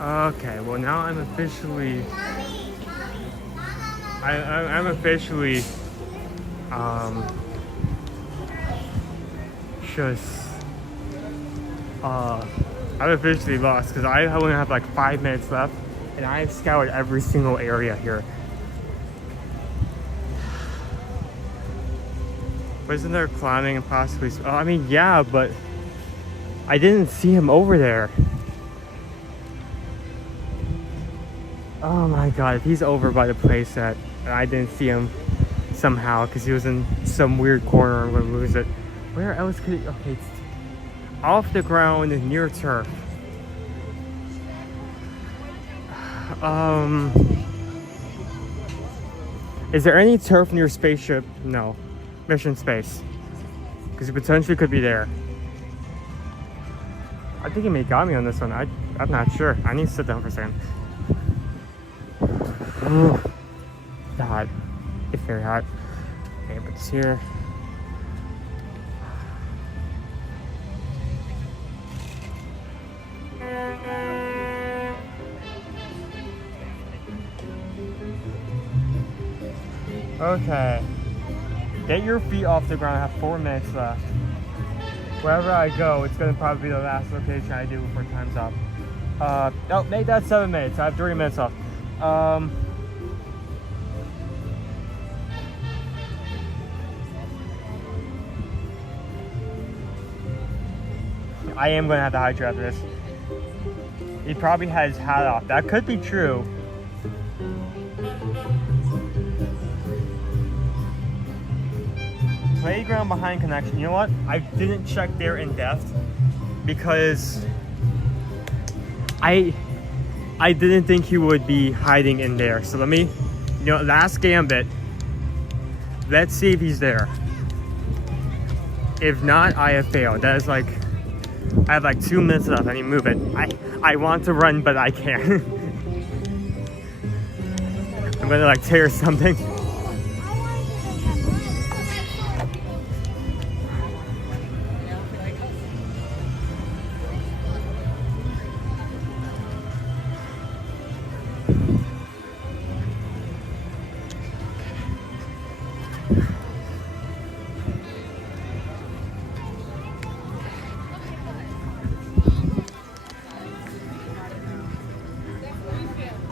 Okay, well now I'm officially I'm officially I'm officially lost because I only have like 5 minutes left and I've scoured every single area here. Wasn't there climbing and possibly, oh, I mean, yeah, but I didn't see him over there. Oh my god, if he's over by the playset and I didn't see him somehow because he was in some weird corner, I'm gonna lose it. Where else could he? Okay, it's off the ground near turf. Is there any turf near spaceship? No. Mission Space. Because he potentially could be there. I think he may got me on this one. I'm not sure. I need to sit down for a second. Ooh, hot. It's very hot. Okay, but it's here. Okay. Get your feet off the ground. I have 4 minutes left. Wherever I go, it's gonna probably be the last location I do before time's up. Oh, make that 7 minutes. I have 3 minutes left. I am gonna have to hydrate after this. He probably had his hat off. That could be true. Playground behind connection. You know what? I didn't check there in depth because I didn't think he would be hiding in there. So let me, last gambit. Let's see if he's there. If not, I have failed. That is like, I have like 2 minutes left. I need to move it. I want to run, but I can't. I'm gonna like tear something.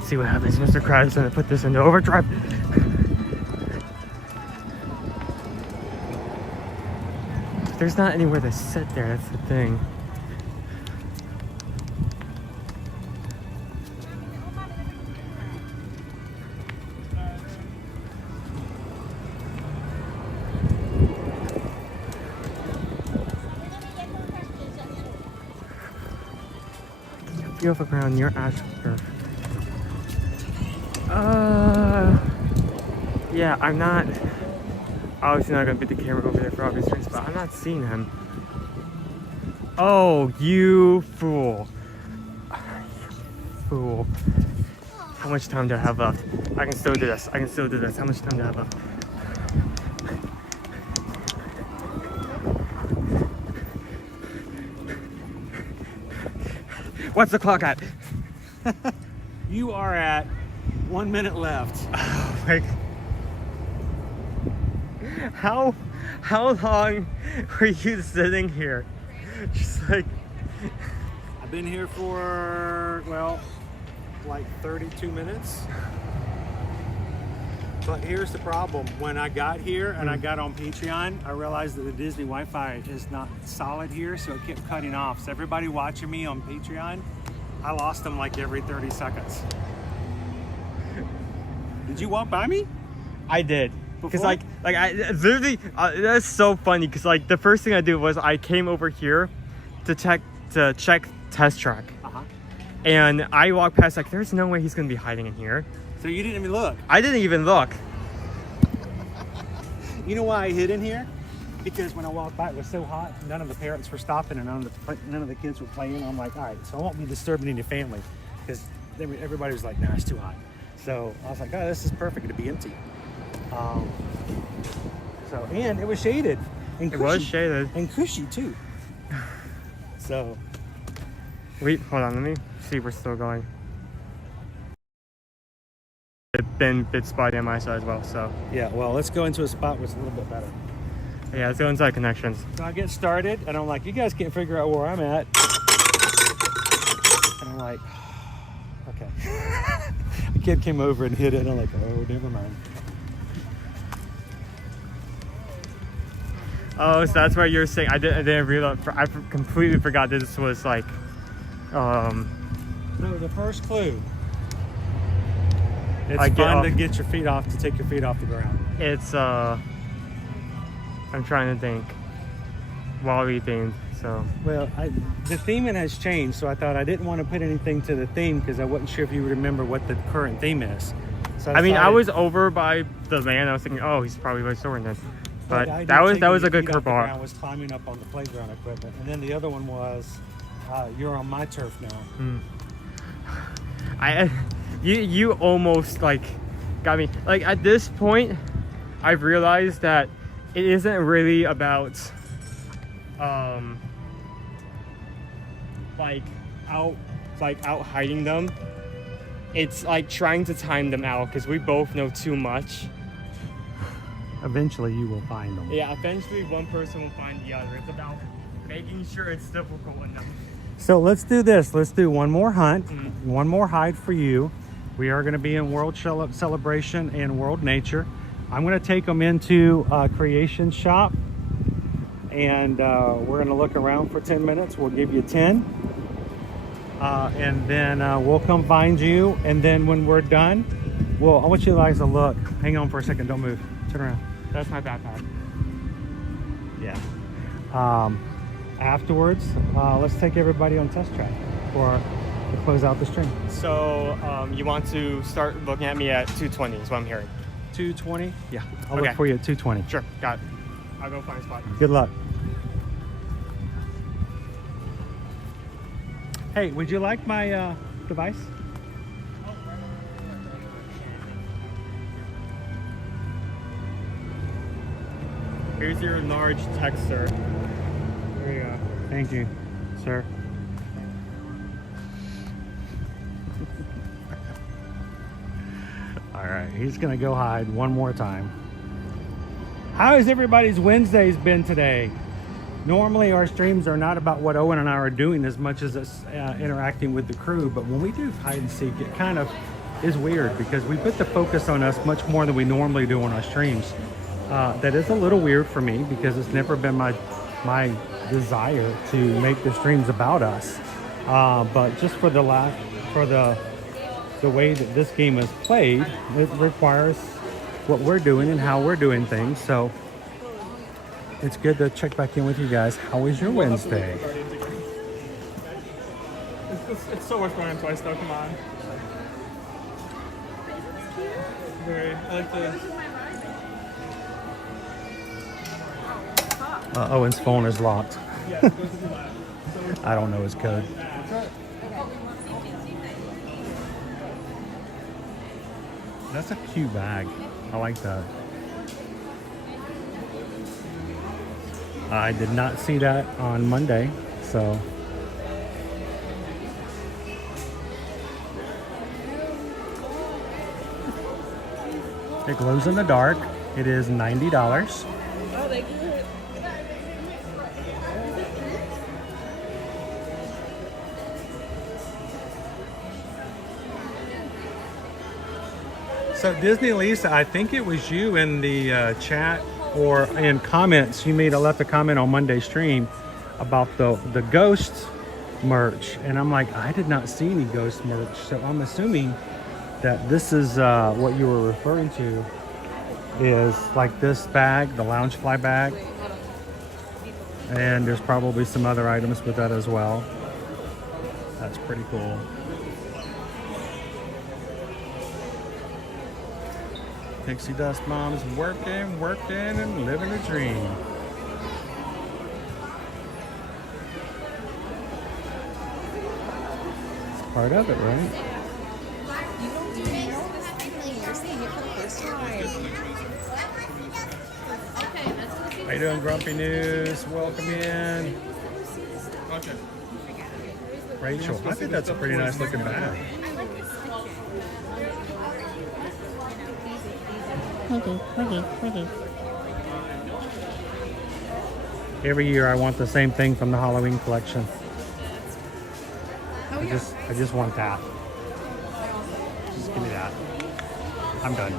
See what happens. Mr. Krabs gonna put this into overdrive. There's not anywhere to sit there, that's the thing. Feel the ground near AstroTurf. Yeah, I'm not obviously not gonna put the camera over there for obvious reasons, but I'm not seeing him. Oh, you fool. Fool. How much time do I have left? I can still do this. I can still do this. How much time do I have left? What's the clock at? You are at 1 minute left. Oh my. How long were you sitting here? Just like, I've been here for, well, like 32 minutes. But here's the problem. When I got here and I got on Patreon, I realized that the Disney Wi-Fi is not solid here, so it kept cutting off. So everybody watching me on Patreon, I lost them like every 30 seconds. Did you walk by me? I did. Because I literally, that's so funny. Because like the first thing I did was I came over here to check Test Track, and I walked past like there's no way he's gonna be hiding in here. So you didn't even look? I didn't even look. You know why I hid in here? Because when I walked by, it was so hot. None of the parents were stopping, and none of the kids were playing. I'm like, all right, so I won't be disturbing any family, because everybody was like, nah, it's too hot. So I was like, oh, this is perfect to be empty. And it was shaded. And cushy, it was shaded. And cushy too. So. Wait, hold on, let me see if we're still going. It's been a bit spotty on my side as well, so. Yeah, well, let's go into a spot where it's a little bit better. Yeah, let's go inside connections. So I get started, and I'm like, you guys can't figure out where I'm at. And I'm like, okay. The kid came over and hit it, and I'm like, oh, never mind. Oh, so that's why you're saying, I didn't realize, I completely forgot that this was like, So the first clue. It's fun to get your feet off, to take your feet off the ground. It's, I'm trying to think, Wall-E themed, so. Well, the theming has changed, so I thought I didn't want to put anything to the theme because I wasn't sure if you would remember what the current theme is. So I mean, I was over by the van, I was thinking, oh, he's probably by Soren then. But the idea that of was taking a good your feet off the curveball. ground was climbing up on the playground equipment, and then the other one was you're on my turf now. You almost like got me. Like at this point, I've realized that it isn't really about out hiding them. It's like trying to time them out because we both know too much. Eventually, you will find them. Yeah, eventually one person will find the other. It's about making sure it's difficult enough. So let's do this. Let's do one more hunt, one more hide for you. We are going to be in World Celebration and World Nature. I'm going to take them into Creation Shop, and we're going to look around for 10 minutes. We'll give you 10, and then we'll come find you. And then when we're done, I want you guys to look. Hang on for a second. Don't move. Turn around. That's my backpack. Yeah. Afterwards, let's take everybody on test track to close out the stream. So you want to start looking at me at 220 is what I'm hearing. 220? Yeah. I'll Okay. look for you at 220. Sure, got it. I'll go find a spot. Good luck. Hey, would you like my device? Here's your large texter. There you go. Thank you, sir. All right, he's gonna go hide one more time. How has everybody's Wednesdays been today? Normally our streams are not about what Owen and I are doing as much as us interacting with the crew, but when we do hide and seek, it kind of is weird because we put the focus on us much more than we normally do on our streams. That is a little weird for me because it's never been my desire to make the streams about us. But just for the way that this game is played, it requires what we're doing and how we're doing things. So it's good to check back in with you guys. How was your Wednesday? It's so worth going twice though, come on. I like the... Owen's phone is locked. I don't know his code. That's a cute bag. I like that. I did not see that on Monday, so. It glows in the dark. It is $90. Oh, they good. So Disney Lisa, I think it was you in the chat or in comments. You left a comment on Monday's stream about the ghost merch, and I'm like, I did not see any ghost merch. So I'm assuming that this is what you were referring to, is like this bag, the Loungefly bag, and there's probably some other items with that as well. That's pretty cool. Pixie Dust Mom's working, and living a dream. It's part of it, right? How you doing, Grumpy News? Welcome in. Rachel, I think that's a pretty nice looking bag. Every year I want the same thing from the Halloween collection. I just want that. Just give me that. I'm done.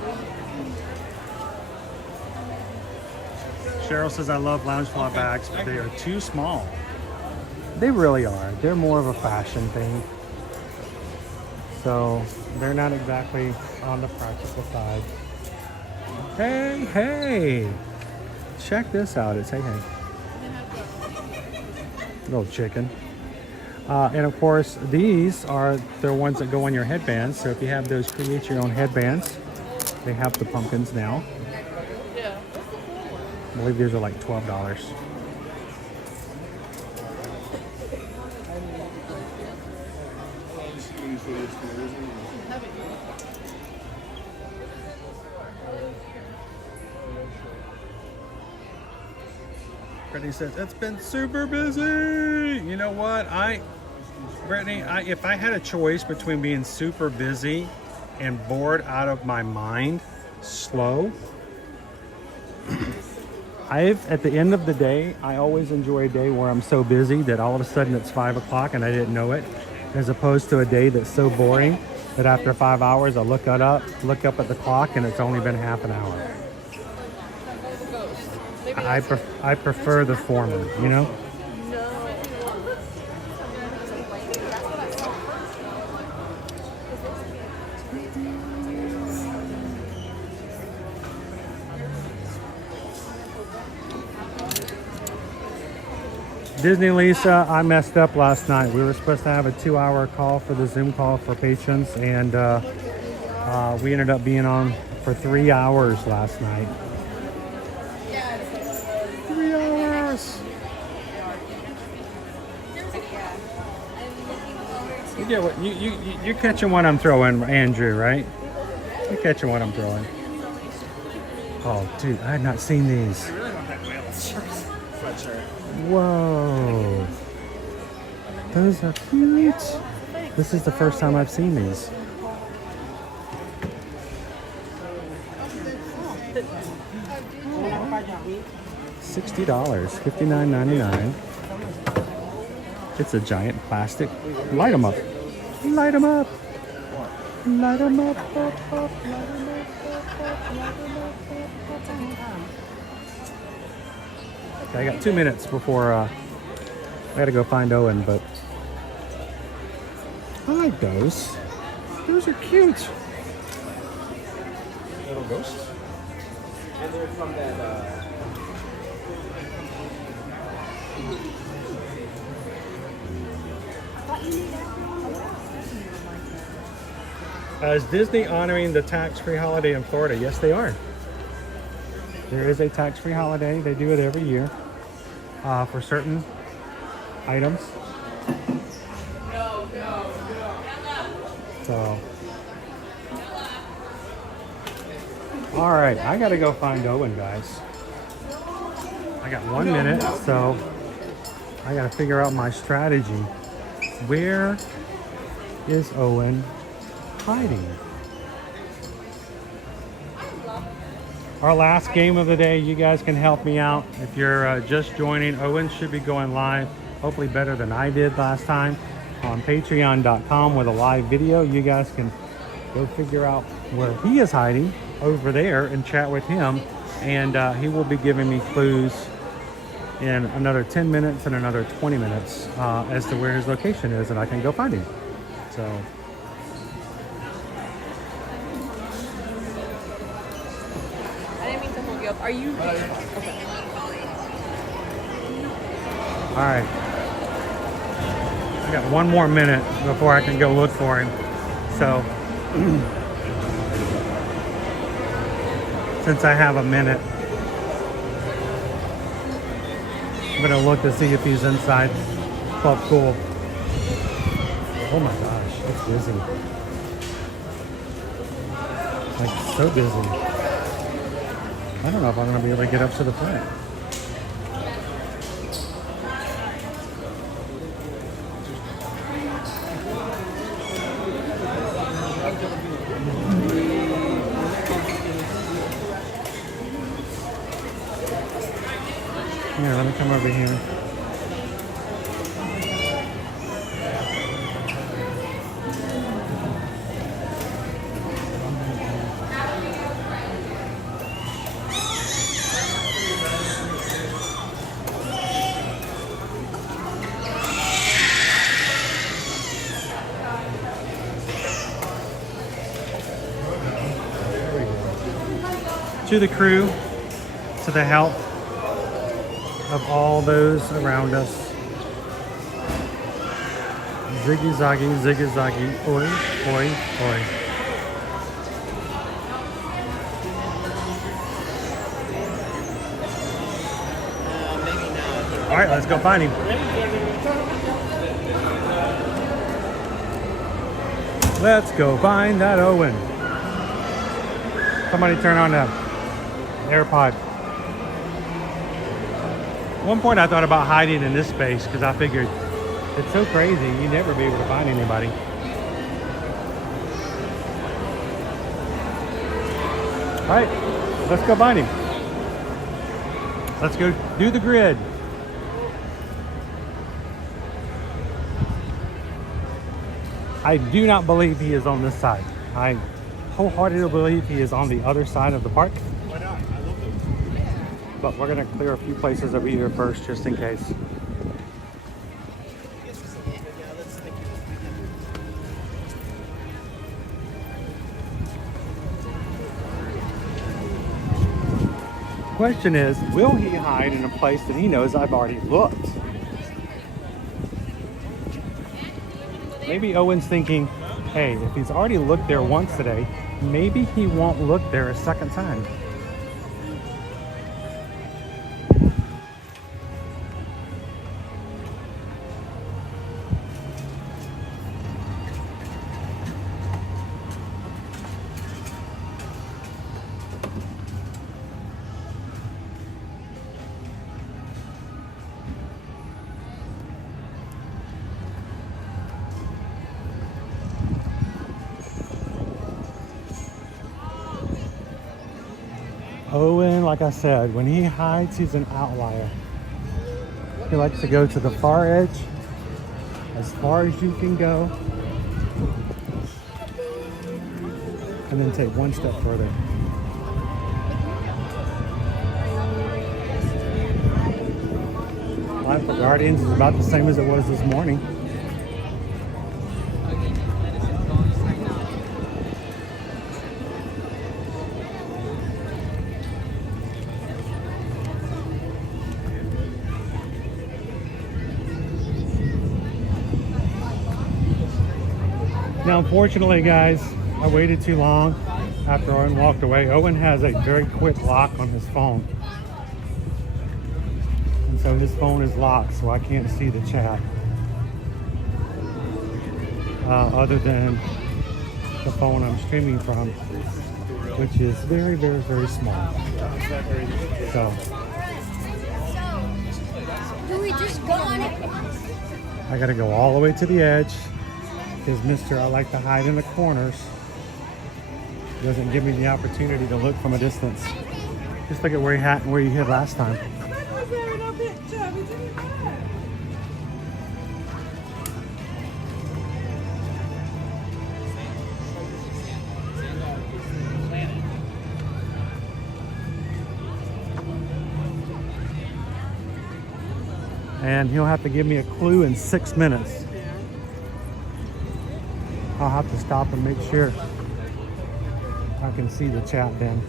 Cheryl says I love Loungefly bags, but they are too small. They really are. They're more of a fashion thing. So they're not exactly on the practical side. Hey, check this out. It's hey. Little chicken. And of course, these are the ones that go on your headbands. So if you have those create your own headbands, they have the pumpkins now. I believe these are like $12. Brittany says, it's been super busy. You know what? Brittany, if I had a choice between being super busy and bored out of my mind, slow, at the end of the day, I always enjoy a day where I'm so busy that all of a sudden it's 5 o'clock and I didn't know it, as opposed to a day that's so boring that after 5 hours I look up at the clock and it's only been half an hour. I prefer the former, you know? Disney Lisa, I messed up last night. We were supposed to have a 2-hour call for the Zoom call for patrons, and we ended up being on for 3 hours last night. 3 hours! You get what you're catching what I'm throwing, Andrew, right? You're catching what I'm throwing. Oh, dude, I had not seen these. Whoa, those are cute. This is the first time I've seen these. $60, $59.99. It's a giant plastic. Light them up. Light them up. Light them up. Light them up. Okay, I got 2 minutes before I gotta go find Owen, but I like those. Those are cute. Little ghosts. And they're from that. Is Disney honoring the tax-free holiday in Florida? Yes, they are. There is a tax-free holiday. They do it every year for certain items. So, all right, I gotta go find Owen, guys. I got 1 minute, so I gotta figure out my strategy. Where is Owen hiding? Our last game of the day, you guys can help me out. If you're just joining, Owen should be going live, hopefully better than I did last time, on patreon.com with a live video. You guys can go figure out where he is hiding over there and chat with him. And he will be giving me clues in another 10 minutes and another 20 minutes as to where his location is, and I can go find him. So. Are you? Okay. All right. I got 1 more minute before I can go look for him. So, since I have a minute, I'm gonna look to see if he's inside. Oh, cool. Oh my gosh, it's busy. Like, so busy. I don't know if I'm going to be able to get up to the front. Here, let me come over here. To the crew, to the help of all those around us. Ziggy zaggy, oi, oi, oi. All right, let's go find him. Let's go find that Owen. Somebody turn on that AirPod. At one point I thought about hiding in this space because I figured it's so crazy you'd never be able to find anybody. All right, let's go find him. Let's go do the grid. I do not believe he is on this side. I wholeheartedly believe he is on the other side of the park. Why not? I love them. But we're gonna clear a few places over here first, just in case. Question is, will he hide in a place that he knows I've already looked? Maybe Owen's thinking, hey, if he's already looked there once today, maybe he won't look there a second time. Owen, like I said, when he hides, he's an outlier. He likes to go to the far edge, as far as you can go, and then take one step further. Life for Guardians is about the same as it was this morning. Now, unfortunately, guys, I waited too long after Owen walked away. Owen has a very quick lock on his phone. And so his phone is locked, so I can't see the chat. Other than the phone I'm streaming from, which is very, very, very small. So, Do we just go on it? I gotta go all the way to the edge. Because Mr. I like to hide in the corners doesn't give me the opportunity to look from a distance. Just look at where you hid last time. And he'll have to give me a clue in 6 minutes. I'll have to stop and make sure I can see the chat then.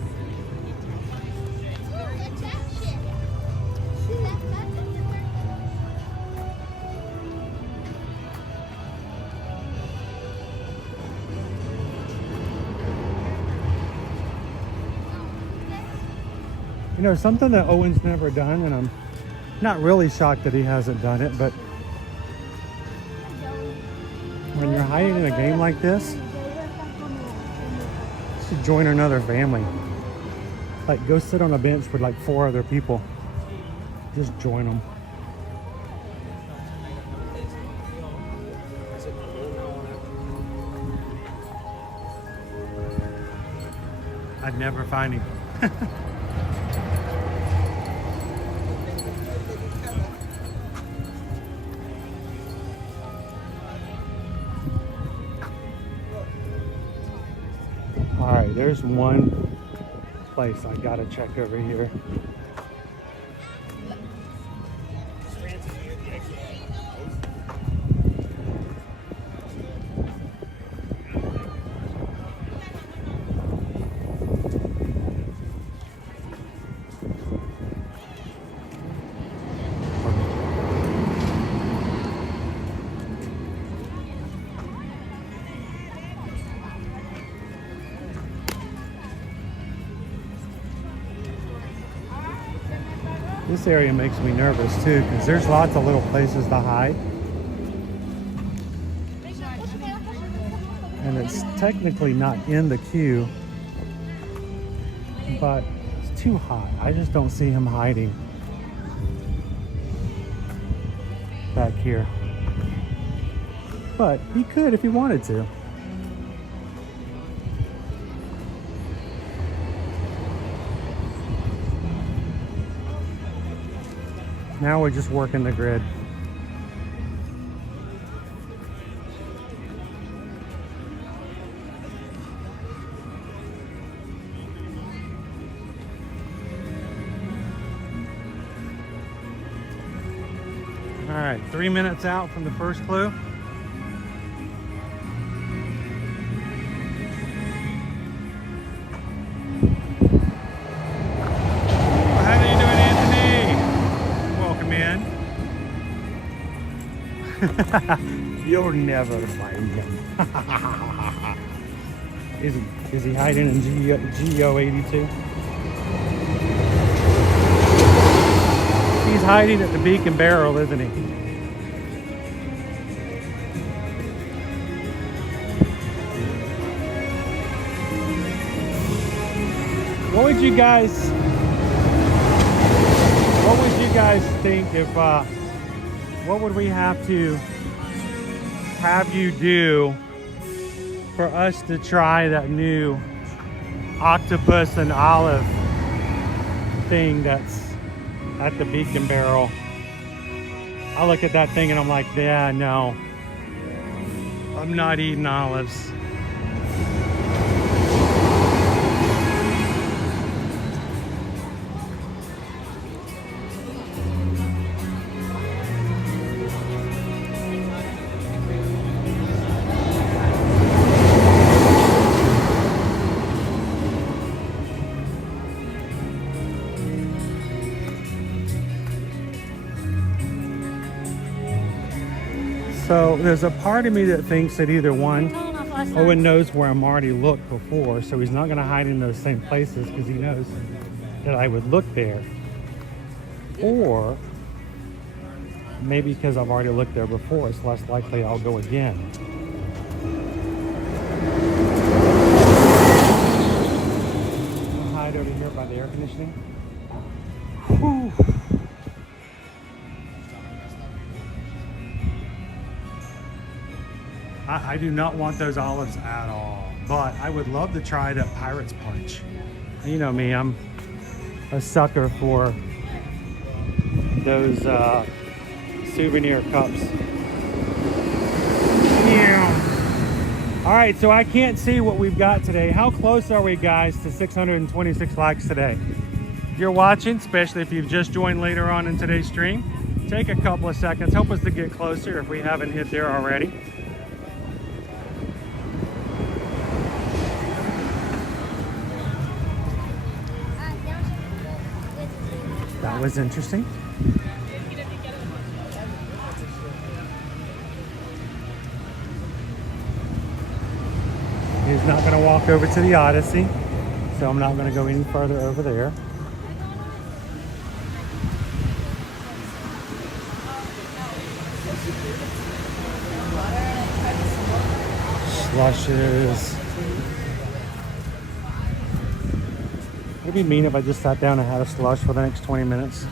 You know, something that Owen's never done, and I'm not really shocked that he hasn't done it, but when you're hiding in a game like this, you should join another family. Like, go sit on a bench with like 4 other people. Just join them. I'd never find him. All right, there's one place I gotta check over here. This area makes me nervous too, because there's lots of little places to hide. And it's technically not in the queue, but it's too high. I just don't see him hiding back here. But he could if he wanted to. Now we're just working the grid. All right, 3 minutes out from the first clue. You'll never find him. Is he hiding in GO 82? He's hiding at the Beacon Barrel, isn't he? What would you guys think if what would we have to have you do for us to try that new octopus and olive thing that's at the Beacon Barrel? I look at that thing and I'm like, yeah, no, I'm not eating olives. So there's a part of me that thinks that either one, Owen knows where I'm already looked before, so he's not going to hide in those same places because he knows that I would look there. Or maybe because I've already looked there before, it's less likely I'll go again. I'll hide over here by the air conditioning. Whew. I do not want those olives at all, but I would love to try that Pirate's Punch. You know me, I'm a sucker for those souvenir cups. Yeah. All right, so I can't see what we've got today. How close are we, guys, to 626 likes today? If you're watching, especially if you've just joined later on in today's stream, take a couple of seconds. Help us to get closer if we haven't hit there already. That was interesting. He's not going to walk over to the Odyssey, so I'm not going to go any further over there. Slushes. It'd be mean if I just sat down and had a slush for the next 20 minutes.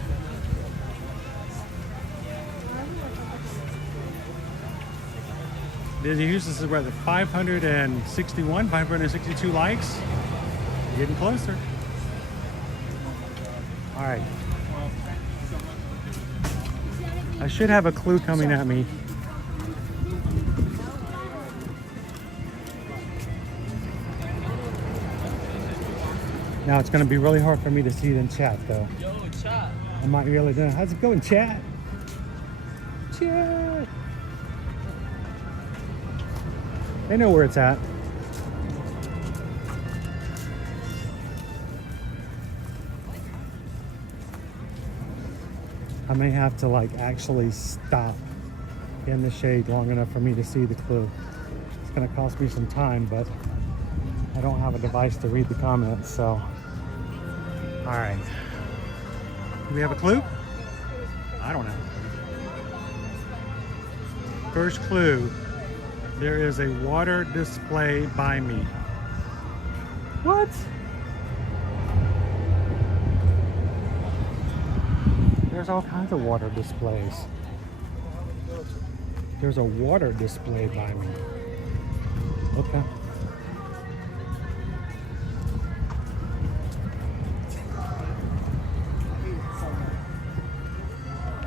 Disney Houston is rather 561, 562 likes. Getting closer. All right. I should have a clue coming at me. Now it's going to be really hard for me to see it in chat, though. Yo, chat. I might really do. How's it going, chat? Chat. They know where it's at. I may have to like actually stop in the shade long enough for me to see the clue. It's going to cost me some time, but I don't have a device to read the comments, so. All right. Do we have a clue? I don't know. First clue, there is a water display by me. What? There's all kinds of water displays. There's a water display by me. Okay.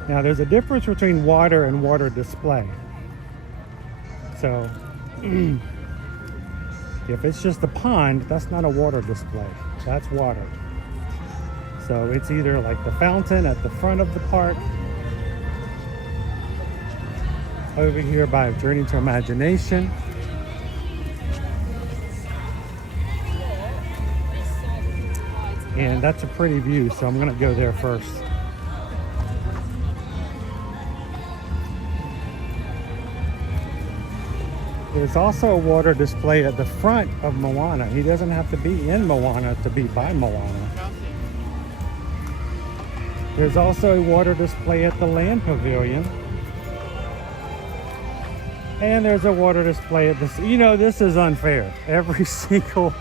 Now there's a difference between water and water display. So if it's just a pond, that's not a water display. That's water. So it's either like the fountain at the front of the park, over here by Journey to Imagination, and that's a pretty view, so I'm gonna go there first. There's also a water display at the front of Moana. He doesn't have to be in Moana to be by Moana. There's also a water display at the Land Pavilion. And there's a water display at this. You know, this is unfair. Every single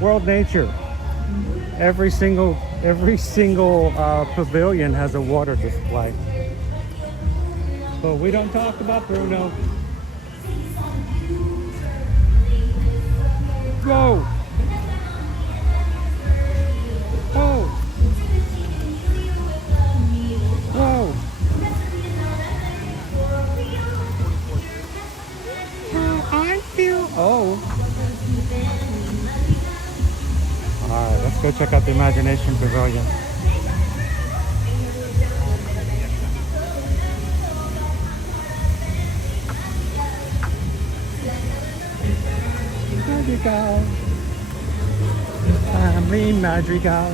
World Nature. Every single pavilion has a water display. But we don't talk about Bruno. Go! Oh! Whoa! I feel. Oh! Alright, let's go check out the Imagination Pavilion. Madrigal. Family Madrigal.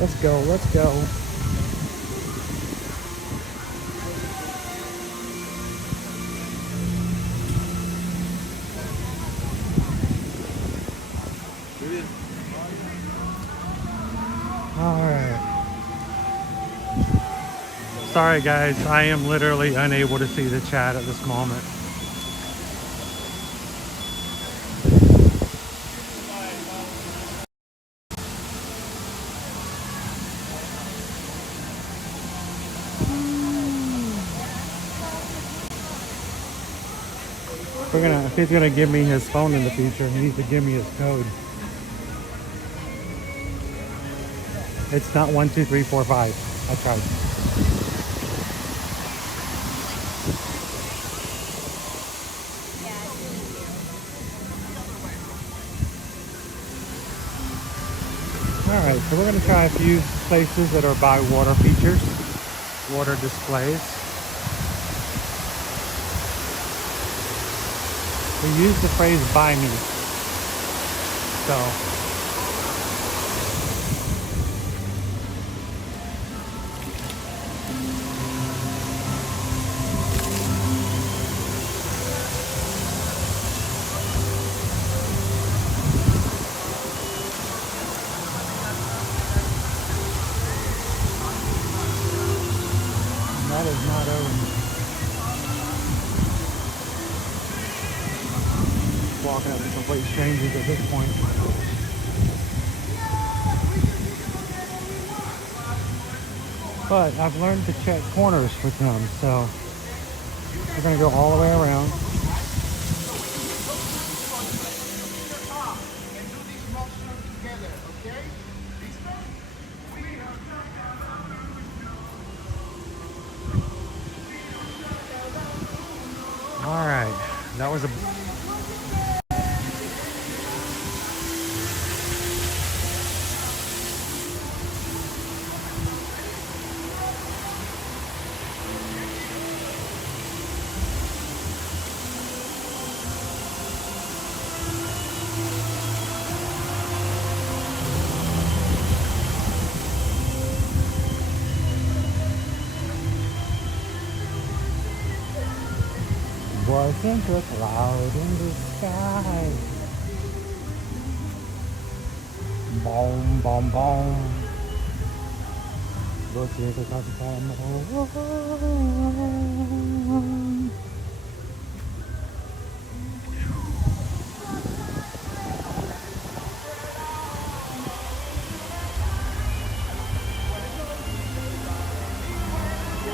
Let's go, let's go. All right. Sorry guys, I am literally unable to see the chat at this moment. If he's gonna give me his phone in the future, he needs to give me his code. It's not 12345. I tried. Alright, so we're going to try a few places that are by water features, water displays. We use the phrase "by me," so that is not over. Walking up to complete strangers at this point. But I've learned to check corners with them, so we're going to go all the way around. All right, that was a wasn't a cloud in the sky. Boom, boom, boom. Wasn't a cloud.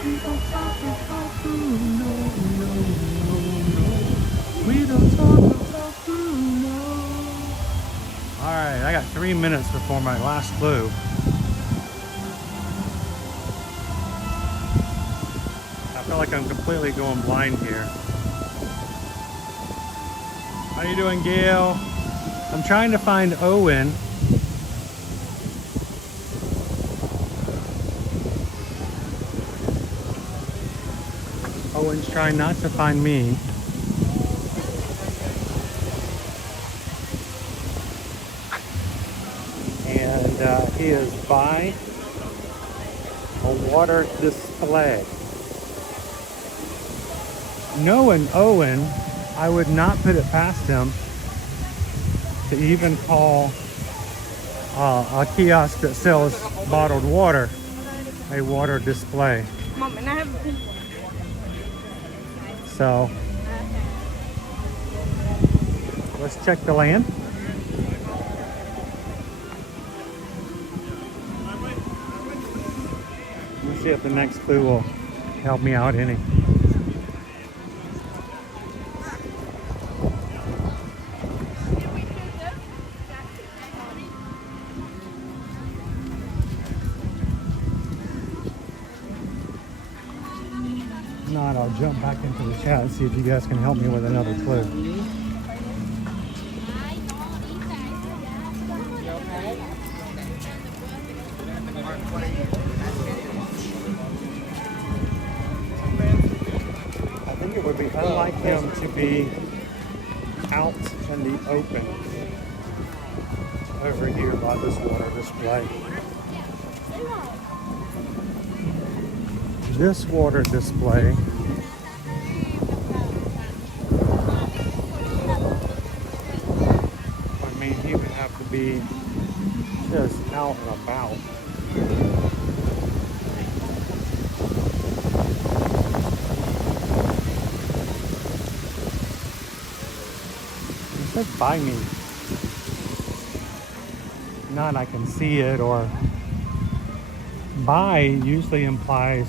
We don't talk about Bruno. All right, I got 3 minutes before my last clue. I feel like I'm completely going blind here. How you doing, Gail? I'm trying to find Owen. Owen's trying not to find me. And he is by a water display. Knowing Owen, I would not put it past him to even call a kiosk that sells bottled water a water display. Mom, and I have a pink one. So let's check the land. Let's see if the next clue will help me out any. If not, I'll jump back into the chat and see if you guys can help me with another clue. I think it would be unlike him to be out in the open over here by this water display. This water display I mean, he would have to be just out and about. It says by me. Not I can see it, or by usually implies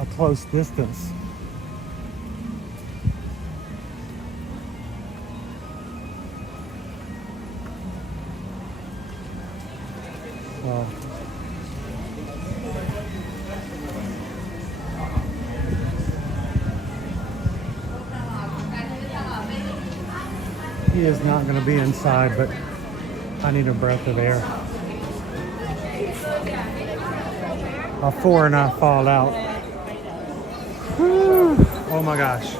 a close distance. So he is not going to be inside, but I need a breath of air. Before and I fall out. Whew. Oh my gosh.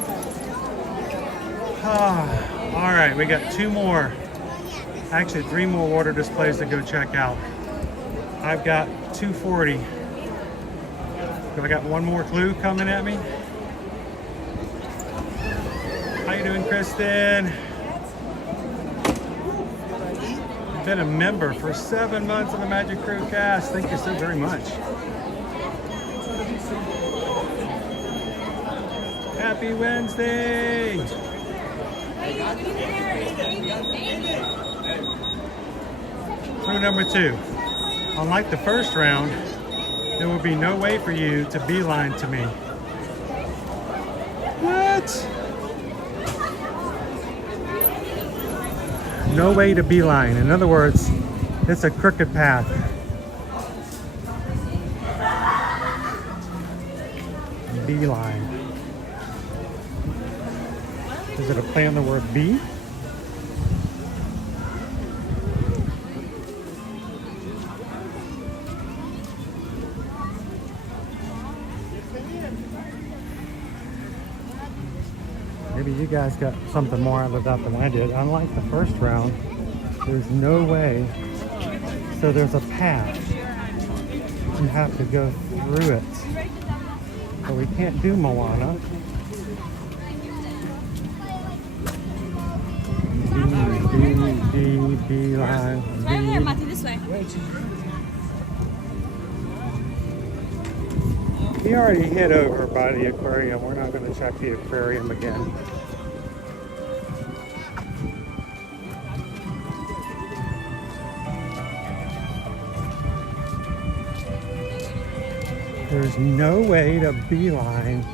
All right, we got 2 more. Actually, 3 more water displays to go check out. I've got 240. Do I got 1 more clue coming at me? How you doing, Kristen? You've been a member for 7 months of the Magic Crew cast. Thank you so very much. Happy Wednesday! Clue number 2. Unlike the first round, there will be no way for you to beeline to me. What? No way to beeline. In other words, it's a crooked path. Beeline. Is it a play on the word bee? Maybe you guys got something more out of that than I did. Unlike the first round, there's no way. So there's a path. You have to go through it. But we can't do Moana. Beeline. It's right there, Matthew, this way. He already hit over by the aquarium. We're not going to check the aquarium again. There's no way to beeline.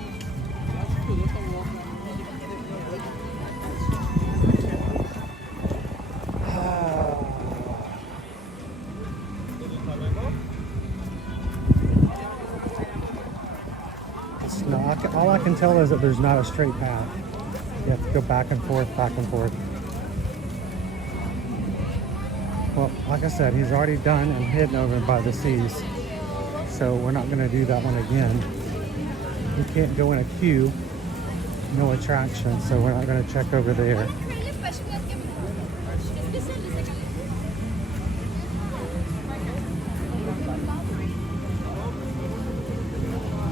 It's not, all I can tell is that there's not a straight path. You have to go back and forth, back and forth. Well, like I said, he's already done and hidden over by the seas. So we're not going to do that one again. We can't go in a queue, no attraction, so we're not going to check over there.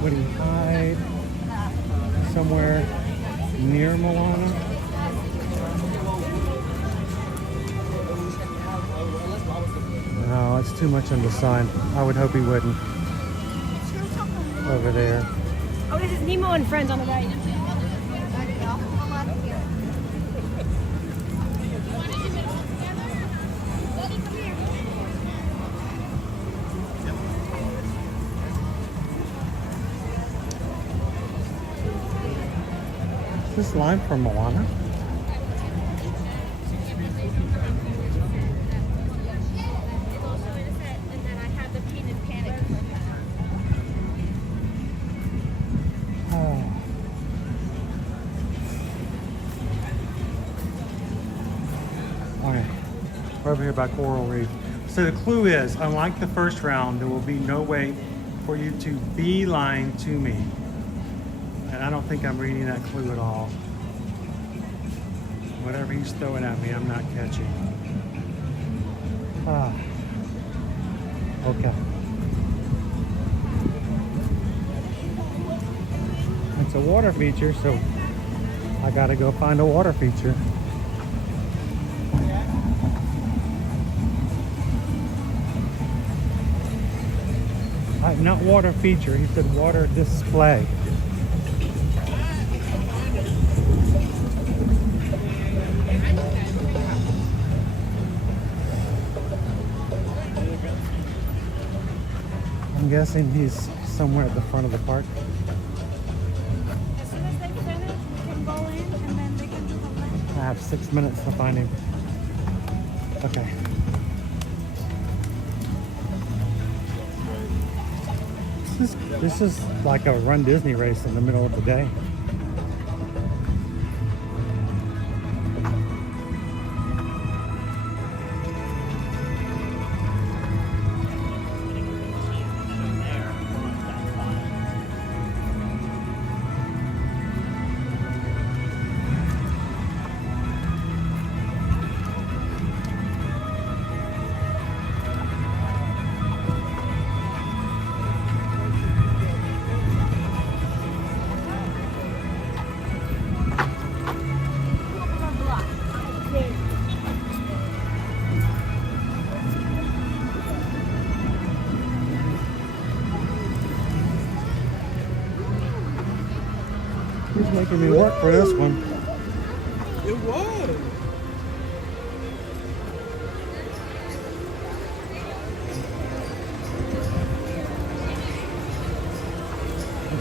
Would he hide somewhere near Moana? No, it's too much in the sun. I would hope he wouldn't. Over there. Oh, this is Nemo and Friends on the right. Is this line from Moana? We're over here by Coral Reef. So the clue is, unlike the first round, there will be no way for you to beeline to me. And I don't think I'm reading that clue at all. Whatever he's throwing at me, I'm not catching. Okay. It's a water feature, so I gotta go find a water feature. Not water feature, he said water display. I'm guessing he's somewhere at the front of the park. As soon as they finish, we can go in and then they can do the rest. I have 6 minutes to find him. Okay. This is like a Run Disney race in the middle of the day. He's making me work for this one. It was.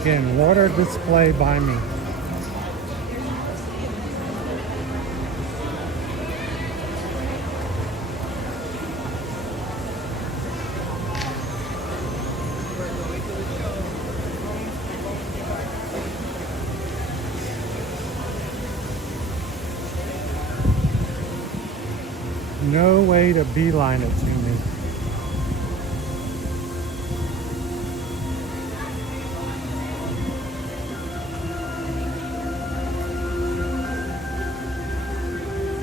Again, water display by me. No way to beeline it to me.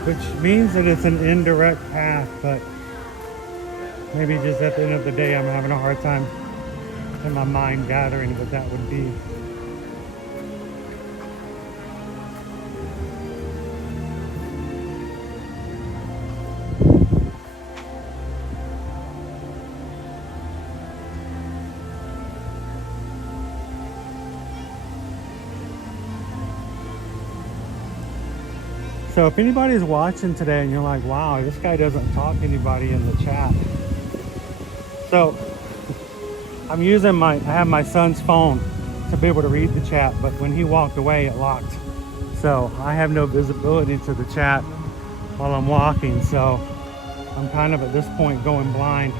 Which means that it's an indirect path, but maybe just at the end of the day I'm having a hard time in my mind gathering what that would be. So if anybody's watching today and you're like, wow, this guy doesn't talk to anybody in the chat. So I'm using I have my son's phone to be able to read the chat, but when he walked away, it locked. So I have no visibility to the chat while I'm walking. So I'm kind of at this point going blind.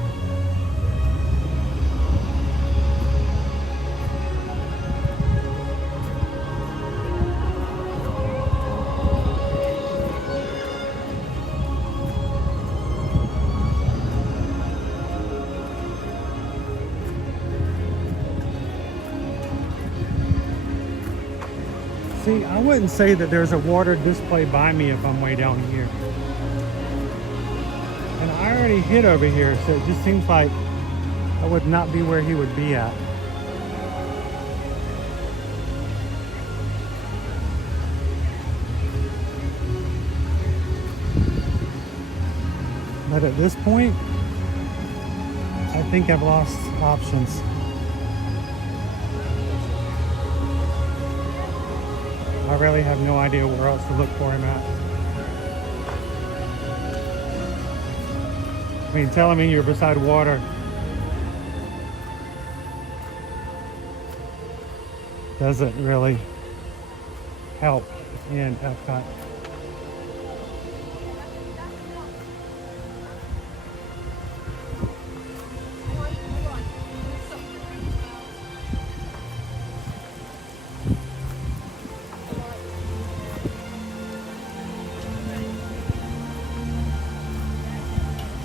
See, I wouldn't say that there's a water display by me if I'm way down here. And I already hit over here, so it just seems like that would not be where he would be at. But at this point, I think I've lost options. I really have no idea where else to look for him at. I mean, telling me you're beside water doesn't really help in Epcot.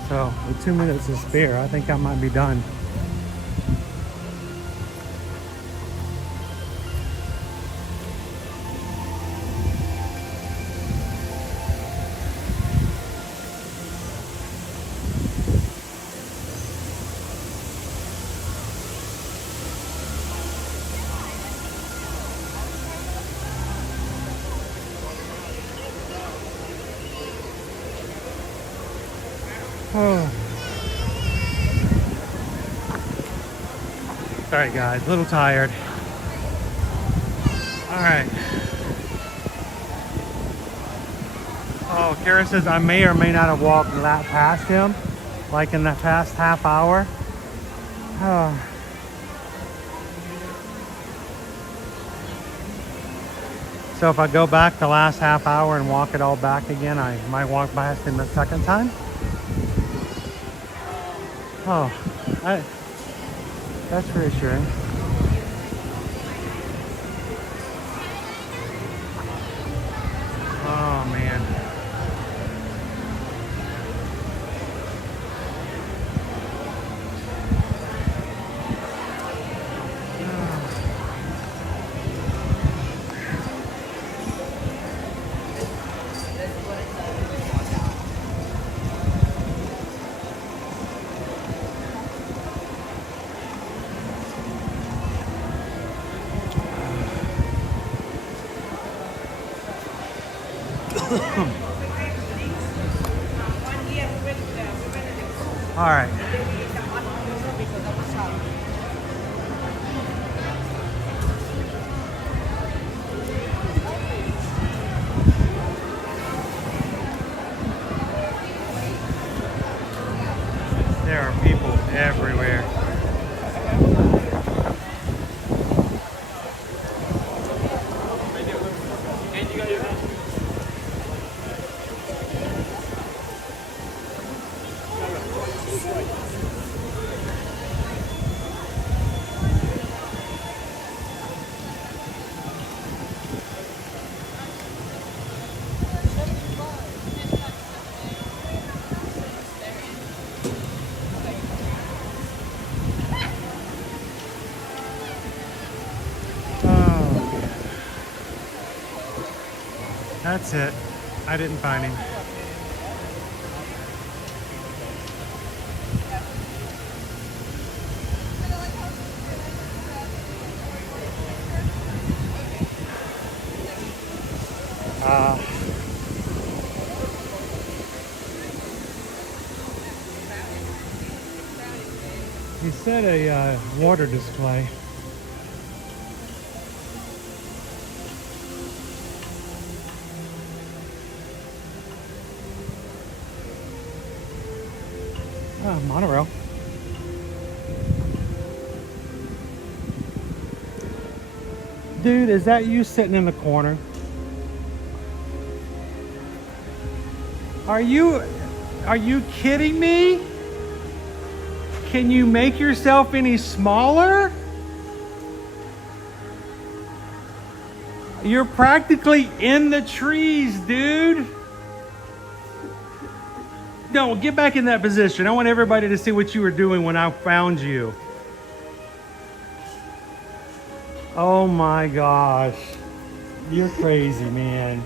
So with 2 minutes to spare, I think I might be done. Oh. Alright guys, a little tired. Alright. Oh, Kara says I may or may not have walked that past him, like in the past half hour. Oh. So if I go back the last half hour and walk it all back again, I might walk past him the second time. Oh, that's reassuring. Oh man. All right. There are people everywhere. That's it. I didn't find him. He said a water display. Oh, monorail. Dude, is that you sitting in the corner? Are you kidding me? Can you make yourself any smaller? You're practically in the trees, dude. No, get back in that position. I want everybody to see what you were doing when I found you. Oh my gosh. You're crazy, man.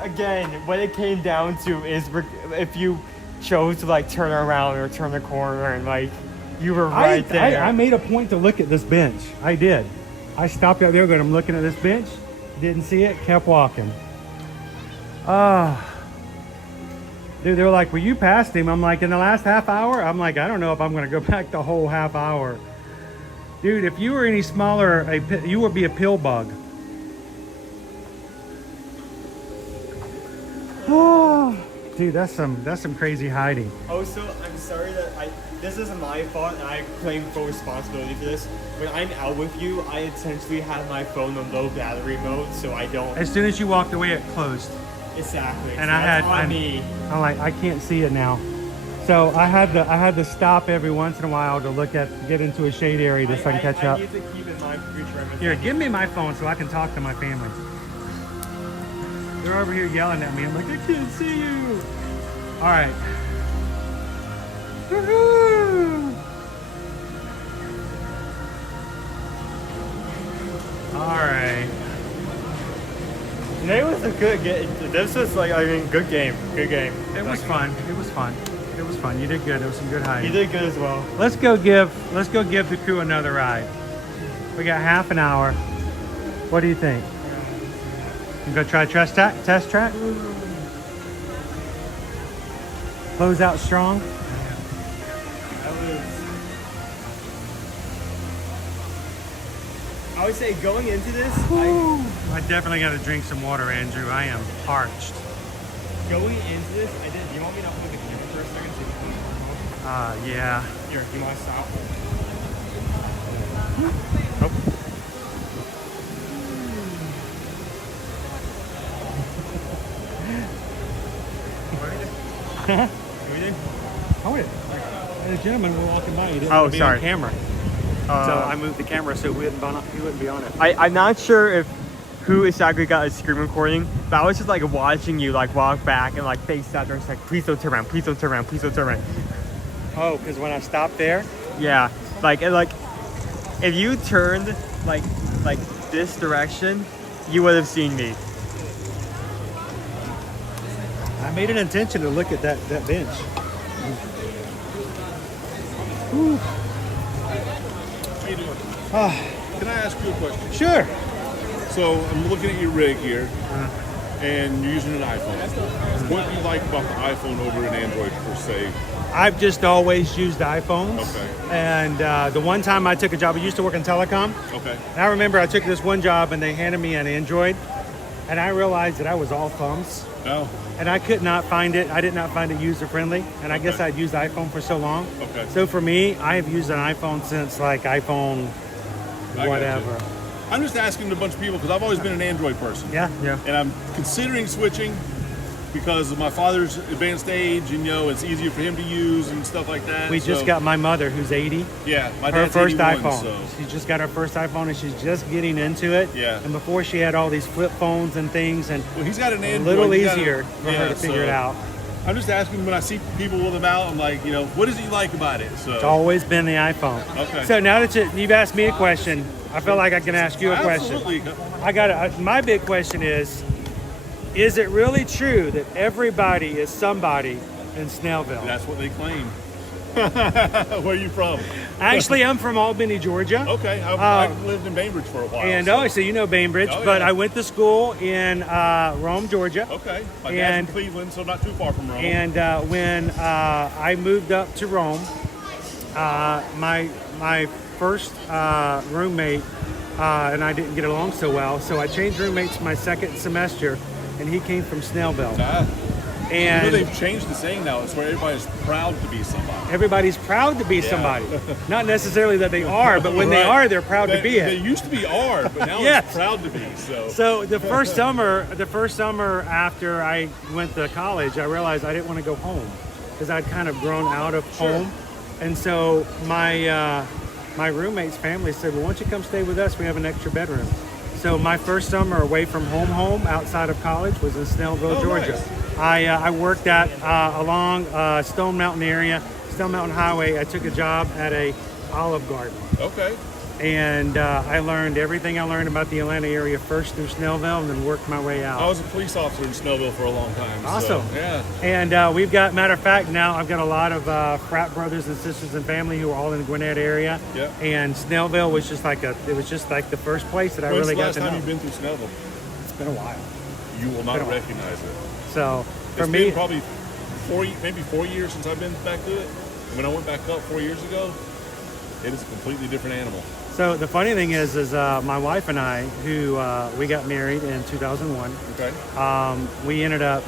Again, what it came down to is if you chose to like turn around or turn the corner and like you were right there. I made a point to look at this bench. I did. I stopped out there, but I'm looking at this bench. Didn't see it, kept walking. Dude, they were like, well, you passed him. I'm like, in the last half hour? I'm like, I don't know if I'm going to go back the whole half hour. Dude, if you were any smaller, you would be a pill bug. Oh, dude, that's some crazy hiding. Also, I'm sorry that this isn't my fault and I claim full responsibility for this. When I'm out with you, I intentionally have my phone on low battery mode so I don't. As soon as you walked away, it closed. Exactly. And so I'm like, I can't see it now. So I had to stop every once in a while to get into a shade area so I can catch up. I need to keep in mind for future episodes. Here, give me my phone so I can talk to my family. They're over here yelling at me. I'm like, I can't see you. All right. Woohoo! All right. Today was a good game. This was like, good game. Good game. It was fun. It was fun. It was fun. You did good. It was some good hiding. You did good as well. Let's go give the crew another ride. We got half an hour. What do you think? You gonna try test track? Close out strong. I would say going into this, I definitely got to drink some water, Andrew. I am parched. Going into this, do you want me to hold the camera for a second so you can put it yeah. Here, do you want to stop? The gentleman were walking by. He didn't Oh, be sorry. on camera. So I moved the camera so he wouldn't be on it. I'm not sure if who exactly got a screen recording, but I was just like watching you like walk back and like face out there and like, please don't turn around, please don't turn around, please don't turn around. Oh, because when I stopped there? Yeah, like if you turned like this direction, you would have seen me. I made an intention to look at that bench. Whew. How you doing? Can I ask you a question? Sure. So I'm looking at your rig here, and you're using an iPhone. What do you like about the iPhone over an Android per se? I've just always used iPhones. Okay. And the one time I took a job, I used to work in telecom. Okay. And I remember I took this one job and they handed me an Android, and I realized that I was all thumbs. Oh. And I could not find it. I did not find it user-friendly. And I guess I'd used iPhone for so long. Okay. So for me, I have used an iPhone since like iPhone whatever. I'm just asking a bunch of people because I've always been an Android person. Yeah. And I'm considering switching because of my father's advanced age, and it's easier for him to use and stuff like that. We just got my mother, who's 80. Yeah, my her dad's first 81, iPhone. So. She just got her first iPhone, and she's just getting into it. Yeah. And before she had all these flip phones and things, and well, he's got an Android. A little easier for her to figure it out. I'm just asking when I see people with them out, I'm like, what does he like about it? So it's always been the iPhone. Okay. So now that you've asked me a question, I feel like I can ask you a question. Absolutely. My big question is it really true that everybody is somebody in Snellville? That's what they claim. Where are you from? Actually, I'm from Albany, Georgia. Okay, I've lived in Bainbridge for a while. And so you know Bainbridge, but I went to school in Rome, Georgia. Okay, my dad's in Cleveland, so not too far from Rome. And when I moved up to Rome, my first roommate and I didn't get along so well, so I changed roommates my second semester, and he came from Snellville. You know, they've changed the saying now. It's where everybody's proud to be somebody. Everybody's proud to be somebody. Not necessarily that they are, but when they are, they're proud to be it. They used to be are, but now Yes. it's proud to be. So the first summer after I went to college, I realized I didn't want to go home because I'd kind of grown out of home. And so my roommate's family said, well, why don't you come stay with us? We have an extra bedroom. So my first summer away from home outside of college was in Snellville, Georgia. Nice. I worked at along Stone Mountain area, Stone Mountain Highway. I took a job at a Olive Garden. Okay. And I learned everything I learned about the Atlanta area first through Snellville and then worked my way out. I was a police officer in Snellville for a long time. Awesome. So, yeah. And we've got, matter of fact, now I've got a lot of frat brothers and sisters and family who are all in the Gwinnett area. Yep. And Snellville was just like the first place that I really got to know. When's the last time you've been through Snellville? It's been a while. You will not recognize it. So for it's me, been probably 4 years since I've been back to it. And when I went back up 4 years ago, it is a completely different animal. So the funny thing is my wife and I, who we got married in 2001. Okay. We ended up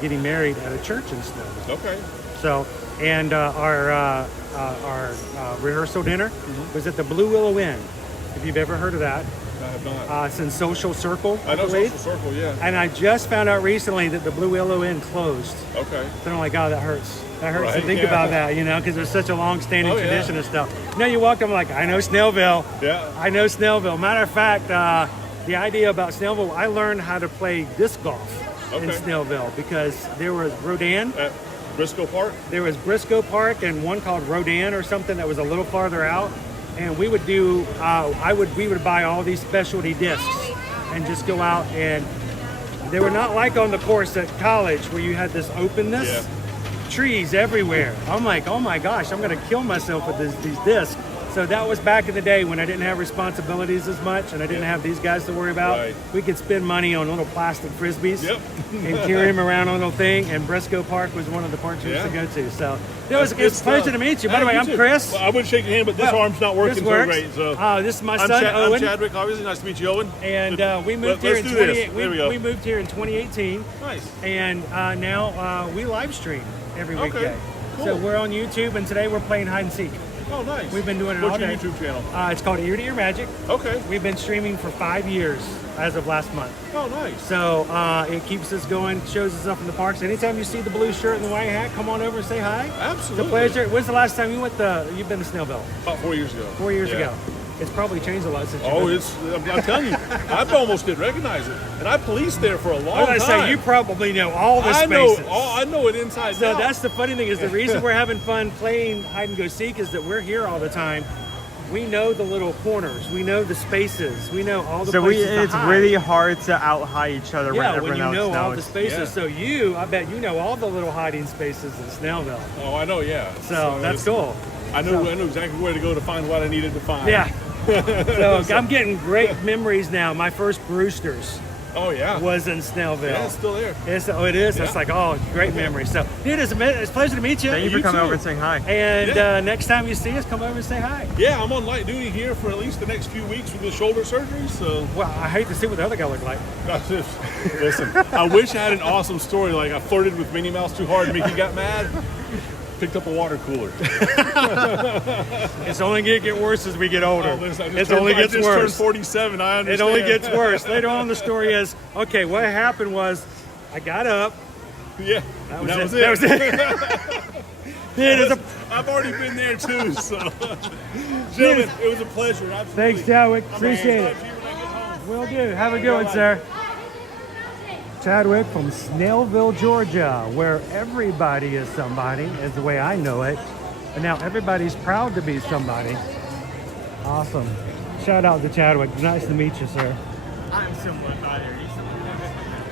getting married at a church in Snellville. Okay. So, and our rehearsal dinner was at the Blue Willow Inn. If you've ever heard of that. I have not. It's in Social Circle. I know believe. Social Circle, yeah. And I just found out recently that the Blue Willow Inn closed. Okay. So I'm like, oh, that hurts. That hurts to Right, think yeah. about that, you know, because there's such a long-standing Oh, yeah. tradition and stuff. Now you walk up, I'm like, I know Snellville. Yeah. I know Snellville. Matter of fact, the idea about Snellville, I learned how to play disc golf in Okay. Snellville because there was Rodin. At Briscoe Park? There was Briscoe Park and one called Rodin or something that was a little farther out. And we would do, we would buy all these specialty discs and just go out, and they were not like on the course at college where you had this openness. Yeah. Trees everywhere. I'm like, oh my gosh, I'm gonna kill myself with these discs. So that was back in the day when I didn't have responsibilities as much and I didn't have these guys to worry about. Right. We could spend money on little plastic frisbees and carry them around on a little thing. And Briscoe Park was one of the parks we used to go to. So it's a pleasure to meet you. By the way, I'm Chris. Well, I wouldn't shake your hand, but this arm's not working so great. So this is my son, Owen. I'm Chadwick, obviously. Nice to meet you, Owen. And we moved here in 2018. Nice. And now we live stream every weekday. Okay, cool. So we're on YouTube, and today we're playing hide and seek. Oh, nice. We've been doing it all day. What's your YouTube channel? It's called Ear to Ear Magic. Okay. We've been streaming for 5 years as of last month. Oh, nice. So it keeps us going, shows us up in the parks. Anytime you see the blue shirt and the white hat, come on over and say hi. Absolutely. It's a pleasure. When's the last time you've been to Snellville? About 4 years ago. 4 years Yeah. ago. It's probably changed a lot since you've Oh, been. I'm telling you, I almost didn't recognize it. And I policed there for a long I was time. gonna say, you probably know all the spaces. I know it inside So out. that's the funny thing is the reason we're having fun playing hide and go seek is that we're here all the time. We know the little corners. We know the spaces. We know all the places to it's hide. really hard to out-hide each other when Yeah, everyone when you else know all knows. the spaces. So I bet you know all the little hiding spaces in Snellville. Oh, I know, yeah. So that's cool. I knew exactly where to go to find what I needed to find. Yeah. So I'm getting great memories now. My first Brewster's. Oh, yeah. Was in Snellville. Yeah, it's still there. It is. Yeah. It's like, great memories. So, dude, it's a pleasure to meet you. Thank you for coming over and saying hi. And next time you see us, come over and say hi. Yeah, I'm on light duty here for at least the next few weeks with the shoulder surgery. So, well, I hate to see what the other guy looked like. Listen, I wish I had an awesome story. Like I flirted with Minnie Mouse too hard, and Mickey got mad. Picked up a water cooler. It's only gonna get worse as we get older. I just gets worse. turned 47. I understand. It only gets worse. Later on, the story is okay. What happened was, I got up. Yeah, that was it. That was it. I've already been there too. So, gentlemen, it was a pleasure. Absolutely. Thanks, Chadwick. Appreciate it. Will do. Have a good one, sir. Chadwick from Snellville, Georgia, where everybody is somebody, is the way I know it. And now everybody's proud to be somebody. Awesome. Shout out to Chadwick. Nice to meet you, sir. I'm similar either.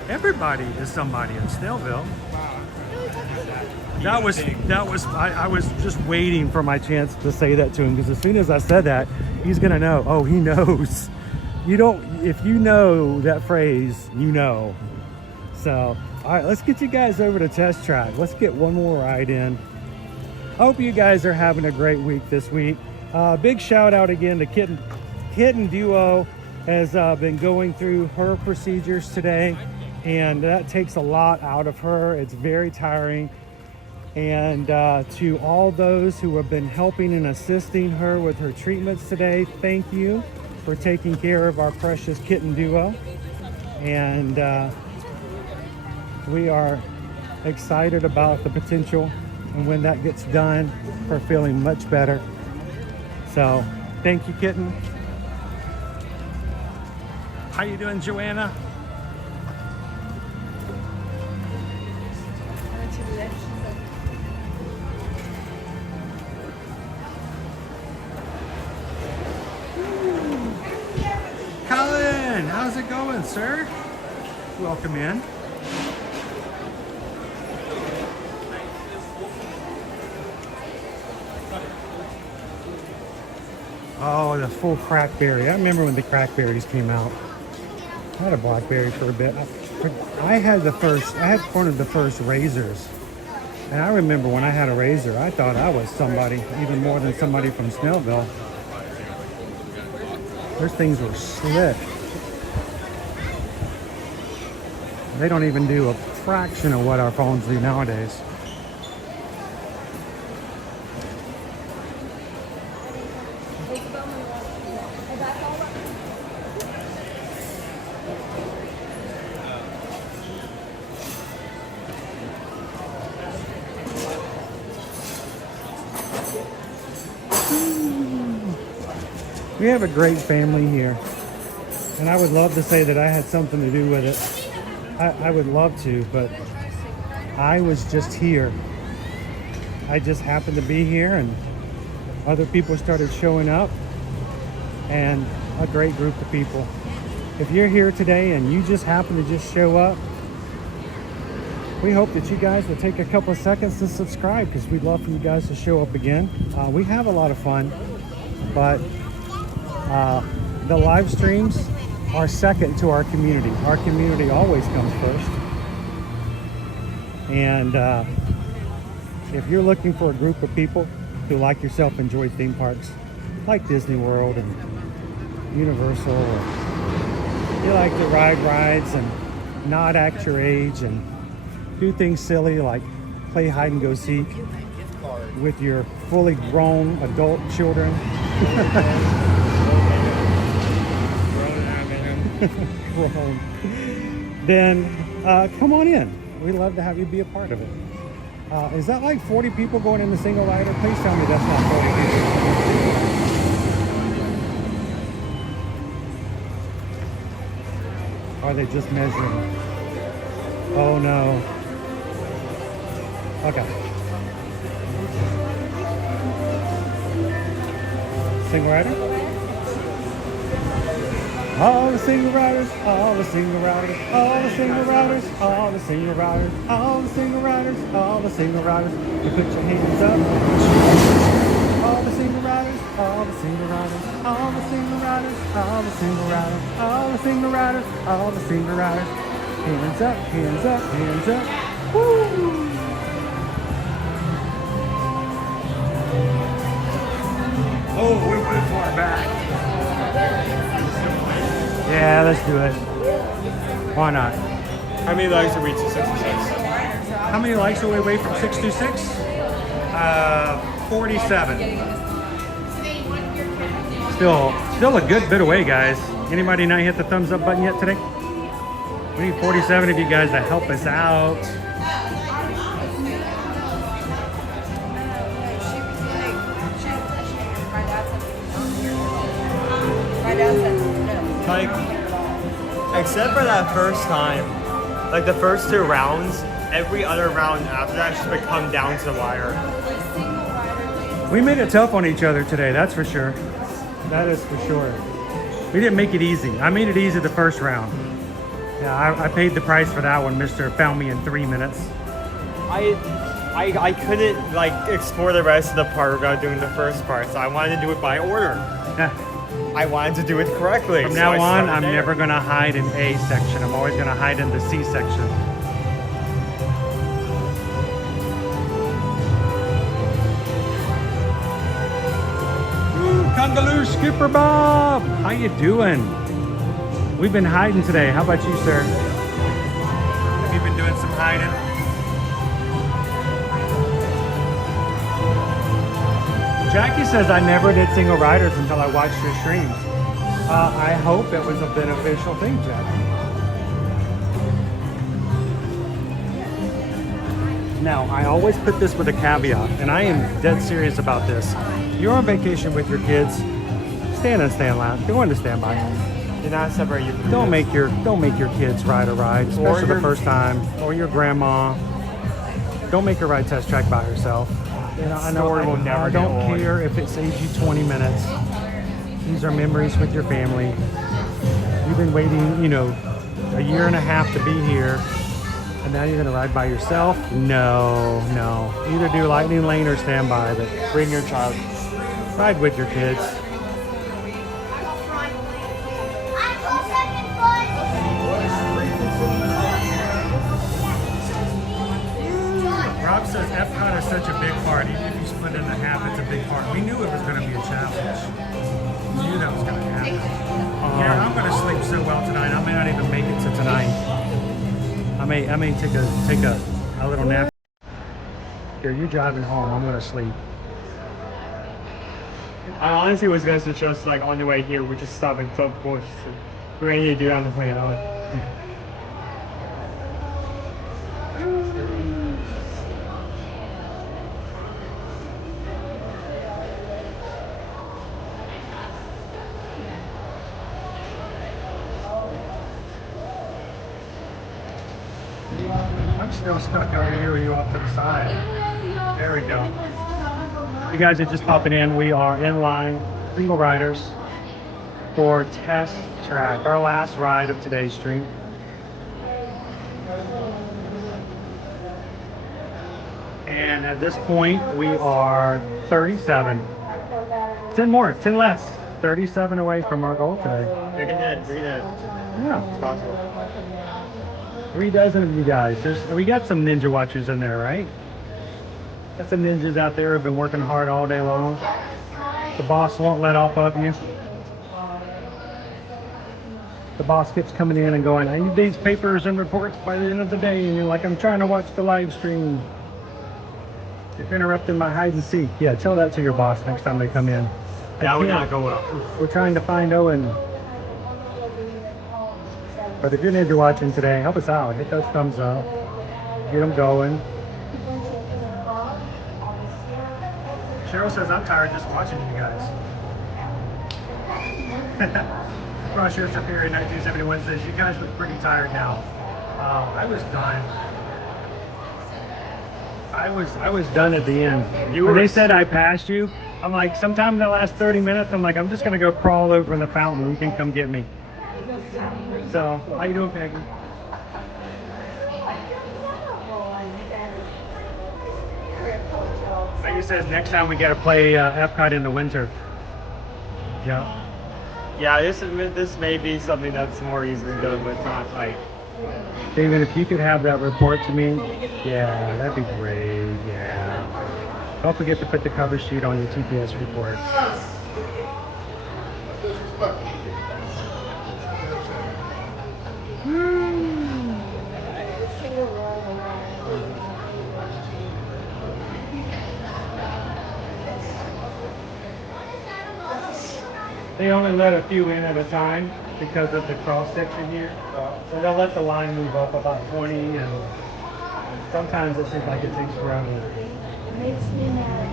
Everybody is somebody in Snellville. That was I was just waiting for my chance to say that to him, because as soon as I said that, he's gonna know. Oh, he knows. If you know that phrase, you know. So, all right, let's get you guys over to Test Track. Let's get one more ride in. Hope you guys are having a great week this week. Big shout out again to Kitten Duo has been going through her procedures today. and that takes a lot out of her. It's very tiring. And to all those who have been helping and assisting her with her treatments today, thank you for taking care of our precious kitten duo. And we are excited about the potential, and when that gets done, her feeling much better. So thank you, kitten. How you doing, Joanna? Colin, how's it going, sir? Welcome in. Oh, the full crackberry. I remember when the crackberries came out. I had a blackberry for a bit. I had one of the first razors. And I remember when I had a razor, I thought I was somebody, even more than somebody from Snellville. Those things were slick. They don't even do a fraction of what our phones do nowadays. We have a great family here, and I would love to say that I had something to do with it. I would love to, but I was just here. I just happened to be here, and other people started showing up, and a great group of people. If you're here today and you just happen to just show up, we hope that you guys will take a couple of seconds to subscribe, because we'd love for you guys to show up again. We have a lot of fun, but the live streams are second to our community. Our community always comes first. And if you're looking for a group of people who, like yourself, enjoy theme parks like Disney World and Universal, or you like to ride rides and not act your age and do things silly like play hide and go seek with your fully grown adult children, then come on in. We'd love to have you be a part of it. Is that like 40 people going in the single rider? Please tell me that's not 40 people. Are they just measuring? Oh no. Okay. Single rider? All the single riders, all the single riders, all the single riders, all the single riders, all the single riders, all the single riders. You put your hands up. All the single riders, all the single riders, all the single riders, all the single riders, all the single riders, all the single riders. Hands up, hands up, hands up. Woo! Oh, we went far back. Yeah, let's do it. Why not? How many likes are we to 626? How many likes are we away from 626? 47. Still a good bit away, guys. Anybody not hit the thumbs up button yet today? We need 47 of you guys to help us out. Like, except for that first time, like the first 2 rounds, every other round after that just would come down to the wire. We made it tough on each other today, that's for sure. That is for sure. We didn't make it easy. I made it easy the first round. Yeah, I paid the price for that one. Mr. found me in 3 minutes. I couldn't like explore the rest of the part without doing the first part, so I wanted to do it by order. I wanted to do it correctly. From now on, I'm never going to hide in A section. I'm always going to hide in the C section. Ooh, Kangaloo Skipper Bob! How you doing? We've been hiding today. How about you, sir? hiding. Jackie says I never did single riders until I watched your streams. I hope it was a beneficial thing, Jackie. Now, I always put this with a caveat, and I am dead serious about this. You're on vacation with your kids, stand and stand loud. Go on to stand by. Do not separate you from Don't make your kids ride a ride, especially the first time, or your grandma. Don't make her ride test track by herself. You know, I don't care if it saves you 20 minutes. These are memories with your family. You've been waiting, you know, a year and a half to be here, and now you're gonna ride by yourself? No, no. Either do lightning lane or stand by, but bring your child. Ride with your kids. Rob says Epcot is such a big part. Even if you split it in half, it's a big part. We knew it was going to be a challenge. We knew that was going to happen. Yeah, I'm going to sleep so well tonight. I may not even make it to tonight. I may take a little nap. Here, you're driving home. I'm going to sleep. I honestly was going to suggest, like, on the way here, we're just stopping so close. We're going to do it on the way out. I'm still stuck over here with you off to the side. There we go. You guys are just popping in. We are in line, single riders, for test track, our last ride of today's stream. And at this point, we are 37. 10 more, 10 less. 37 away from our goal today. Read it. Yeah. It's possible. 3 dozen of you guys. We got some ninja watchers in there, right? Got some ninjas out there who've been working hard all day long. The boss won't let off of you. The boss keeps coming in and going, I need these papers and reports by the end of the day. And you're like, I'm trying to watch the live stream. You're interrupting my hide and seek. Yeah, tell that to your boss next time they come in. That would not go well. We're trying to find Owen. But if you're ninja watching today, help us out. Hit those thumbs up. Get them going. Cheryl says, I'm tired just watching you guys. Cross your Superior 1971 says, you guys look pretty tired now. I was done. I was done at the end. When they said I passed you, I'm like, sometime in the last 30 minutes, I'm like, I'm just gonna go crawl over in the fountain. You can come get me. So, how you doing, Peggy? Peggy says next time we gotta play Epcot in the winter. Yeah. Yeah, this may be something that's more easily done, but it's not like. David, if you could have that report to me, yeah, that'd be great. Yeah. Don't forget to put the cover sheet on your TPS report. They only let a few in at a time because of the cross section here. So they'll let the line move up about 20, and sometimes it seems like it takes forever. It makes me mad.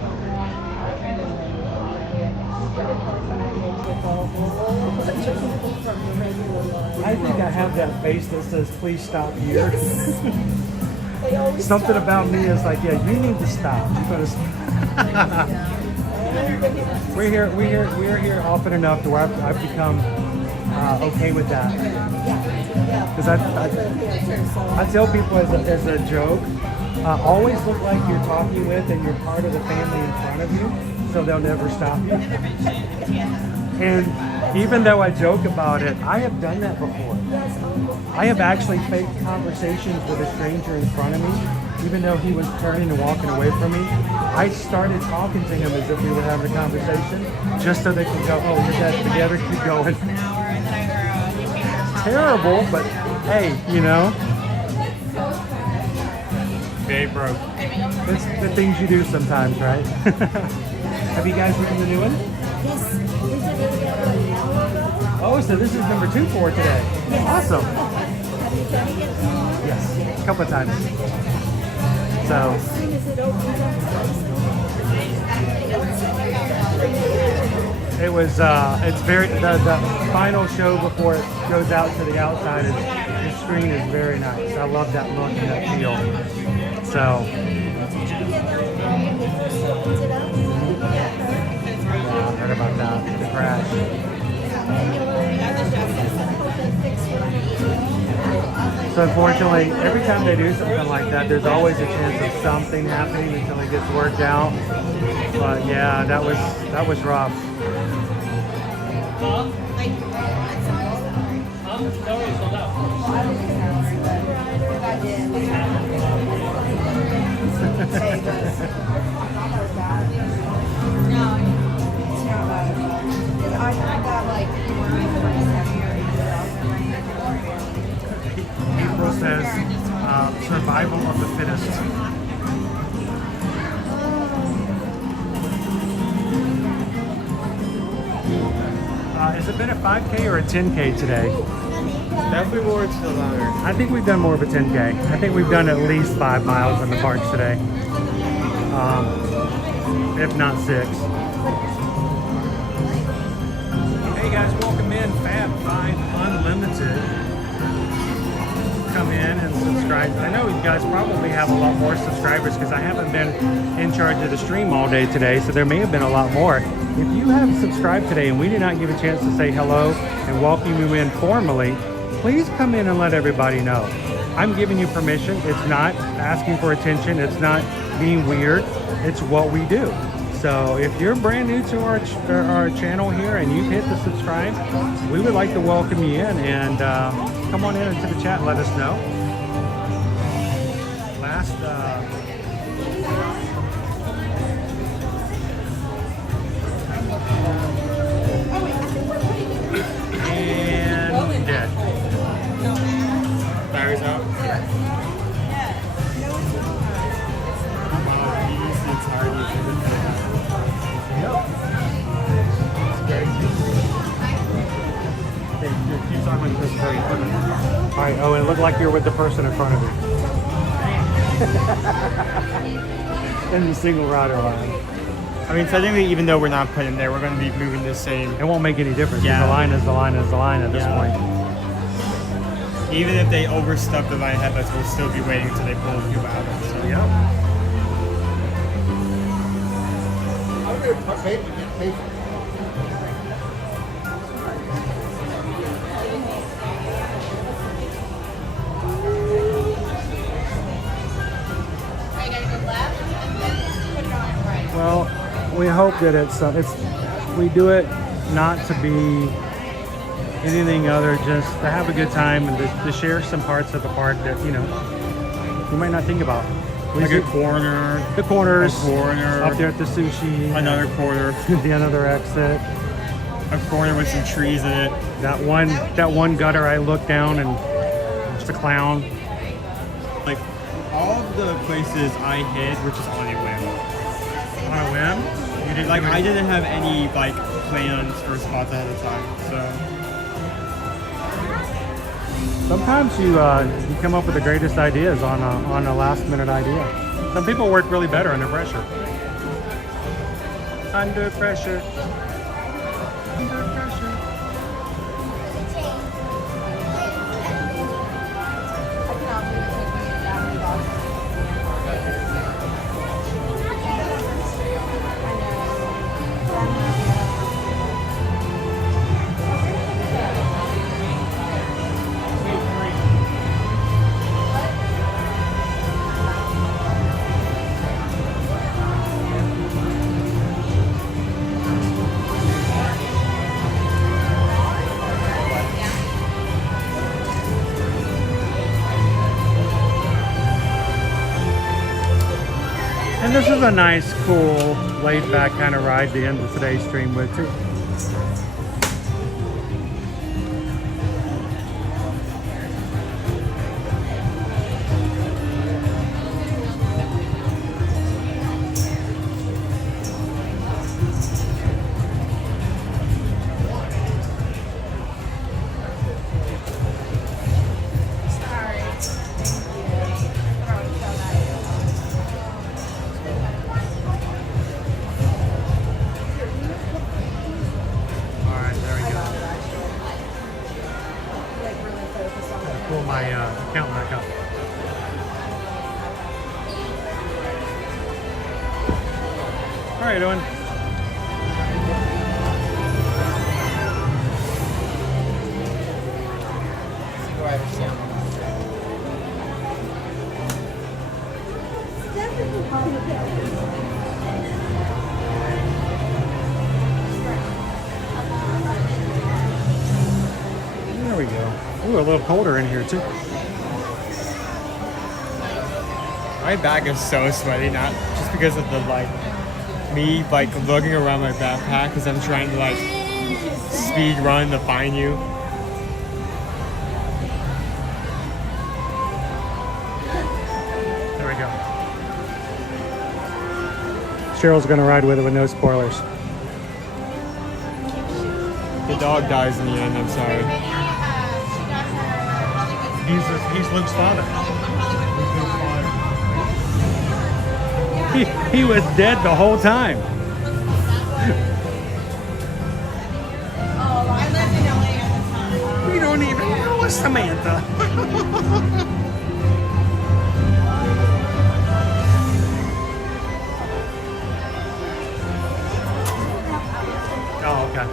I think I have that face that says, please stop here. Something about me is like, yeah, you need to stop. You better stop. We're here often enough to where I've become okay with that. Because I tell people as a joke, always look like you're talking with and you're part of the family in front of you, so they'll never stop you. And even though I joke about it, I have done that before. I have actually faked conversations with a stranger in front of me, even though he was turning and walking away from me. I started talking to him as if we were having a conversation, just so they could go, oh, we're guys together, keep going. Terrible, but hey, you know. Very broke. It's the things you do sometimes, right? Have you guys looked at the new one? Yes. Oh, so this is number 2 for today. Awesome. Have you done it yet? Yes, a couple of times. So, As soon as it opens it was, it's very, the final show before it goes out to the outside, the screen is very nice. I love that look and that feel. So, yeah, I heard about that, the crash. So unfortunately, every time they do something like that, there's always a chance of something happening until it gets worked out. But yeah, that was rough. April says, survival of the fittest. Has it been a 5K or a 10K today? Definitely more to the latter. I think we've done more of a 10K. I think we've done at least 5 miles in the parks today. If not 6. Hey guys, welcome in. Fab 5 Unlimited. Come in and subscribe. I know you guys probably have a lot more subscribers because I haven't been in charge of the stream all day today, so there may have been a lot more. If you have subscribed today and we did not give a chance to say hello and welcome you in formally, please come in and let everybody know. I'm giving you permission. It's not asking for attention. It's not being weird. It's what we do. So if you're brand new to our channel here and you've hit the subscribe, we would like to welcome you in and come on in into the chat and let us know. And dead. Battery's out? Wow, you used the entirety of it. Keep talking with Chris very quickly. All right, Owen, it looked like you're with the person in front of you. In the single rider line. I mean, technically, even though we're not put in there, we're going to be moving the same. It won't make any difference. Yeah. The line is the line is the line at this point. Even if they overstep the line headlights, we'll still be waiting until they pull people out of it. So, yeah. Well, we hope that we do it not to be anything other, just to have a good time and to share some parts of the park that, you might not think about. Like a corner. The corners. A corner. Up there at the sushi. Another corner. The another exit. A corner with some trees in it. That one gutter I looked down and just a clown. Like, all of the places I hit were just on a whim. On a whim? You didn't like, I didn't have any, like, plans or spots ahead of time, so. Sometimes you come up with the greatest ideas on a last minute idea. Some people work really better under pressure. Under pressure. Under pressure. And this is a nice, cool, laid-back kind of ride to end today's stream with, too. account back up. All right, Owen. There we go. Ooh, a little colder in here too. My back is so sweaty, not just because of the me lugging around my backpack because I'm trying to speed run to find you. There we go. Cheryl's gonna ride with it with no spoilers. The dog dies in the end, I'm sorry. He's Luke's father. He was dead the whole time. We don't even know a Samantha. Oh, okay.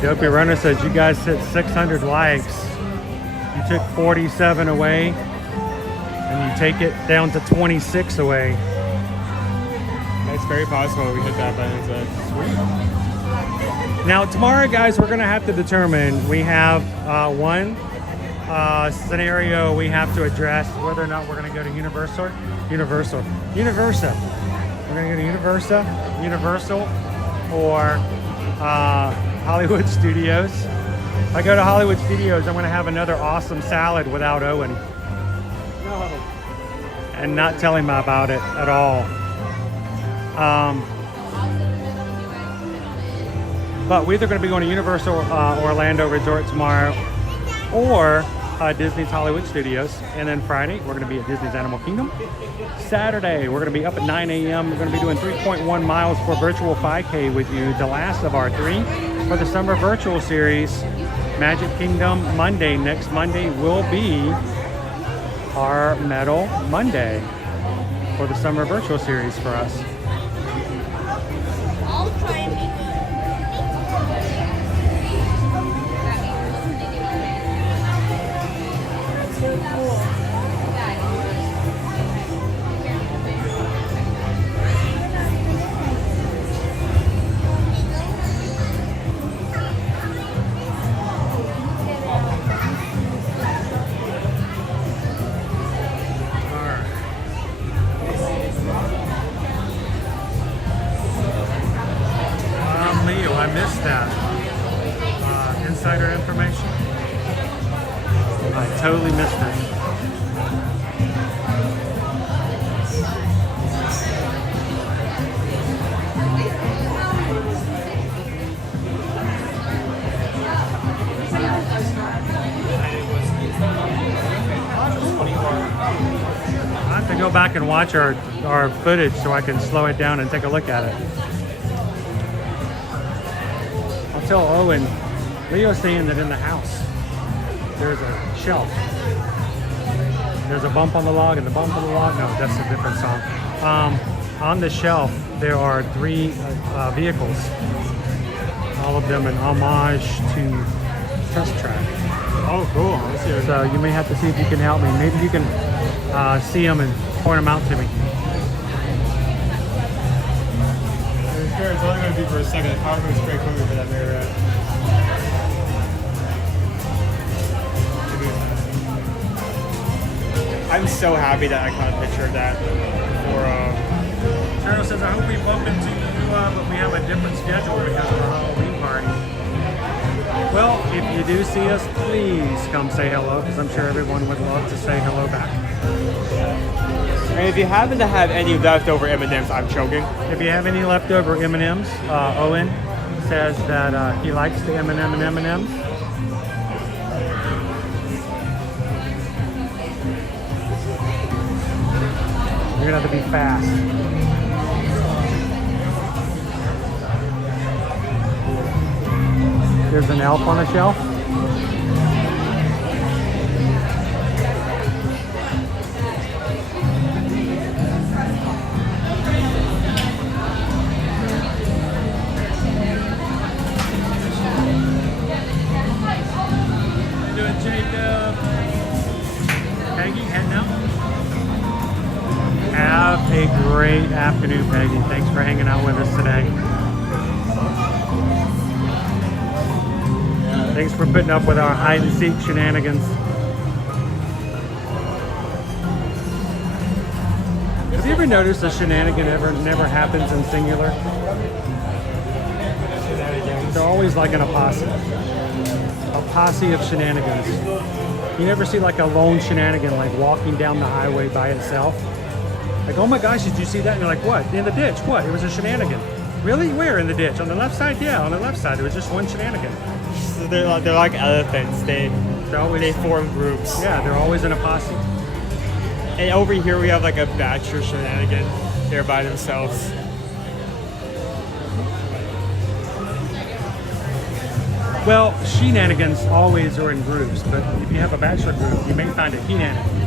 Dopey Runner says you guys hit 600 likes. You took 47 away, and you take it down to 26 away. That's very possible we hit that by sweet. Now tomorrow, guys, we're gonna have to determine. We have one scenario we have to address whether or not we're gonna go to Universa. We're gonna go to Universal, or Hollywood Studios. If I go to Hollywood Studios, I'm going to have another awesome salad without Owen. No. And not tell him about it at all. But we're either going to be going to Universal Orlando Resort tomorrow or Disney's Hollywood Studios. And then Friday, we're going to be at Disney's Animal Kingdom. Saturday, we're going to be up at 9 a.m. We're going to be doing 3.1 miles for virtual 5K with you, the last of our 3 for the summer virtual series. Magic Kingdom Monday, next Monday, will be our Metal Monday for the summer virtual series for us. I'll try and be good. So cool. I missed that. Insider information. I totally missed it. I have to go back and watch our footage so I can slow it down and take a look at it. Tell Owen, Leo's saying that in the house there's a shelf. There's a bump on the log, and the bump on the log, no, that's a different song. On the shelf there are 3 vehicles, all of them in homage to Test Track. Oh, cool. So you may have to see if you can help me. Maybe you can see them and point them out to me. It's only going to be for a second. The car moves straight quickly for that mirror. I'm so happy that I caught a picture of that. Cheryl says, I hope we bump into you, but we have a different schedule because of the Halloween party. Well, if you do see us, please come say hello, because I'm sure everyone would love to say hello back. And if you happen to have any leftover M&Ms, I'm choking. If you have any leftover M&Ms, Owen says that he likes the M&M and M&Ms. You're gonna have to be fast. There's an elf on a shelf. Have a great afternoon, Peggy. Thanks for hanging out with us today. Thanks for putting up with our hide and seek shenanigans. Have you ever noticed a shenanigan never happens in singular? They're always like in a posse. A posse of shenanigans. You never see like a lone shenanigan like walking down the highway by itself. Like, oh my gosh, did you see that? And you're like, what? In the ditch? What? It was a shenanigan. Really? Where in the ditch? On the left side? Yeah, on the left side. It was just one shenanigan. So they're like elephants. They form groups. Yeah, they're always in a posse. And over here we have like a bachelor shenanigan. They're by themselves. Well, shenanigans always are in groups, but if you have a bachelor group, you may find a henanigan.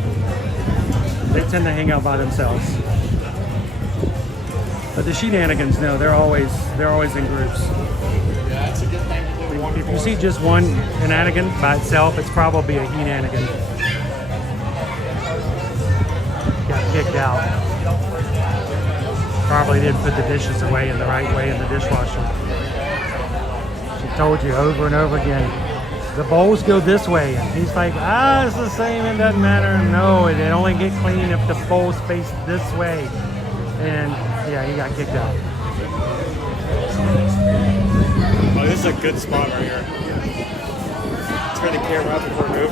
They tend to hang out by themselves. But the shenanigans, no, they're always in groups. Yeah, that's a good thing. If you see just one shenanigan by itself, it's probably a henanigan. Got kicked out. Probably didn't put the dishes away in the right way in the dishwasher. She told you over and over again, the bowls go this way. And he's like, it's the same, it doesn't matter. No, it only get clean if the bowls face this way. And yeah, he got kicked out. Oh, this is a good spot right here. Turn the camera up before we move.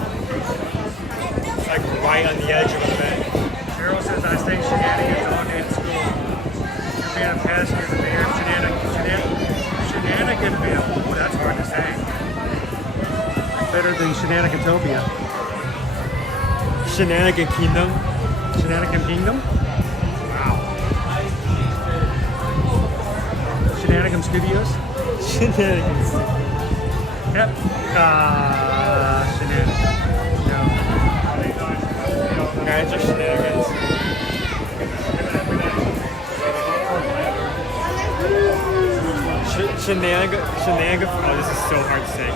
It's like right on the edge of the bed. Cheryl says I say shenanigans all day at school. You're being a pest, you're the mayor of Shenaniganville. Ooh, that's hard to say. Better than Shenanigantopia. Shenanigan Kingdom. Shenanigan Kingdom? Wow. Shenanigan Studios? Shenanigan Studios. Yep. Shenanigans. No. Guys are shenanigans. Shenanigan. Oh, this is so hard to say.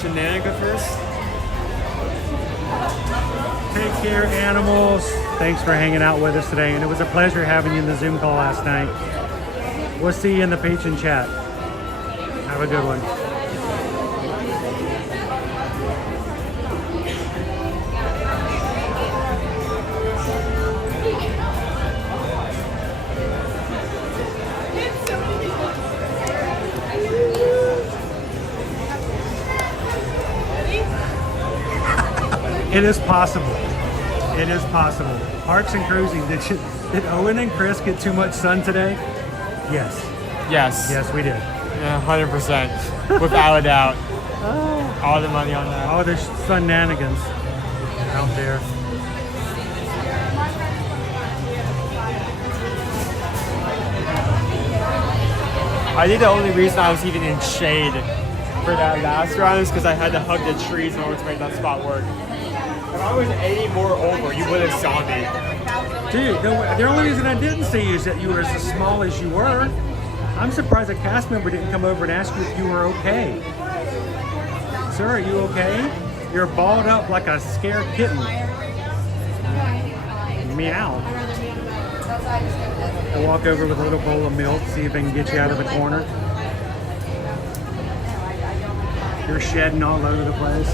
Shenanigan first. Take care, animals. Thanks for hanging out with us today, and it was a pleasure having you in the Zoom call last night. We'll see you in the patron chat. Have a good one. It is possible. It is possible. Parks and cruising. Did Owen and Chris get too much sun today? Yes. Yes. Yes, we did. Yeah, 100%. Without a doubt. All the money on that. Oh, there's shenanigans out there. I think the only reason I was even in shade for that last round is because I had to hug the trees in order to make that spot work. If I was any more over, you would have saw me. Dude, the only reason I didn't see you is that you were as small as you were. I'm surprised a cast member didn't come over and ask you if you were okay. Sir, are you okay? You're balled up like a scared kitten. Meow. I'll walk over with a little bowl of milk, see if I can get you out of the corner. You're shedding all over the place.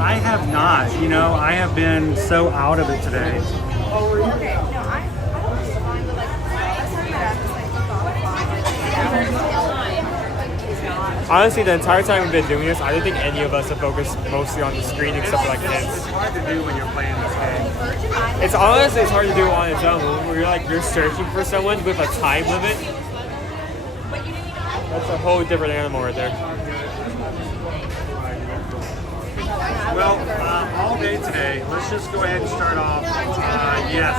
I have not. You know, I have been so out of it today. Okay, no, I don't mind, but like, Honestly, the entire time we've been doing this, I don't think any of us have focused mostly on the screen except for like It's hints. hard to do when you're playing this game. It's honestly, it's hard to do on its own. Where you're searching for someone with a time limit. That's a whole different animal right there. Well, all day today, let's just go ahead and start off. Yes,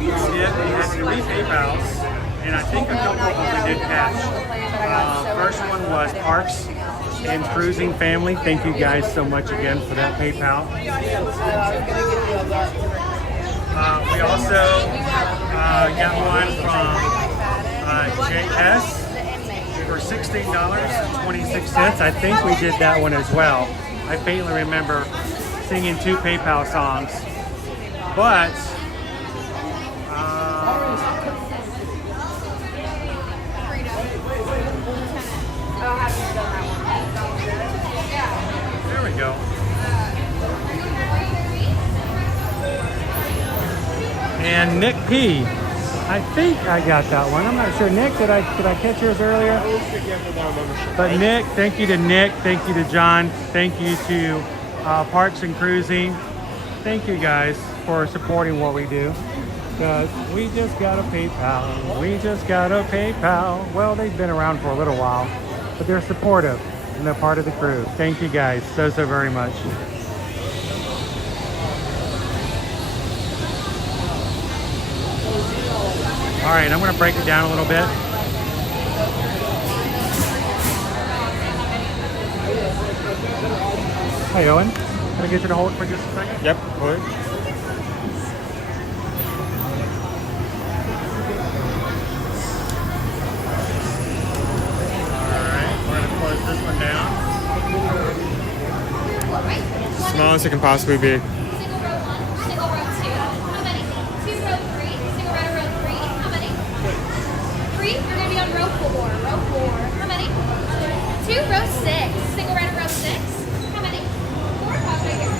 we had 3 PayPals, and I think a couple of them we did catch. First one was Parks and Cruising Family. Thank you guys so much again for that PayPal. We also got one from JS for $16.26. I think we did that one as well. I faintly remember singing 2 PayPal songs, but there we go. And Nick P. I think I got that one. I'm not sure. Nick, did I catch yours earlier? But Nick, thank you to Nick. Thank you to John. Thank you to Parks and Cruising. Thank you guys for supporting what we do. Because we just got a PayPal. We just got a PayPal. Well, they've been around for a little while, but they're supportive and they're part of the crew. Thank you guys so very much. All right, I'm going to break it down a little bit. Hey, Owen, can I get you to hold for just a second? Yep, hold it. All right, we're going to close this one down. Smallest it can possibly be. Row 4. How many? 2, row 6. Single rider, row 6. How many? 4. Pause right here.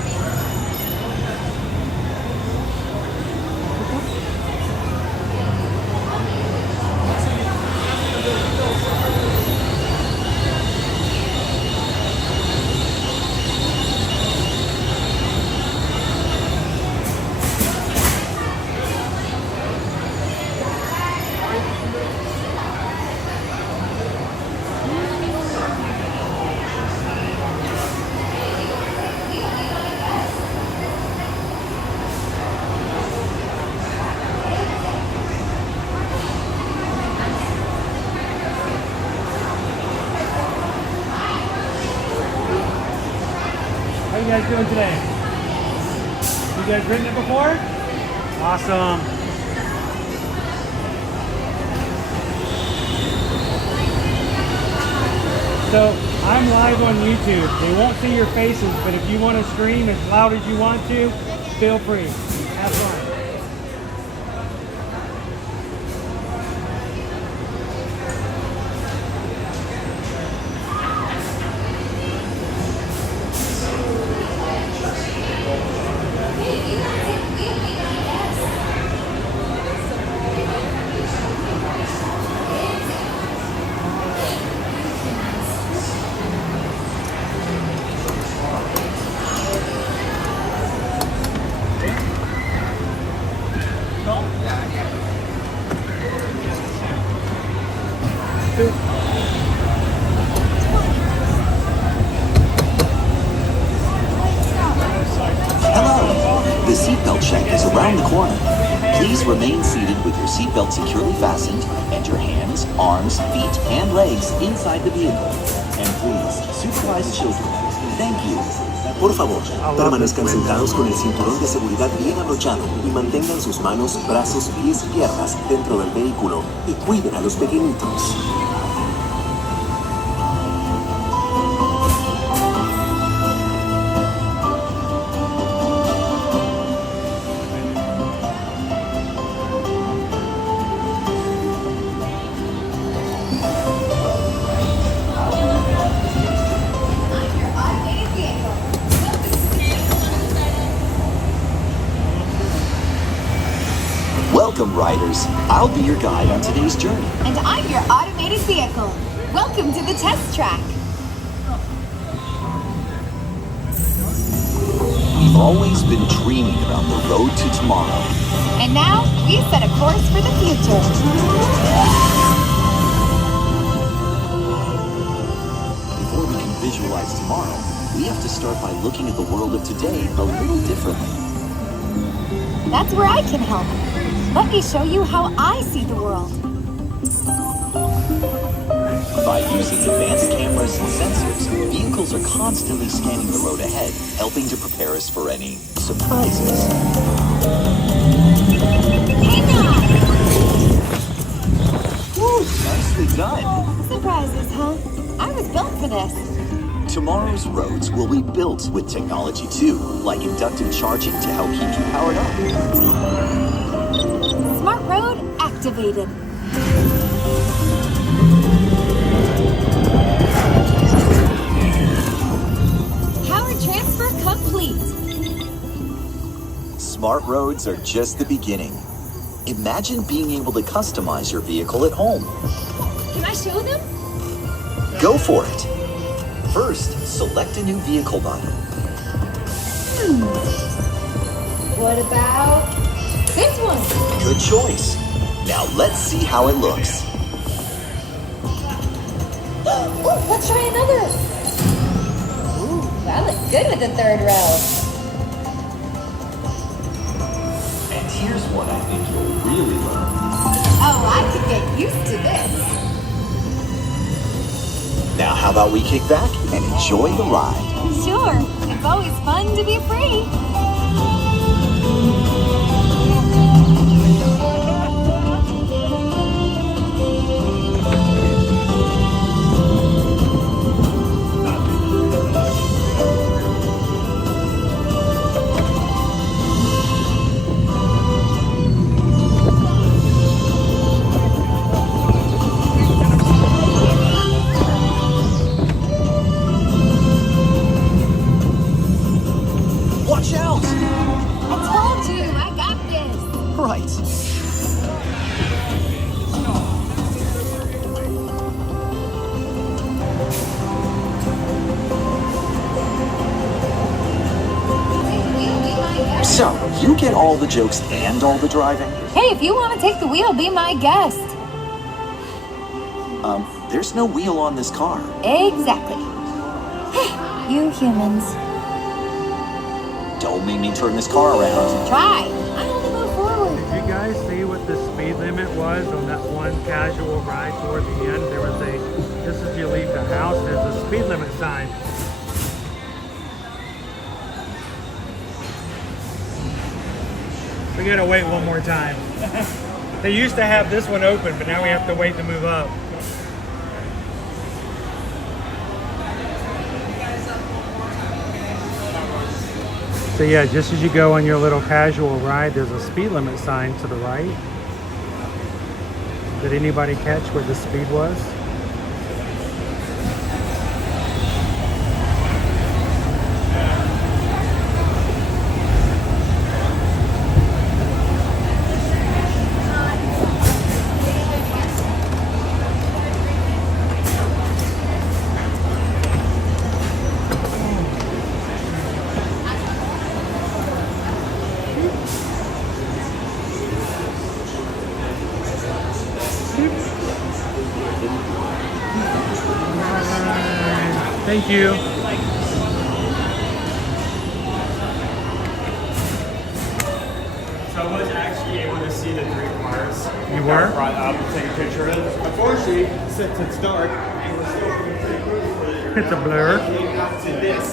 How you guys doing today? You guys ridden it before? Awesome. So I'm live on YouTube. They won't see your faces, but if you want to scream as loud as you want to, feel free. Have fun. The seatbelt check is around the corner. Please remain seated with your seatbelt securely fastened and your hands, arms, feet, and legs inside the vehicle. And please, supervise children. Thank you. Por favor, permanezcan sentados con el cinturón de seguridad bien abrochado y mantengan sus manos, brazos, pies y piernas dentro del vehículo y cuiden a los pequeñitos. Welcome, riders. I'll be your guide on today's journey. And I'm your automated vehicle. Welcome to the test track. We've always been dreaming about the road to tomorrow. And now we set a course for the future. Before we can visualize tomorrow, we have to start by looking at the world of today a little differently. That's where I can help. Let me show you how I see the world. By using advanced cameras and sensors, vehicles are constantly scanning the road ahead, helping to prepare us for any surprises. Woo, nicely done. Surprises, huh? I was built for this. Tomorrow's roads will be built with technology too, like inductive charging to help keep you powered up. Smart road activated. Power transfer complete. Smart roads are just the beginning. Imagine being able to customize your vehicle at home. Can I show them? Go for it. First, select a new vehicle model. What about this one? Good choice. Now let's see how it looks. Oh, let's try another. Ooh, that looks good with the third row. And here's one I think you'll really love. Oh, I could get used to this. Now how about we kick back and enjoy the ride? Sure, it's always fun to be free. Watch out! I told you, I got this. Right. So, you get all the jokes and all the driving? Hey, if you want to take the wheel, be my guest. There's no wheel on this car. Exactly. You humans. Don't make me turn this car around. Try. I only move forward. Did you guys see what the speed limit was on that one casual ride toward the end? There was just as you leave the house, there's a speed limit sign. We gotta wait one more time. They used to have this one open, but now we have to wait to move up. So yeah, just as you go on your little casual ride, there's a speed limit sign to the right. Did anybody catch what the speed was? Thank you. So I was actually able to see the three cars. You were? Brought up to take a picture of it. Unfortunately, since it's dark, and we're still pretty cruising, It's a blur. came up to this.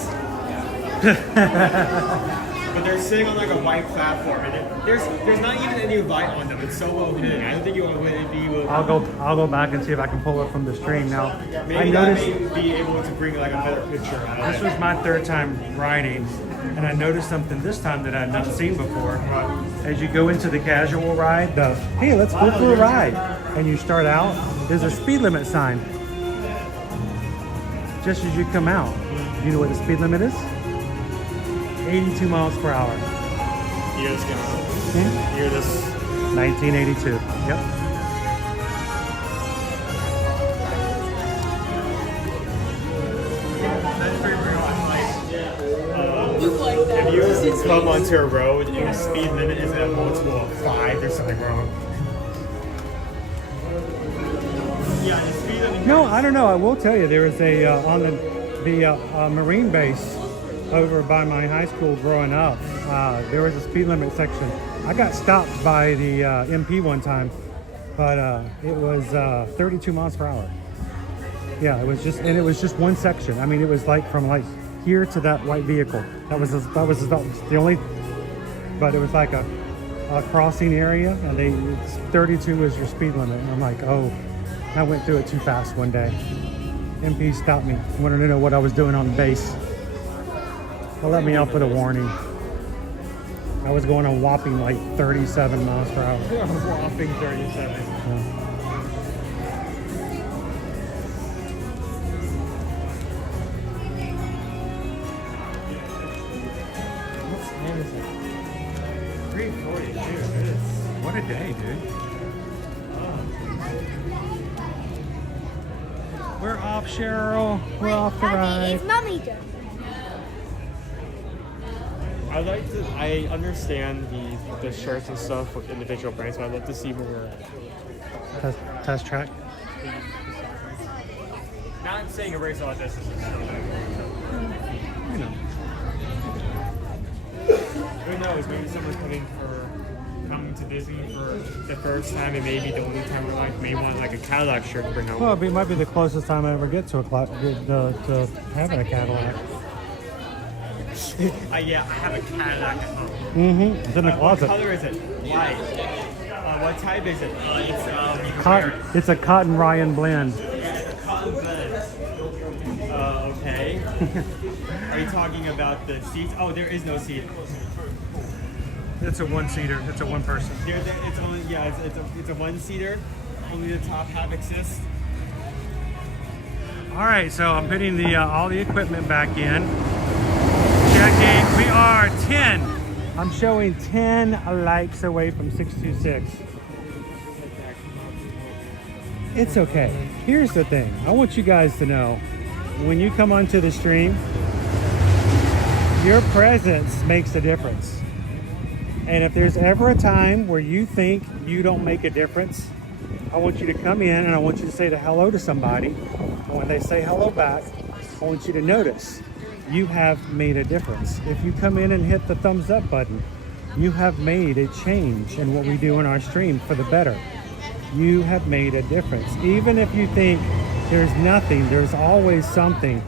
But they're sitting on like a white platform, and there's not even any light on them. It's so well hidden. I don't think you would be able to. I'll go back and see if I can pull it from the stream now. Maybe I that noticed may be able to bring like a better picture out of this it. was my third time riding, and I noticed something this time that I'd not seen before. As you go into the casual ride, hey, let's go for a ride, and you start out, there's a speed limit sign. Just as you come out, you know what the speed limit is? 82 miles per hour. Hear this going. Hear this. 1982. Yep. If you come onto a road and the speed limit is at a multiple of 5, there's something wrong. Yeah, the speed limit. No, I don't know. I will tell you, there was a on the Marine base over by my high school growing up. There was a speed limit section. I got stopped by the MP one time, but it was 32 miles per hour. Yeah, it was just one section. I mean, it was like from like here to that white vehicle. That was the only. But it was like a crossing area, and 32 was your speed limit. And I'm like, oh, I went through it too fast one day. MP stopped me, wanted to know what I was doing on the base. They let me out with a warning. I was going a whopping like 37 miles per hour. Whopping 37. Yeah. What a day, dude. We're off, Cheryl. We're off the ride. Is Mommy done? I understand the shirts and stuff with individual brands, but I'd love to see more Test track. Not saying a race like this is You know. Who knows? Maybe someone's coming to Disney for the first time and maybe the only time in their life may want like a Cadillac shirt to bring home. Well, it might be the closest time I ever get to to having a Cadillac. Yeah, I have a Cadillac at home. Mm-hmm. It's in the closet. What color is it? White. What type is it? It's a cotton Ryan blend. Cotton blend. Okay. Are you talking about the seats? Oh, there is no seat. It's a one-seater. It's a one-person. It's only it's a one-seater. Only the top half exists. All right, so I'm putting all the equipment back in. Checking. We are 10. I'm showing 10 likes away from 626. It's okay. Here's the thing. I want you guys to know, when you come onto the stream, your presence makes a difference. And if there's ever a time where you think you don't make a difference, I want you to come in and I want you to say hello to somebody. And when they say hello back, I want you to notice you have made a difference. If you come in and hit the thumbs up button, you have made a change in what we do in our stream for the better. You have made a difference. Even if you think there's nothing, there's always something.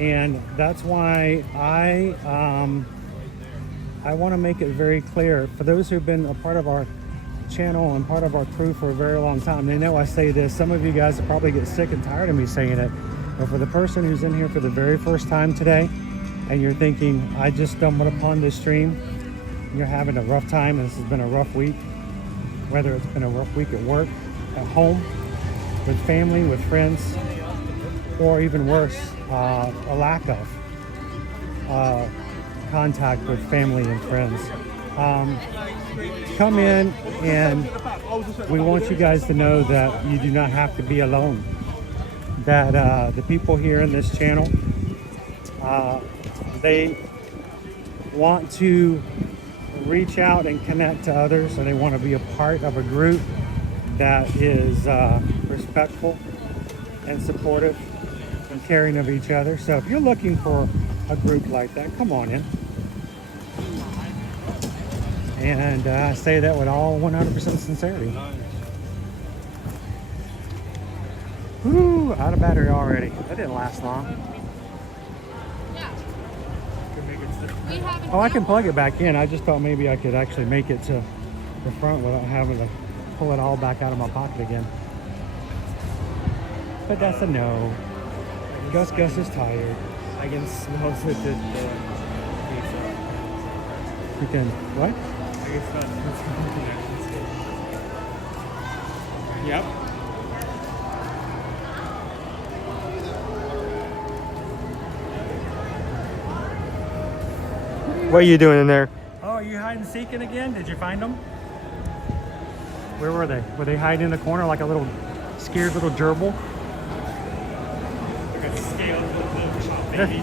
And that's why I want to make it very clear for those who've been a part of our channel and part of our crew for a very long time. They know I say this. Some of you guys will probably get sick and tired of me saying it. But for the person who's in here for the very first time today, and you're thinking, I just stumbled upon this stream, and you're having a rough time, and this has been a rough week, whether it's been a rough week at work, at home, with family, with friends, or even worse, a lack of contact with family and friends. Come in, and we want you guys to know that you do not have to be alone. That the people here in this channel, they want to reach out and connect to others, and they want to be a part of a group that is respectful and supportive and caring of each other. So if you're looking for a group like that, come on in. And I say that with all 100% sincerity. Woo, out of battery already. That didn't last long. Oh, I can plug it back in. I just thought maybe I could actually make it to the front without having to pull it all back out of my pocket again. But that's a no. Gus is tired. I can smell the pizza. You can, what? I can smell the pizza. Yep. What are you doing in there? Oh, are you hide and seeking again? Did you find them? Where were they? Were they hiding in the corner like a little scared little gerbil? Like a scaled little chop baby.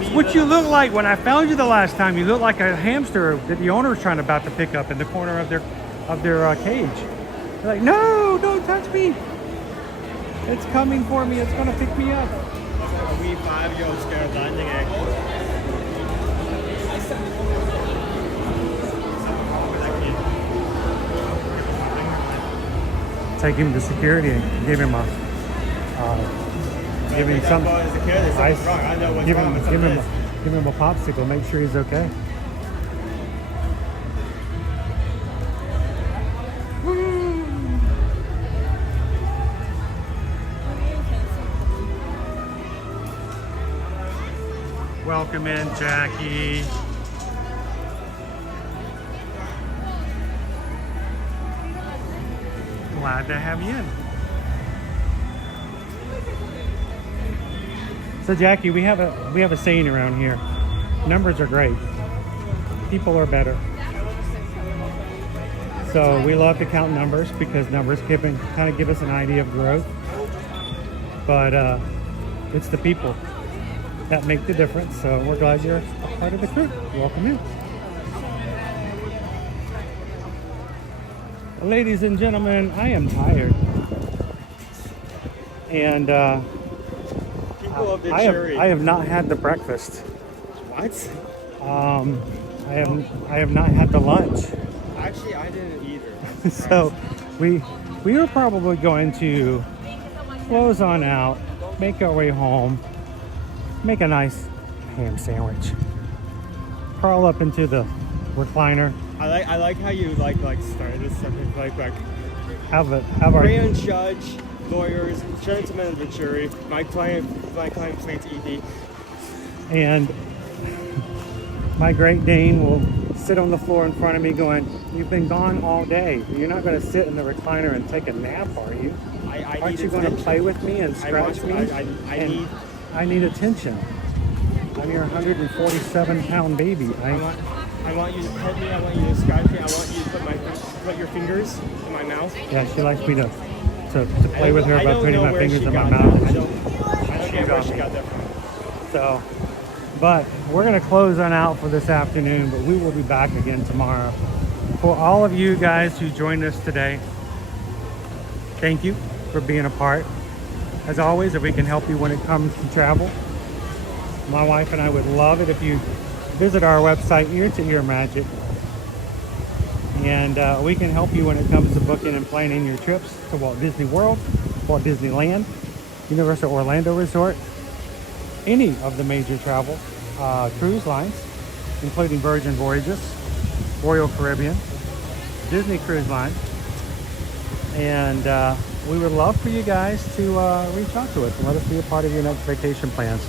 It's what you look like when I found you the last time. You look like a hamster that the owner was about to pick up in the corner of their cage. They're like, no, don't touch me. It's coming for me. It's gonna pick me up. That's like a wee 5-year-old scared of landing egg. Take him to security and give him a some ice. Give him a popsicle. Make sure he's okay. Welcome in, Jackie. Glad to have you in. So Jackie, we have a saying around here. Numbers are great. People are better. So we love to count numbers because numbers kind of give us an idea of growth. But it's the people that make the difference. So we're glad you're a part of the crew. Welcome in. Ladies and gentlemen, I am tired. And I have not had the breakfast. What? I have not had the lunch. Actually, I didn't either. So we are probably going to close on out, make our way home, make a nice ham sandwich, crawl up into the recliner. I like how you like started this something like have our grand judge, lawyers, gentlemen of the jury. My client pleads ED. And my Great Dane will sit on the floor in front of me going, "You've been gone all day. You're not going to sit in the recliner and take a nap, are you? Aren't you going to play with me and scratch me? I need attention. I'm your 147-pound baby. I want you to pet me. I want you to scratch me. I want you to put your fingers in my mouth." Yeah, she likes me to play with her by putting my fingers in my mouth. I don't get where she got that from. So, but we're going to close on out for this afternoon, but we will be back again tomorrow. For all of you guys who joined us today, thank you for being a part. As always, if we can help you when it comes to travel, my wife and I would love it if you visit our website, Ear to Ear Magic, and we can help you when it comes to booking and planning your trips to Walt Disney World, Walt Disneyland, Universal Orlando Resort, any of the major travel cruise lines, including Virgin Voyages, Royal Caribbean, Disney Cruise Line, and we would love for you guys to reach out to us and let us be a part of your next vacation plans.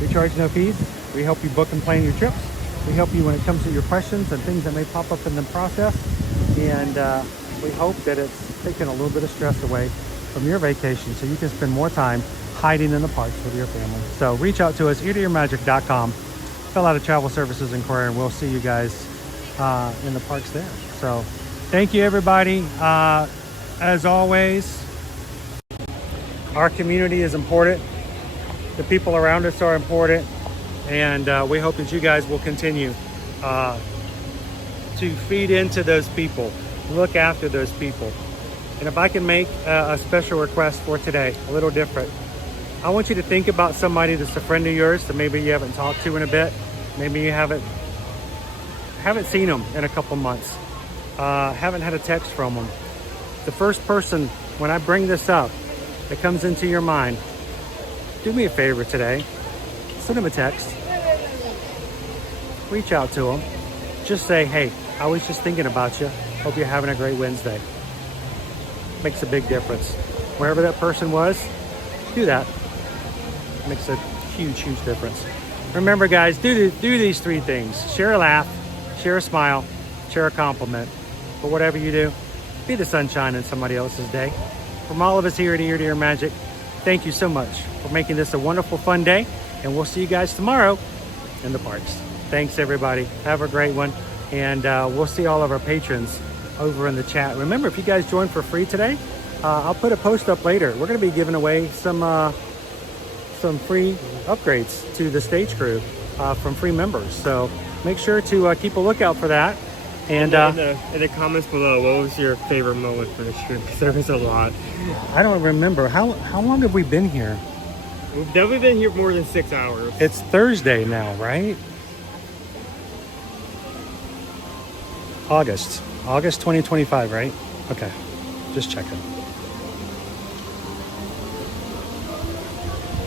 We charge no fees. We help you book and plan your trips. We help you when it comes to your questions and things that may pop up in the process. And we hope that it's taking a little bit of stress away from your vacation so you can spend more time hiding in the parks with your family. So reach out to us, eartoearmagic.com. Fill out a travel services inquiry and we'll see you guys in the parks there. So thank you, everybody. As always, our community is important. The people around us are important. And we hope that you guys will continue to feed into those people, look after those people. And if I can make a special request for today, a little different, I want you to think about somebody that's a friend of yours that maybe you haven't talked to in a bit. Maybe you haven't seen them in a couple months, haven't had a text from them. The first person, when I bring this up, that comes into your mind, do me a favor today. Send them a text. Reach out to them. Just say, "Hey, I was just thinking about you. Hope you're having a great Wednesday." Makes a big difference. Wherever that person was, do that. Makes a huge, huge difference. Remember, guys, do these three things. Share a laugh, share a smile, share a compliment. But whatever you do, be the sunshine in somebody else's day. From all of us here at Ear to Ear Magic, thank you so much for making this a wonderful, fun day. And we'll see you guys tomorrow in the parks. Thanks, everybody. Have a great one. And we'll see all of our patrons over in the chat. Remember, if you guys join for free today, I'll put a post up later. We're going to be giving away some free upgrades to the stage crew from free members. So make sure to keep a lookout for that. And in the comments below, what was your favorite moment for the stream? Because there was a lot. I don't remember. How long have we been here? We've definitely been here more than 6 hours. It's Thursday now, right? August 2025, right? Okay, just checking.